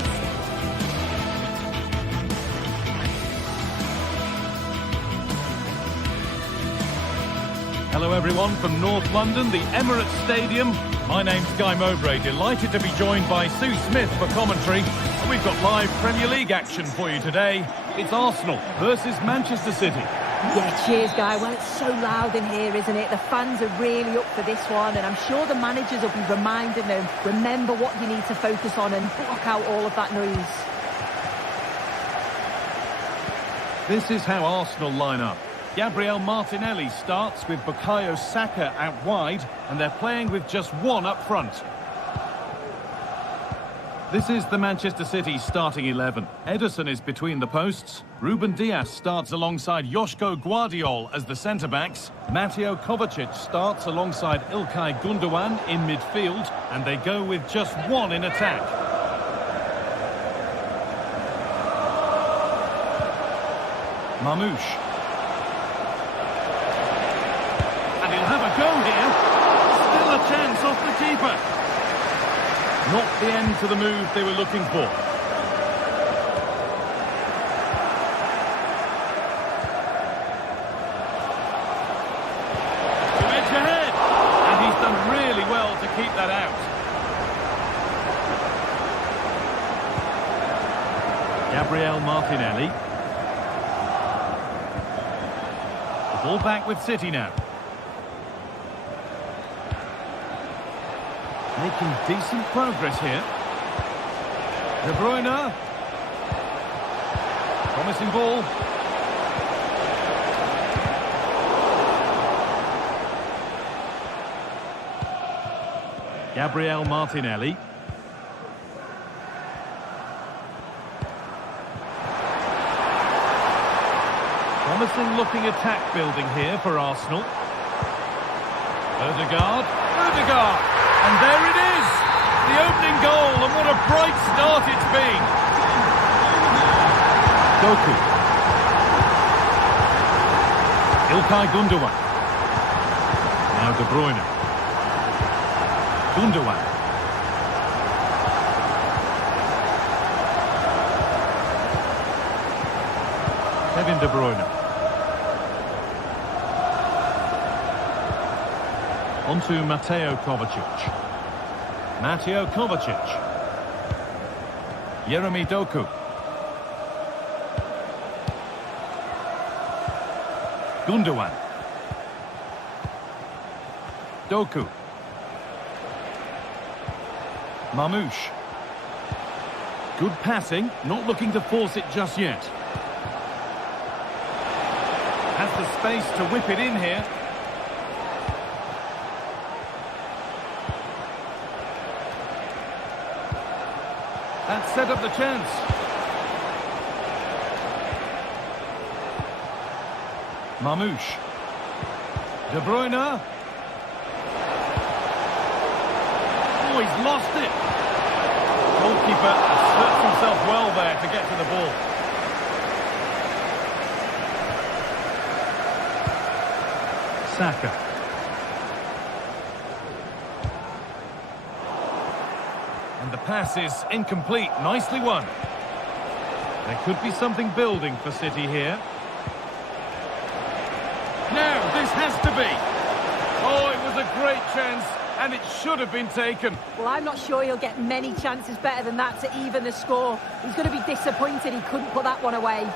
Hello everyone from North London, the Emirates Stadium. My name's Guy Mowbray, delighted to be joined by Sue Smith for commentary. And we've got live Premier League action for you today. It's Arsenal versus Manchester City. Yeah, cheers, Guy. Well, it's so loud in here, isn't it? The fans are really up for this one, and I'm sure the managers will be reminding them, remember what you need to focus on and block out all of that noise. This is how Arsenal line up. Gabriel Martinelli starts with Bukayo Saka out wide, and they're playing with just one up front. This is the Manchester City starting 11. Ederson is between the posts. Ruben Dias starts alongside Joško Guardiol as the centre-backs. Mateo Kovacic starts alongside Ilkay Gundogan in midfield, and they go with just one in attack. Mamouche. And he'll have a go here. Still a chance off the keeper. Not the end to the move they were looking for. To edge ahead. And he's done really well to keep that out. Gabriel Martinelli. The ball back with City now. Making decent progress here. De Bruyne. Promising ball. Gabriel Martinelli. Promising looking attack building here for Arsenal. Odegaard. And there it is! The opening goal, and what a bright start it's been! Doku. Ilkay Gundogan. Now De Bruyne. Gundogan. Kevin De Bruyne. On to Mateo Kovacic. Mateo Kovacic. Jeremy Doku. Gundogan. Doku. Mamouche. Good passing, not looking to force it just yet. Has the space to whip it in here. That set up the chance. Mamouche. De Bruyne. Oh, he's lost it. Goalkeeper searched himself well there to get to the ball. Saka. And the pass is incomplete. Nicely won. There could be something building for City here. Now, this has to be. Oh, it was a great chance, and it should have been taken. Well, I'm not sure he'll get many chances better than that to even the score. He's going to be disappointed he couldn't put that one away.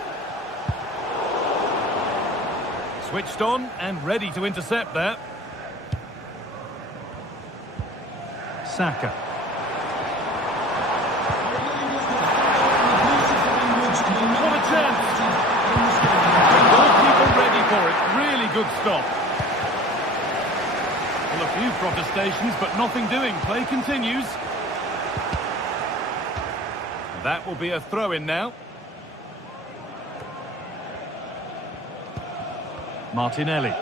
Switched on and ready to intercept there. Saka. What a chance! The goalkeeper ready for it. Really good stop. Well, a few protestations, but nothing doing. Play continues. That will be a throw-in now. Martinelli.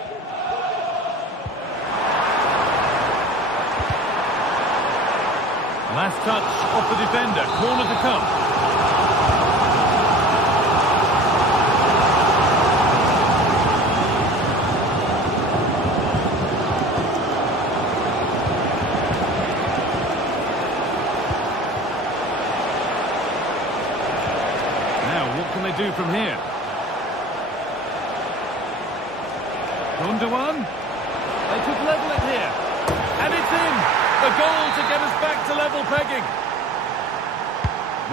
Last touch off the defender. Corner to come. from here. Gundogan. They could level it here. And it's in! The goal to get us back to level pegging.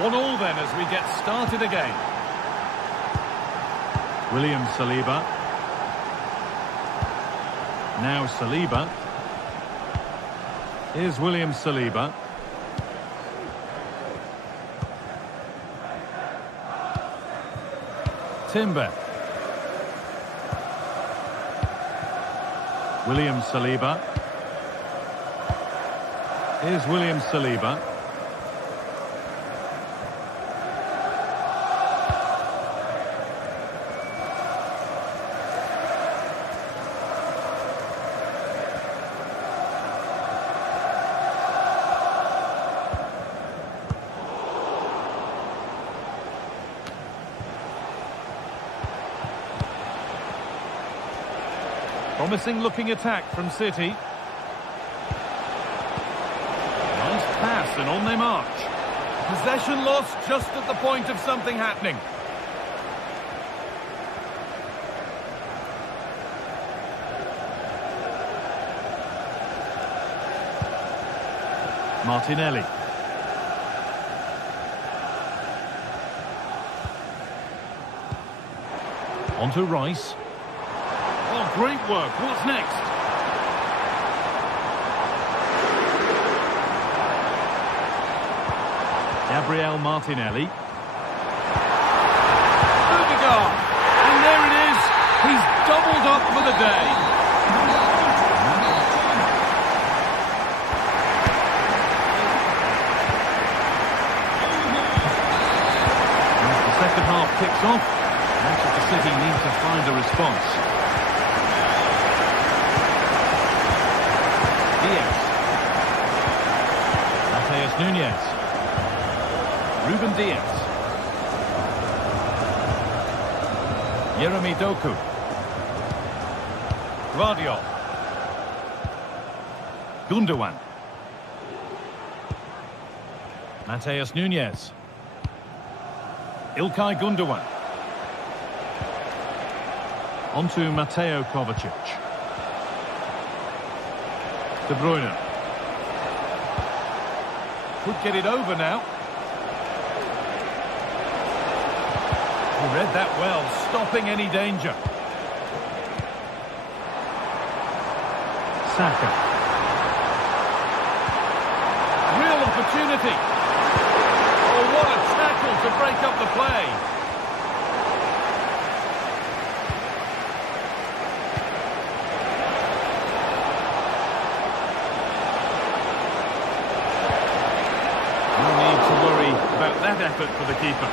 1-1 then as we get started again. William Saliba. Now Saliba. Here's William Saliba. Timber. William Saliba. Here's William Saliba. Promising looking attack from City. Nice pass and on they march. Possession lost just at the point of something happening. Martinelli. On to Rice. Oh, great work. What's next? Gabriel Martinelli. Odegaard. And there it is. He's doubled up for the day. As the second half kicks off, Manchester City need to find a response. Mateus Nunes. Ruben Diaz. Yeremy Doku. Gvardiol. Gundogan. Mateus Nunes. Ilkay Gundogan. On to Mateo Kovacic. De Bruyne. Could get it over now. He read that well, stopping any danger. Saka. Real opportunity. Oh, what a tackle to break up the play. About that effort for the keeper.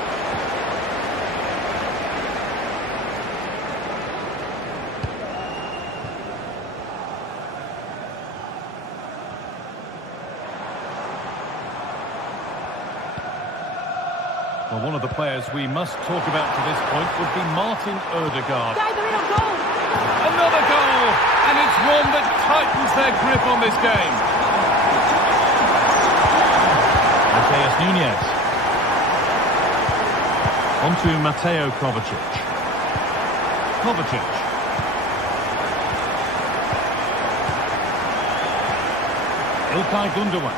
Well, one of the players we must talk about to this point would be Martin Odegaard. Another goal! And it's one that tightens their grip on this game. Mateus Nunes. On to Mateo Kovacic. Kovacic. Ilkay Gundogan.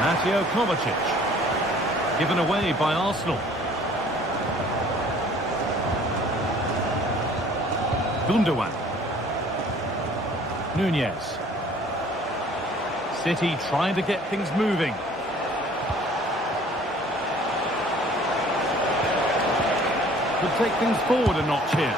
Mateo Kovacic. Given away by Arsenal. Gundogan. Nunes. City trying to get things moving. Could take things forward a notch here.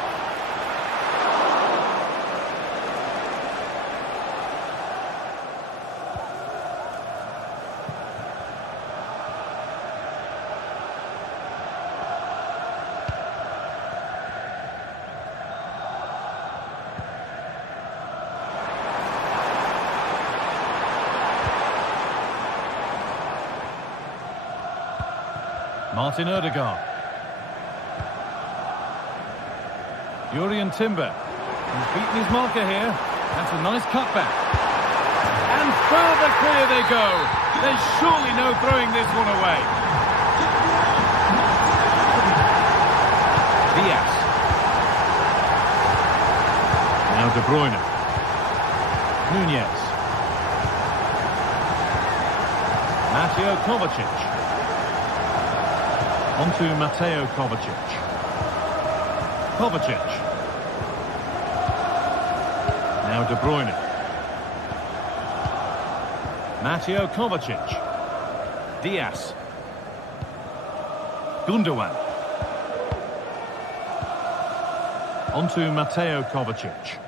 Martin Odegaard. Jurriën Timber. He's beaten his marker here. That's a nice cutback. And further clear they go. There's surely no throwing this one away. Bruyne. Nunez. Mateo Kovacic. On to Mateo Kovacic. Kovacic. Now De Bruyne. Mateo Kovacic. Diaz. Gundogan. On to Mateo Kovacic.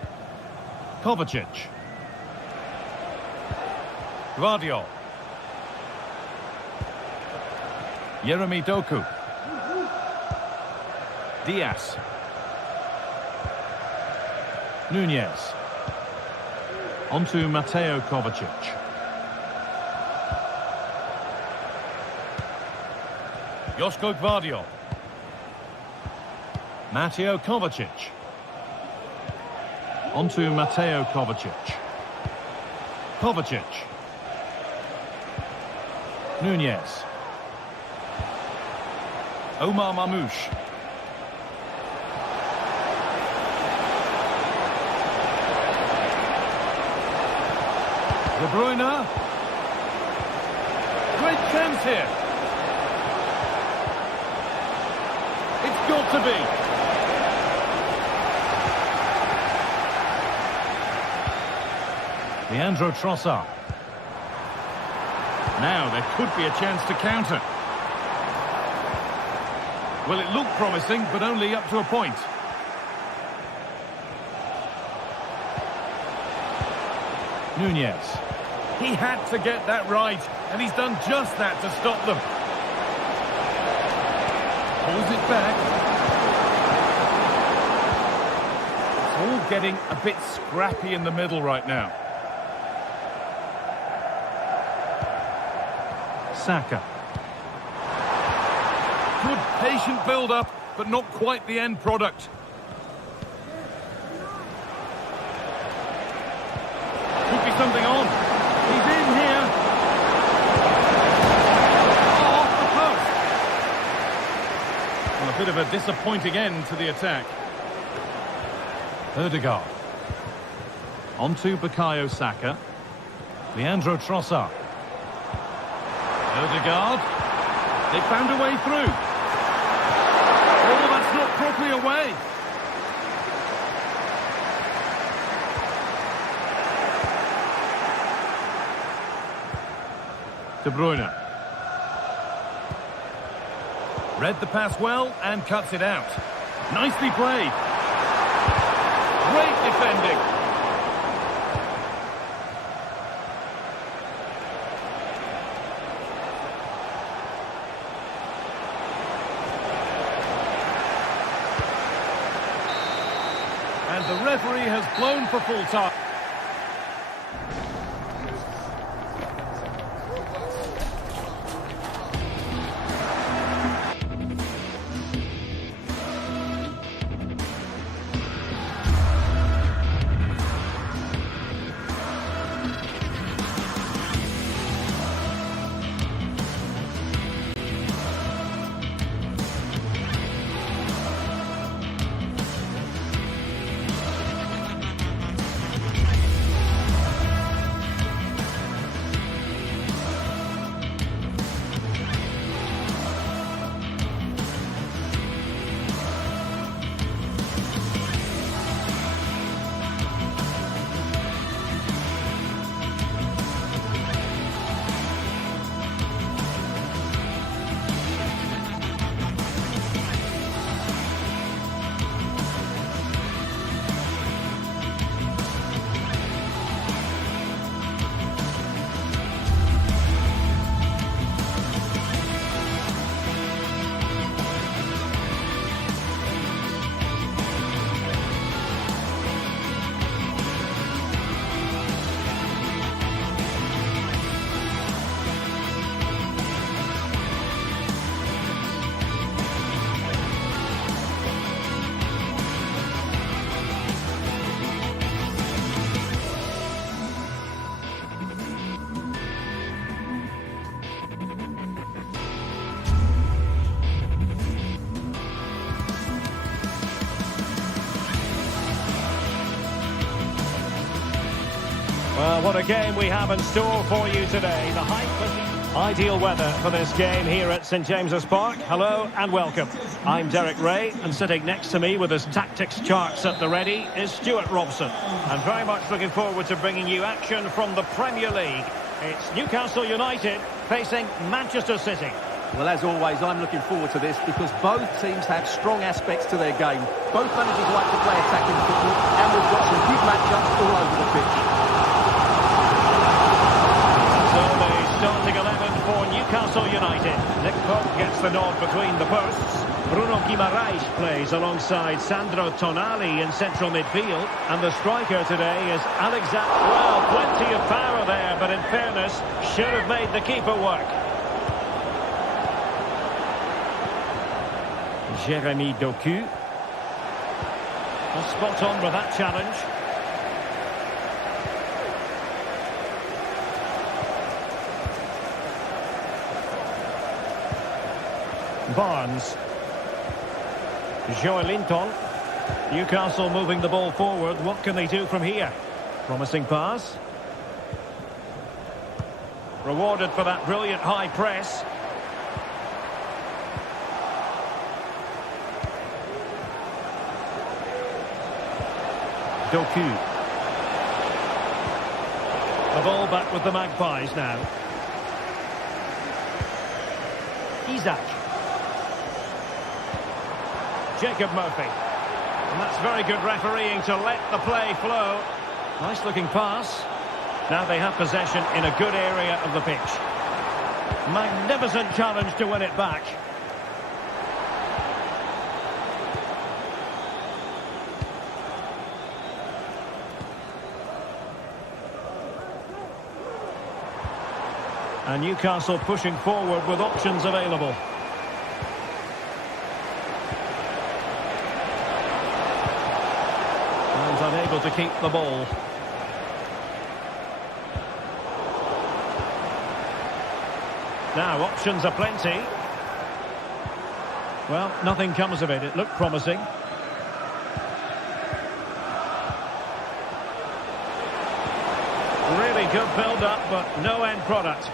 Kovacic. Gvardiol. Yeremy Doku. Diaz. Nunez. On to Mateo Kovacic. Josko Gvardiol. Mateo Kovacic. On to Mateo Kovacic. Kovacic. Nunez. Omar Mamouche. De Bruyne. Great chance here. It's got to be. Leandro Trossard. Now there could be a chance to counter. Well, it looked promising, but only up to a point. Nunez. He had to get that right, and he's done just that to stop them. Pulls it back. It's all getting a bit scrappy in the middle right now. Saka. Good patient build-up, but not quite the end product. Could be something on. He's in here. Oh, off the post. Well, a bit of a disappointing end to the attack. Ødegaard. On to Bukayo Saka. Leandro Trossard. Ødegaard. They found a way through. Oh, that's not properly away. De Bruyne. Read the pass well and cuts it out. Nicely played. Great defending. And the referee has blown for full time. Well, what a game we have in store for you today. The ideal weather for this game here at St James's Park. Hello and welcome. I'm Derek Ray, and sitting next to me with his tactics charts at the ready is Stuart Robson. I'm very much looking forward to bringing you action from the Premier League. It's Newcastle United facing Manchester City. Well, as always, I'm looking forward to this because both teams have strong aspects to their game. Both managers like to play attacking football, and we've got some good matchups all over the pitch. So the starting 11 for Newcastle United. Nick Pope gets the nod between the posts. Bruno Guimaraes plays alongside Sandro Tonali in central midfield. And the striker today is Alexander. Well, plenty of power there, but in fairness, should have made the keeper work. Jeremy Doku. Spot on with that challenge. Barnes. Joelinton. Newcastle moving the ball forward. What can they do from here? Promising pass. Rewarded for that brilliant high press. Doku. The ball back with the Magpies now. Isak. Jacob Murphy. And that's very good refereeing to let the play flow. Nice looking pass. Now they have possession in a good area of the pitch. Magnificent challenge to win it back. And Newcastle pushing forward with options available. And unable to keep the ball. Now options are plenty. Well, nothing comes of it. It looked promising. Really good build-up, but no end product.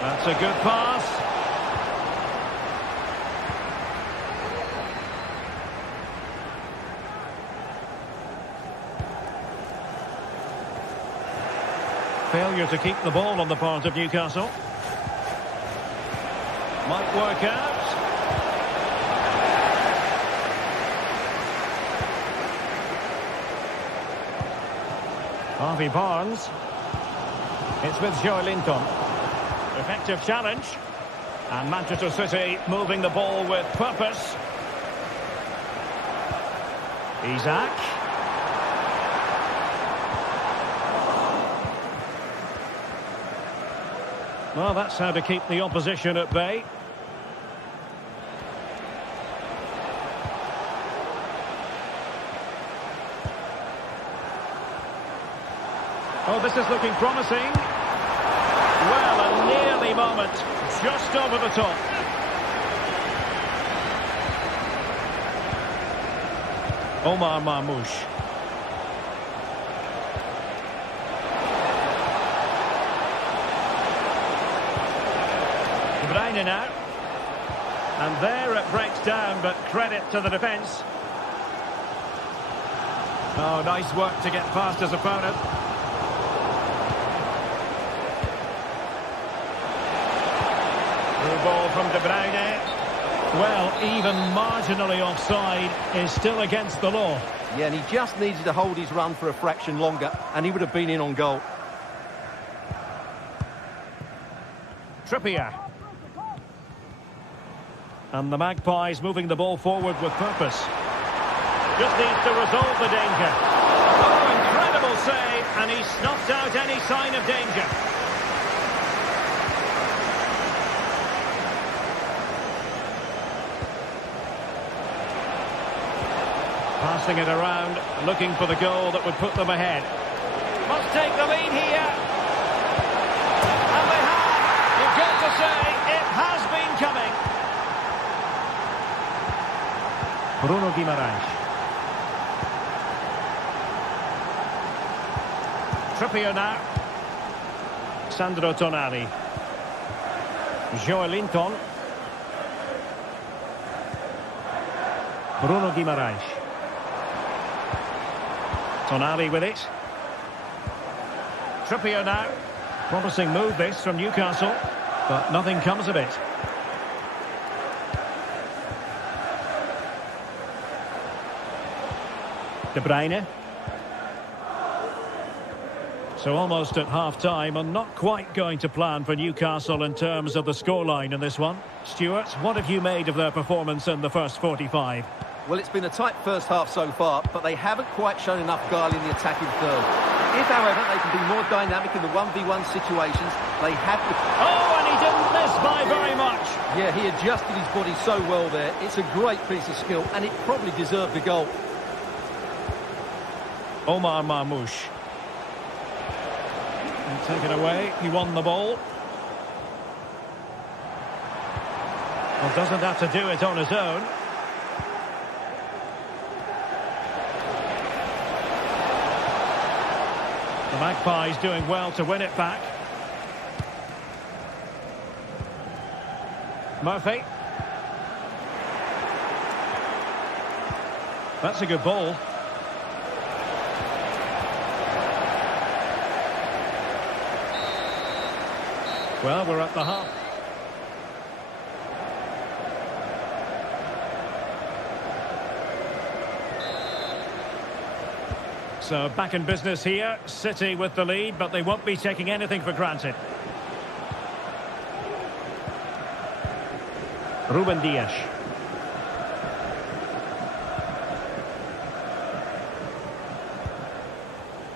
That's a good pass. Failure to keep the ball on the part of Newcastle. Might work out. Harvey Barnes. It's with Joelinton. Effective challenge. And Manchester City moving the ball with purpose. Isak. Well, that's how to keep the opposition at bay. Oh, this is looking promising. Well, a nearly moment, just over the top. Omar Marmoush. De Bruyne now. And there it breaks down, but credit to the defence. Oh, nice work to get past his opponent. Ball from De Bruyne. Well, even marginally offside is still against the law. Yeah, and he just needed to hold his run for a fraction longer, and he would have been in on goal. Trippier. And the Magpies moving the ball forward with purpose. Just needs to resolve the danger. Oh, incredible save, and he snuffed out any sign of danger. Passing it around, looking for the goal that would put them ahead. Must take the lead here. And they have. You've got to say, it has been coming. Bruno Guimaraes. Trippier now. Sandro Tonali. Joelinton. Bruno Guimaraes. Tonali with it. Trippier now. Promising move this from Newcastle, but nothing comes of it. De Bruyne. So almost at half-time and not quite going to plan for Newcastle in terms of the scoreline in this one. Stuart, what have you made of their performance in the first 45? Well, it's been a tight first half so far, but they haven't quite shown enough guile in the attacking third. If, however, they can be more dynamic in the 1v1 situations, they have to... Oh, and he didn't miss by very much. Yeah, he adjusted his body so well there. It's a great piece of skill, and it probably deserved the goal. Omar Marmoush. And taken away, he won the ball. Well, doesn't have to do it on his own. The Magpies doing well to win it back. Murphy. That's a good ball. Well, we're at the half. So back in business here. City with the lead, but they won't be taking anything for granted. Ruben Dias.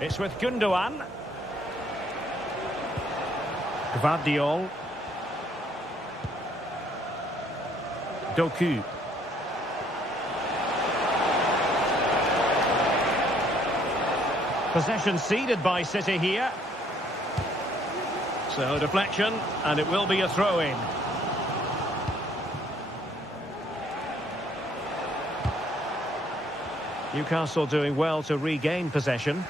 It's with Gundogan. Gvardiol. Doku. Possession ceded by City here. So deflection, and it will be a throw-in. Newcastle doing well to regain possession.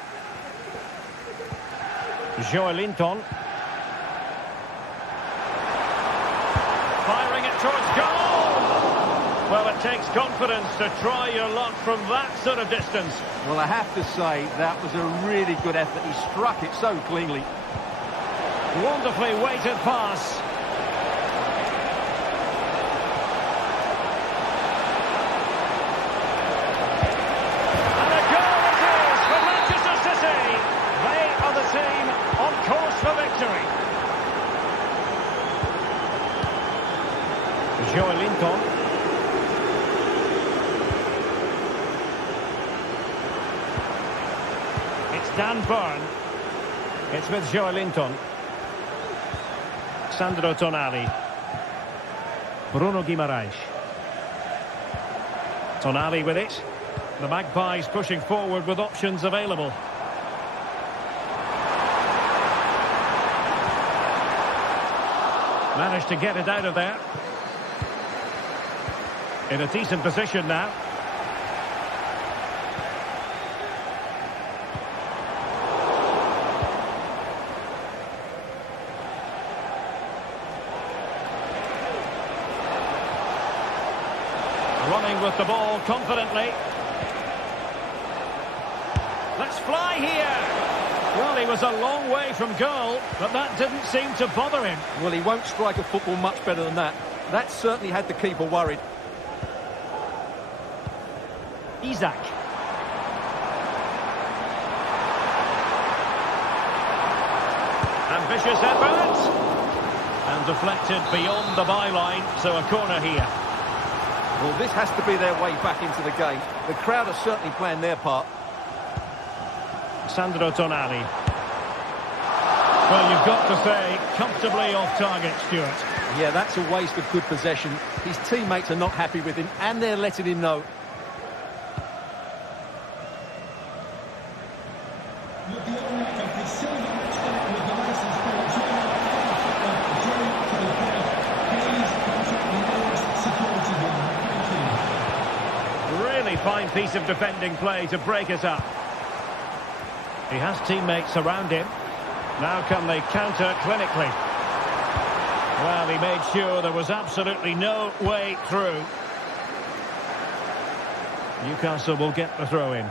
Joelinton. Firing it towards goal! Well, it takes confidence to try your luck from that sort of distance. Well, I have to say, that was a really good effort. He struck it so cleanly. Wonderfully weighted pass. And a goal it is for Manchester City. They are the team on course for victory. Joelinton. It's Dan Burn. It's with Joelinton. Sandro Tonali. Bruno Guimaraes. Tonali with it. The Magpies pushing forward with options available. Managed to get it out of there. In a decent position now. Running with the ball confidently. Let's fly here. Well, he was a long way from goal, but that didn't seem to bother him. Well, he won't strike a football much better than that. That certainly had the keeper worried. Isaac. Ambitious effort. And deflected beyond the byline, so a corner here. Well, this has to be their way back into the game. The crowd are certainly playing their part. Sandro Tonali. Well, you've got to say, comfortably off target, Stuart. Yeah, that's a waste of good possession. His teammates are not happy with him, and they're letting him know. Really fine piece of defending play to break it up. He has teammates around him. Now can they counter clinically? Well, he made sure there was absolutely no way through. Newcastle will get the throw in.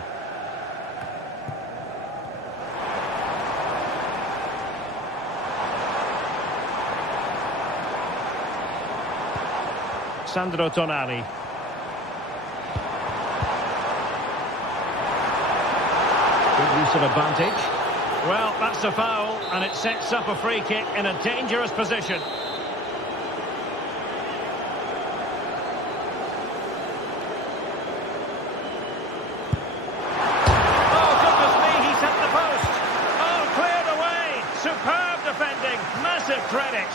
Sandro Tonali. Good use of advantage. Well, that's a foul, and it sets up a free kick in a dangerous position. Oh, goodness me, he's hit the post. Oh, cleared away. Superb defending. Massive credit.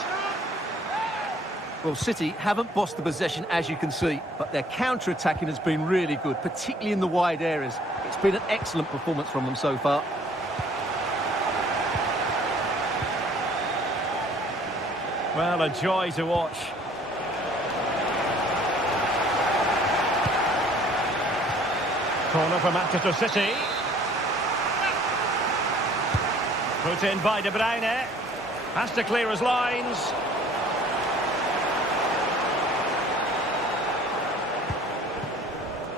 Well, City haven't bossed the possession, as you can see, but their counter-attacking has been really good, particularly in the wide areas. It's been an excellent performance from them so far. Well, a joy to watch. Corner for Manchester City. Put in by De Bruyne. Has to clear his lines.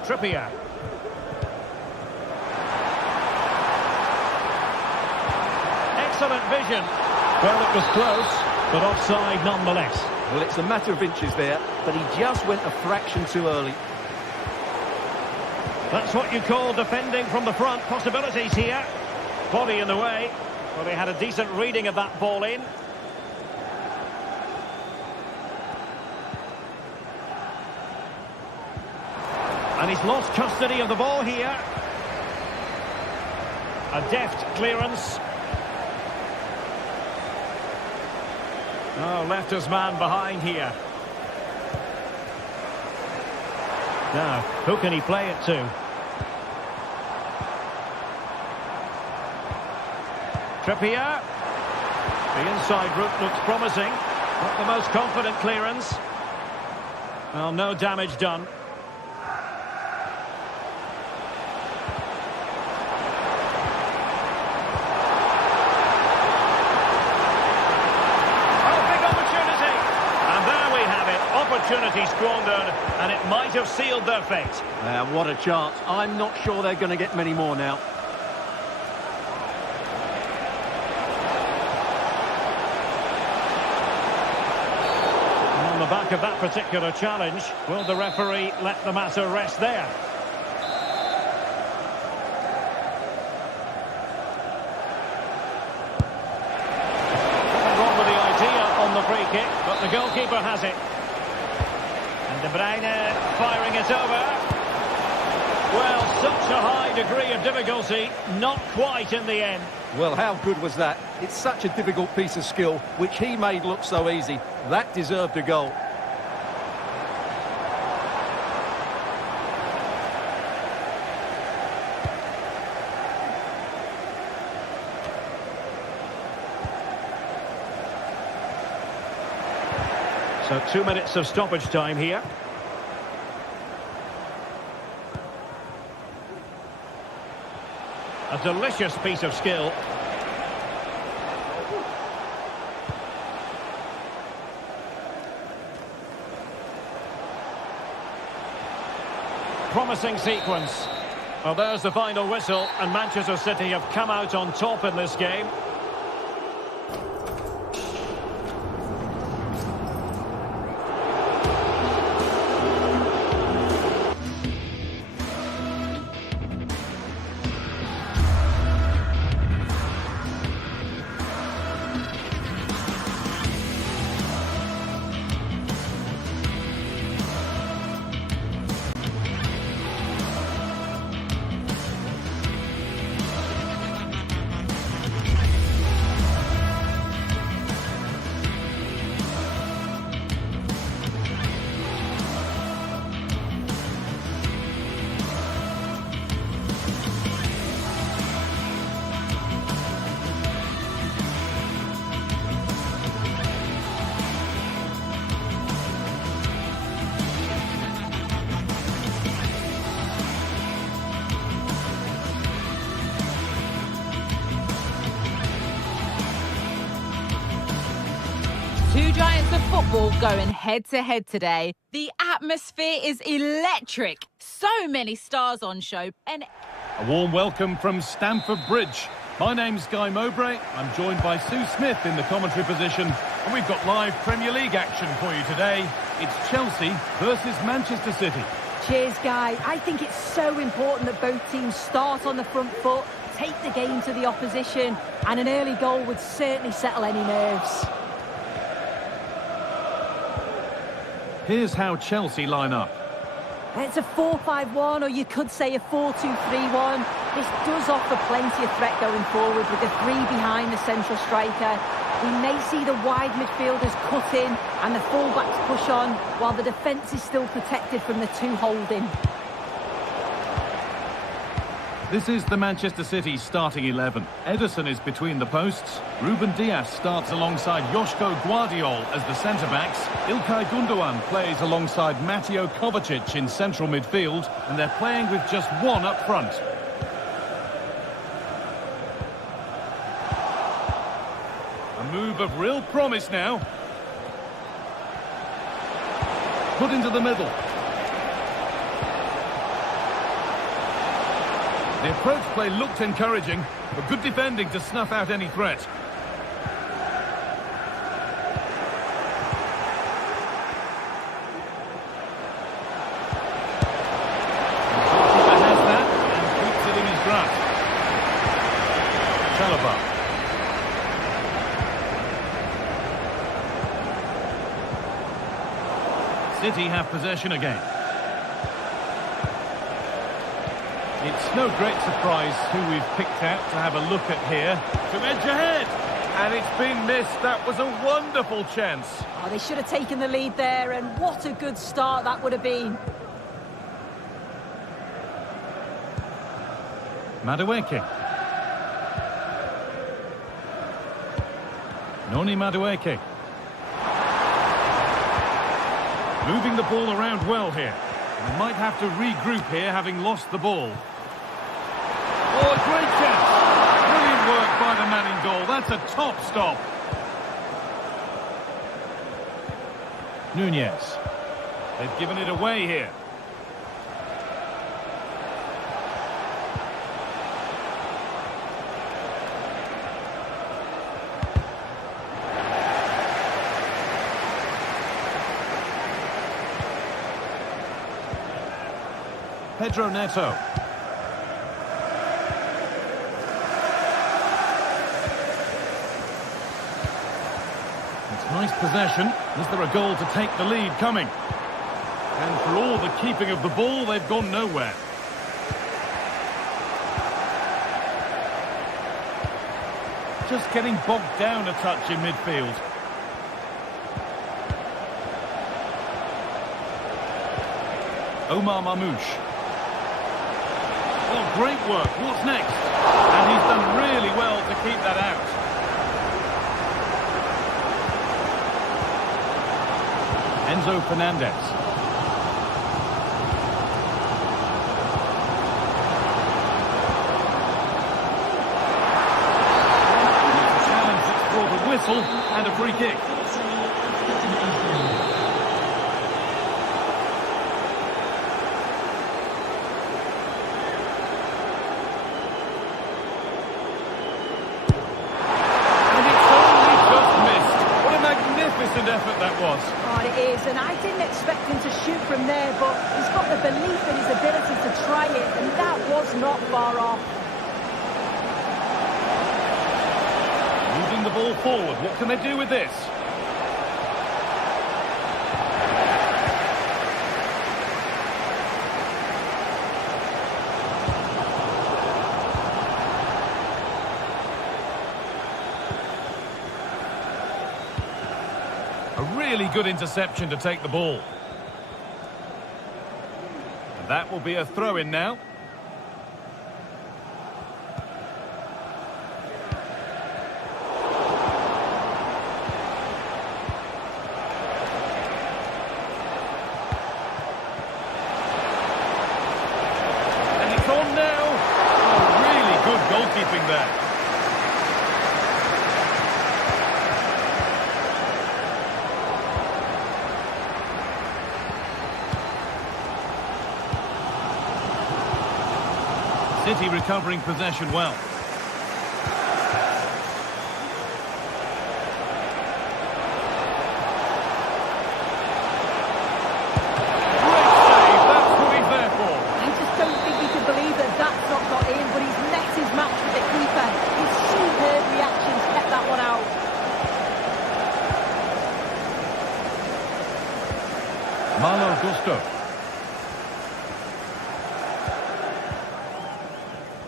Trippier. Excellent vision. Well, it was close, but offside nonetheless. Well, it's a matter of inches there, but he just went a fraction too early. That's what you call defending from the front. Possibilities here. Body in the way. Well, they had a decent reading of that ball in. And he's lost custody of the ball here. A deft clearance. Oh, left his man behind here. Now, who can he play it to? Trippier. The inside route looks promising. Not the most confident clearance. Well, no damage done. Opportunity squandered, and it might have sealed their fate. What a chance. I'm not sure they're going to get many more now. On the back of that particular challenge, will the referee let the matter rest there? Nothing wrong with the idea on the free kick, but the goalkeeper has it. And De Bruyne firing it over. Well, such a high degree of difficulty, not quite in the end. Well, how good was that? It's such a difficult piece of skill, which he made look so easy. That deserved a goal. So 2 minutes of stoppage time here. A delicious piece of skill. Promising sequence. Well, there's the final whistle, and Manchester City have come out on top in this game. football going head-to-head today. The atmosphere is electric. So many stars on show. And A warm welcome from Stamford Bridge. My name's Guy Mowbray. I'm joined by Sue Smith in the commentary position. And we've got live Premier League action for you today. It's Chelsea versus Manchester City. Cheers, Guy. I think it's so important that both teams start on the front foot, take the game to the opposition, and an early goal would certainly settle any nerves. Here's how Chelsea line up. It's a 4-5-1, or you could say a 4-2-3-1. This does offer plenty of threat going forward with the three behind the central striker. We may see the wide midfielders cut in and the full-backs push on, while the defence is still protected from the two holding. This is the Manchester City starting 11. Ederson is between the posts. Ruben Dias starts alongside Joško Guardiol as the centre-backs. Ilkay Gundogan plays alongside Mateo Kovacic in central midfield, and they're playing with just one up front. A move of real promise now. Put into the middle. The approach play looked encouraging, but good defending to snuff out any threat. The goalkeeper has that and keeps it in his grasp. Chalobah. City have possession again. It's no great surprise who we've picked out to have a look at here. To edge ahead! And it's been missed. That was a wonderful chance. Oh, they should have taken the lead there, and what a good start that would have been. Madueke. Noni Madueke. Moving the ball around well here. They might have to regroup here, having lost the ball. Oh, a great chance. Brilliant work by the man in goal. That's a top stop. Nunez. They've given it away here. Pedro Neto. It's nice possession. Is there a goal to take the lead coming? And for all the keeping of the ball, they've gone nowhere. Just getting bogged down a touch in midfield. Omar Mamouche. Oh, great work. What's next? And he's done really well to keep that out. Enzo Fernandez. It's a challenge that's brought a whistle and a free kick. Effort that was. Oh, it is, and I didn't expect him to shoot from there, but he's got the belief in his ability to try it, and that was not far off. Moving the ball forward, what can they do with this? Really good interception to take the ball. And that will be a throw-in now. And it's on now. Oh, really good goalkeeping there. City recovering possession well. Great save, that's what he's there for. I just don't think you can believe that that's not got in, but he's met his match with the keeper. His superb reactions kept that one out. Malo Gusto.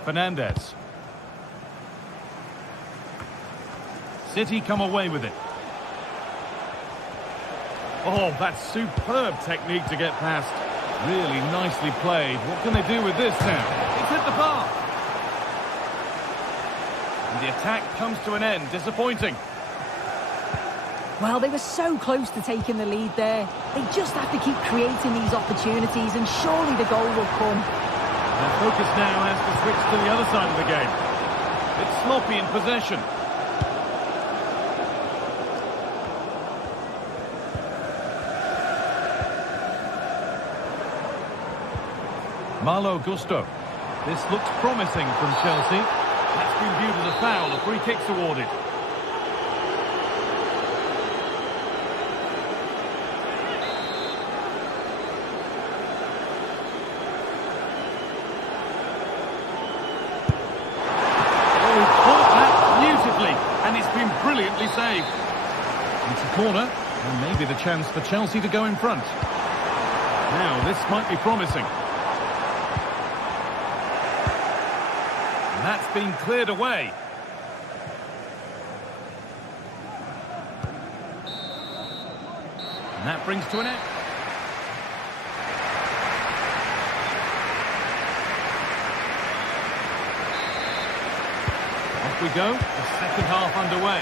Fernandez. City come away with it. Oh, that's superb technique to get past. Really nicely played. What can they do with this now? It's hit the bar. And the attack comes to an end. Disappointing. Well, they were so close to taking the lead there. They just have to keep creating these opportunities, and surely the goal will come. Their focus now has to switch to the other side of the game. It's sloppy in possession. Malo Gusto. This looks promising from Chelsea. That's been viewed as a foul. A free kick's awarded. And it's been brilliantly saved. It's a corner, and maybe the chance for Chelsea to go in front. Now, this might be promising. And that's been cleared away. And that brings to an end. We go, the second half underway.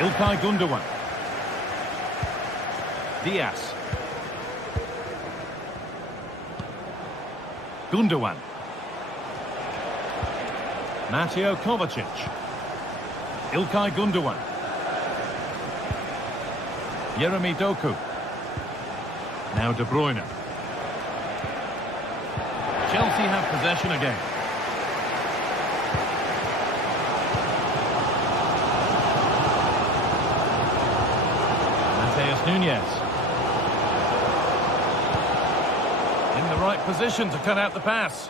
İlkay Gundogan. Diaz. Gundogan. Mateo Kovacic. İlkay Gundogan. Yeremy Doku. Now De Bruyne. Chelsea have possession again. Mateus Nunes. In the right position to cut out the pass.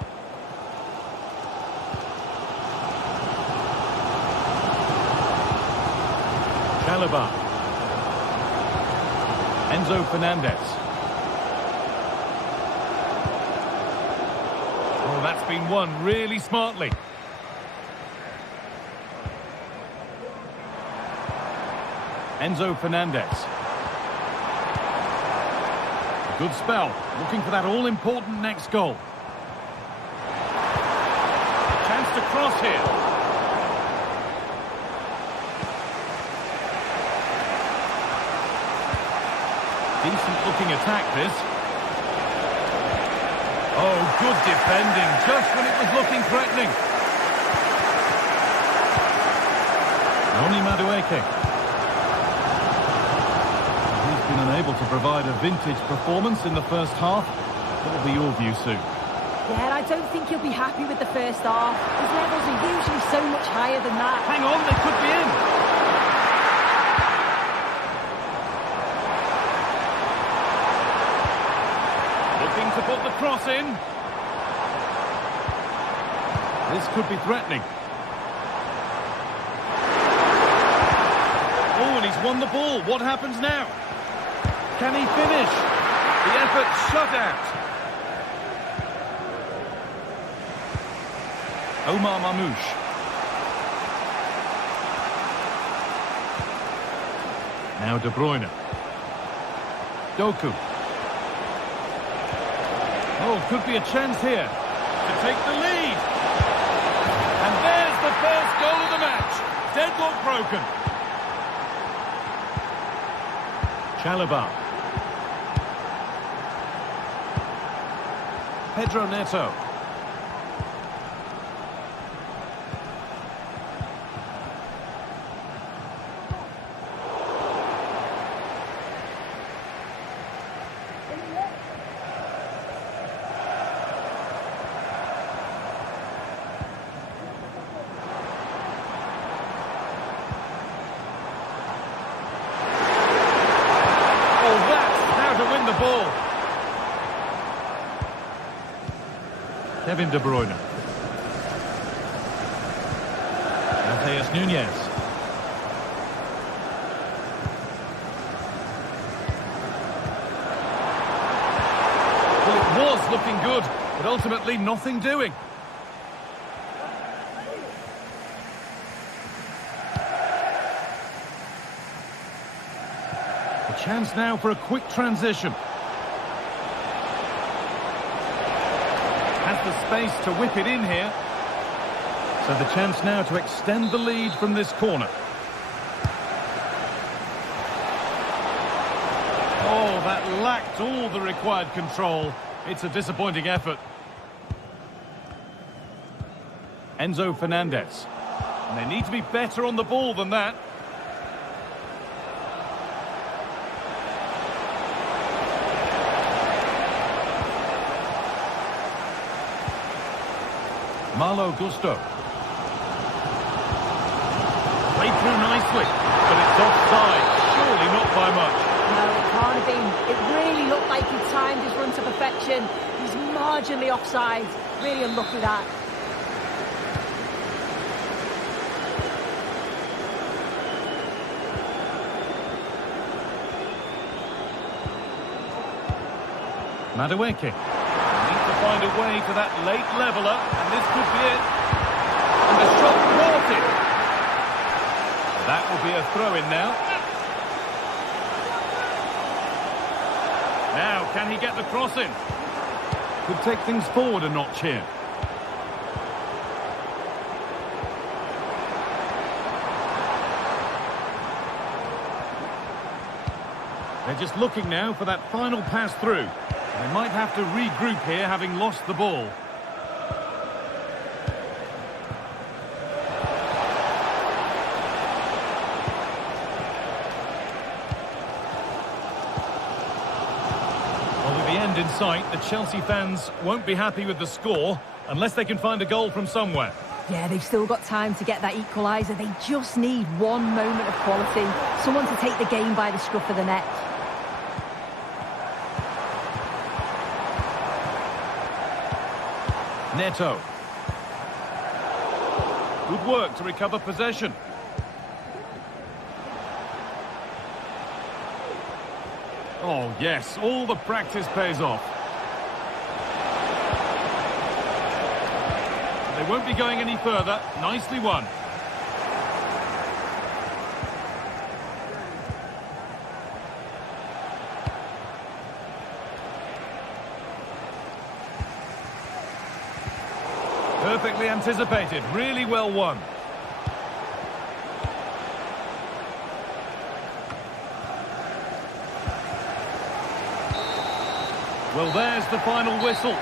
Chalobah. Enzo Fernandez. That's been won really smartly. Enzo Fernandez. Good spell. Looking for that all-important next goal. Chance to cross here. Decent-looking attack, this. Oh, good defending, just when it was looking threatening. Noni Madueke. He's been unable to provide a vintage performance in the first half. What will be your view, Sue? Yeah, I don't think he'll be happy with the first half. His levels are usually so much higher than that. Hang on, they could be in. To put the cross in. This could be threatening. Oh, and he's won the ball. What happens now? Can he finish? The effort shut out. Omar Mamouche. Now De Bruyne. Doku. Oh, could be a chance here to take the lead. And there's the first goal of the match. Deadlock broken. Chalobah. Pedro Neto. ball. Kevin De Bruyne. Matheus Nunes. Well, it was looking good, but ultimately nothing doing. A chance now for a quick transition. Has the space to whip it in here. So the chance now to extend the lead from this corner. Oh, that lacked all the required control. It's a disappointing effort. Enzo Fernandez. And they need to be better on the ball than that. Malo Gusto. Played through nicely, but it's offside. Surely not by much. No, it can't have been. It really looked like he timed his run to perfection. He's marginally offside. Really unlucky that. Madueke. Needs to find a way to that late leveller, and this could be it. And the shot caught it. That will be a throw-in now. Now, can he get the cross in? Could take things forward a notch here. They're just looking now for that final pass through. They might have to regroup here, having lost the ball. Well, with the end in sight, the Chelsea fans won't be happy with the score unless they can find a goal from somewhere. Yeah, they've still got time to get that equaliser. They just need one moment of quality. Someone to take the game by the scruff of the neck. Neto. Good work to recover possession. Oh, yes, all the practice pays off. They won't be going any further. Nicely won. Perfectly anticipated, really well won. Well, there's the final whistle.